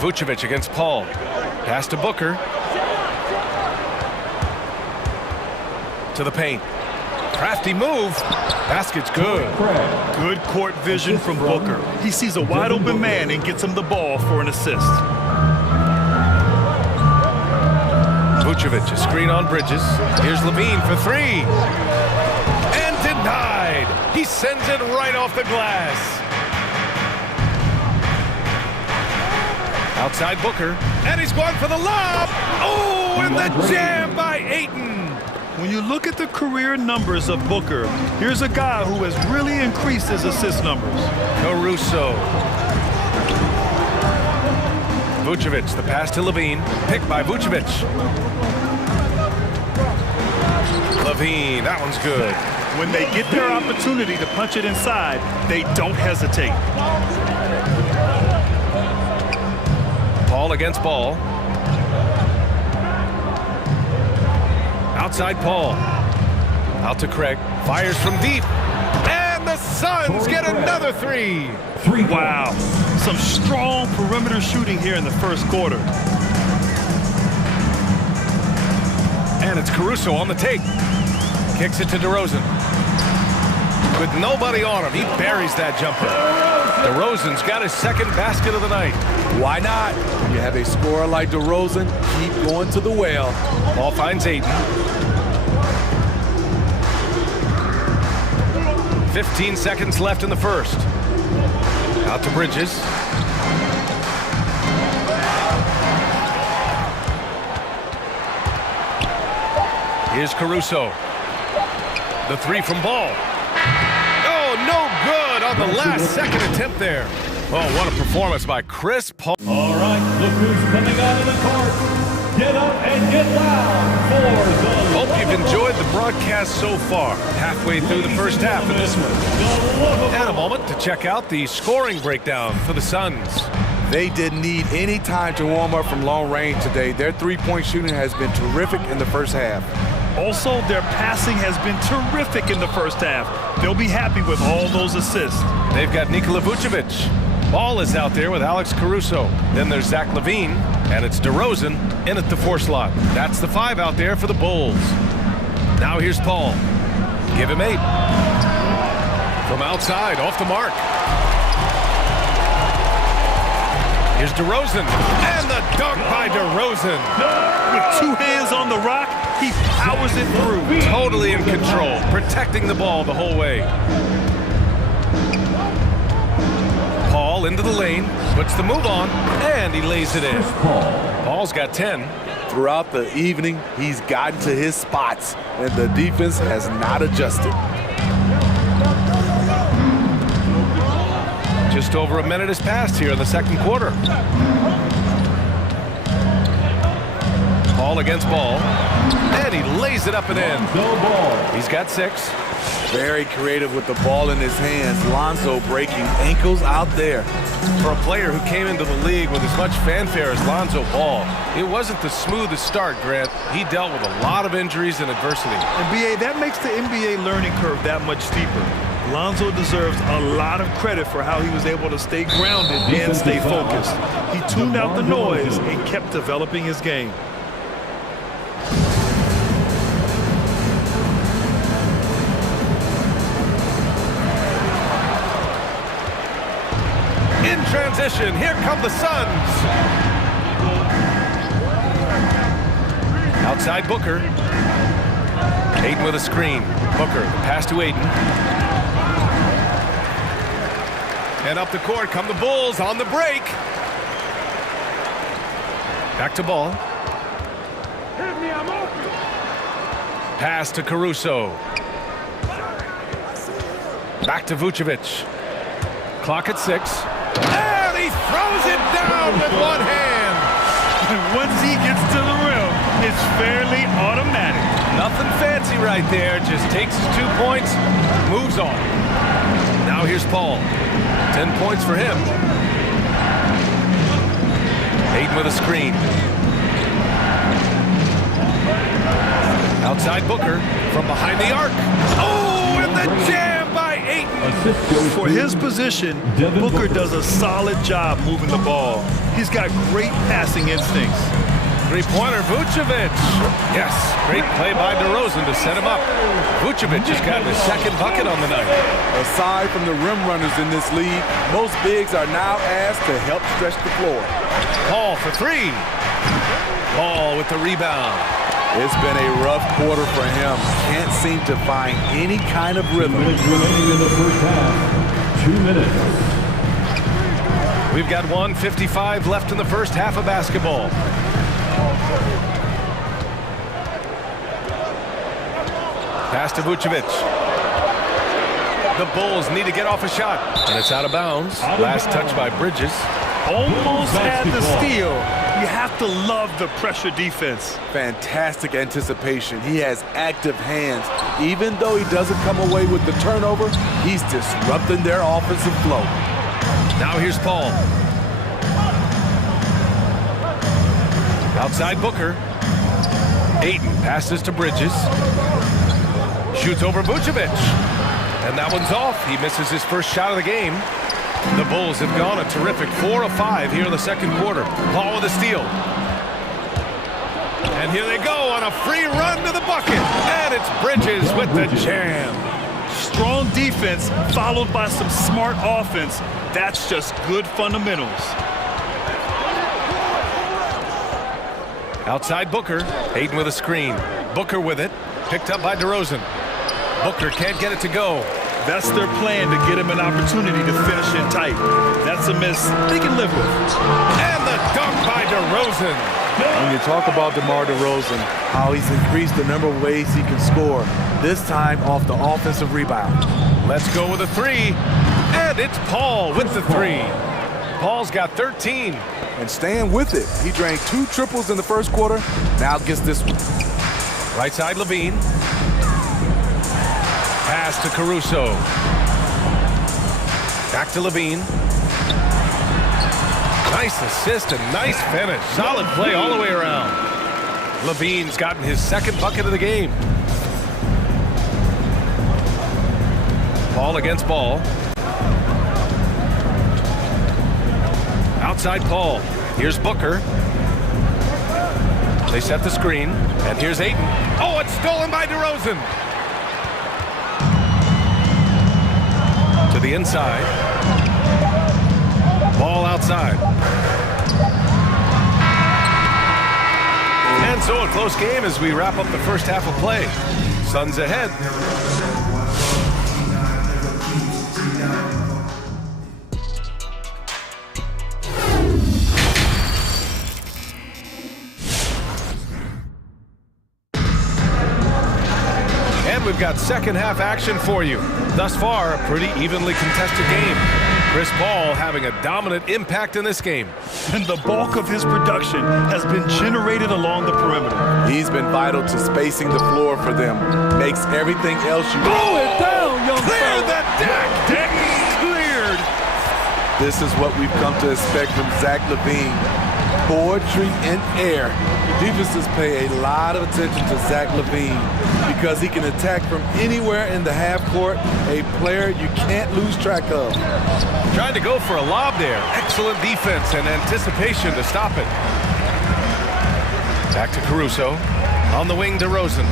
Vucevic against Paul. Pass to Booker. To the paint. Crafty move. Basket's good. Good court vision from Booker. He sees a wide open man and gets him the ball for an assist. Vucevic, a screen on Bridges. Here's Levine for 3. And denied. He sends it right off the glass. Outside Booker. And he's going for the lob. Oh, and the jam by Ayton. When you look at the career numbers of Booker, here's a guy who has really increased his assist numbers. Caruso. Vucevic, the pass to Levine. Picked by Vucevic. Levine, that one's good. When they get their opportunity to punch it inside, they don't hesitate. Paul against Ball. Outside Paul. Out to Craig. Fires from deep. And the Suns get another 3. Wow. Some strong perimeter shooting here in the first quarter. And it's Caruso on the take. Kicks it to DeRozan. With nobody on him, he buries that jumper. DeRozan's got his 2nd basket of the night. Why not? When you have a scorer like DeRozan, keep going to the well. Ball finds Ayton. 15 seconds left in the first. Out to Bridges. Here's Caruso. The three from Ball. Oh, no good on the last second attempt there. Oh, what a performance by Chris Paul. All right, look who's coming out of the court. Get up and get loud for the... Hope you've enjoyed the broadcast so far. Halfway through the first half of this one. And a moment to check out the scoring breakdown for the Suns. They didn't need any time to warm up from long range today. Their three-point shooting has been terrific in the first half. Also, their passing has been terrific in the first half. They'll be happy with all those assists. They've got Nikola Vucevic. Ball is out there with Alex Caruso. Then there's Zach LaVine, and it's DeRozan in at the 4 slot. That's the 5 out there for the Bulls. Now here's Paul. Give him 8. From outside, off the mark. Here's DeRozan, and the dunk by DeRozan. With 2 hands on the rock, he powers it through. Totally in control, protecting the ball the whole way. Paul into the lane, puts the move on, and he lays it in. Paul's got 10. Throughout the evening, he's gotten to his spots, and the defense has not adjusted. Just over a minute has passed here in the second quarter. Paul against Ball, and he lays it up and in. He's got 6. Very creative with the ball in his hands. Lonzo breaking ankles out there. For a player who came into the league with as much fanfare as Lonzo Ball, it wasn't the smoothest start, Grant. He dealt with a lot of injuries and adversity. And BA, that makes the NBA learning curve that much steeper. Lonzo deserves a lot of credit for how he was able to stay grounded and stay focused. He tuned out the noise and kept developing his game. In transition, here come the Suns. Outside Booker. Ayton with a screen. Booker, the pass to Ayton. And up the court come the Bulls on the break. Back to Ball. Pass to Caruso. Back to Vucevic. Clock at 6. And he throws it down with one hand. And once he gets to the rim, it's fairly automatic. Nothing fancy right there. Just takes his 2 points, moves on. Now here's Paul. 10 points for him. Ayton with a screen. Outside Booker from behind the arc. Oh, and the jam by Ayton. For his position, Booker does a solid job moving the ball. He's got great passing instincts. Three-pointer, Vucevic. Yes, great play by DeRozan to set him up. Vucevic has gotten his second bucket on the night. Aside from the rim runners in this league, most bigs are now asked to help stretch the floor. Paul for 3. Ball with the rebound. It's been a rough quarter for him. Can't seem to find any kind of rhythm. Remaining in the first half. 2 minutes. We've got 1:55 left in the first half of basketball. Pass to Vucevic. The Bulls need to get off a shot, and it's out of bounds. Last touch by Bridges. Almost had the steal. You have to love the pressure defense. Fantastic anticipation. He has active hands. Even though he doesn't come away with the turnover, he's disrupting their offensive flow. Now here's Paul. Outside Booker. Ayton passes to Bridges. Shoots over Vucevic. And that one's off. He misses his first shot of the game. The Bulls have gone a terrific 4 of 5 here in the second quarter. Paul with a steal. And here they go on a free run to the bucket. And it's Bridges with the jam. Strong defense followed by some smart offense. That's just good fundamentals. Outside Booker. Ayton with a screen. Booker with it. Picked up by DeRozan. Booker can't get it to go. That's their plan to get him an opportunity to finish in tight. That's a miss they can live with. And the dunk by DeRozan. When you talk about DeMar DeRozan, how he's increased the number of ways he can score, this time off the offensive rebound. Let's go with a three. And it's Paul with the three. Paul's got 13. And staying with it. He drained 2 triples in the first quarter. Now gets this one. Right side, Levine. Pass to Caruso. Back to Levine. Nice assist and nice finish. Solid play all the way around. Levine's gotten his second bucket of the game. Paul against Ball. Outside Paul. Here's Booker. They set the screen. And here's Ayton. Oh, it's stolen by DeRozan. To the inside. Ball outside. And so a close game as we wrap up the first half of play. Suns ahead. We've got second half action for you. Thus far, a pretty evenly contested game. Chris Paul having a dominant impact in this game. And the bulk of his production has been generated along the perimeter. He's been vital to spacing the floor for them. Makes everything else you Blow it down, young Clear the deck! Deck cleared! This is what we've come to expect from Zach LaVine. Poetry in air. Defenses pay a lot of attention to Zach LaVine because he can attack from anywhere in the half court, a player you can't lose track of. Trying to go for a lob there. Excellent defense and anticipation to stop it. Back to Caruso. On the wing, DeRozan.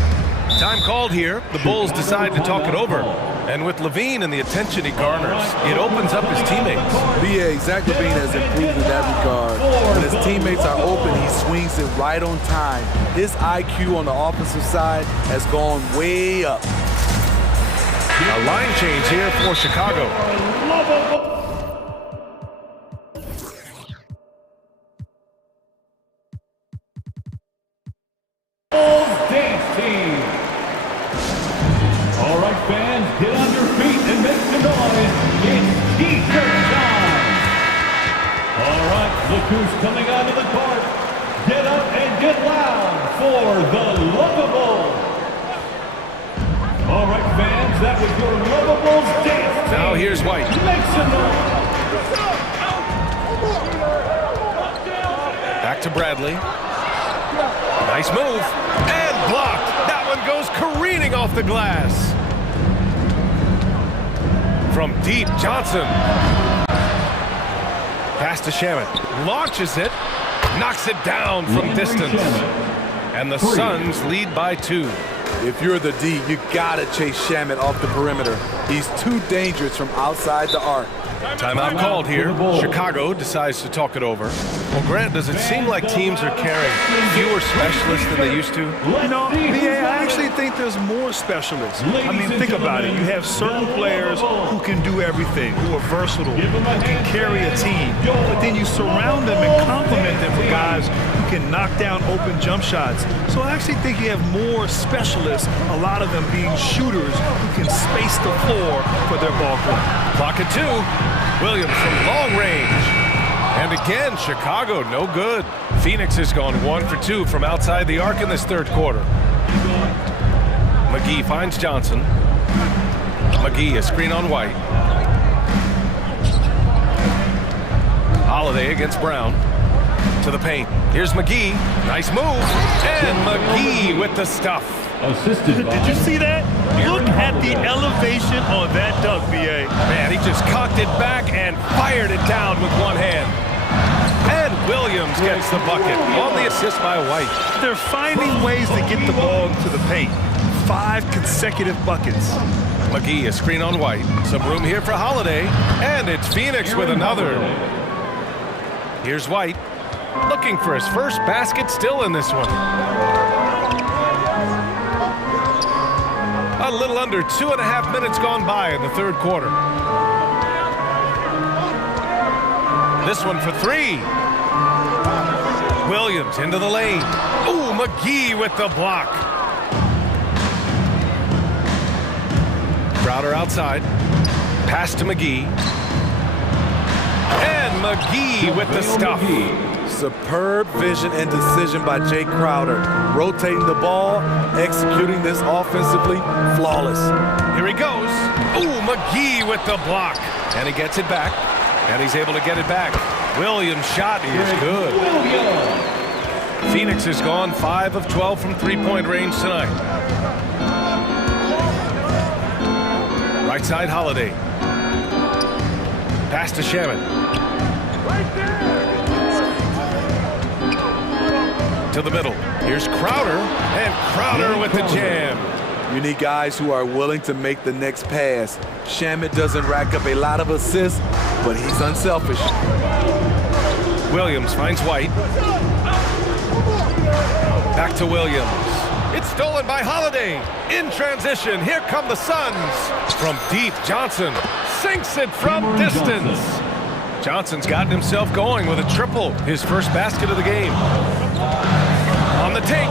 Time called here. The Bulls decide to talk it over. And with LaVine and the attention he garners, it opens up his teammates. B.A. Zach LaVine has improved in that regard. When his teammates are open, he swings it right on time. His IQ on the offensive side has gone way up. A line change here for Chicago. Bulls dance team. All right, fans, get on your feet and make some noise. It's T-shirt time. All right, look who's coming onto the court. Get up and get loud for the Lovables. All right, fans, that was your Lovables dance team. Now here's White. Make some noise. Back to Bradley. Nice move. And blocked. That one goes careening off the glass. From deep, Johnson. Pass to Shamet. Launches it. Knocks it down from distance. And the Suns lead by 2. If you're the D, you gotta chase Shamet off the perimeter. He's too dangerous from outside the arc. Timeout called here. Chicago decides to talk it over. Well, Grant, does it seem like teams are carrying fewer specialists than they used to? You know, I actually think there's more specialists. I mean, think about it. You have certain players who can do everything, who are versatile, who can carry a team. But then you surround them and complement them with guys who can knock down open jump shots. So I actually think you have more specialists, a lot of them being shooters who can space the floor for their ball club. Clock at 2. Williams from long range. And again, Chicago, no good. Phoenix has gone 1 for 2 from outside the arc in this third quarter. McGee finds Johnson. McGee, a screen on White. Holiday against Brown. To the paint. Here's McGee. Nice move. And McGee with the stuff. Did you see that? Look at the elevation on that dunk, B.A. Man, he just cocked it back and fired it down with one hand. And Williams gets the bucket on the assist by White. They're finding ways to get the ball to the paint. 5 consecutive buckets. McGee, a screen on White. Some room here for Holiday. And it's Phoenix with another. Here's White. Looking for his first basket still in this one. A little under 2.5 minutes gone by in the third quarter. This one for 3. Williams into the lane. Ooh, McGee with the block. Crowder outside. Pass to McGee. And McGee with the stuff. Superb vision and decision by Jay Crowder. Rotating the ball, executing this offensively, flawless. Here he goes. Ooh, McGee with the block. And he gets it back. And he's able to get it back. Williams' shot is good. Phoenix has gone 5 of 12 from three-point range tonight. Right side, Holiday. Pass to Shaman. To the middle. Here's Crowder, and Crowder with the jam. You need guys who are willing to make the next pass. Shaman doesn't rack up a lot of assists, but he's unselfish. Williams finds White. Back to Williams. It's stolen by Holiday. In transition, here come the Suns. From deep, Johnson sinks it from distance. Johnson's gotten himself going with a triple, his first basket of the game. On the take,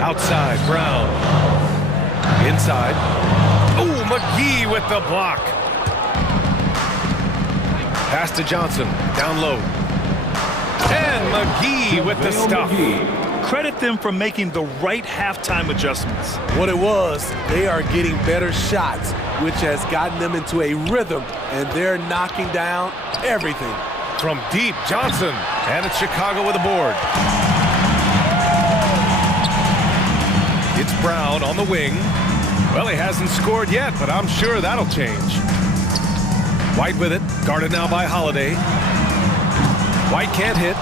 outside, Brown. Inside. Ooh, McGee with the block. Pass to Johnson, down low. And McGee with the stuff. Credit them for making the right halftime adjustments. What it was, they are getting better shots, which has gotten them into a rhythm, and they're knocking down everything. From deep, Johnson, and it's Chicago with a board. It's Brown on the wing. Well, he hasn't scored yet, but I'm sure that'll change. White with it, guarded now by Holiday. White can't hit.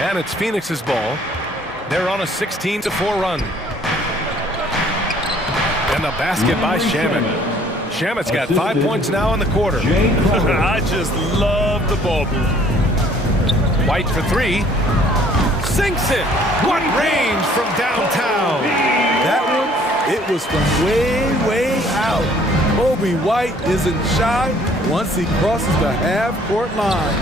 And it's Phoenix's ball. They're on a 16-4 run. And the basket by Shaman. Shaman's got 5 points now in the quarter. I just love the ball. White for three. Sinks it. What range from downtown. That one, it was from way, way out. Kobe White isn't shy once he crosses the half-court line.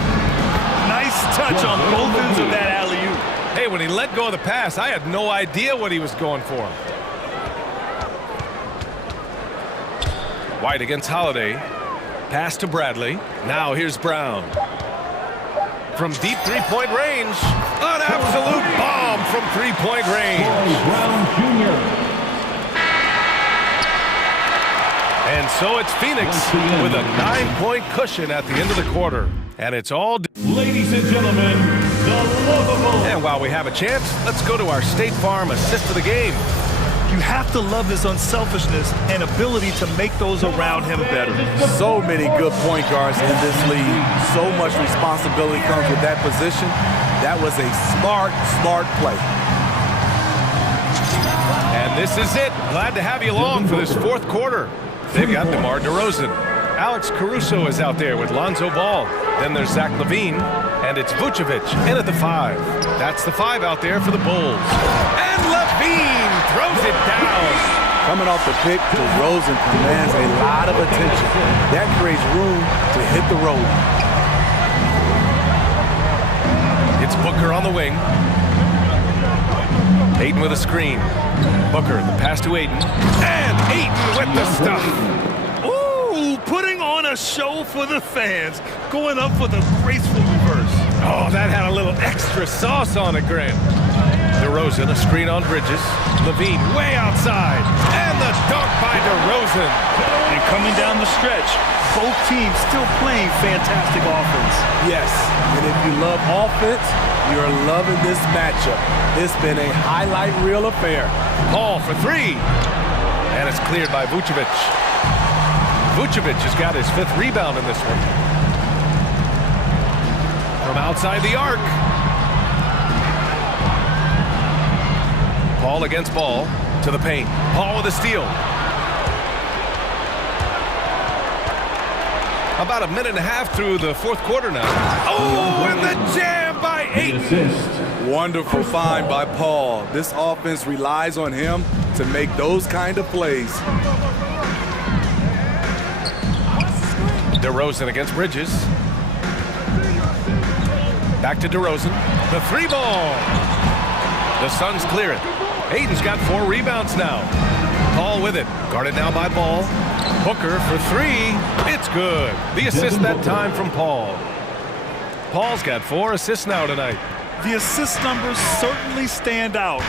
Nice touch on both ends of that alley-oop. Hey, when he let go of the pass, I had no idea what he was going for. White against Holiday. Pass to Bradley. Now here's Brown. From deep three-point range. An absolute bomb from three-point range. Brown Jr. And so it's Phoenix with a 9-point cushion at the end of the quarter. And it's all... Ladies and gentlemen, the lovable. And while we have a chance, let's go to our State Farm assist of the game. You have to love his unselfishness and ability to make those around him better. So many good point guards in this league. So much responsibility comes with that position. That was a smart play. And this is it. Glad to have you along for this fourth quarter. They've got DeMar DeRozan. Alex Caruso is out there with Lonzo Ball. Then there's Zach LaVine, and it's Vucevic in at the 5. That's the 5 out there for the Bulls. And LaVine throws it down. Coming off the pick, DeRozan commands a lot of attention. That creates room to hit the road. It's Booker on the wing. Ayton with a screen. Booker, the pass to Ayton. And Ayton with the stuff. Ooh, putting on a show for the fans. Going up for the graceful reverse. Oh, that had a little extra sauce on it, Grant. DeRozan, a screen on Bridges. LaVine way outside. And the dunk by DeRozan. And coming down the stretch, both teams still playing fantastic offense. Yes, and if you love offense, you're loving this matchup. It's been a highlight reel affair. Paul for three. And it's cleared by Vucevic. Vucevic has got his 5th rebound in this one. From outside the arc. Paul against Ball to the paint. Paul with a steal. About a minute and a half through the fourth quarter now. Oh, and the jam by Ayton. Wonderful find by Paul. This offense relies on him to make those kind of plays. DeRozan against Bridges. Back to DeRozan. The three ball. The Suns clear it. Aiden's got 4 rebounds now. Paul with it. Guarded now by Ball. Booker for 3. It's good. The assist that time from Paul. Paul's got 4 assists now tonight. The assist numbers certainly stand out.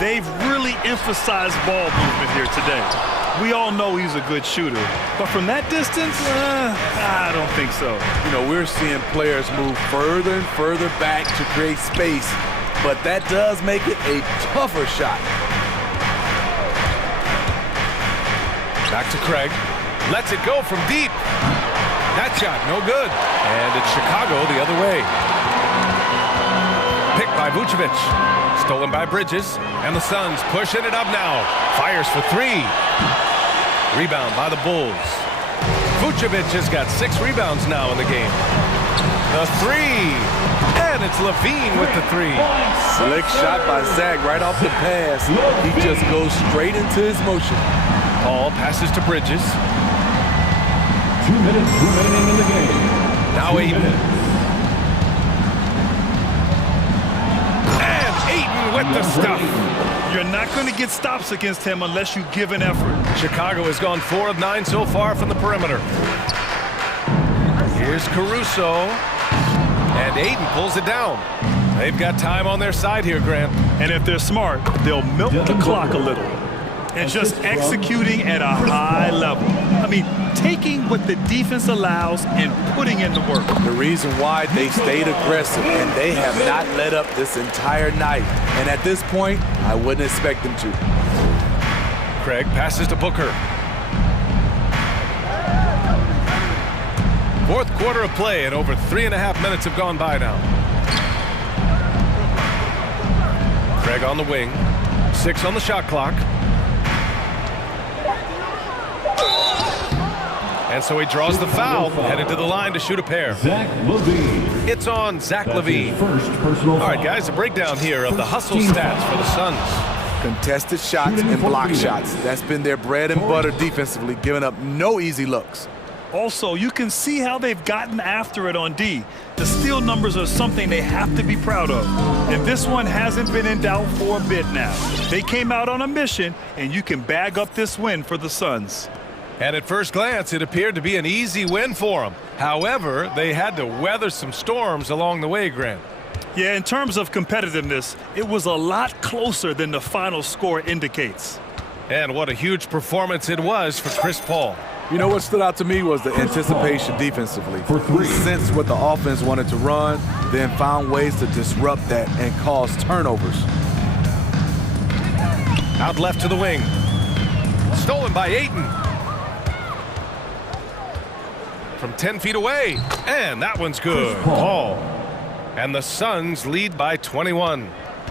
They've really emphasized ball movement here today. We all know he's a good shooter, but from that distance, I don't think so. You know, we're seeing players move further and further back to create space, but that does make it a tougher shot. Back to Craig. Lets it go from deep. That shot, no good. And it's Chicago the other way. Picked by Vucevic. Stolen by Bridges. And the Suns pushing it up now. Fires for 3. Rebound by the Bulls. Vucevic has got 6 rebounds now in the game. The 3. And it's Levine with the 3. Slick shot by Zach right off the pass. He just goes straight into his motion. Paul passes to Bridges. 2 minutes remaining in the game. Now Aiden. And Aiden with the stuff. You're not going to get stops against him unless you give an effort. Chicago has gone 4 of 9 so far from the perimeter. Here's Caruso. And Aiden pulls it down. They've got time on their side here, Grant. And if they're smart, they'll milk the clock a little. And just executing at a high level. I mean, taking what the defense allows and putting in the work. The reason why they stayed aggressive and they have not let up this entire night. And at this point, I wouldn't expect them to. Craig passes to Booker. 4th quarter of play and over 3.5 minutes have gone by now. Craig on the wing. 6 on the shot clock. And so he draws the foul, headed to the line to shoot a pair. Zach LaVine. It's on Zach LaVine. First personal All right, foul. guys, a breakdown here of the hustle stats for the Suns. Contested shots and block shots. That's been their bread and butter defensively, giving up no easy looks. Also, you can see how they've gotten after it on D. The steal numbers are something they have to be proud of. And this one hasn't been in doubt for a bit now. They came out on a mission, and you can bag up this win for the Suns. And at first glance, it appeared to be an easy win for them. However, they had to weather some storms along the way, Grant. Yeah, in terms of competitiveness, it was a lot closer than the final score indicates. And what a huge performance it was for Chris Paul. You know what stood out to me was the anticipation defensively. He sensed what the offense wanted to run, then found ways to disrupt that and cause turnovers. Out left to the wing. Stolen by Ayton. From 10 feet away. And that one's good. Paul. And the Suns lead by 21.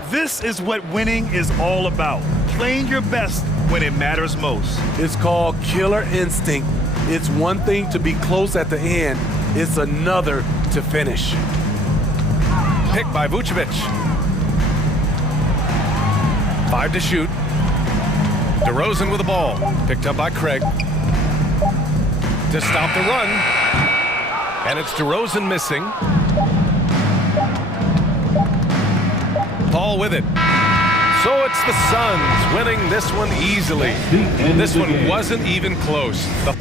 This is what winning is all about. Playing your best when it matters most. It's called killer instinct. It's one thing to be close at the end. It's another to finish. Picked by Vucevic. 5 to shoot. DeRozan with the ball. Picked up by Craig. To stop the run. And it's DeRozan missing. Paul with it. So it's the Suns winning this one easily. This one wasn't even close. The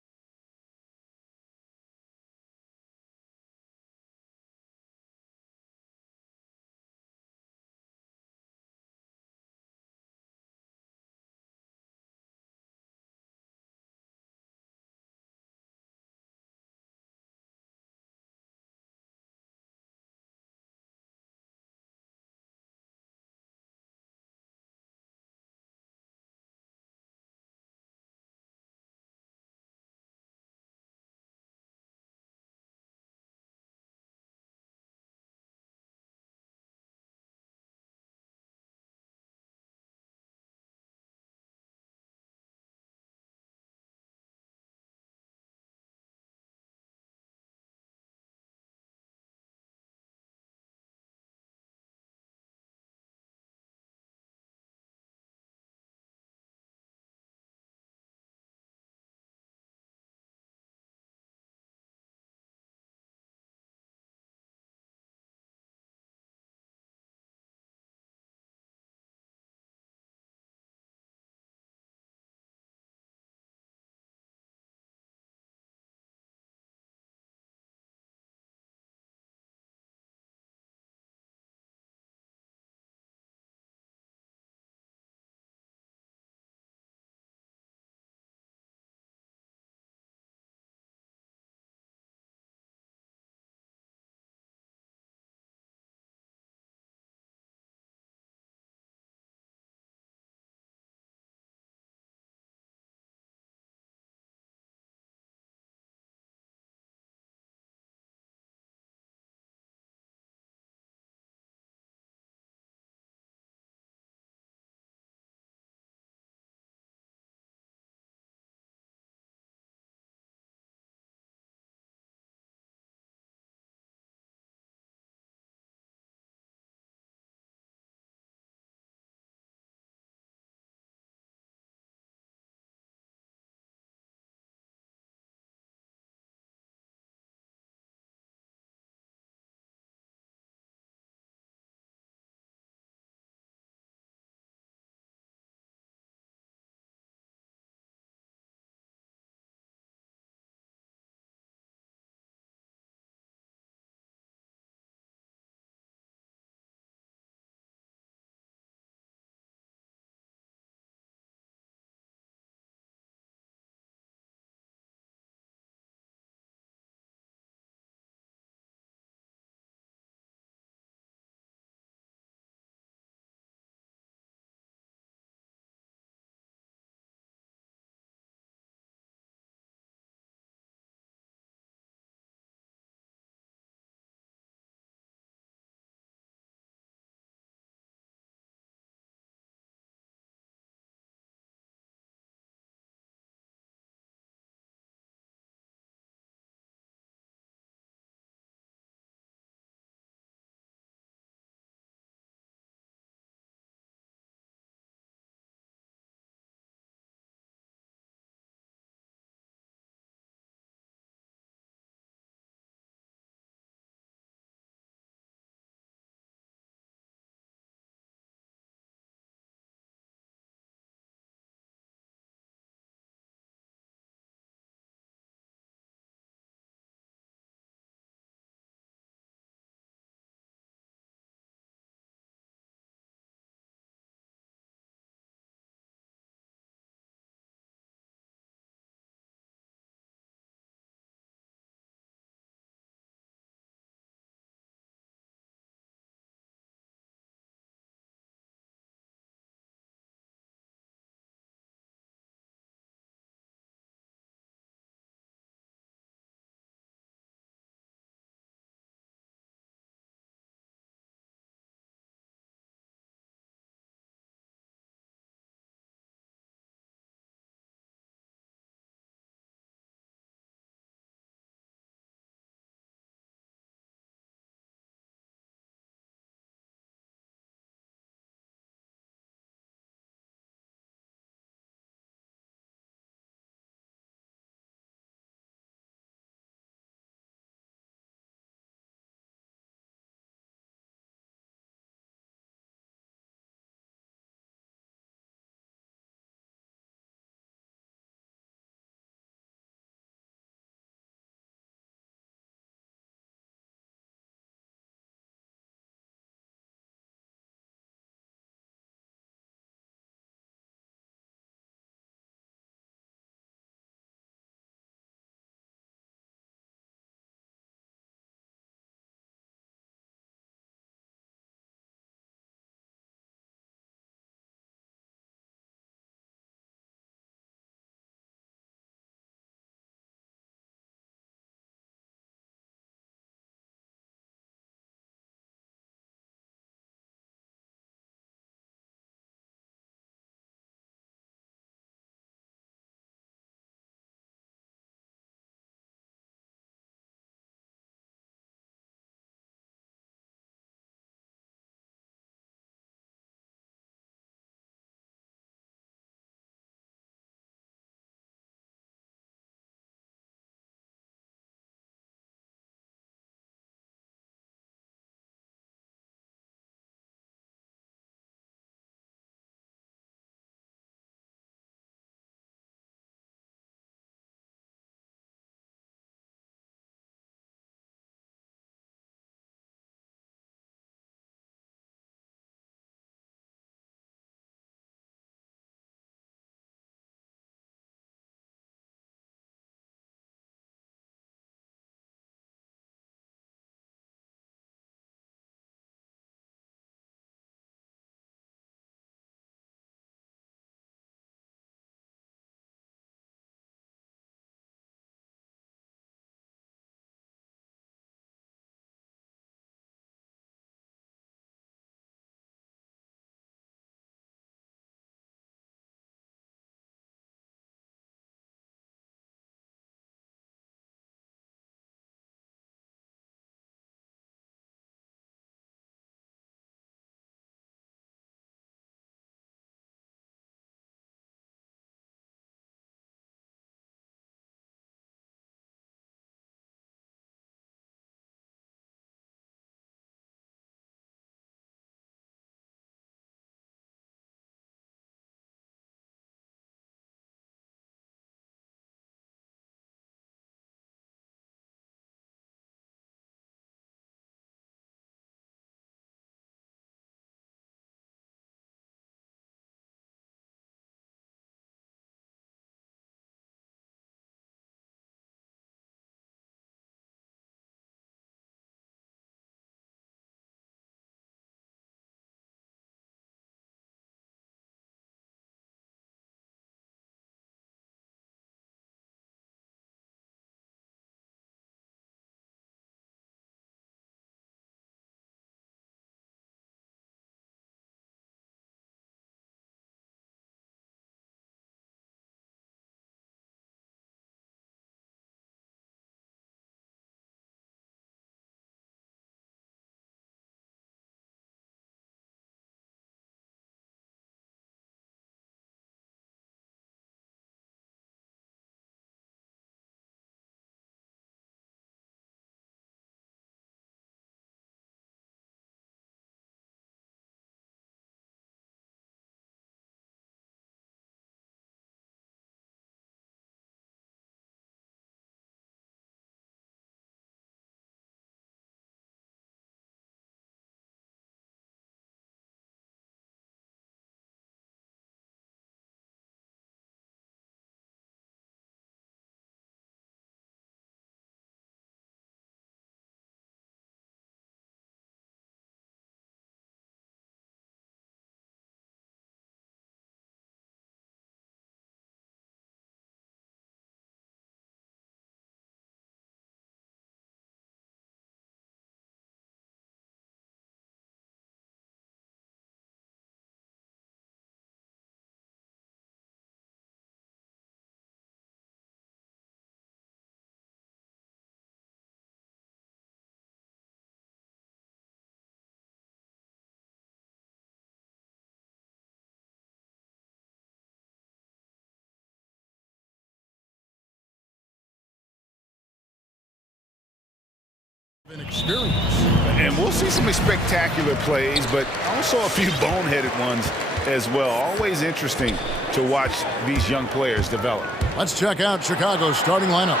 And we'll see some spectacular plays, but also a few boneheaded ones as well. Always interesting to watch these young players develop. Let's check out Chicago's starting lineup.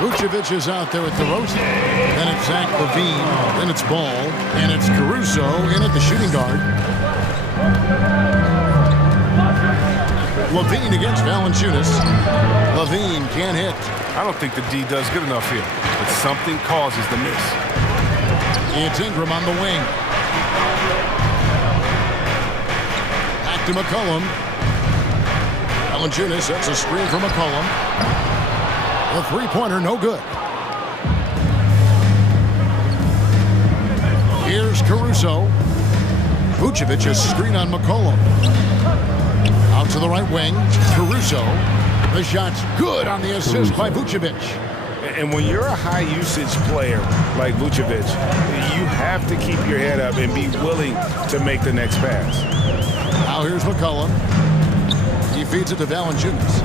Vucevic is out there with DeRozan. Then it's Zach LaVine. Then it's Ball. And it's Caruso in at the shooting guard. LaVine against Valanciunas. LaVine can't hit. I don't think the D does good enough here, but something causes the miss. It's Ingram on the wing. Back to McCollum. Valanciunas sets a screen for McCollum. The three-pointer, no good. Here's Caruso. Vucevic is screen on McCollum. Out to the right wing, Caruso. The shot's good on the assist by Vucevic. And when you're a high-usage player like Vucevic, you have to keep your head up and be willing to make the next pass. Now here's McCollum. He feeds it to Valanciunas.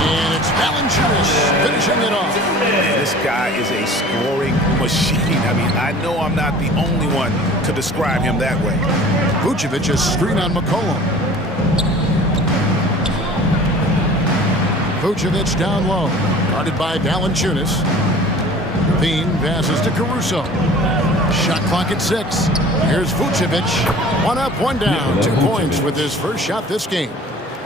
And it's Valanciunas finishing it off. This guy is a scoring machine. I mean, I know I'm not the only one to describe him that way. Vucevic is screen on McCollum. Vucevic down low, guarded by Valanciunas. Bean passes to Caruso. Shot clock at 6. Here's Vucevic. One up, one down. 2 points with his first shot this game.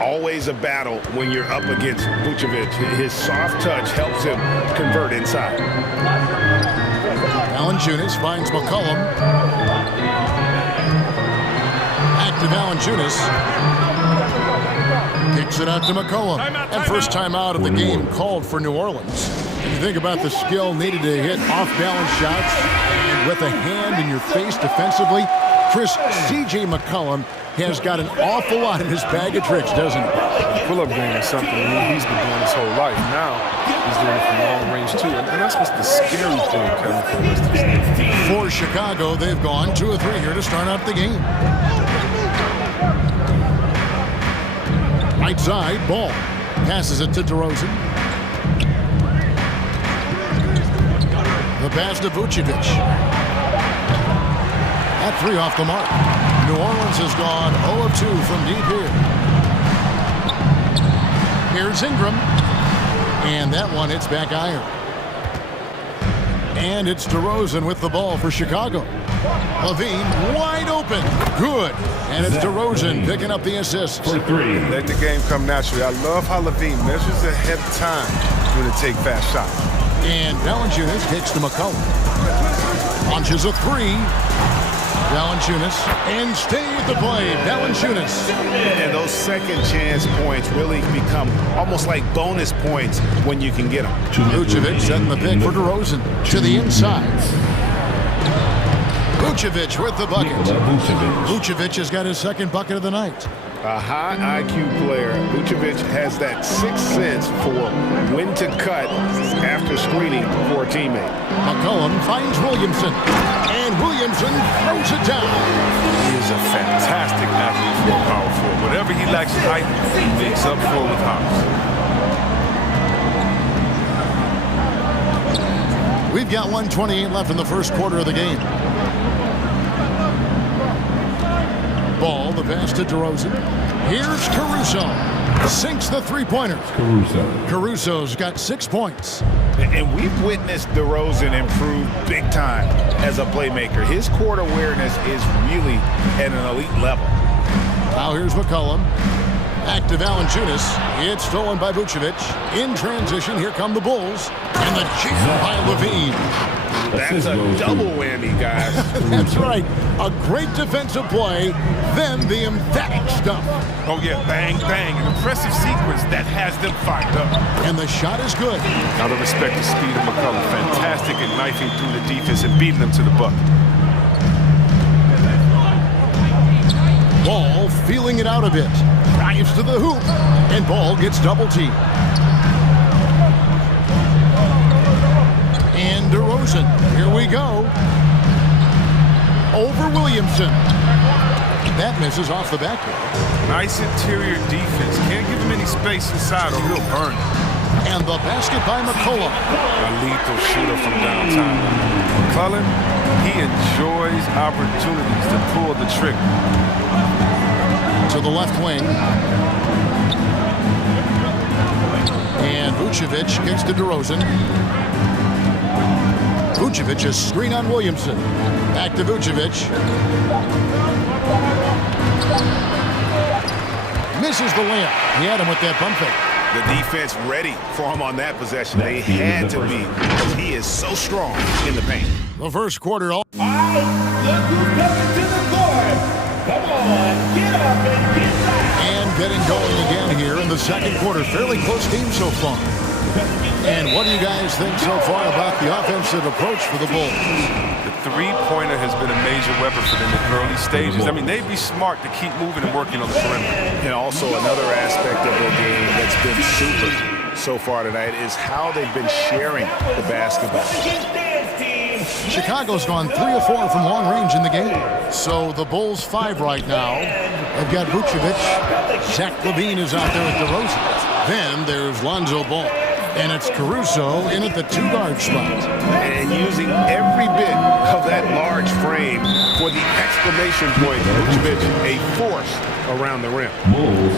Always a battle when you're up against Vucevic. His soft touch helps him convert inside. Valanciunas finds McCollum. Back to Valanciunas. Kicks it out to McCollum. And first time out of the game called for New Orleans. If you think about the skill needed to hit off-balance shots and with a hand in your face defensively, Chris, C.J. McCollum has got an awful lot in his bag of tricks, doesn't he? The pull-up game is something he's been doing his whole life. Now he's doing it from long range too, and that's what's the scary thing, Kevin, for the rest of this game. For Chicago, they've gone 2 of 3 here to start out the game. Right side, Ball passes it to DeRozan. The pass to Vucevic. That 3 off the mark. New Orleans has gone 0 of 2 from deep here. Here's Ingram. And that one hits back iron. And it's DeRozan with the ball for Chicago. LaVine wide open. Good. And it's DeRozan picking up the assist. For 3. Let the game come naturally. I love how LaVine measures ahead of time when to take fast shots. And Valanciunas kicks to McCollum. Launches a 3. Valanciunas, and stay with the play, Valanciunas. And those second chance points really become almost like bonus points when you can get them. Vucevic setting the pick for DeRozan to the inside. Vucevic with the bucket. Vucevic has got his second bucket of the night. A high IQ player. Vucevic has that sixth sense for when to cut after screening for a teammate. McCollum finds Williamson, and Williamson throws it down. He is a fantastic athlete for a power forward. Whatever he lacks in height, he makes up for with hops. We've got 1:28 left in the first quarter of the game. Ball, the pass to DeRozan. Here's Caruso. Sinks the three-pointer. Caruso's got 6 points. And we've witnessed DeRozan improve big time as a playmaker. His court awareness is really at an elite level. Now here's McCollum. Back to Valanciunas. It's stolen by Vucevic. In transition, here come the Bulls. And the jam by LaVine. That's a double whammy, guys. That's right. A great defensive play, then the emphatic stuff. Oh, yeah, bang, bang. An impressive sequence that has them fired up. And the shot is good. Now to respect the speed of McCollum. Fantastic at knifing through the defense and beating them to the bucket. Ball feeling it out a bit. Drives to the hoop. And Ball gets double-teamed. And DeRozan, here we go. Over Williamson. That misses off the backboard. Nice interior defense. Can't give him any space inside or he'll burn it. And the basket by McCollum. A lethal shooter from downtown. McCollum, he enjoys opportunities to pull the trigger. To the left wing. And Vucevic kicks to DeRozan. Vucevic a screen on Williamson. Back to Vucevic. Misses the layup. He had him with that pump fake. The defense ready for him on that possession. They had to be, because he is so strong in the paint. The first quarter. All right, look who's coming to the court. Come on, get up and get down. And getting going again here in the second quarter. Fairly close game so far. And what do you guys think so far about the offensive approach for the Bulls? The three-pointer has been a major weapon for them in early stages. I mean, they'd be smart to keep moving and working on the perimeter. And also another aspect of their game that's been super so far tonight is how they've been sharing the basketball. Chicago's gone 3 of 4 from long range in the game. So the Bulls 5 right now. They've got Vucevic. Zach LaVine is out there with DeRozan. Then there's Lonzo Ball. And it's Caruso in at the 2-guard spot. And using every bit of that large frame for the exclamation point, Vucevic, a force around the rim.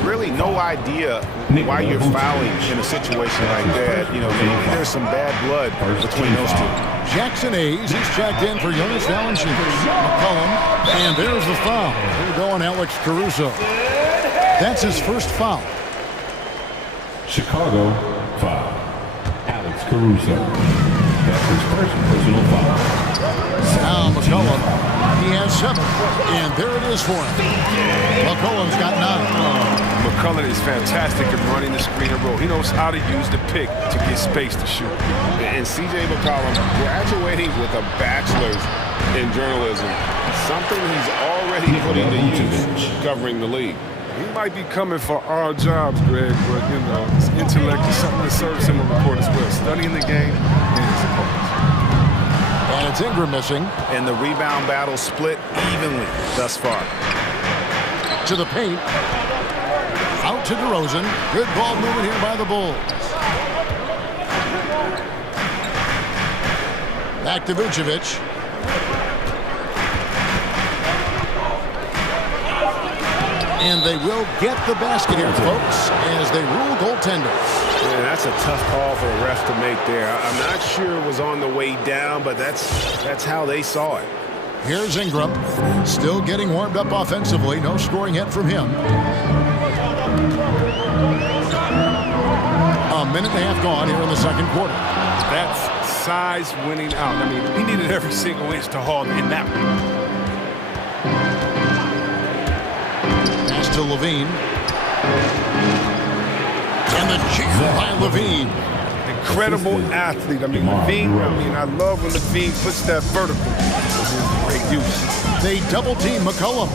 Really no idea why you're fouling in a situation like that. You know, maybe there's some bad blood between those two. Jackson Hayes, he's checked in for Jonas Valanciunas. McCollum, and there's the foul. Here going Alex Caruso. That's his first foul. Chicago foul. Alex Caruso. That's his first personal foul. Now McCollum, he has 7, and there it is for him. McCollum's got 9. McCollum is fantastic at running the screen and roll. He knows how to use the pick to get space to shoot. And C.J. McCollum graduating with a bachelor's in journalism, something he's already putting to use covering the league. He might be coming for our jobs, Greg, but, you know, his intellect is something that serves him on the court as well. Studying the game and his opponents. And it's Ingram missing. And the rebound battle split evenly thus far. To the paint. Out to DeRozan. Good ball movement here by the Bulls. Back to Vucevic. And they will get the basket here, folks, as they rule goaltender. Yeah, that's a tough call for the ref to make there. I'm not sure it was on the way down, but that's how they saw it. Here's Ingram, still getting warmed up offensively. No scoring yet from him. A minute and a half gone here in the second quarter. That's size winning out. I mean, he needed every single inch to haul in that one. To LaVine. And the jam by LaVine. Incredible athlete. I mean, LaVine, I love when LaVine puts that vertical. Great use. They double team McCollum.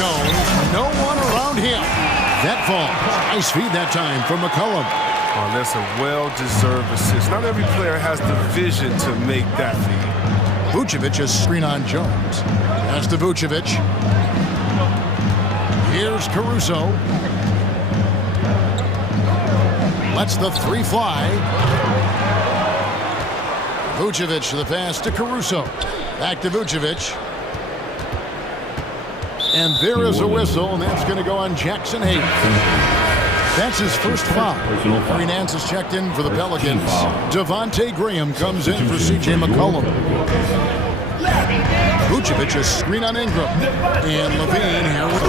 Jones, no one around him. That falls. Nice feed that time from McCollum. Oh, that's a well-deserved assist. Not every player has the vision to make that feed. Vucevic is screen on Jones. That's to Vucevic. Here's Caruso. Lets the 3 fly. Vucevic the pass to Caruso. Back to Vucevic. And there is a whistle, and that's going to go on Jackson Hayes. That's his first foul. Harry Nance has checked in for the Pelicans. Devontae Graham comes in for C.J. McCollum. Vucevic is screen on Ingram. And LaVine here with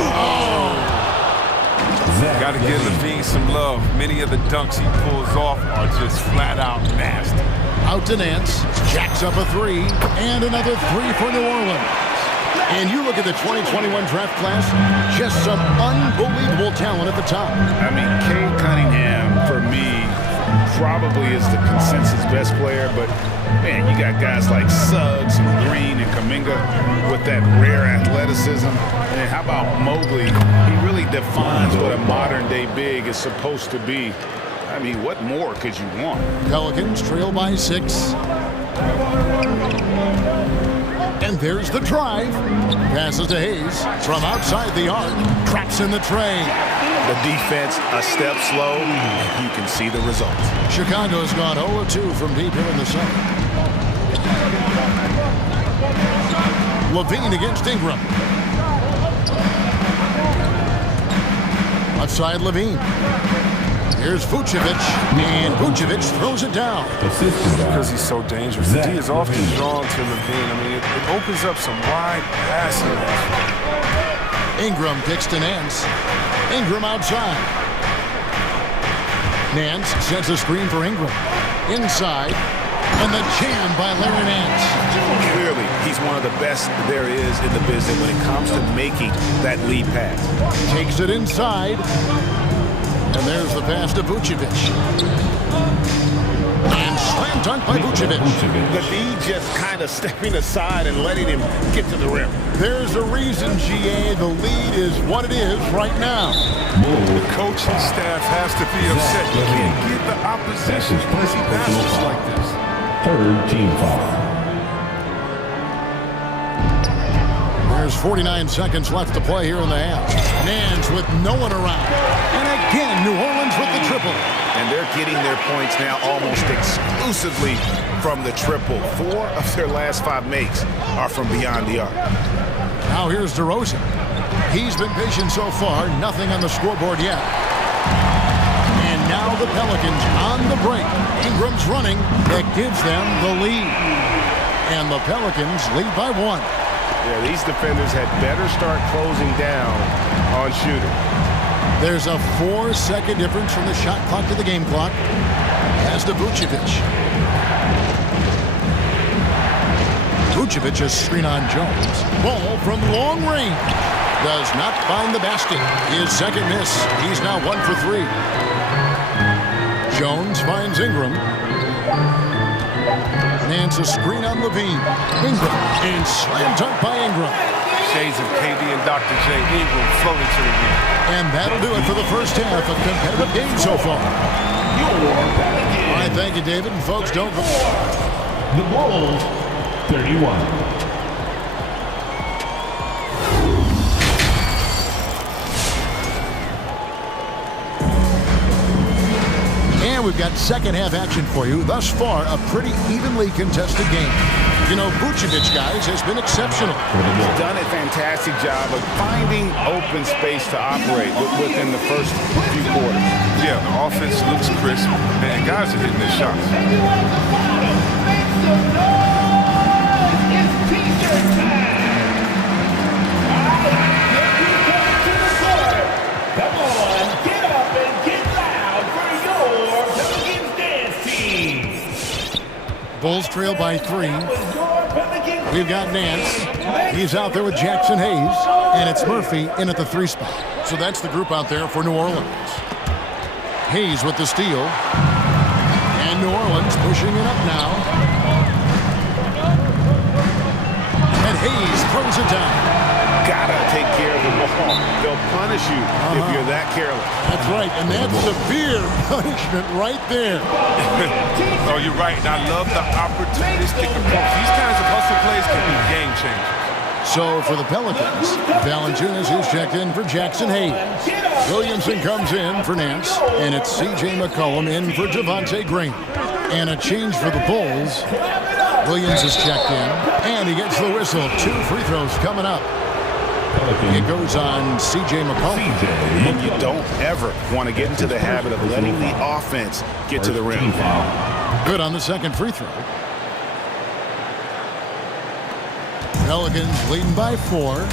Got to give LaVine some love. Many of the dunks he pulls off are just flat out nasty. Out to Nance. Jacks up a 3. And another 3 for New Orleans. And you look at the 2021 draft class, just some unbelievable talent at the top. I mean, Cade Cunningham, for me, probably is the consensus best player, but man, you got guys like Suggs and Green and Kuminga with that rare athleticism. And how about Mobley? He really defines what a modern-day big is supposed to be. I mean, what more could you want? Pelicans trail by 6. And there's the drive. Passes to Hayes from outside the arc. Traps in the tray. The defense a step slow, and you can see the results. Chicago's gone 0-2 from deep here in the second. Levine against Ingram. Left side, Levine. Here's Vucevic, and Vucevic throws it down. Because he's so dangerous. The D is often drawn to Levine. I mean, it opens up some wide passing. Ingram kicks to Nance. Ingram outside. Nance sets a screen for Ingram. Inside, and the jam by Larry Nance. Clearly, he's one of the best there is in the business when it comes to making that lead pass. Takes it inside. And there's the pass to Vucevic. And slam dunk by Vucevic. The D just kind of stepping aside and letting him get to the rim. There's a reason, GA. The lead is what it is right now. The coaching staff has to be upset. You can't get the opposition as he passes like this. Third team foul. There's 49 seconds left to play here in the half. Nance with no one around. And again, New Orleans with the triple. And they're getting their points now almost exclusively from the triple. 4 of their last 5 makes are from beyond the arc. Now here's DeRozan. He's been patient so far. Nothing on the scoreboard yet. And now the Pelicans on the break. Ingram's running. That gives them the lead. And the Pelicans lead by 1. Yeah, these defenders had better start closing down on shooting. There's a 4-second difference from the shot clock to the game clock. Pass to Vucevic. Vucevic, a screen on Jones. Ball from long range. Does not find the basket. His second miss. He's now 1 for 3. Jones finds Ingram. Nance a screen on Levine. Ingram. And slam dunk by Ingram. Shades of KD and Dr. J. Ingram floating to the rim. And that'll do it for the first half. A competitive game so far. All right, thank you, David. And folks, don't go. The Bulls, 31. And we've got second half action for you. Thus far, a pretty evenly contested game. You know, Vucevic, guys, has been exceptional. He's done a fantastic job of finding open space to operate within the first few quarters. Yeah, the offense looks crisp, and guys are hitting their shots. Come on, get up and get loud for your Pelicans dance team. Bulls trail by 3. We've got Nance. He's out there with Jackson Hayes. And it's Murphy in at the 3 spot. So that's the group out there for New Orleans. Hayes with the steal. And New Orleans pushing it up now. And Hayes throws it down. Gotta take care of the ball. They'll punish you if you're that careless. That's right, and that's severe punishment right there. Oh, you're right, and I love the opportunistic approach. These kinds of hustle plays can be game changers. So for the Pelicans, Valanciunas is checked in for Jackson Hayes. Williamson comes in for Nance, and it's C.J. McCollum in for Javonte Green. And a change for the Bulls. Williams is checked in, and he gets the whistle. 2 free throws coming up. It goes on C.J. McCollum. And you don't ever want to get into the habit of letting the offense get to the rim. Good on the second free throw. Pelicans leading by 4.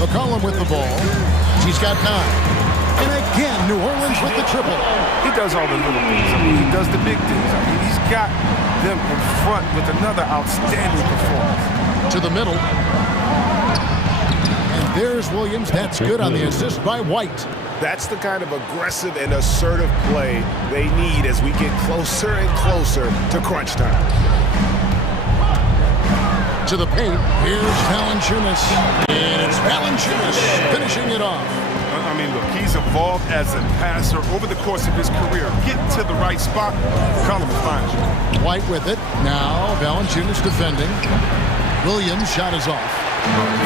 McCollum with the ball. He's got 9. And again, New Orleans with the triple. He does all the little things. I mean, he does the big things. I mean, he's got them in front with another outstanding performance. To the middle. And there's Williams. That's good on the assist by White. That's the kind of aggressive and assertive play they need as we get closer and closer to crunch time. To the paint. Here's Valanciunas. And it's Valanciunas finishing it off. I mean, look, he's evolved as a passer over the course of his career. Get to the right spot, Colin will find you. White with it. Now Valanciunas defending. Williams' shot is off.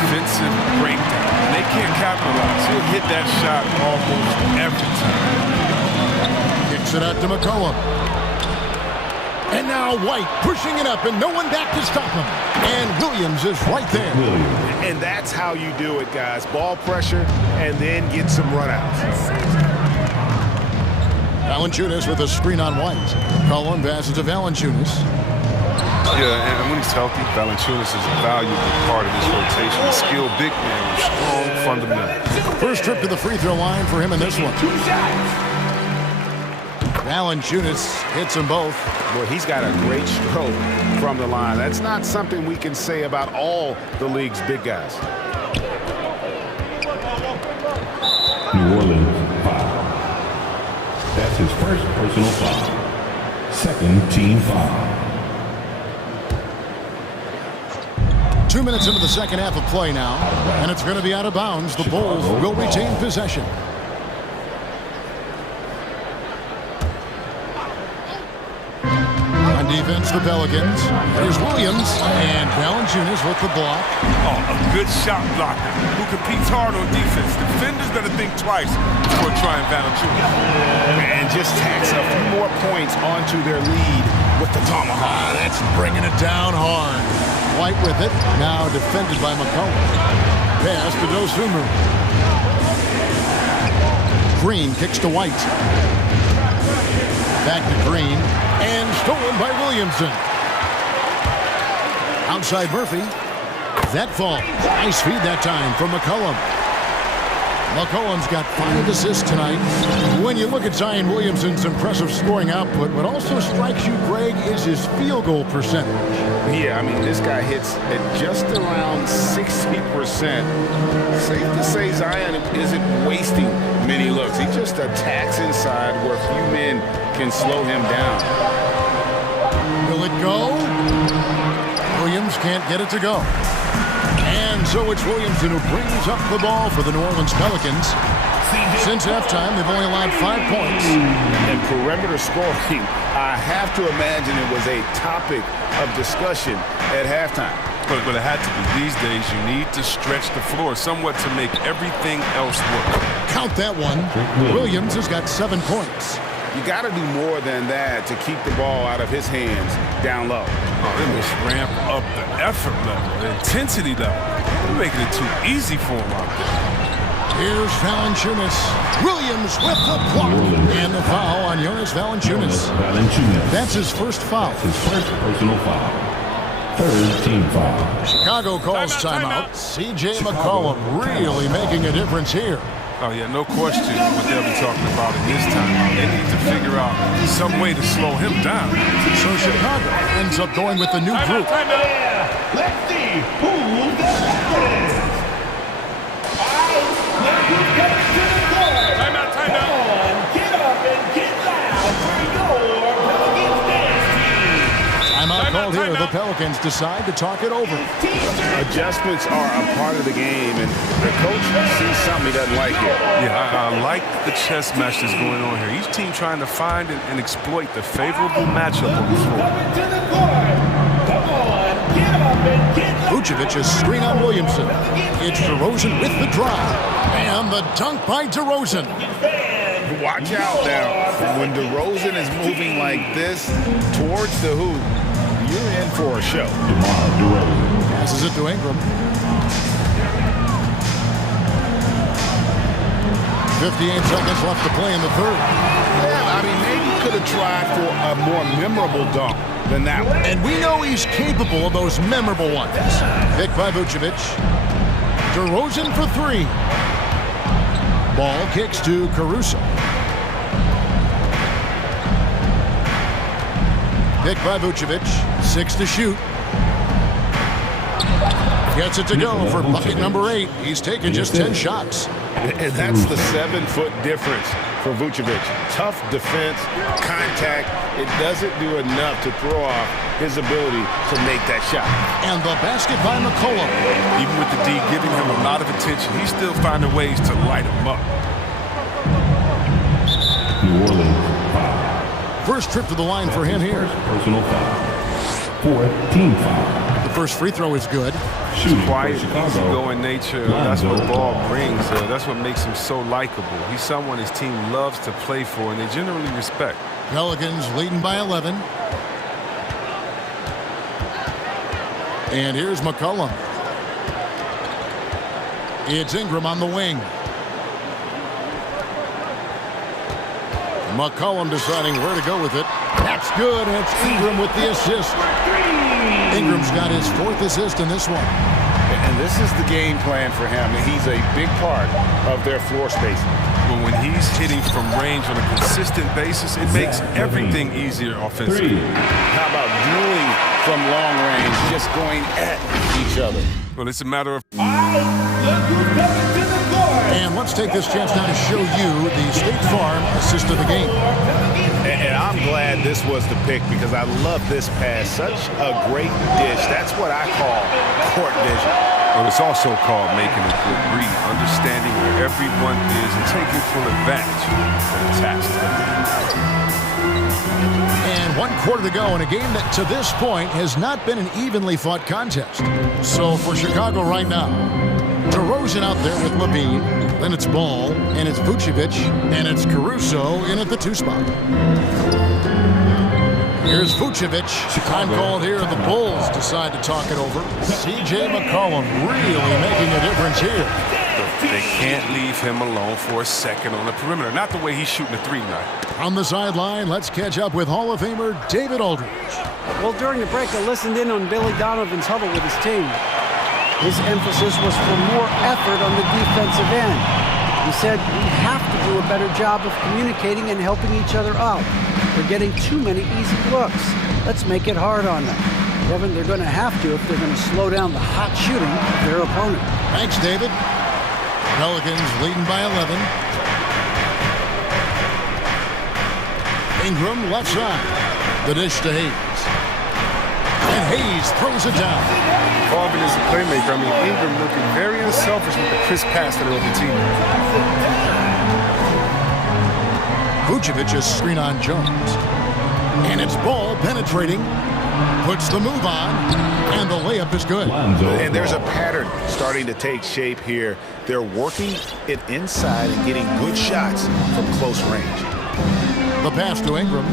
defensive breakdown. And they can't capitalize. He'll hit that shot almost every time. Kicks it out to McCollum. And now White pushing it up and no one back to stop him. And Williams is right there. And that's how you do it, guys. Ball pressure and then get some runouts. Valanciunas with a screen on White. McCollum passes to Valanciunas. Yeah, and when he's healthy, Valanciunas is a valuable part of this rotation. A skilled big man with strong fundamentals. First trip to the free throw line for him in this one. Valanciunas hits them both. Boy, he's got a great stroke from the line. That's not something we can say about all the league's big guys. New Orleans foul. That's his first personal foul. Second team foul. 2 minutes into the second half of play now, and it's going to be out of bounds. The Bulls will retain possession. On defense, the Pelicans. Here's Williams, and Valanciunas with the block. Oh, a good shot blocker who competes hard on defense. Defenders better think twice before trying Valanciunas. And just tacks a few more points onto their lead with the tomahawk. That's bringing it down hard. White with it, now defended by McCollum. Pass to Dosunmu. Green kicks to White. Back to Green, and stolen by Williamson. Outside Murphy. That falls. Nice feed that time from McCollum. McCollum's got 5 assists tonight. When you look at Zion Williamson's impressive scoring output, what also strikes you, Greg, is his field goal percentage. Yeah, I mean, this guy hits at just around 60%. Safe to say Zion isn't wasting many looks. He just attacks inside where few men can slow him down. Will it go? Williams can't get it to go. And so it's Williamson who brings up the ball for the New Orleans Pelicans. Since halftime, they've only allowed 5 points. And perimeter scoring, I have to imagine it was a topic of discussion at halftime. But it had to be. These days, you need to stretch the floor somewhat to make everything else work. Count that one. Williams has got 7 points. You got to do more than that to keep the ball out of his hands down low. Oh, they must ramp up the effort level, the intensity level. They're making it too easy for him out there. Here's Valanciunas. Williams with the block. And the foul on Jonas Valanciunas. That's his first foul. His first personal foul. Third team foul. Chicago calls timeout. C.J. McCollum really making a difference here. Oh, yeah, no question what they'll be talking about in this time. They need to figure out some way to slow him down. So Chicago ends up going with the new group. Let's see who's the confidence. Who's coming to the court? Timeout. Come on, get up and get loud for your Pelicans dance team. Timeout called here. The Pelicans decide to talk it over. Adjustments are a part of the game, and the coach sees something he doesn't like here. Yeah, I like the chess match that's going on here. Each team trying to find and exploit the favorable matchup on the floor. Coming to the court. Come on, get up and get loud. Vucevic's screen on Williamson. It's DeRozan with the drive. And the dunk by DeRozan. Watch out now. When DeRozan is moving like this towards the hoop, you're in for a show. Passes it to Ingram. 58 seconds left to play in the third. Yeah, I mean, maybe he could have tried for a more memorable dunk than that one. And we know he's capable of those memorable ones. Picked by Vucevic. DeRozan for 3. Ball kicks to Caruso. Picked by Vucevic. 6 to shoot. Gets it to go for bucket number 8. He's taken just 10 shots. And that's the 7-foot difference for Vucevic. Tough defense, contact. It doesn't do enough to throw off his ability to make that shot. And the basket by McCollum. Even with the D giving him a lot of attention, he's still finding ways to light him up. New Orleans foul. First trip to the line for him here. Personal foul. Fourth team foul. The First free throw is good. He's quiet, easygoing nature. That's what ball brings. That's what makes him so likable. He's someone his team loves to play for, and they generally respect. Pelicans leading by 11. And here's McCollum. It's Ingram on the wing. McCollum deciding where to go with it. That's good, and it's Ingram with the assist. Ingram's got his 4th assist in this one. And this is the game plan for him. He's a big part of their floor spacing. But when he's hitting from range on a consistent basis, it makes everything easier offensively. How about dueling from long range, just going at each other? Well, it's a matter of... And let's take this chance now to show you the State Farm assist of the game. And I'm glad this was the pick because I love this pass. Such a great dish. That's what I call court vision. Well, it's also called making a good read, understanding where everyone is and taking full advantage. Fantastic. And 1 quarter to go in a game that to this point has not been an evenly fought contest. So for Chicago right now, DeRozan out there with Levine, then it's Ball, and it's Vucevic, and it's Caruso in at the 2 spot. Here's Vucevic. Time called here, and the Bulls decide to talk it over. C.J. McCollum really making a difference here. They can't leave him alone for a second on the perimeter. Not the way he's shooting the 3 tonight. On the sideline, let's catch up with Hall of Famer David Aldridge. Well, during the break, I listened in on Billy Donovan's huddle with his team. His emphasis was for more effort on the defensive end. He said we have to do a better job of communicating and helping each other out. They're getting too many easy looks. Let's make it hard on them. Kevin, they're going to have to if they're going to slow down the hot shooting of their opponent. Thanks, David. Pelicans leading by 11. Ingram left side. The dish to Hayes. And Hayes throws it down. Marvin is a playmaker. I mean, Ingram looking very unselfish with the crisp pass to the open team. Vucevic's screen on Jones. And it's Ball penetrating. Puts the move on. And the layup is good. And there's a pattern starting to take shape here. They're working it inside and getting good shots from close range. The pass to Ingram.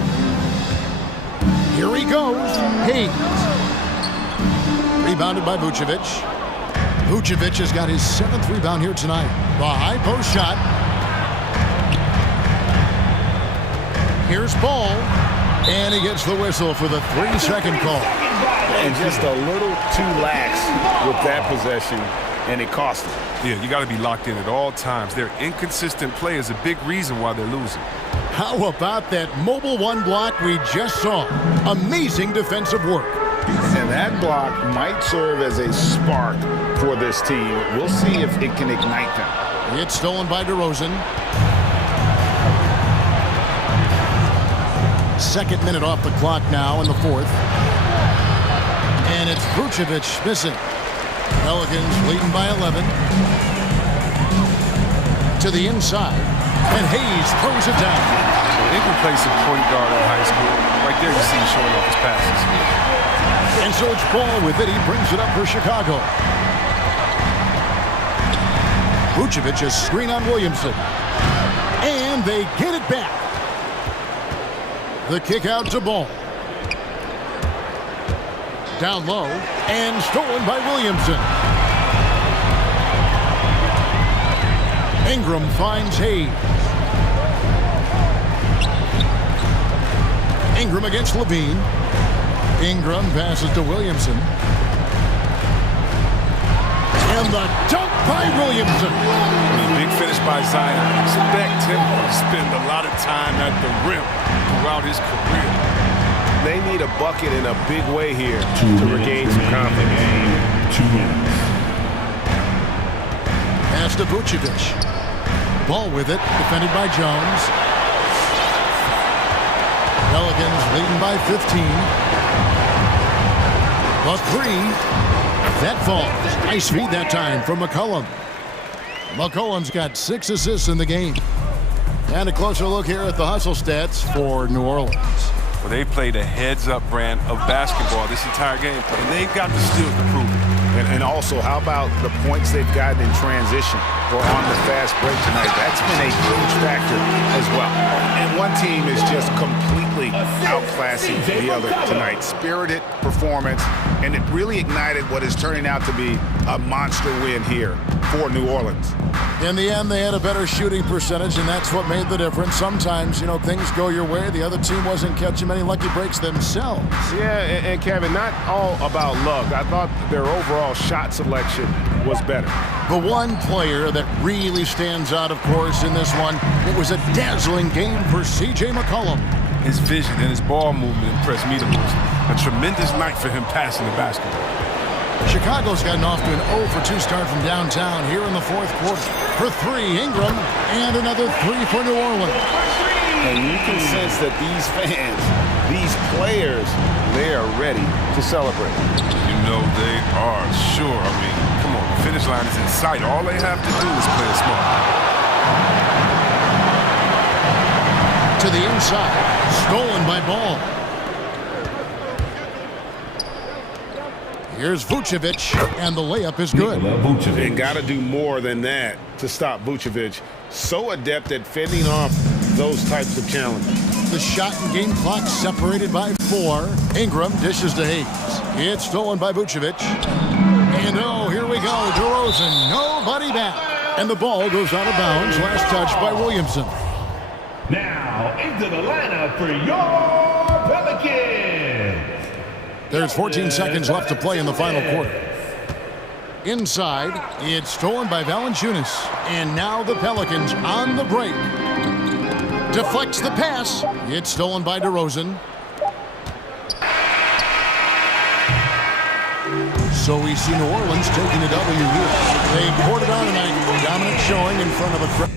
Here he goes. Hayes. Rebounded by Vucevic. Vucevic has got his 7th rebound here tonight. The high post shot. Here's Ball. And he gets the whistle for the 3-second call. And just a little too lax with that possession, and it cost him. Yeah, you got to be locked in at all times. Their inconsistent play is a big reason why they're losing. How about that mobile 1 block we just saw? Amazing defensive work. And that block might serve as a spark for this team. We'll see if it can ignite them. It's stolen by DeRozan. 2nd minute off the clock now in the 4th. And it's Vucevic missing. Pelicans leading by 11. To the inside. And Hayes throws it down. Ingram plays some point guard in high school. Right there you see him showing off his passes. And so it's Ball with it. He brings it up for Chicago. Vucevic's screen on Williamson. And they get it back. The kick out to Ball. Down low. And stolen by Williamson. Ingram finds Hayes. Ingram against Levine. Ingram passes to Williamson. And the dunk by Williamson. Big finish by Zion. Expect him to spend a lot of time at the rim throughout his career. They need a bucket in a big way here to regain some confidence. 2 minutes. Pass to Vucevic. Ball with it, defended by Jones. Pelicans leading by 15. The 3. That falls. Nice feed that time from McCollum. McCollum's got 6 assists in the game. And a closer look here at the hustle stats for New Orleans. Well, they played a heads-up brand of basketball this entire game, and they've got the skills to prove it. And also, how about the points they've gotten in transition or on the fast break tonight? That's been a huge factor as well. And one team is just completely outclassing the other tonight. Spirited performance, and it really ignited what is turning out to be a monster win here for New Orleans. In the end, they had a better shooting percentage, and that's what made the difference. Sometimes, you know, things go your way. The other team wasn't catching many lucky breaks themselves. Yeah, and Kevin, not all about luck. I thought their overall shot selection was better. The one player that really stands out, of course, in this one, it was a dazzling game for C.J. McCollum. His vision and his ball movement impressed me the most. A tremendous night for him passing the basketball. Chicago's gotten off to an 0-for-2 start from downtown here in the fourth quarter. For three, Ingram, and another three for New Orleans. And you can sense that these fans, these players, they are ready to celebrate. You know they are, sure. I mean, come on, the finish line is in sight. All they have to do is play it smart. To the inside, stolen by Ball. Here's Vucevic, and the layup is good. They got to do more than that to stop Vucevic. So adept at fending off those types of challenges. The shot and game clock separated by 4. Ingram dishes to Hayes. It's stolen by Vucevic. And oh, here we go. DeRozan, nobody back. And the ball goes out of bounds. Last touch by Williamson. Now into the lineup for your Pelicans. There's 14 seconds left to play in the final quarter. Inside, it's stolen by Valanciunas. And now the Pelicans on the break. Deflects the pass. It's stolen by DeRozan. So we see New Orleans taking the W here. They poured it on tonight. Dominant showing in front of a crowd.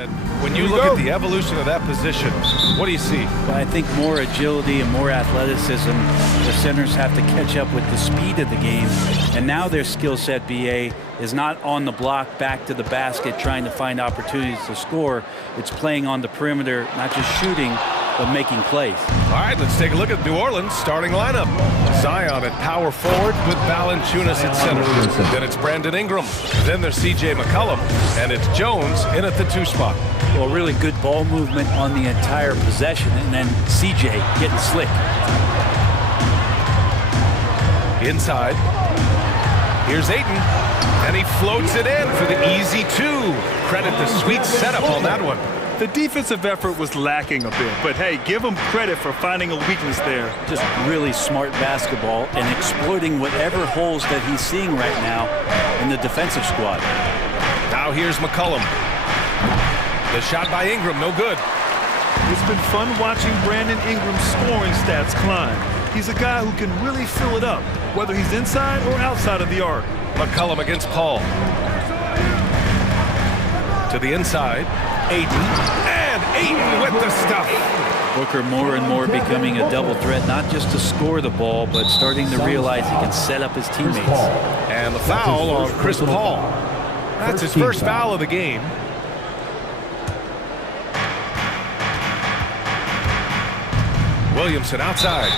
And when you look at the evolution of that position, what do you see? Well, I think more agility and more athleticism. The centers have to catch up with the speed of the game. And now their skill set, BA, is not on the block back to the basket trying to find opportunities to score. It's playing on the perimeter, not just shooting, but making plays. All right, let's take a look at New Orleans' starting lineup. Zion at power forward with Valanciunas at center. Then it's Brandon Ingram. Then there's C.J. McCollum. And it's Jones in at the 2 spot. Well, really good ball movement on the entire possession. And then C.J. getting slick. Inside. Here's Ayton. And he floats it in for the easy 2. Credit the sweet setup on that one. The defensive effort was lacking a bit, but hey, give him credit for finding a weakness there. Just really smart basketball and exploiting whatever holes that he's seeing right now in the defensive squad. Now here's McCollum. The shot by Ingram, no good. It's been fun watching Brandon Ingram's scoring stats climb. He's a guy who can really fill it up, whether he's inside or outside of the arc. McCollum against Paul. To the inside. Ayton, and Ayton with the stuff. Booker more and more becoming a double threat, not just to score the ball, but starting to realize he can set up his teammates. And the foul on Chris Paul. That's his first foul of the game. Williamson outside.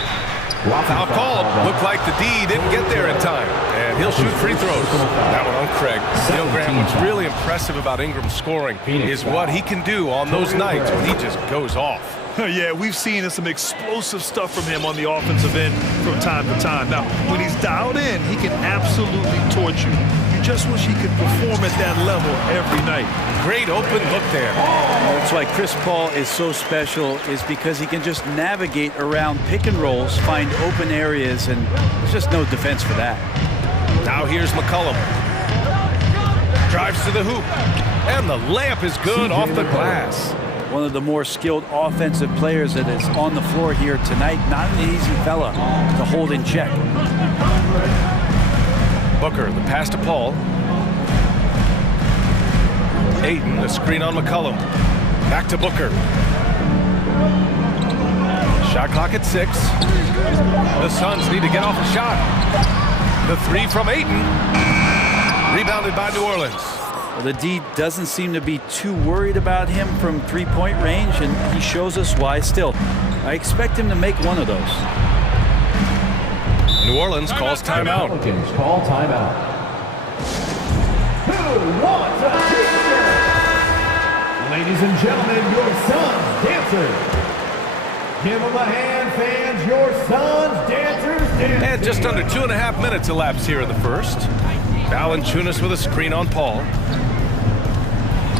Foul called. Looked like the D didn't get there in time. And he'll shoot free throws. That one on Craig. You know, Graham, what's really impressive about Ingram's scoring is what he can do on those nights when he just goes off. Yeah, we've seen some explosive stuff from him on the offensive end from time to time. Now, when he's dialed in, he can absolutely torch you. You just wish he could perform at that level every night. Great open look there. That's why Chris Paul is so special, is because he can just navigate around pick and rolls, find open areas, and there's just no defense for that. Now here's McCollum. Drives to the hoop. And the layup is good off the glass. One of the more skilled offensive players that is on the floor here tonight. Not an easy fella to hold in check. Booker, the pass to Paul. Ayton, the screen on McCollum. Back to Booker. Shot clock at 6. The Suns need to get off a shot. The 3 from Ayton. Rebounded by New Orleans. Well, the D doesn't seem to be too worried about him from three-point range, and he shows us why. Still, I expect him to make one of those. New Orleans calls timeout. Pelicans call timeout. Who wants a picture? Ladies and gentlemen, your Suns dancers. Give them a hand, fans. Your Suns dancers dancing. And just under 2.5 minutes elapsed here in the first. Valanciunas with a screen on Paul.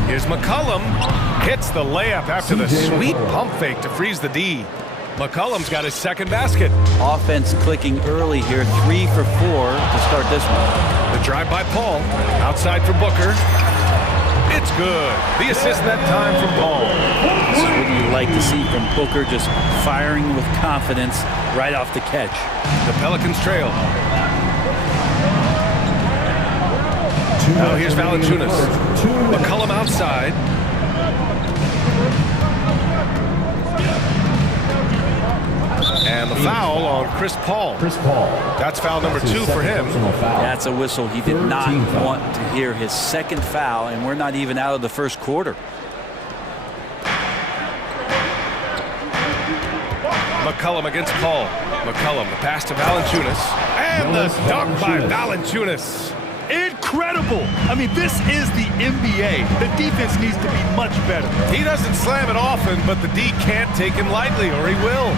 Here's McCollum. Hits the layup after the sweet pump fake to freeze the D. McCollum's got his second basket. Offense clicking early here, 3 for 4 to start this one. The drive by Paul. Outside for Booker. It's good. The assist that time from Paul. This is what you like to see from Booker, just firing with confidence right off the catch. The Pelicans trail. Now here's Valanciunas. McCollum outside. And the foul on Chris Paul. That's foul number 2 for him. That's a whistle. He did not want to hear his second foul, and we're not even out of the first quarter. McCollum against Paul. McCollum, the pass to Valanciunas. And the dunk by Valanciunas. Incredible! I mean, this is the NBA. The defense needs to be much better. He doesn't slam it often, but the D can't take him lightly, or he will.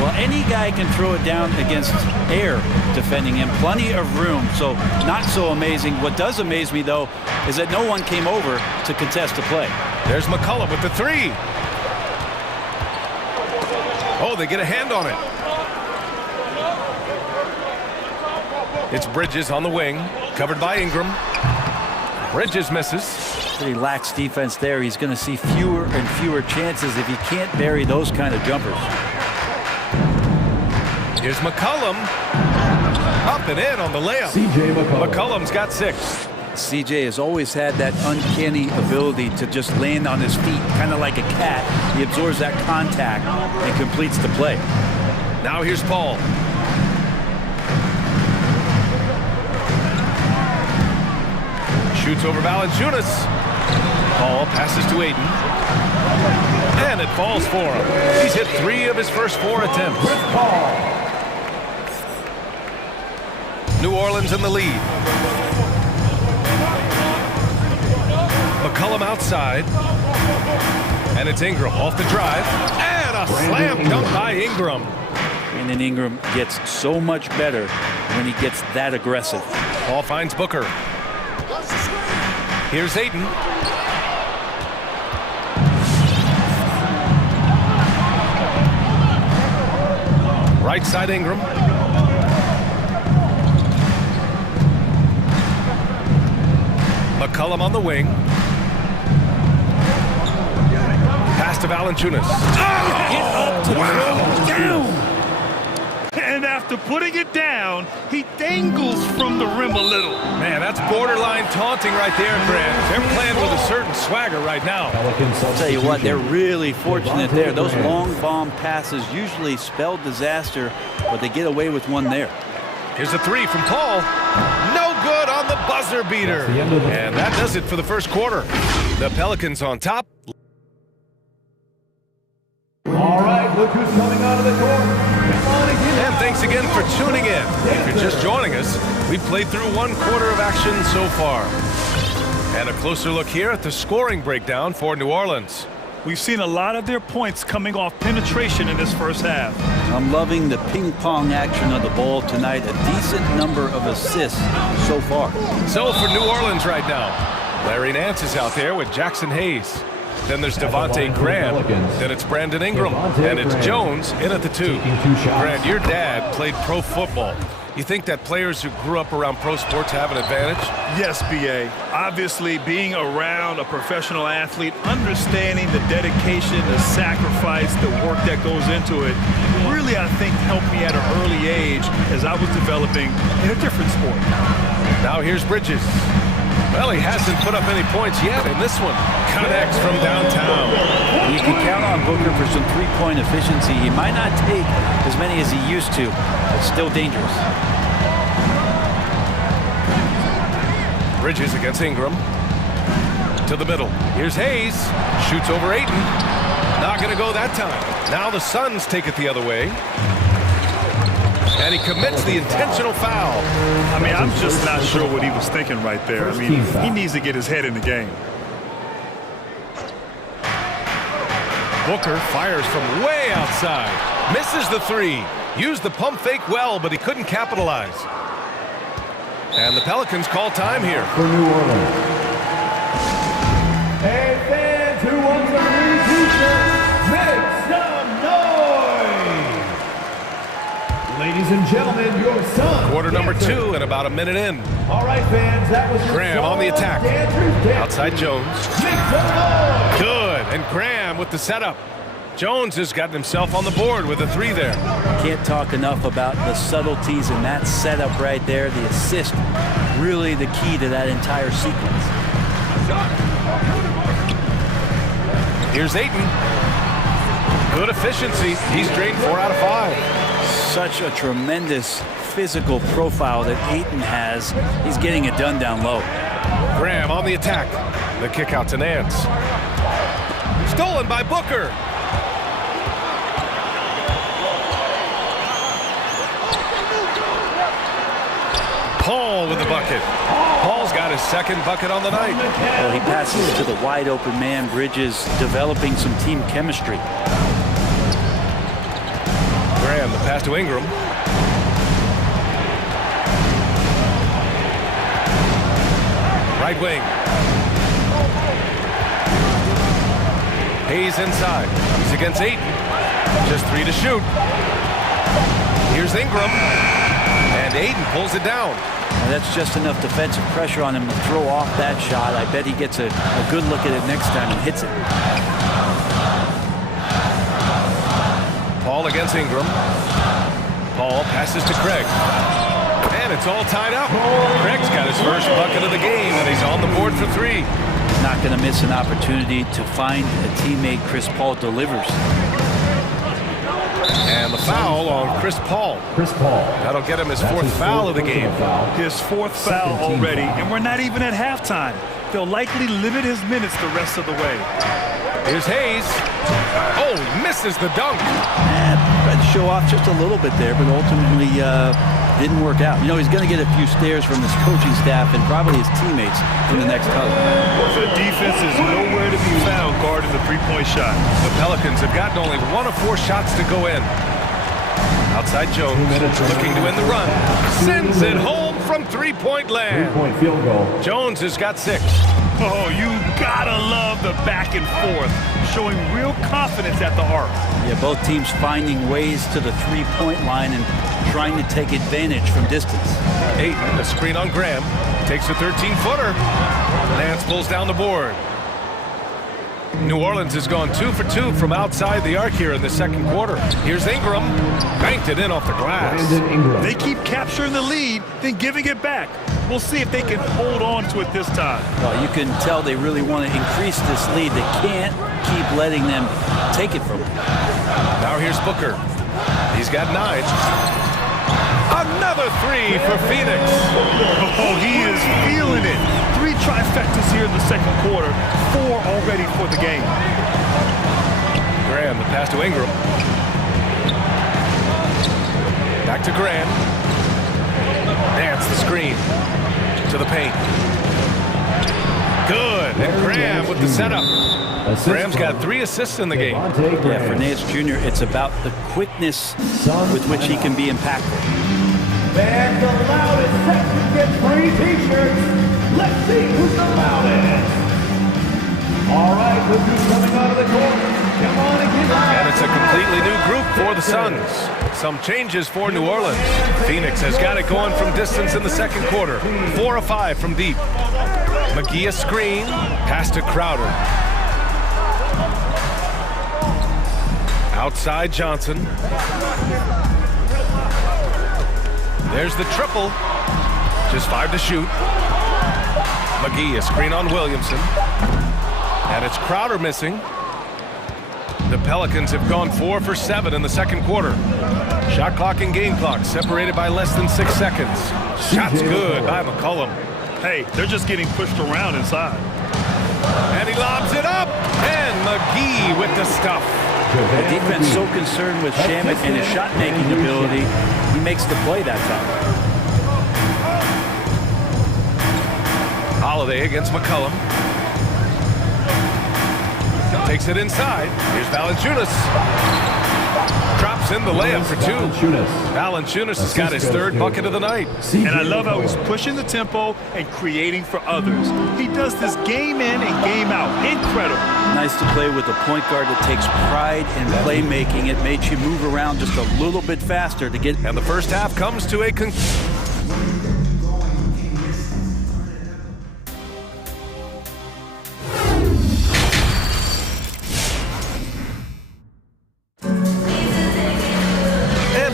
Well, any guy can throw it down against air defending him. Plenty of room, so not so amazing. What does amaze me, though, is that no one came over to contest the play. There's McCollum with the 3. Oh, they get a hand on it. It's Bridges on the wing, covered by Ingram. Bridges misses. Pretty lax defense there. He's going to see fewer and fewer chances if he can't bury those kind of jumpers. Here's McCollum. Up and in on the layup. C.J. McCollum. McCollum's got 6. CJ has always had that uncanny ability to just land on his feet, kind of like a cat. He absorbs that contact and completes the play. Now here's Paul. Shoots over Valanciunas. Paul passes to Aiden. And it falls for him. He's hit 3 of his first 4 attempts. New Orleans in the lead. McCollum outside. And it's Ingram off the drive. And a slam dunk by Ingram. And Ingram gets so much better when he gets that aggressive. Paul finds Booker. Here's Aiden. Right side Ingram. McCollum on the wing. Pass to Valanciunas. Get up to throw down. And after putting it down, he dangles from the rim a little. Man, that's borderline taunting right there, Grant. They're playing with a certain swagger right now. I'll tell you what, they're really fortunate there. Those long bomb passes usually spell disaster, but they get away with one there. Here's a 3 from Paul. No good on the buzzer beater. And that does it for the first quarter. The Pelicans on top. All right, look who's coming out of the court. And thanks again for tuning in. If you're just joining us, we've played through 1 quarter of action so far. And a closer look here at the scoring breakdown for New Orleans. We've seen a lot of their points coming off penetration in this first half. I'm loving the ping-pong action of the ball tonight. A decent number of assists so far. So for New Orleans right now, Larry Nance is out there with Jackson Hayes. Then there's Devontae Graham. Then it's Brandon Ingram. And it's Jones in at the 2. Grant, your dad played pro football. You think that players who grew up around pro sports have an advantage? Yes, B.A. Obviously, being around a professional athlete, understanding the dedication, the sacrifice, the work that goes into it, really, I think, helped me at an early age as I was developing in a different sport. Now here's Bridges. Well, he hasn't put up any points yet in this one. Connects from downtown. You can count on Booker for some three-point efficiency. He might not take as many as he used to, but still dangerous. Bridges against Ingram. To the middle. Here's Hayes. Shoots over Ayton. Not going to go that time. Now the Suns take it the other way. And he commits the intentional foul. I mean, I'm just not sure what he was thinking right there. I mean, he needs to get his head in the game. Booker fires from way outside. Misses the 3. Used the pump fake well, but he couldn't capitalize. And the Pelicans call time here. For New Orleans. Hey, fans who want some new t-shirts, make some noise! Ladies and gentlemen, your son. Quarter number 2 and about a minute in. All right, fans, that was Graham on the attack. Outside Jones. Good. And Graham with the setup. Jones has gotten himself on the board with a 3 there. Can't talk enough about the subtleties in that setup right there. The assist, really the key to that entire sequence. Here's Ayton. Good efficiency. He's drained 4 out of 5. Such a tremendous physical profile that Ayton has. He's getting it done down low. Graham on the attack. The kick out to Nance. Stolen by Booker. Paul with the bucket. Paul's got his second bucket on the night. Well, he passes to the wide open man. Bridges developing some team chemistry. Graham, the pass to Ingram. Right wing. Hayes inside. He's against Ayton. Just 3 to shoot. Here's Ingram. And Ayton pulls it down. Now that's just enough defensive pressure on him to throw off that shot. I bet he gets a good look at it next time and hits it. Paul against Ingram. Paul passes to Craig. And And it's all tied up. Craig's got his first bucket of the game, and he's on the board for 3. Not going to miss an opportunity to find a teammate. Chris Paul delivers. And the foul on Chris Paul. That'll get him his 4th foul of the game. His 4th foul already, and we're not even at halftime. They'll likely limit his minutes the rest of the way. Here's Hayes. Oh, misses the dunk. And tried to show off just a little bit there, but ultimately didn't work out. You know, he's going to get a few stares from his coaching staff and probably his teammates in the next huddle. The defense is nowhere to be found guarding the three-point shot. The Pelicans have gotten only 1 of 4 shots to go in. Outside Jones, looking to end the run. Sends it home from three-point land. 3-point field goal. Jones has got 6. Oh, you gotta love the back and forth, showing real confidence at the arc. Yeah, both teams finding ways to the three-point line and trying to take advantage from distance. Ayton, a screen on Graham, takes a 13-footer. Nance pulls down the board. New Orleans has gone 2 for 2 from outside the arc here in the second quarter. Here's Ingram, banked it in off the glass. They keep capturing the lead, then giving it back. We'll see if they can hold on to it this time. Well, you can tell they really want to increase this lead. They can't keep letting them take it from them. Now here's Booker. He's got 9. Another 3 for Phoenix. Oh, he is feeling it. 3 trifectas here in the second quarter, 4 already for the game. Graham, the pass to Ingram. Back to Graham. Nance the screen to the paint. Good, and Graham with the setup. Graham's got 3 assists in the game. Yeah, for Nance Jr., it's about the quickness with which he can be impactful. And the loudest section gets free t-shirts. Let's see who's the loudest. All right, look who's coming out of the court. Come on and get loud. And it's a completely new group for the Suns. Some changes for New Orleans. Phoenix has got it going from distance in the second quarter. 4 of 5 from deep. McGee a screen, pass to Crowder. Outside Johnson. There's the triple. Just 5 to shoot. McGee, a screen on Williamson. And it's Crowder missing. The Pelicans have gone 4 for 7 in the second quarter. Shot clock and game clock separated by less than 6 seconds. Shots good by McCollum. Hey, they're just getting pushed around inside. And he lobs it up. And McGee with the stuff. The defense so concerned with Shamet and his shot-making ability, he makes the play that time. Holiday against McCollum. Takes it inside. Here's Valanciunas. Drops in the layup for 2. Valanciunas has got his 3rd bucket of the night. And I love how he's pushing the tempo and creating for others. He does this game in and game out. Incredible. Nice to play with a point guard that takes pride in playmaking. It makes you move around just a little bit faster to get. And the first half comes to a conclusion.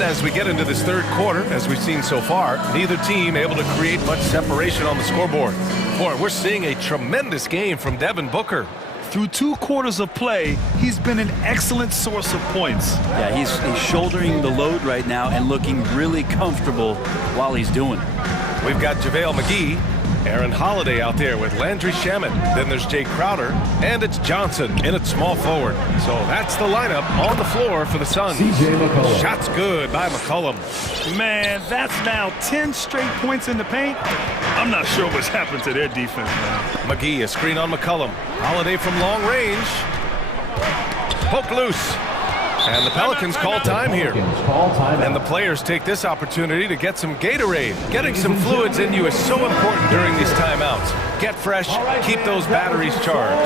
As we get into this third quarter, as we've seen so far, neither team able to create much separation on the scoreboard. Boy, we're seeing a tremendous game from Devin Booker. Through 2 quarters of play, he's been an excellent source of points. Yeah, he's shouldering the load right now and looking really comfortable while he's doing it. We've got JaVale McGee, Aaron Holiday out there with Landry Shamet. Then there's Jay Crowder, and it's Johnson in at small forward. So that's the lineup on the floor for the Suns. Shots good by McCollum. Man, that's now 10 straight points in the paint. I'm not sure what's happened to their defense, man. McGee, a screen on McCollum. Holiday from long range. Poke loose. And the Pelicans call time here. And the players take this opportunity to get some Gatorade. Getting some fluids in you is so important during these timeouts. Get fresh, keep those batteries charged.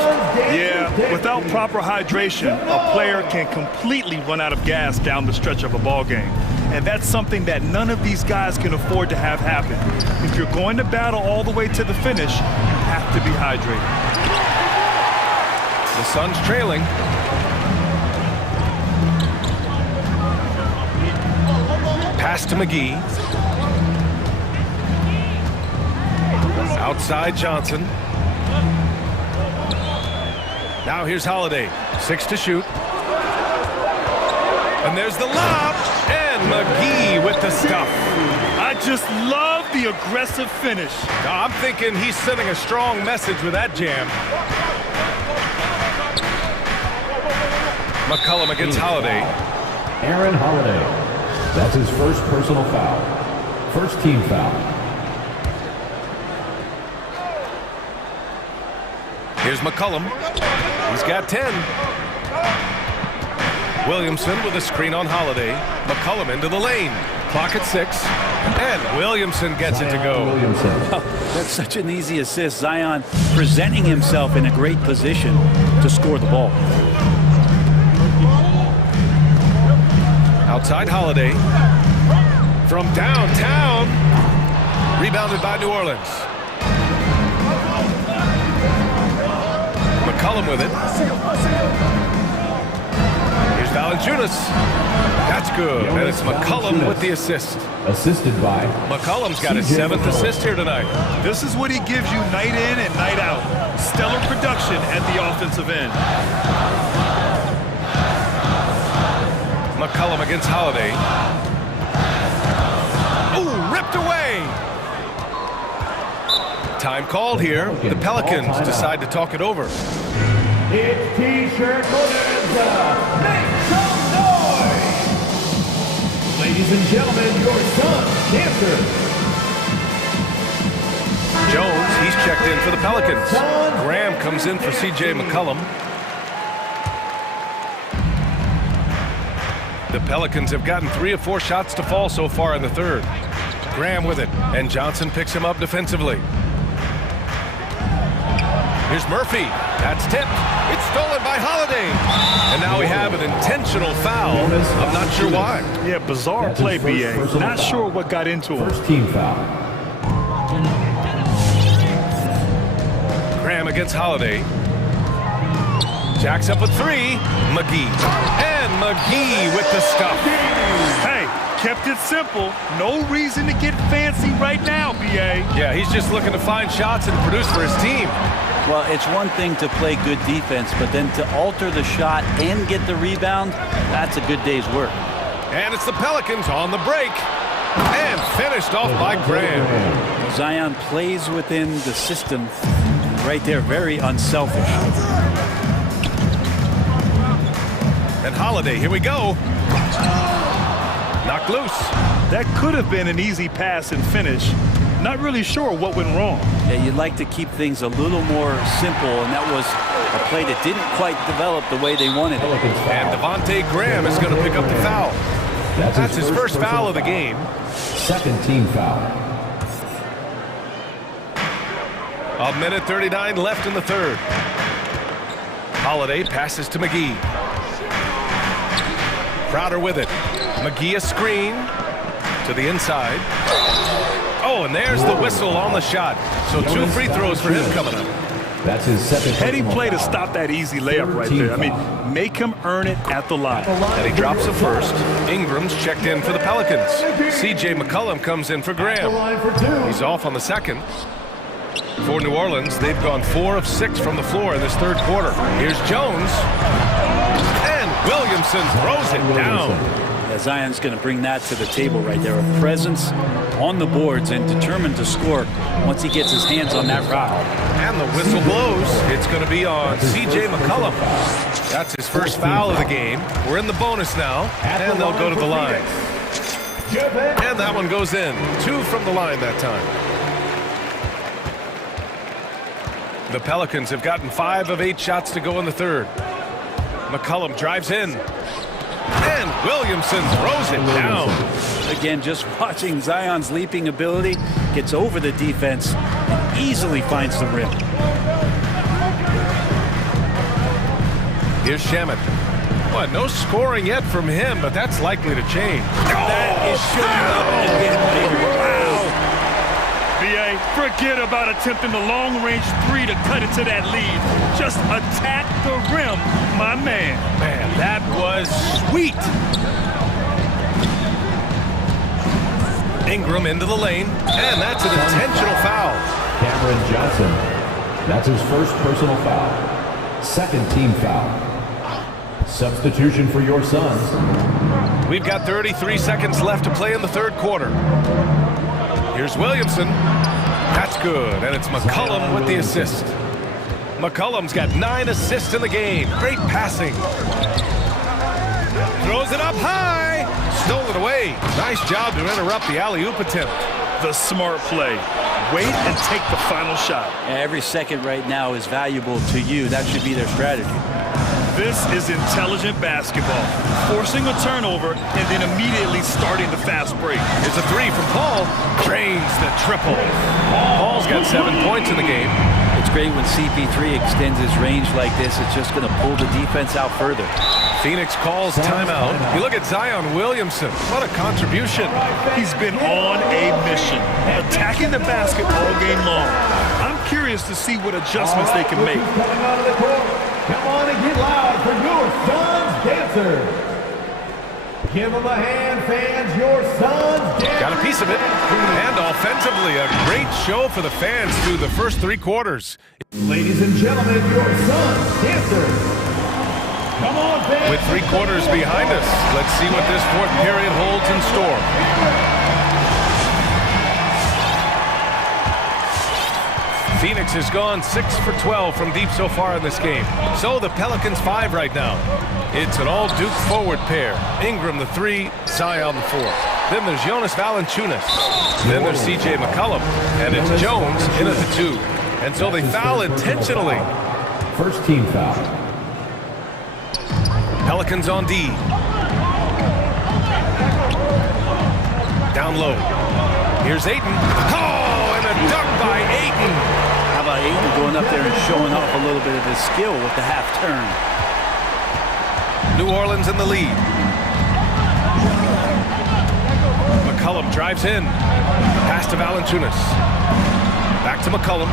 Yeah, without proper hydration, a player can completely run out of gas down the stretch of a ball game. And that's something that none of these guys can afford to have happen. If you're going to battle all the way to the finish, you have to be hydrated. The Suns trailing. Pass to McGee. Outside Johnson. Now here's Holiday. 6 to shoot. And there's the lob. And McGee with the stuff. I just love the aggressive finish. Now, I'm thinking he's sending a strong message with that jam. McCollum against Holiday. Aaron Holiday. That's his first personal foul. First team foul. Here's McCollum. He's got 10. Williamson with a screen on Holiday. McCollum into the lane. Clock at 6. And Williamson gets it to go. Oh, that's such an easy assist. Zion presenting himself in a great position to score the ball. Outside Holiday. From downtown. Rebounded by New Orleans. McCollum with it. Here's Valanciunas. That's good. And it's McCollum with the assist. Assisted by McCollum's got his 7th assist here tonight. This is what he gives you night in and night out. Stellar production at the offensive end. McCollum against Holiday. Ooh, ripped away. Time called here. The Pelicans decide to talk it over. It's T-shirt bonanza. Make some noise. Ladies and gentlemen, your son, Cancer. Jones, he's checked in for the Pelicans. Graham comes in for C.J. McCollum. The Pelicans have gotten 3 of 4 shots to fall so far in the third. Graham with it, and Johnson picks him up defensively. Here's Murphy. That's tipped. It's stolen by Holiday. And now we have an intentional foul. I'm not sure why. Yeah, bizarre play, B.A. Not sure what got into him. First team foul. Graham against Holiday. Jacks up a 3. McGee. And McGee with the stuff. Hey, kept it simple. No reason to get fancy right now, B.A. Yeah, he's just looking to find shots and produce for his team. Well, it's one thing to play good defense, but then to alter the shot and get the rebound, that's a good day's work. And it's the Pelicans on the break. And finished off by Graham. Zion plays within the system. Right there, very unselfish. And Holiday, here we go. Knocked loose. That could have been an easy pass and finish. Not really sure what went wrong. Yeah, you'd like to keep things a little more simple, and that was a play that didn't quite develop the way they wanted it. And Devontae Graham is going to pick up the foul. That's his first foul of the game. Second team foul. 1:39 left in the third. Holiday passes to McGee. Crowder with it. McGee a screen to the inside. Oh, and there's the whistle on the shot. So 2 free throws for him coming up. That's his second. Heady play to stop that easy layup right there. I mean, make him earn it at the line. And he drops it first. Ingram's checked in for the Pelicans. C.J. McCollum comes in for Graham. He's off on the second. For New Orleans, they've gone 4 of 6 from the floor in this third quarter. Here's Jones. And Williamson throws it down. Yeah, Zion's going to bring that to the table right there. A presence on the boards and determined to score once he gets his hands on that rock. And the whistle blows. It's going to be on C.J. McCollum. That's his first foul of the game. We're in the bonus now, and they'll go to the line. And that one goes in. 2 from the line that time. The Pelicans have gotten 5 of 8 shots to go in the third. McCollum drives in. And Williamson throws it down. Again, just watching Zion's leaping ability, gets over the defense, and easily finds the rim. Here's Shamet. Well, no scoring yet from him, but that's likely to change. That is shooting up again later. Wow. B.A., forget about attempting the long-range 3 to cut into that lead. Just attack the rim, my man. Man, that was sweet. Ingram into the lane, and that's an intentional foul. Cameron Johnson. That's his first personal foul. Second team foul. Substitution for your Suns. We've got 33 seconds left to play in the third quarter. Here's Williamson. That's good, and it's McCollum with the assist. McCollum's got 9 assists in the game. Great passing. Throws it up high. Stolen away. Nice job to interrupt the alley-oop attempt. The smart play. Wait and take the final shot. Every second right now is valuable to you. That should be their strategy. This is intelligent basketball. Forcing a turnover and then immediately starting the fast break. It's a three from Paul. Drains the triple. Paul's got 7 points in the game. It's great when CP3 extends his range like this. It's just going to pull the defense out further. Phoenix calls timeout. You look at Zion Williamson. What a contribution. He's been on a mission, attacking the basket all game long. I'm curious to see what adjustments they can make. Coming out of the court. Come on and get loud for your Suns dancers. Give them a hand, fans. Your Suns dancers. Got a piece of it. And offensively, a great show for the fans through the first 3 quarters. Ladies and gentlemen, your Suns dancers. Come on, fans. With 3 quarters behind us, let's see what this fourth period holds in store. Phoenix has gone 6 for 12 from deep so far in this game. So the Pelicans 5 right now. It's an all-Duke forward pair. Ingram the 3, Zion the 4. Then there's Jonas Valanciunas. Then there's C.J. McCollum. And it's Jones in at the 2. And so they foul intentionally. First team foul. Pelicans on D. Down low. Here's Ayton. Oh, and a dunk by Ayton. How about Ayton going up there and showing off a little bit of his skill with the half turn? New Orleans in the lead. McCollum drives in. Pass to Valanciunas. Back to McCollum.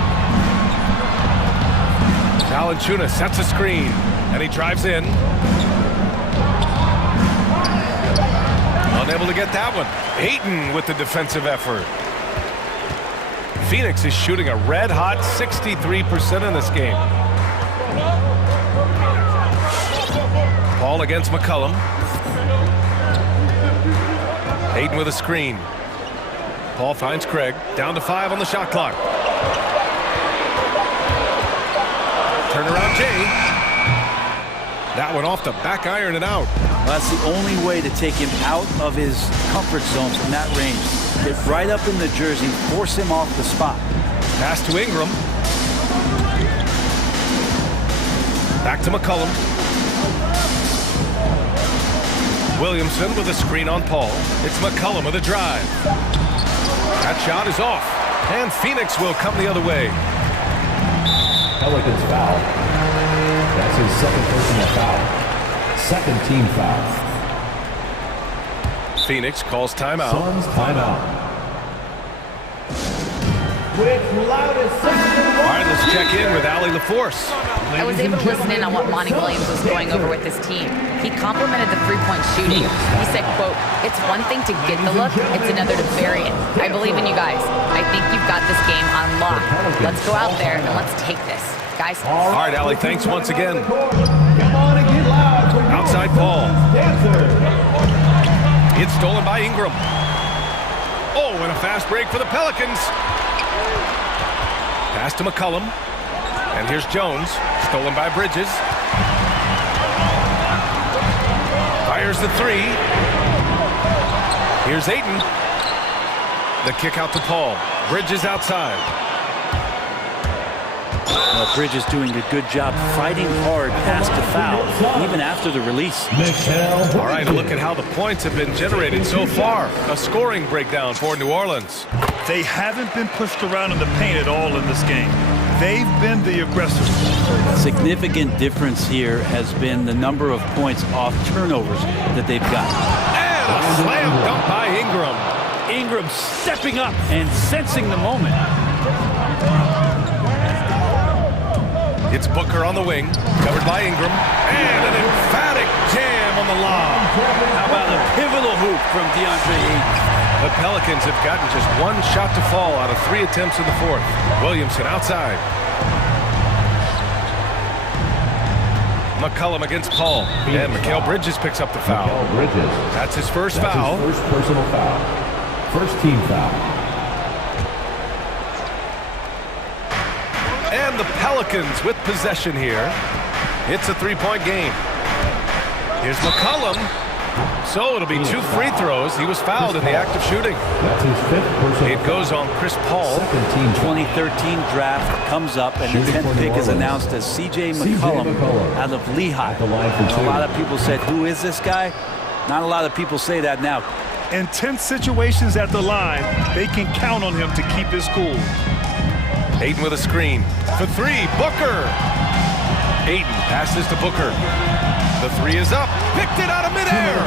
Valanciunas sets a screen. And he drives in. Unable to get that one. Ayton with the defensive effort. Phoenix is shooting a red-hot 63% in this game. Paul against McCollum. Ayton with a screen. Paul finds Craig. Down to 5 on the shot clock. Turnaround Jay. That one off the back iron and out. Well, that's the only way to take him out of his comfort zone from that range. Get right up in the jersey, force him off the spot. Pass to Ingram. Back to McCollum. Williamson with a screen on Paul. It's McCollum with a drive. That shot is off. And Phoenix will come the other way. Pelicans foul. That's his second personal foul. Second team foul. Phoenix calls timeout. Suns timeout. All right, let's check in with Allie LaForce. I was able to listen in on what Monty Williams was going over with his team. He complimented the three-point shooting. He said, quote, "It's one thing to get the look, it's another to bury it. I believe in you guys. I think you've got this game on lock. Let's go out there and let's take this. Guys." All right, Allie, thanks once again. Outside Paul. It's stolen by Ingram. Oh, and a fast break for the Pelicans. Pass to McCollum. And here's Jones. Stolen by Bridges. Fires the 3. Here's Ayton. The kick out to Paul. Bridges outside. Bridges doing a good job fighting hard past the foul, even after the release. All right, a look at how the points have been generated so far. A scoring breakdown for New Orleans. They haven't been pushed around in the paint at all in this game. They've been the aggressors. Significant difference here has been the number of points off turnovers that they've got. And a slam dunk by Ingram. Ingram stepping up and sensing the moment. It's Booker on the wing, covered by Ingram, and an emphatic jam on the lob. How about a pivotal hoop from DeAndre Ayton? The Pelicans have gotten just one shot to fall out of 3 attempts in the fourth. Williamson outside. McCollum against Paul. And Mikal Bridges picks up the foul. That's his first foul. His first personal foul. First team foul. And the Pelicans with possession here. It's a 3-point game. Here's McCollum. So it'll be 2 free throws. He was fouled in the act of shooting. That's his 5th personal. It goes on Chris Paul. 2013 draft comes up, and the 10th pick is announced as C.J. McCollum out of Lehigh. A lot of people said, who is this guy? Not a lot of people say that now. In tense situations at the line, they can count on him to keep his cool. Ayton with a screen. For 3, Booker. Ayton passes to Booker. The 3 is up. Picked it out of midair.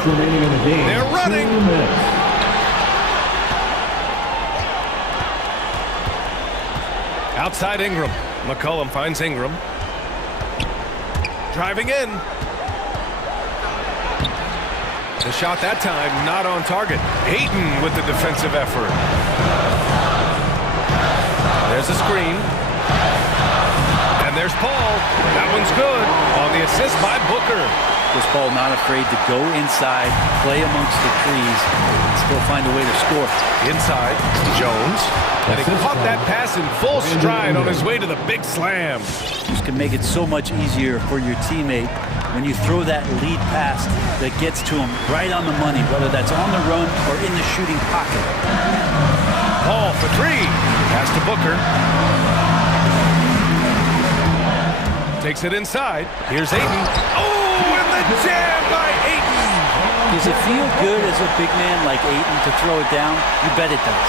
They're running. Outside Ingram. McCollum finds Ingram. Driving in. The shot that time not on target. Ayton with the defensive effort. There's a screen. And there's Paul. That one's good. On the assist by Booker. Chris Paul not afraid to go inside, play amongst the trees, and still find a way to score. Inside, Jones. And he caught that pass in full stride on his way to the big slam. This can make it so much easier for your teammate when you throw that lead pass that gets to him right on the money, whether that's on the run or in the shooting pocket. Paul for 3. Pass to Booker. Takes it inside. Here's Ayton. Oh, and the jam by Ayton. Does it feel good as a big man like Ayton to throw it down? You bet it does.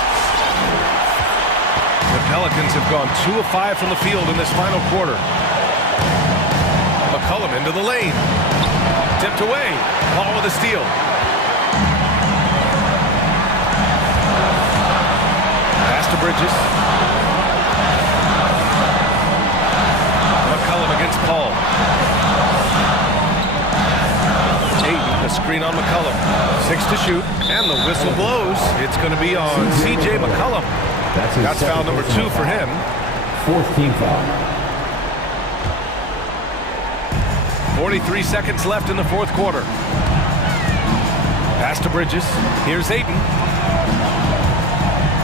The Pelicans have gone 2 of 5 from the field in this final quarter. McCollum into the lane. Tipped away. Paul with a steal. Pass to Bridges. McCollum against Paul. Ayton, a screen on McCollum. 6 to shoot, and the whistle blows. It's going to be on C.J. McCollum. That's foul number 2 for him. 4th team foul. 43 seconds left in the fourth quarter. Pass to Bridges. Here's Ayton.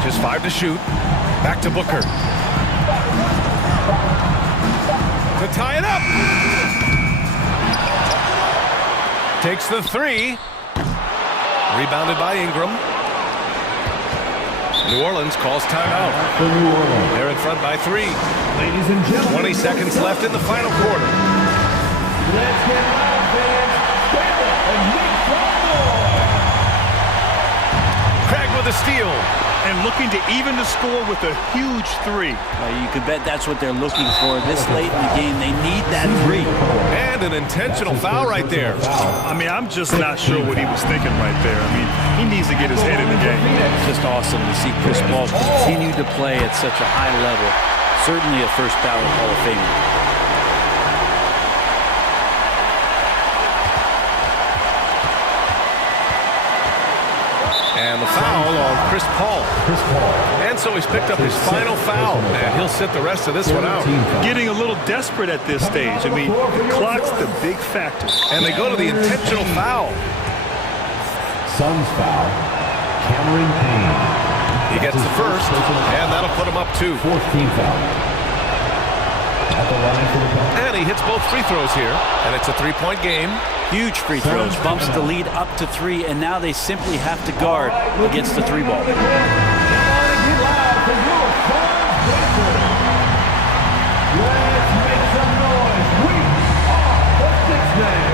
Just 5 to shoot. Back to Booker. To tie it up. Takes the 3. Rebounded by Ingram. New Orleans calls timeout. They're in front by 3. Ladies and gentlemen, 20 seconds left in the final quarter. Let's get loud, fans. And make some noise. Craig with a steal. And looking to even the score with a huge 3. You can bet that's what they're looking for this late in the game. They need that 3. And an intentional foul right there. I mean, I'm just not sure what he was thinking right there. I mean, he needs to get his head in the game. It's just awesome to see Chris Paul continue to play at such a high level. Certainly a first ballot Hall of Famer. And the foul on Chris Paul. And so he's picked up his final foul, and he'll sit the rest of this one out. Getting a little desperate at this stage. I mean, the clock's the big factor. And they go to the intentional foul. Suns foul. Cameron Payne. He gets the first, and that'll put him up 2. 4th team foul. At the line for the Pelicans. And he hits both free throws here, and it's a 3-point game. Huge free throws, bumps the lead up to 3, and now they simply have to guard against the 3 ball.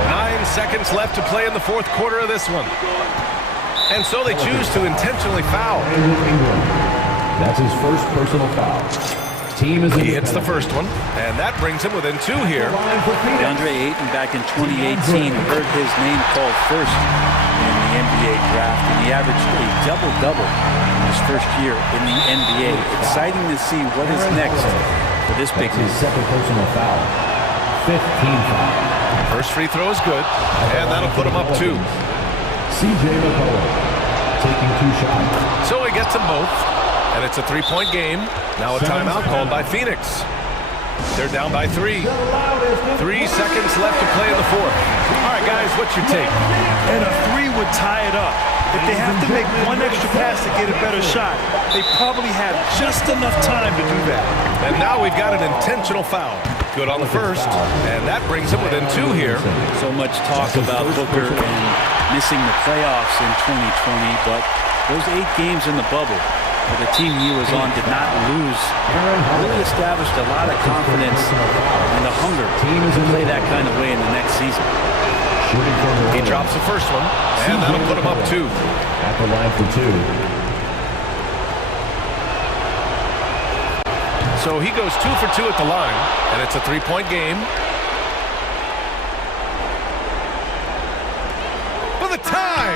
9 seconds left to play in the fourth quarter of this one. And so they choose to intentionally foul. That's his first personal foul. Team is he hits the first one, and that brings him within 2 here. DeAndre Ayton back in 2018 heard his name called first in the NBA draft, and he averaged a double-double his first year in the NBA. Exciting to see what is next for this big man. Second personal foul. 5th team foul. First free throw is good, and that'll put him up 2. C.J. McCollum. taking 2 shots. So he gets them both, and it's a 3-point game. Now a timeout called by Phoenix. They're down by 3. 3 seconds left to play in the fourth. All right, guys, what's your take? And a 3 would tie it up. If they have to make one extra pass to get a better shot, they probably have just enough time to do that. And now we've got an intentional foul. Good on the first, and that brings them within 2 here. So much talk about Booker and missing the playoffs in 2020, but those 8 games in the bubble that the team he was on did not lose. Really established a lot of confidence and the hunger to play that kind of way in the next season. He drops the first one, and that'll put him up 2. At the line for 2. So he goes 2 for 2 at the line, and it's a 3-point game. For the tie!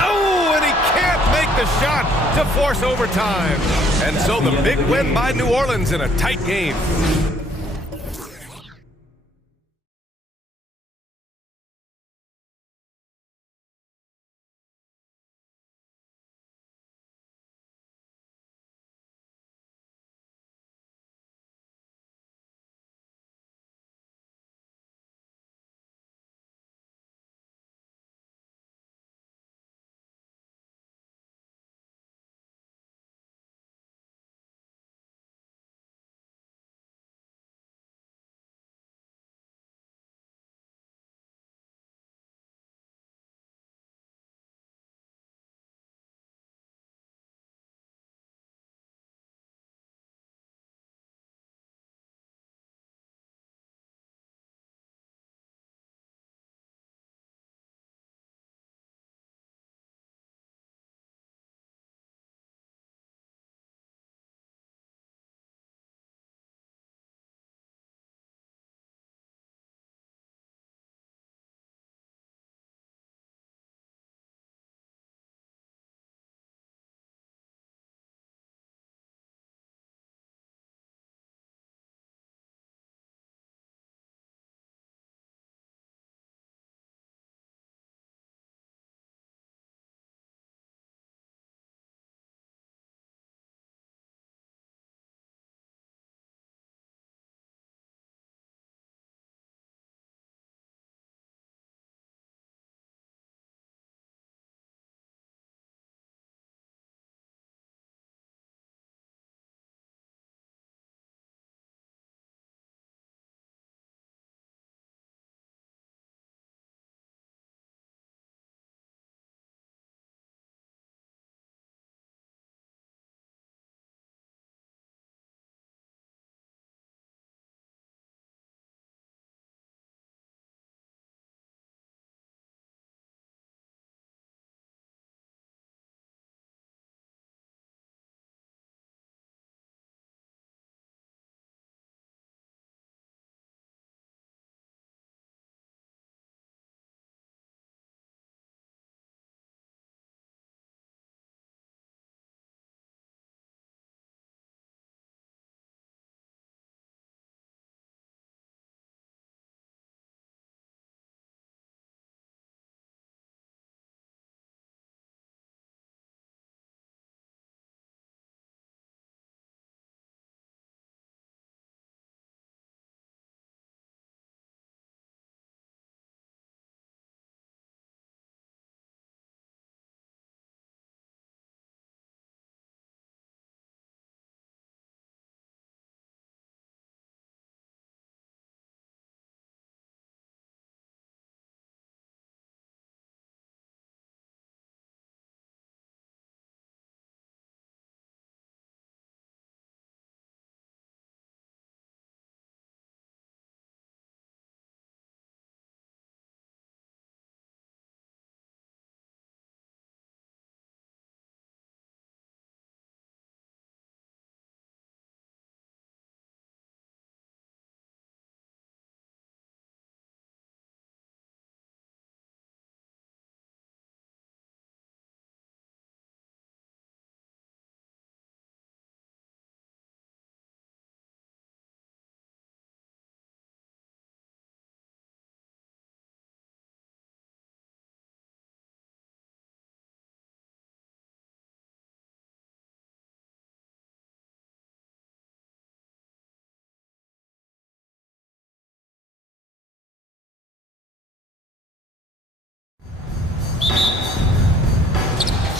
Oh, and he can't make the shot to force overtime. And so the big win by New Orleans in a tight game.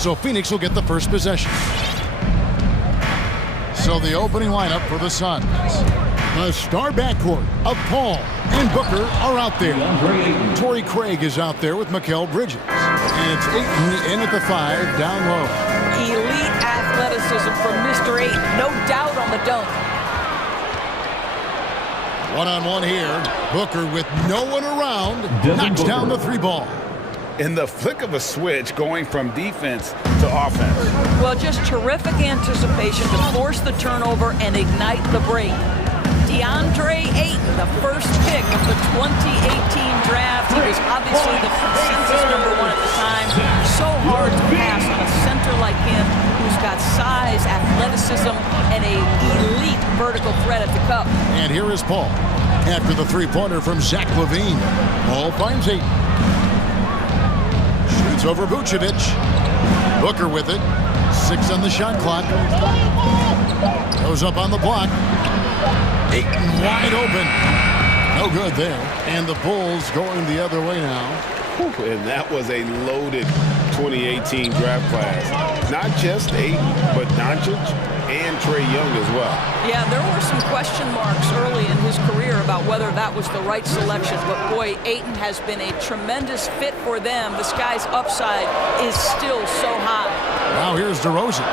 So Phoenix will get the first possession. So the opening lineup for the Suns. The star backcourt of Paul and Booker are out there. Torrey Craig is out there with Mikal Bridges. And it's Ayton in at the 5, down low. Elite athleticism from Mr. Ayton. No doubt on the dunk. One-on-one here. Booker with no one around. Knocks down the 3 ball. In the flick of a switch, going from defense to offense. Well, just terrific anticipation to force the turnover and ignite the break. DeAndre Ayton, the first pick of the 2018 draft. He was obviously the consensus #1 at the time. So hard to pass on a center like him who's got size, athleticism, and a elite vertical threat at the cup. And here is Paul. After the 3-pointer from Zach LaVine. Paul finds Ayton. Shoots over Vucevic. Booker with it. 6 on the shot clock. Goes up on the block. Ayton wide open. No good there. And the Bulls going the other way now. And that was a loaded 2018 draft class. Not just Ayton, but Doncic and Trae Young as well. Yeah, there were some question marks early in his career about whether that was the right selection. But boy, Ayton has been a tremendous fit for them. This guy's upside is still so high. Now here's DeRozan.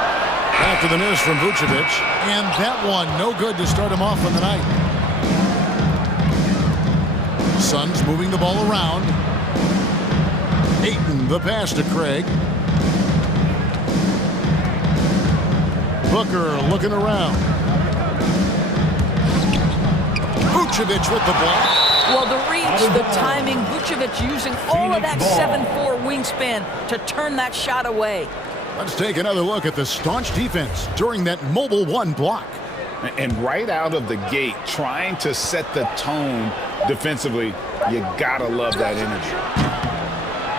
After the miss from Vucevic. And that one no good to start him off on the night. Suns moving the ball around. Ayton, the pass to Craig. Booker looking around. Vucevic with the block. Well, the reach, the timing, Vucevic using all of that 7'4" wingspan to turn that shot away. Let's take another look at the staunch defense during that mobile 1 block. And right out of the gate, trying to set the tone defensively, you gotta love that energy.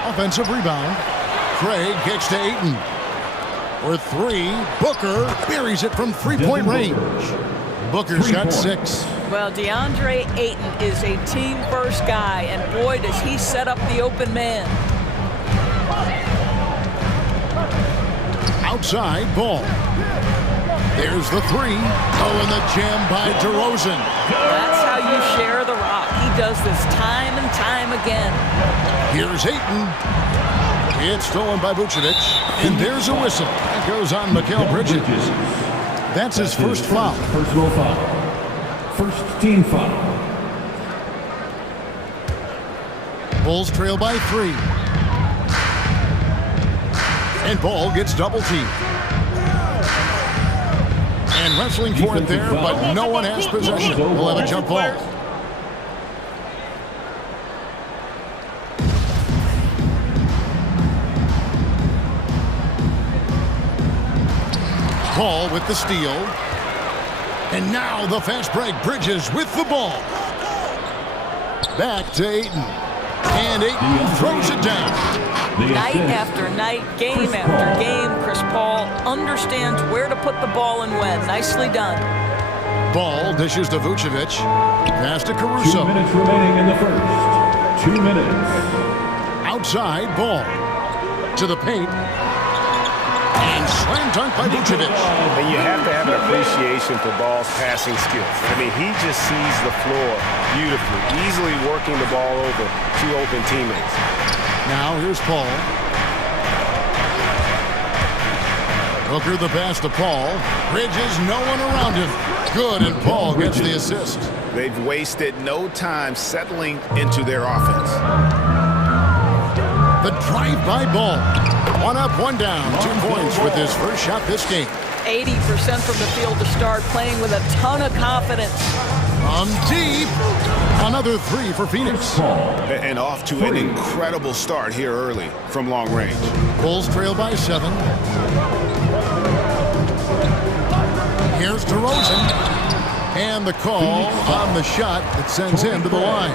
Offensive rebound. Craig kicks to Ayton. For 3, Booker buries it from 3-point range. Booker's got 6. Well, DeAndre Ayton is a team-first guy, and boy, does he set up the open man. Outside ball. There's the 3. Oh, and the jam by DeRozan. That's how you share the rock. He does this time and time again. Here's Ayton. It's stolen by Vucevic. And there's a whistle. That goes on Mikal Bridges. That's his first foul. Personal foul. First team foul. Bulls trail by 3. And Ball gets double teamed. And wrestling for it there, but no one has possession. We'll have a jump ball. Ball with the steal. And now the fast break. Bridges with the ball. Back to Ayton. And Ayton throws it down. Night after night, game after game, Chris Paul understands where to put the ball and when. Nicely done. Ball dishes to Vucevic. Pass to Caruso. 2 minutes remaining in the first. 2 minutes. Outside Ball. To the paint. And slam dunk by Vucevic. And you have to have an appreciation for Ball's passing skills. I mean, he just sees the floor beautifully, easily working the ball over 2 open teammates. Now here's Paul. Booker the pass to Paul. Bridges, no one around him. Good, and Paul gets the assist. They've wasted no time settling into their offense. The drive-by Ball. 1 up, 1 down. 2 points with his first shot this game. 80% from the field to start, playing with a ton of confidence. From deep. Another 3 for Phoenix. And off to an incredible start here early from long range. Bulls trail by 7. Here's DeRozan. And the call on the shot that sends him to the line.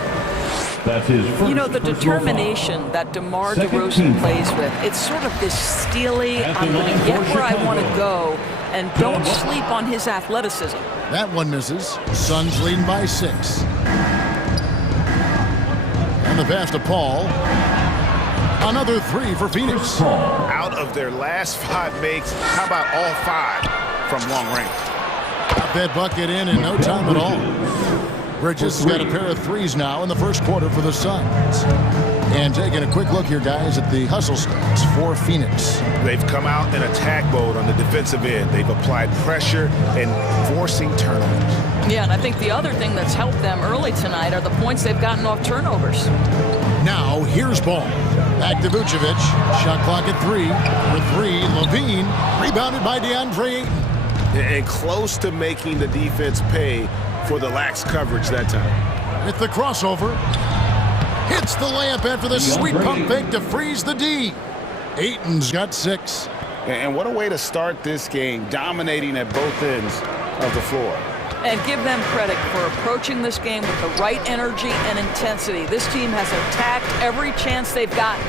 That's his first. You know, the determination that DeMar DeRozan plays with, it's sort of this steely, I'm going to get where I want to go, and don't sleep on his athleticism. That one misses. Suns leading by 6. And the pass to Paul. Another three for Phoenix. Out of their last 5 makes, how about all 5 from long range? Got that bucket in no time at all. Bridges has got a pair of threes now in the first quarter for the Suns. And taking a quick look here, guys, at the hustle stats for Phoenix. They've come out in attack mode on the defensive end. They've applied pressure and forcing turnovers. Yeah, and I think the other thing that's helped them early tonight are the points they've gotten off turnovers. Now, here's ball. Back to Vucevic. Shot clock at 3. For 3, Levine. Rebounded by DeAndre Ayton. And close to making the defense pay for the lax coverage that time. With the crossover. Hits the layup after the sweet pump fake to freeze the D. Ayton's got 6. And what a way to start this game, dominating at both ends of the floor. And give them credit for approaching this game with the right energy and intensity. This team has attacked every chance they've gotten.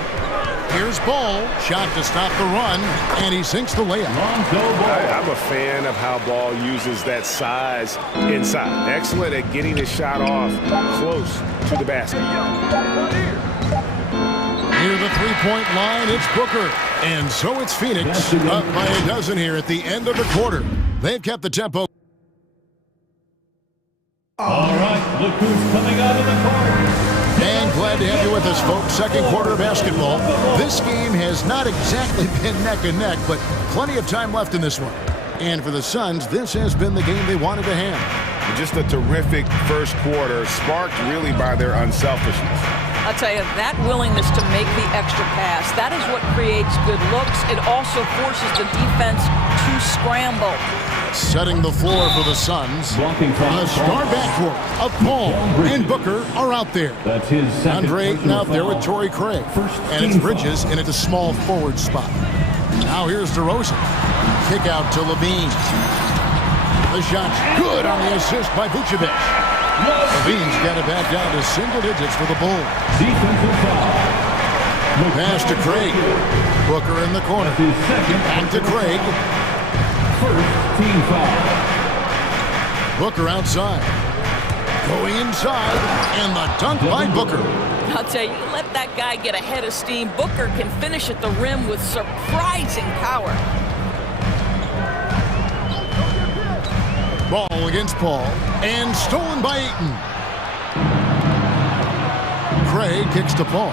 Here's Ball. Shot to stop the run, and he sinks the layup. I'm a fan of how Ball uses that size inside. Excellent at getting his shot off close to the basket. Near the three-point line, it's Booker. And so it's Phoenix, up by a dozen here at the end of the quarter. They've kept the tempo. All right, look who's coming out of the corner. And glad to have you with us, folks. Second quarter of basketball. This game has not exactly been neck and neck, but plenty of time left in this one. And for the Suns, this has been the game they wanted to have. Just a terrific first quarter, sparked really by their unselfishness. I'll tell you, that willingness to make the extra pass, that is what creates good looks. It also forces the defense to scramble. Setting the floor for the Suns. The star backcourt of Paul and Booker are out there. That's his second. Andre Ayton out there with Torrey Craig. And it's Bridges in at the small forward spot. Now here's DeRozan. Kick out to Levine. The shot's good on the assist by Vucevic. Levine's got it back down to single digits for the Bulls. Defensive foul. Pass to Craig. Booker in the corner. Back to Craig. First team foul. Booker outside. Going inside. And the dunk by Booker. I'll tell you, let that guy get ahead of steam. Booker can finish at the rim with surprising power. Ball against Paul. And stolen by Ayton. Craig kicks to Paul.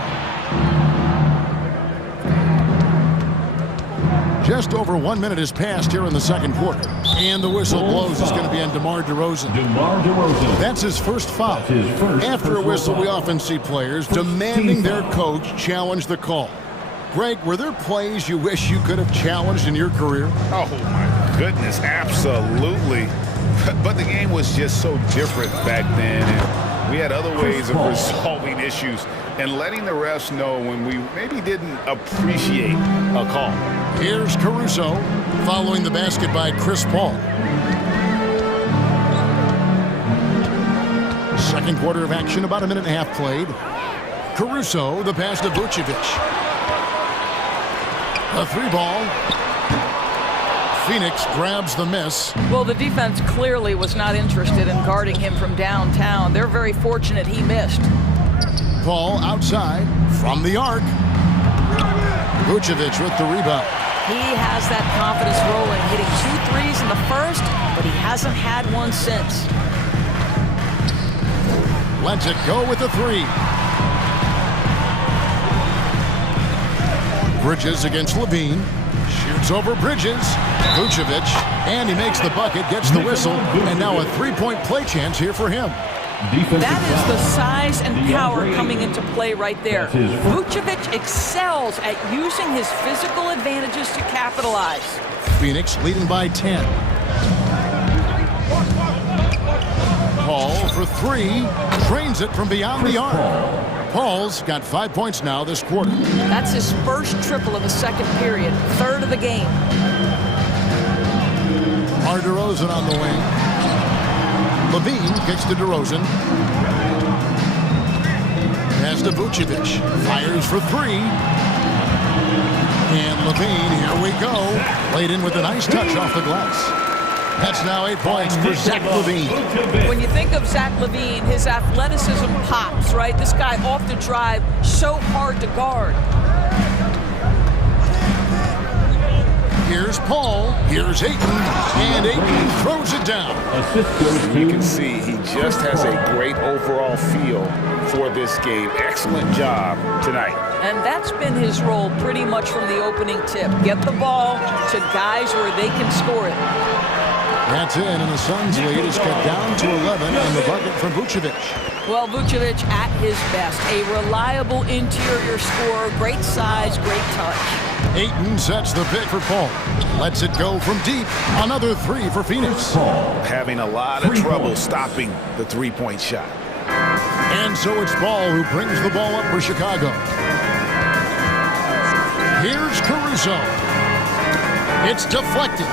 Just over 1 minute has passed here in the second quarter. And the whistle blows. It's going to be on DeMar DeRozan. That's his first foul. After a whistle, we often see players demanding their coach challenge the call. Greg, were there plays you wish you could have challenged in your career? Oh, my goodness, absolutely. But the game was just so different back then. And we had other ways of resolving issues and letting the refs know when we maybe didn't appreciate a call. Here's Caruso following the basket by Chris Paul. Second quarter of action, about a minute and a half played. Caruso, the pass to Vucevic. A three ball. Phoenix grabs the miss. Well, the defense clearly was not interested in guarding him from downtown. They're very fortunate he missed. Paul outside from the arc. Vucevic with the rebound. He has that confidence rolling, hitting 2 threes in the first, but he hasn't had one since. Lets it go with the 3. Bridges against Levine. Shoots over Bridges. Vucevic. And he makes the bucket, gets the whistle, and now a three-point play chance here for him. That is the size and power coming into play right there. Vucevic excels at using his physical advantages to capitalize. Phoenix leading by 10. Paul for 3. Drains it from beyond the arc. Paul's got 5 points now this quarter. That's his first triple of the second period. Third of the game. DeRozan on the wing. Levine kicks to DeRozan. Pass to Vucevic. Fires for 3. And Levine, here we go. Played in with a nice touch off the glass. That's now 8 points for Zach LaVine. When you think of Zach LaVine, his athleticism pops, right? This guy off the drive, so hard to guard. Here's Ayton, and Ayton throws it down. You can see he just has a great overall feel for this game. Excellent job tonight. And that's been his role pretty much from the opening tip. Get the ball to guys where they can score it. That's in, and the Suns' lead is cut down to 11 on the bucket from Vucevic. Well, Vucevic at his best. A reliable interior scorer, great size, great touch. Ayton sets the pick for Paul. Lets it go from deep. Another three for Phoenix. Having a lot of trouble stopping the three-point shot. And so it's Paul who brings the ball up for Chicago. Here's Caruso. It's deflected.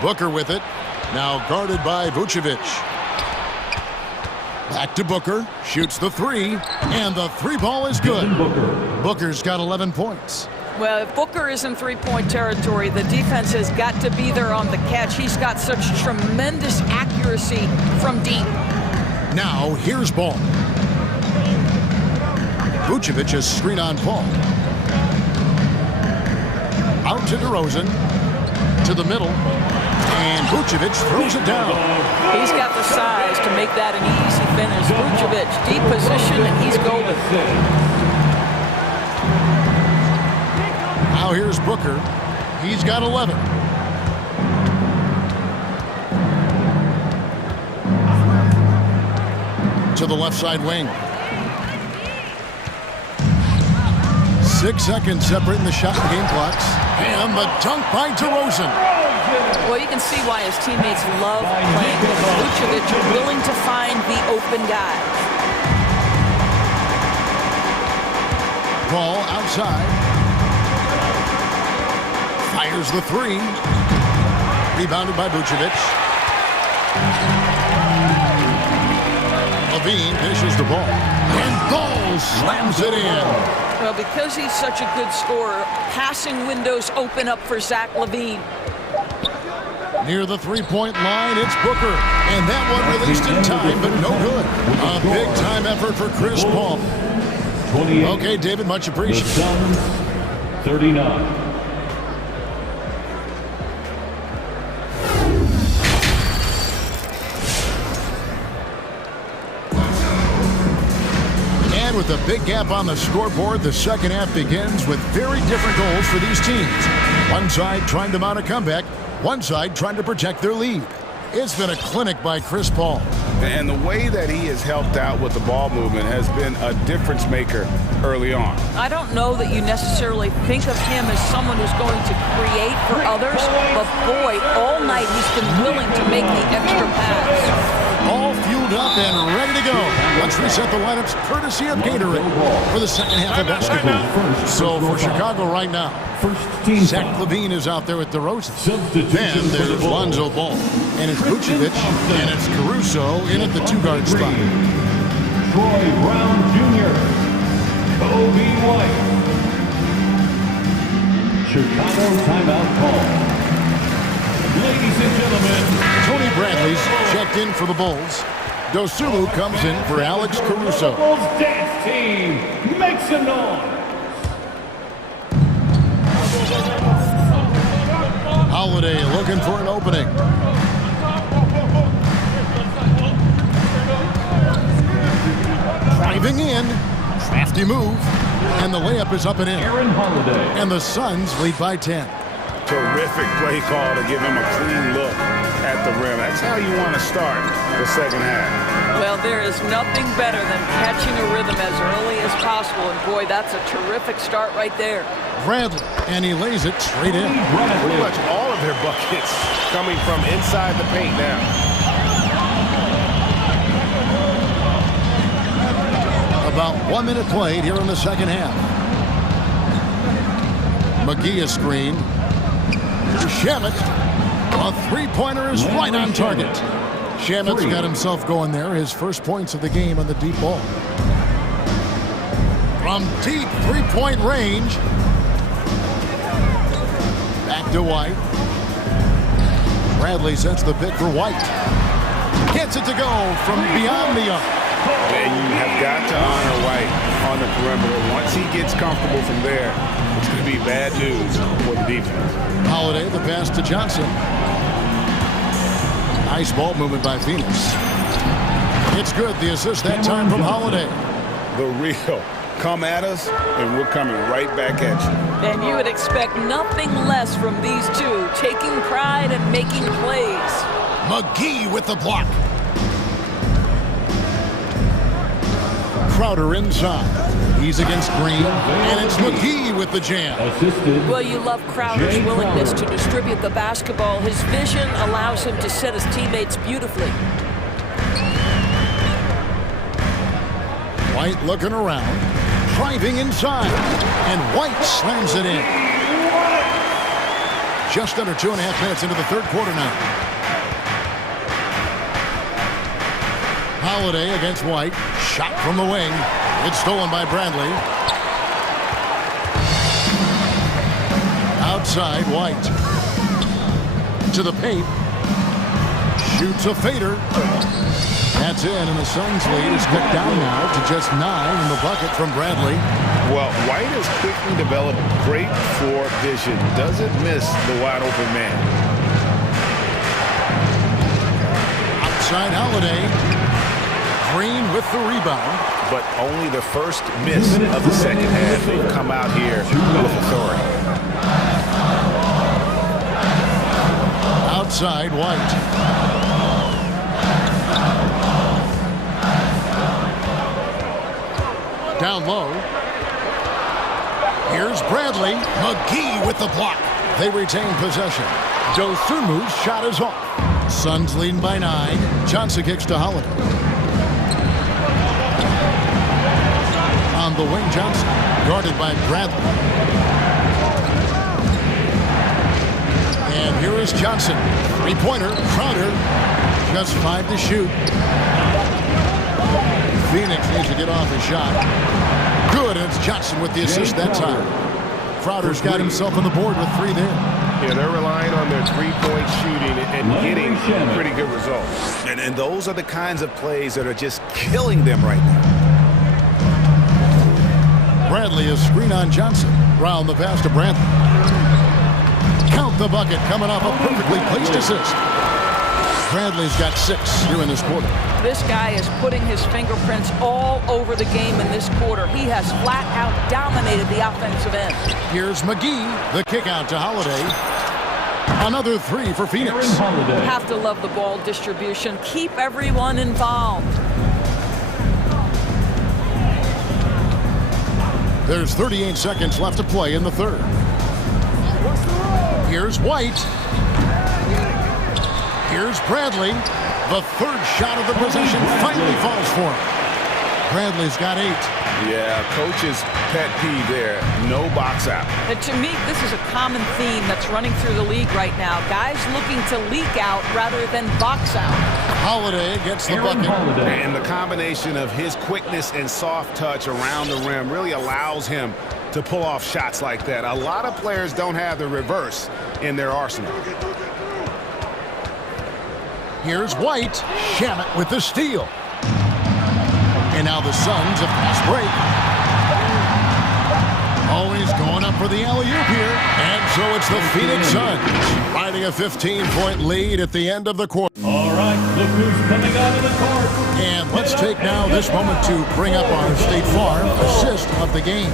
Booker with it. Now guarded by Vucevic. Back to Booker. Shoots the three. And the three ball is good. Booker's got 11 points. Well, if Booker is in three-point territory, the defense has got to be there on the catch. He's got such tremendous accuracy from deep. Now, here's Ball. Vucevic is screen on Paul. Out to DeRozan. To the middle. And Vucevic throws it down. He's got the size to make that an easy finish. Vucevic, deep position, and he's golden. Now here's Booker. He's got 11. To the left side wing. 6 seconds separating the shot and game clocks. And the dunk by DeRozan. Well, you can see why his teammates love playing with Vucevic, willing to find the open guy. Ball outside. Fires the three. Rebounded by Vucevic. Levine dishes the ball. And Ball slams it in. Well, because he's such a good scorer, passing windows open up for Zach LaVine. Near the three-point line, it's Booker. And that one released in time, but no good. A big-time effort for Chris Paul. Okay, David, much appreciated. The Suns, 39. And with a big gap on the scoreboard, the second half begins with very different goals for these teams. One side trying to mount a comeback, one side trying to protect their lead. It's been a clinic by Chris Paul. And the way that he has helped out with the ball movement has been a difference maker early on. I don't know that you necessarily think of him as someone who's going to create for others, but boy, all night he's been willing to make the extra pass. All fueled up and ready to go. Let's reset the lineups courtesy of Gatorade for the second half of basketball. So for Chicago right now, Zach LaVine is out there with DeRozan. Then there's Lonzo Ball. And it's Vucevic. And it's Caruso in at the two-guard spot. Troy Brown Jr. Kobe White. Chicago timeout call. Ladies and gentlemen, Tony Bradley's checked in for the Bulls. Dosulu comes in for Alex Caruso. Bulls dance team, make some noise. Holiday looking for an opening. Driving in, crafty move, and the layup is up and in. Aaron Holiday. And the Suns lead by 10. Terrific play call to give him a clean look at the rim. That's how you want to start the second half. Well, there is nothing better than catching a rhythm as early as possible, and boy, that's a terrific start right there. Bradley, and he lays it straight in. Pretty much all of their buckets coming from inside the paint now. About 1 minute played here in the second half. McGee is screened. Shamet, a three-pointer is right on target. Shamet's got himself going there, his first points of the game on the deep ball. From deep three-point range. Back to White. Bradley sets the pick for White. Gets it to go from beyond the arc. And you have got to honor White on the perimeter. Once he gets comfortable from there, it's going to be bad news for the defense. Holiday, the pass to Johnson. Nice ball movement by Phoenix. It's good. The assist that time from Holiday. The real. Come at us, and we're coming right back at you. And you would expect nothing less from these two, taking pride and making plays. McGee with the block. Crowder inside. He's against Green, and it's McGee with the jam. Well, you love Crowder's willingness to distribute the basketball. His vision allows him to set his teammates beautifully. White looking around, driving inside, and White slams it in. Just under 2.5 minutes into the third quarter now. Holiday against White, shot from the wing. It's stolen by Bradley. Outside, White. To the paint. Shoots a fader. That's in, and the Suns' lead is cut down now to just 9 in the bucket from Bradley. Well, White has quickly developed great floor vision. Doesn't miss the wide-open man. Outside Holiday. Green with the rebound. But only the first miss of the second half. They've come out here with authority. Outside, White. Down low. Here's Bradley. McGee with the block. They retain possession. Dosumu's shot is off. Suns leading by 9. Johnson kicks to Holiday. On the wing, Johnson, guarded by Bradley. And here is Johnson. Three-pointer, Crowder, just 5 to shoot. Phoenix needs to get off his shot. Good, and it's Johnson with the assist that time. Crowder's got himself on the board with 3 there. Yeah, they're relying on their three-point shooting and getting pretty good results. And those are the kinds of plays that are just killing them right now. Bradley is screen on Johnson. Round the pass to Bradley. Count the bucket coming off a perfectly placed assist. Bradley's got 6 here in this quarter. This guy is putting his fingerprints all over the game in this quarter. He has flat out dominated the offensive end. Here's McGee, the kick out to Holiday. Another 3 for Phoenix. Have to love the ball distribution. Keep everyone involved. There's 38 seconds left to play in the third. Here's White. Here's Bradley. The third shot of the possession finally falls for him. Bradley's got 8. Yeah, coach's pet peeve there. No box out. And to me, this is a common theme that's running through the league right now. Guys looking to leak out rather than box out. Holiday gets the bucket. And the combination of his quickness and soft touch around the rim really allows him to pull off shots like that. A lot of players don't have the reverse in their arsenal. Here's White. Shamet with the steal. And now the Suns a fast break. Always going up for the alley-oop here. And so it's the Phoenix Suns riding a 15-point lead at the end of the quarter. All right, look who's coming out of the court. And let's take now this moment to bring up our State Farm assist of the game.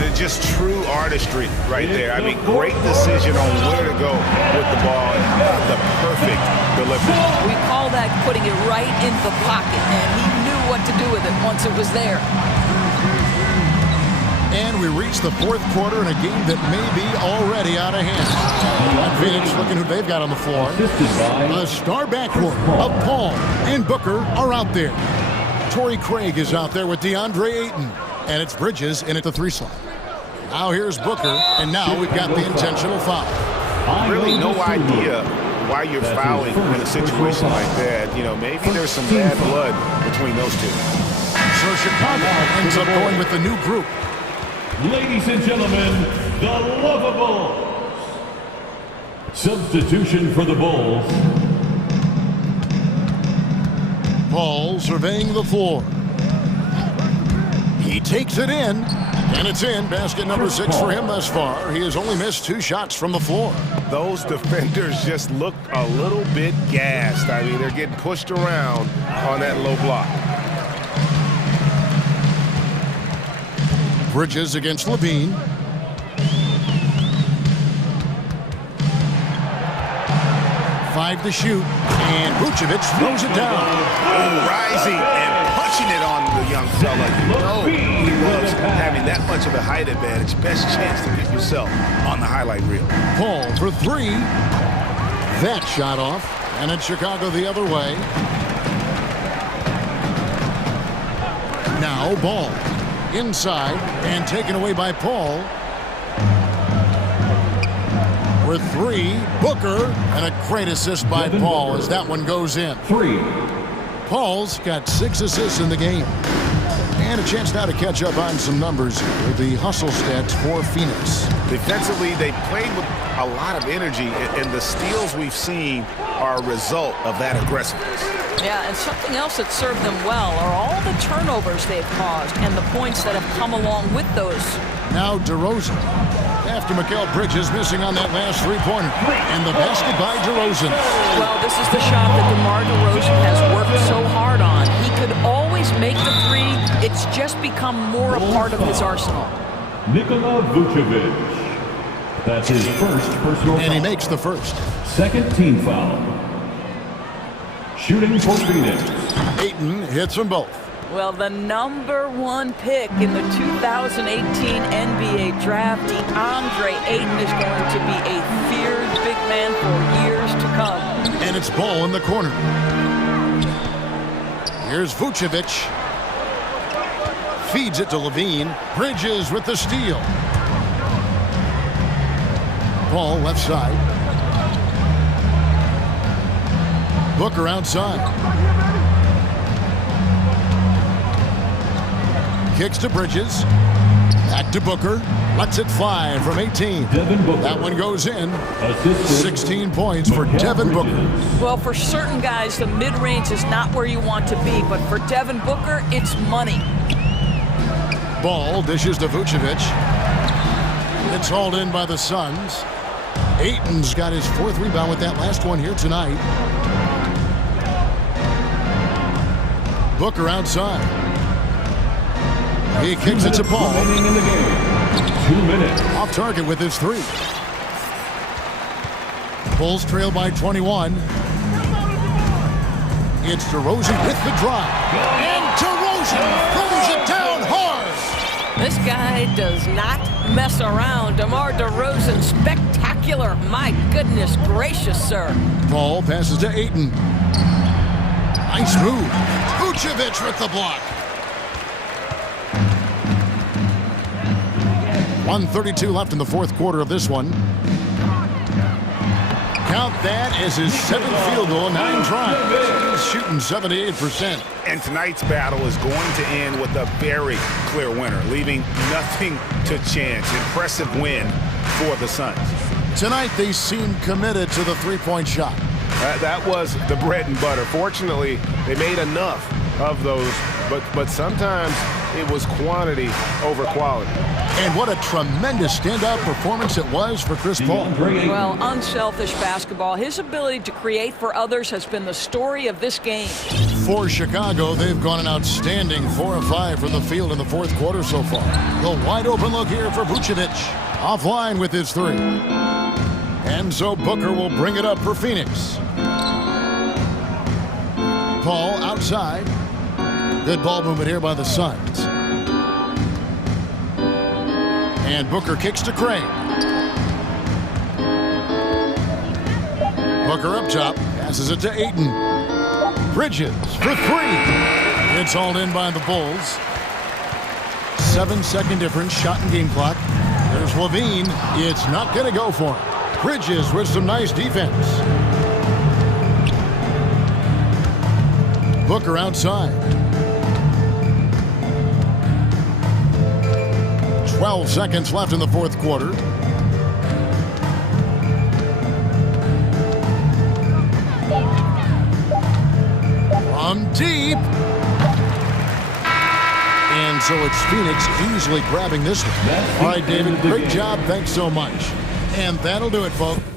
They're just true artistry right there. I mean, great decision on where to go with the ball and the perfect delivery. We call that putting it right in the pocket, and he knew what to do with it once it was there. And we reach the fourth quarter in a game that may be already out of hand. Phoenix looking who they've got on the floor. The star backcourt of Paul and Booker are out there. Torrey Craig is out there with DeAndre Ayton. And it's Bridges in at the 3 slot. Now here's Booker, and now we've got the intentional foul. Really no idea why you're fouling in a situation like that. You know, maybe there's some bad blood between those two. So Chicago ends up going with the new group. Ladies and gentlemen, the Lovables. Substitution for the Bulls. Paul surveying the floor. He takes it in, and it's in. Basket number 6 for him thus far. He has only missed 2 shots from the floor. Those defenders just look a little bit gassed. I mean, they're getting pushed around on that low block. Bridges against Levine. Five to shoot, and Vucevic throws it down. Oh, rising and punching it on the young fella. You know he was having that much of a height advantage. Best chance to get yourself on the highlight reel. Paul for 3. That shot off, and it's Chicago the other way. Now ball inside and taken away by Paul. For 3, Booker, and a great assist by Paul as that one goes in. 3. Paul's got 6 assists in the game. And a chance now to catch up on some numbers with the hustle stats for Phoenix. Defensively, they played with a lot of energy, and the steals we've seen are a result of that aggressiveness. Yeah, and something else that served them well are all the turnovers they've caused and the points that have come along with those. Now DeRozan. After Mikal Bridges missing on that last three-pointer. And the basket by DeRozan. Well, this is the shot that DeMar DeRozan has worked so hard on. He could always make the three. It's just become more a part of his arsenal. Nikola Vucevic. That's his first personal foul. And he makes the first. Second team foul. Shooting for Phoenix. Ayton hits them both. Well, the #1 pick in the 2018 NBA draft, DeAndre Ayton, is going to be a feared big man for years to come. And it's ball in the corner. Here's Vucevic. Feeds it to Levine. Bridges with the steal. Ball left side. Booker outside. Kicks to Bridges. Back to Booker. Lets it fly from 18. That one goes in. 16 points for Devin Booker. Well, for certain guys, the mid-range is not where you want to be, but for Devin Booker, it's money. Ball dishes to Vucevic. It's hauled in by the Suns. Ayton's got his 4th rebound with that last one here tonight. Booker outside. He kicks it to Paul. 2 minutes. Off target with his 3. Bulls trail by 21. It's DeRozan with the drive. And DeRozan throws it down hard. This guy does not mess around. DeMar DeRozan, spectacular. My goodness gracious, sir. Paul passes to Ayton. Nice move. Vucevic with the block. 1:32 left in the 4th quarter of this one. Count that as his 7th field goal, 9 tries. He's shooting 78%. And tonight's battle is going to end with a very clear winner, leaving nothing to chance. Impressive win for the Suns. Tonight they seem committed to the 3-point shot. That was the bread and butter. Fortunately, they made enough of those, but sometimes it was quantity over quality. And what a tremendous standout performance it was for Chris Paul. Well, unselfish basketball. His ability to create for others has been the story of this game. For Chicago, they've gone an outstanding 4 of 5 from the field in the 4th quarter so far. The wide open look here for Vucevic. Offline with his 3. And so Booker will bring it up for Phoenix. Paul outside. Good ball movement here by the Suns. And Booker kicks to Craig. Booker up top. Passes it to Ayton. Bridges for 3. It's hauled in by the Bulls. 7-second difference. Shot and game clock. There's Levine. It's not going to go for him. Bridges with some nice defense. Booker outside. 12 seconds left in the 4th quarter. From deep. And so it's Phoenix easily grabbing this one. All right, David, great job. Thanks so much. And that'll do it, folks.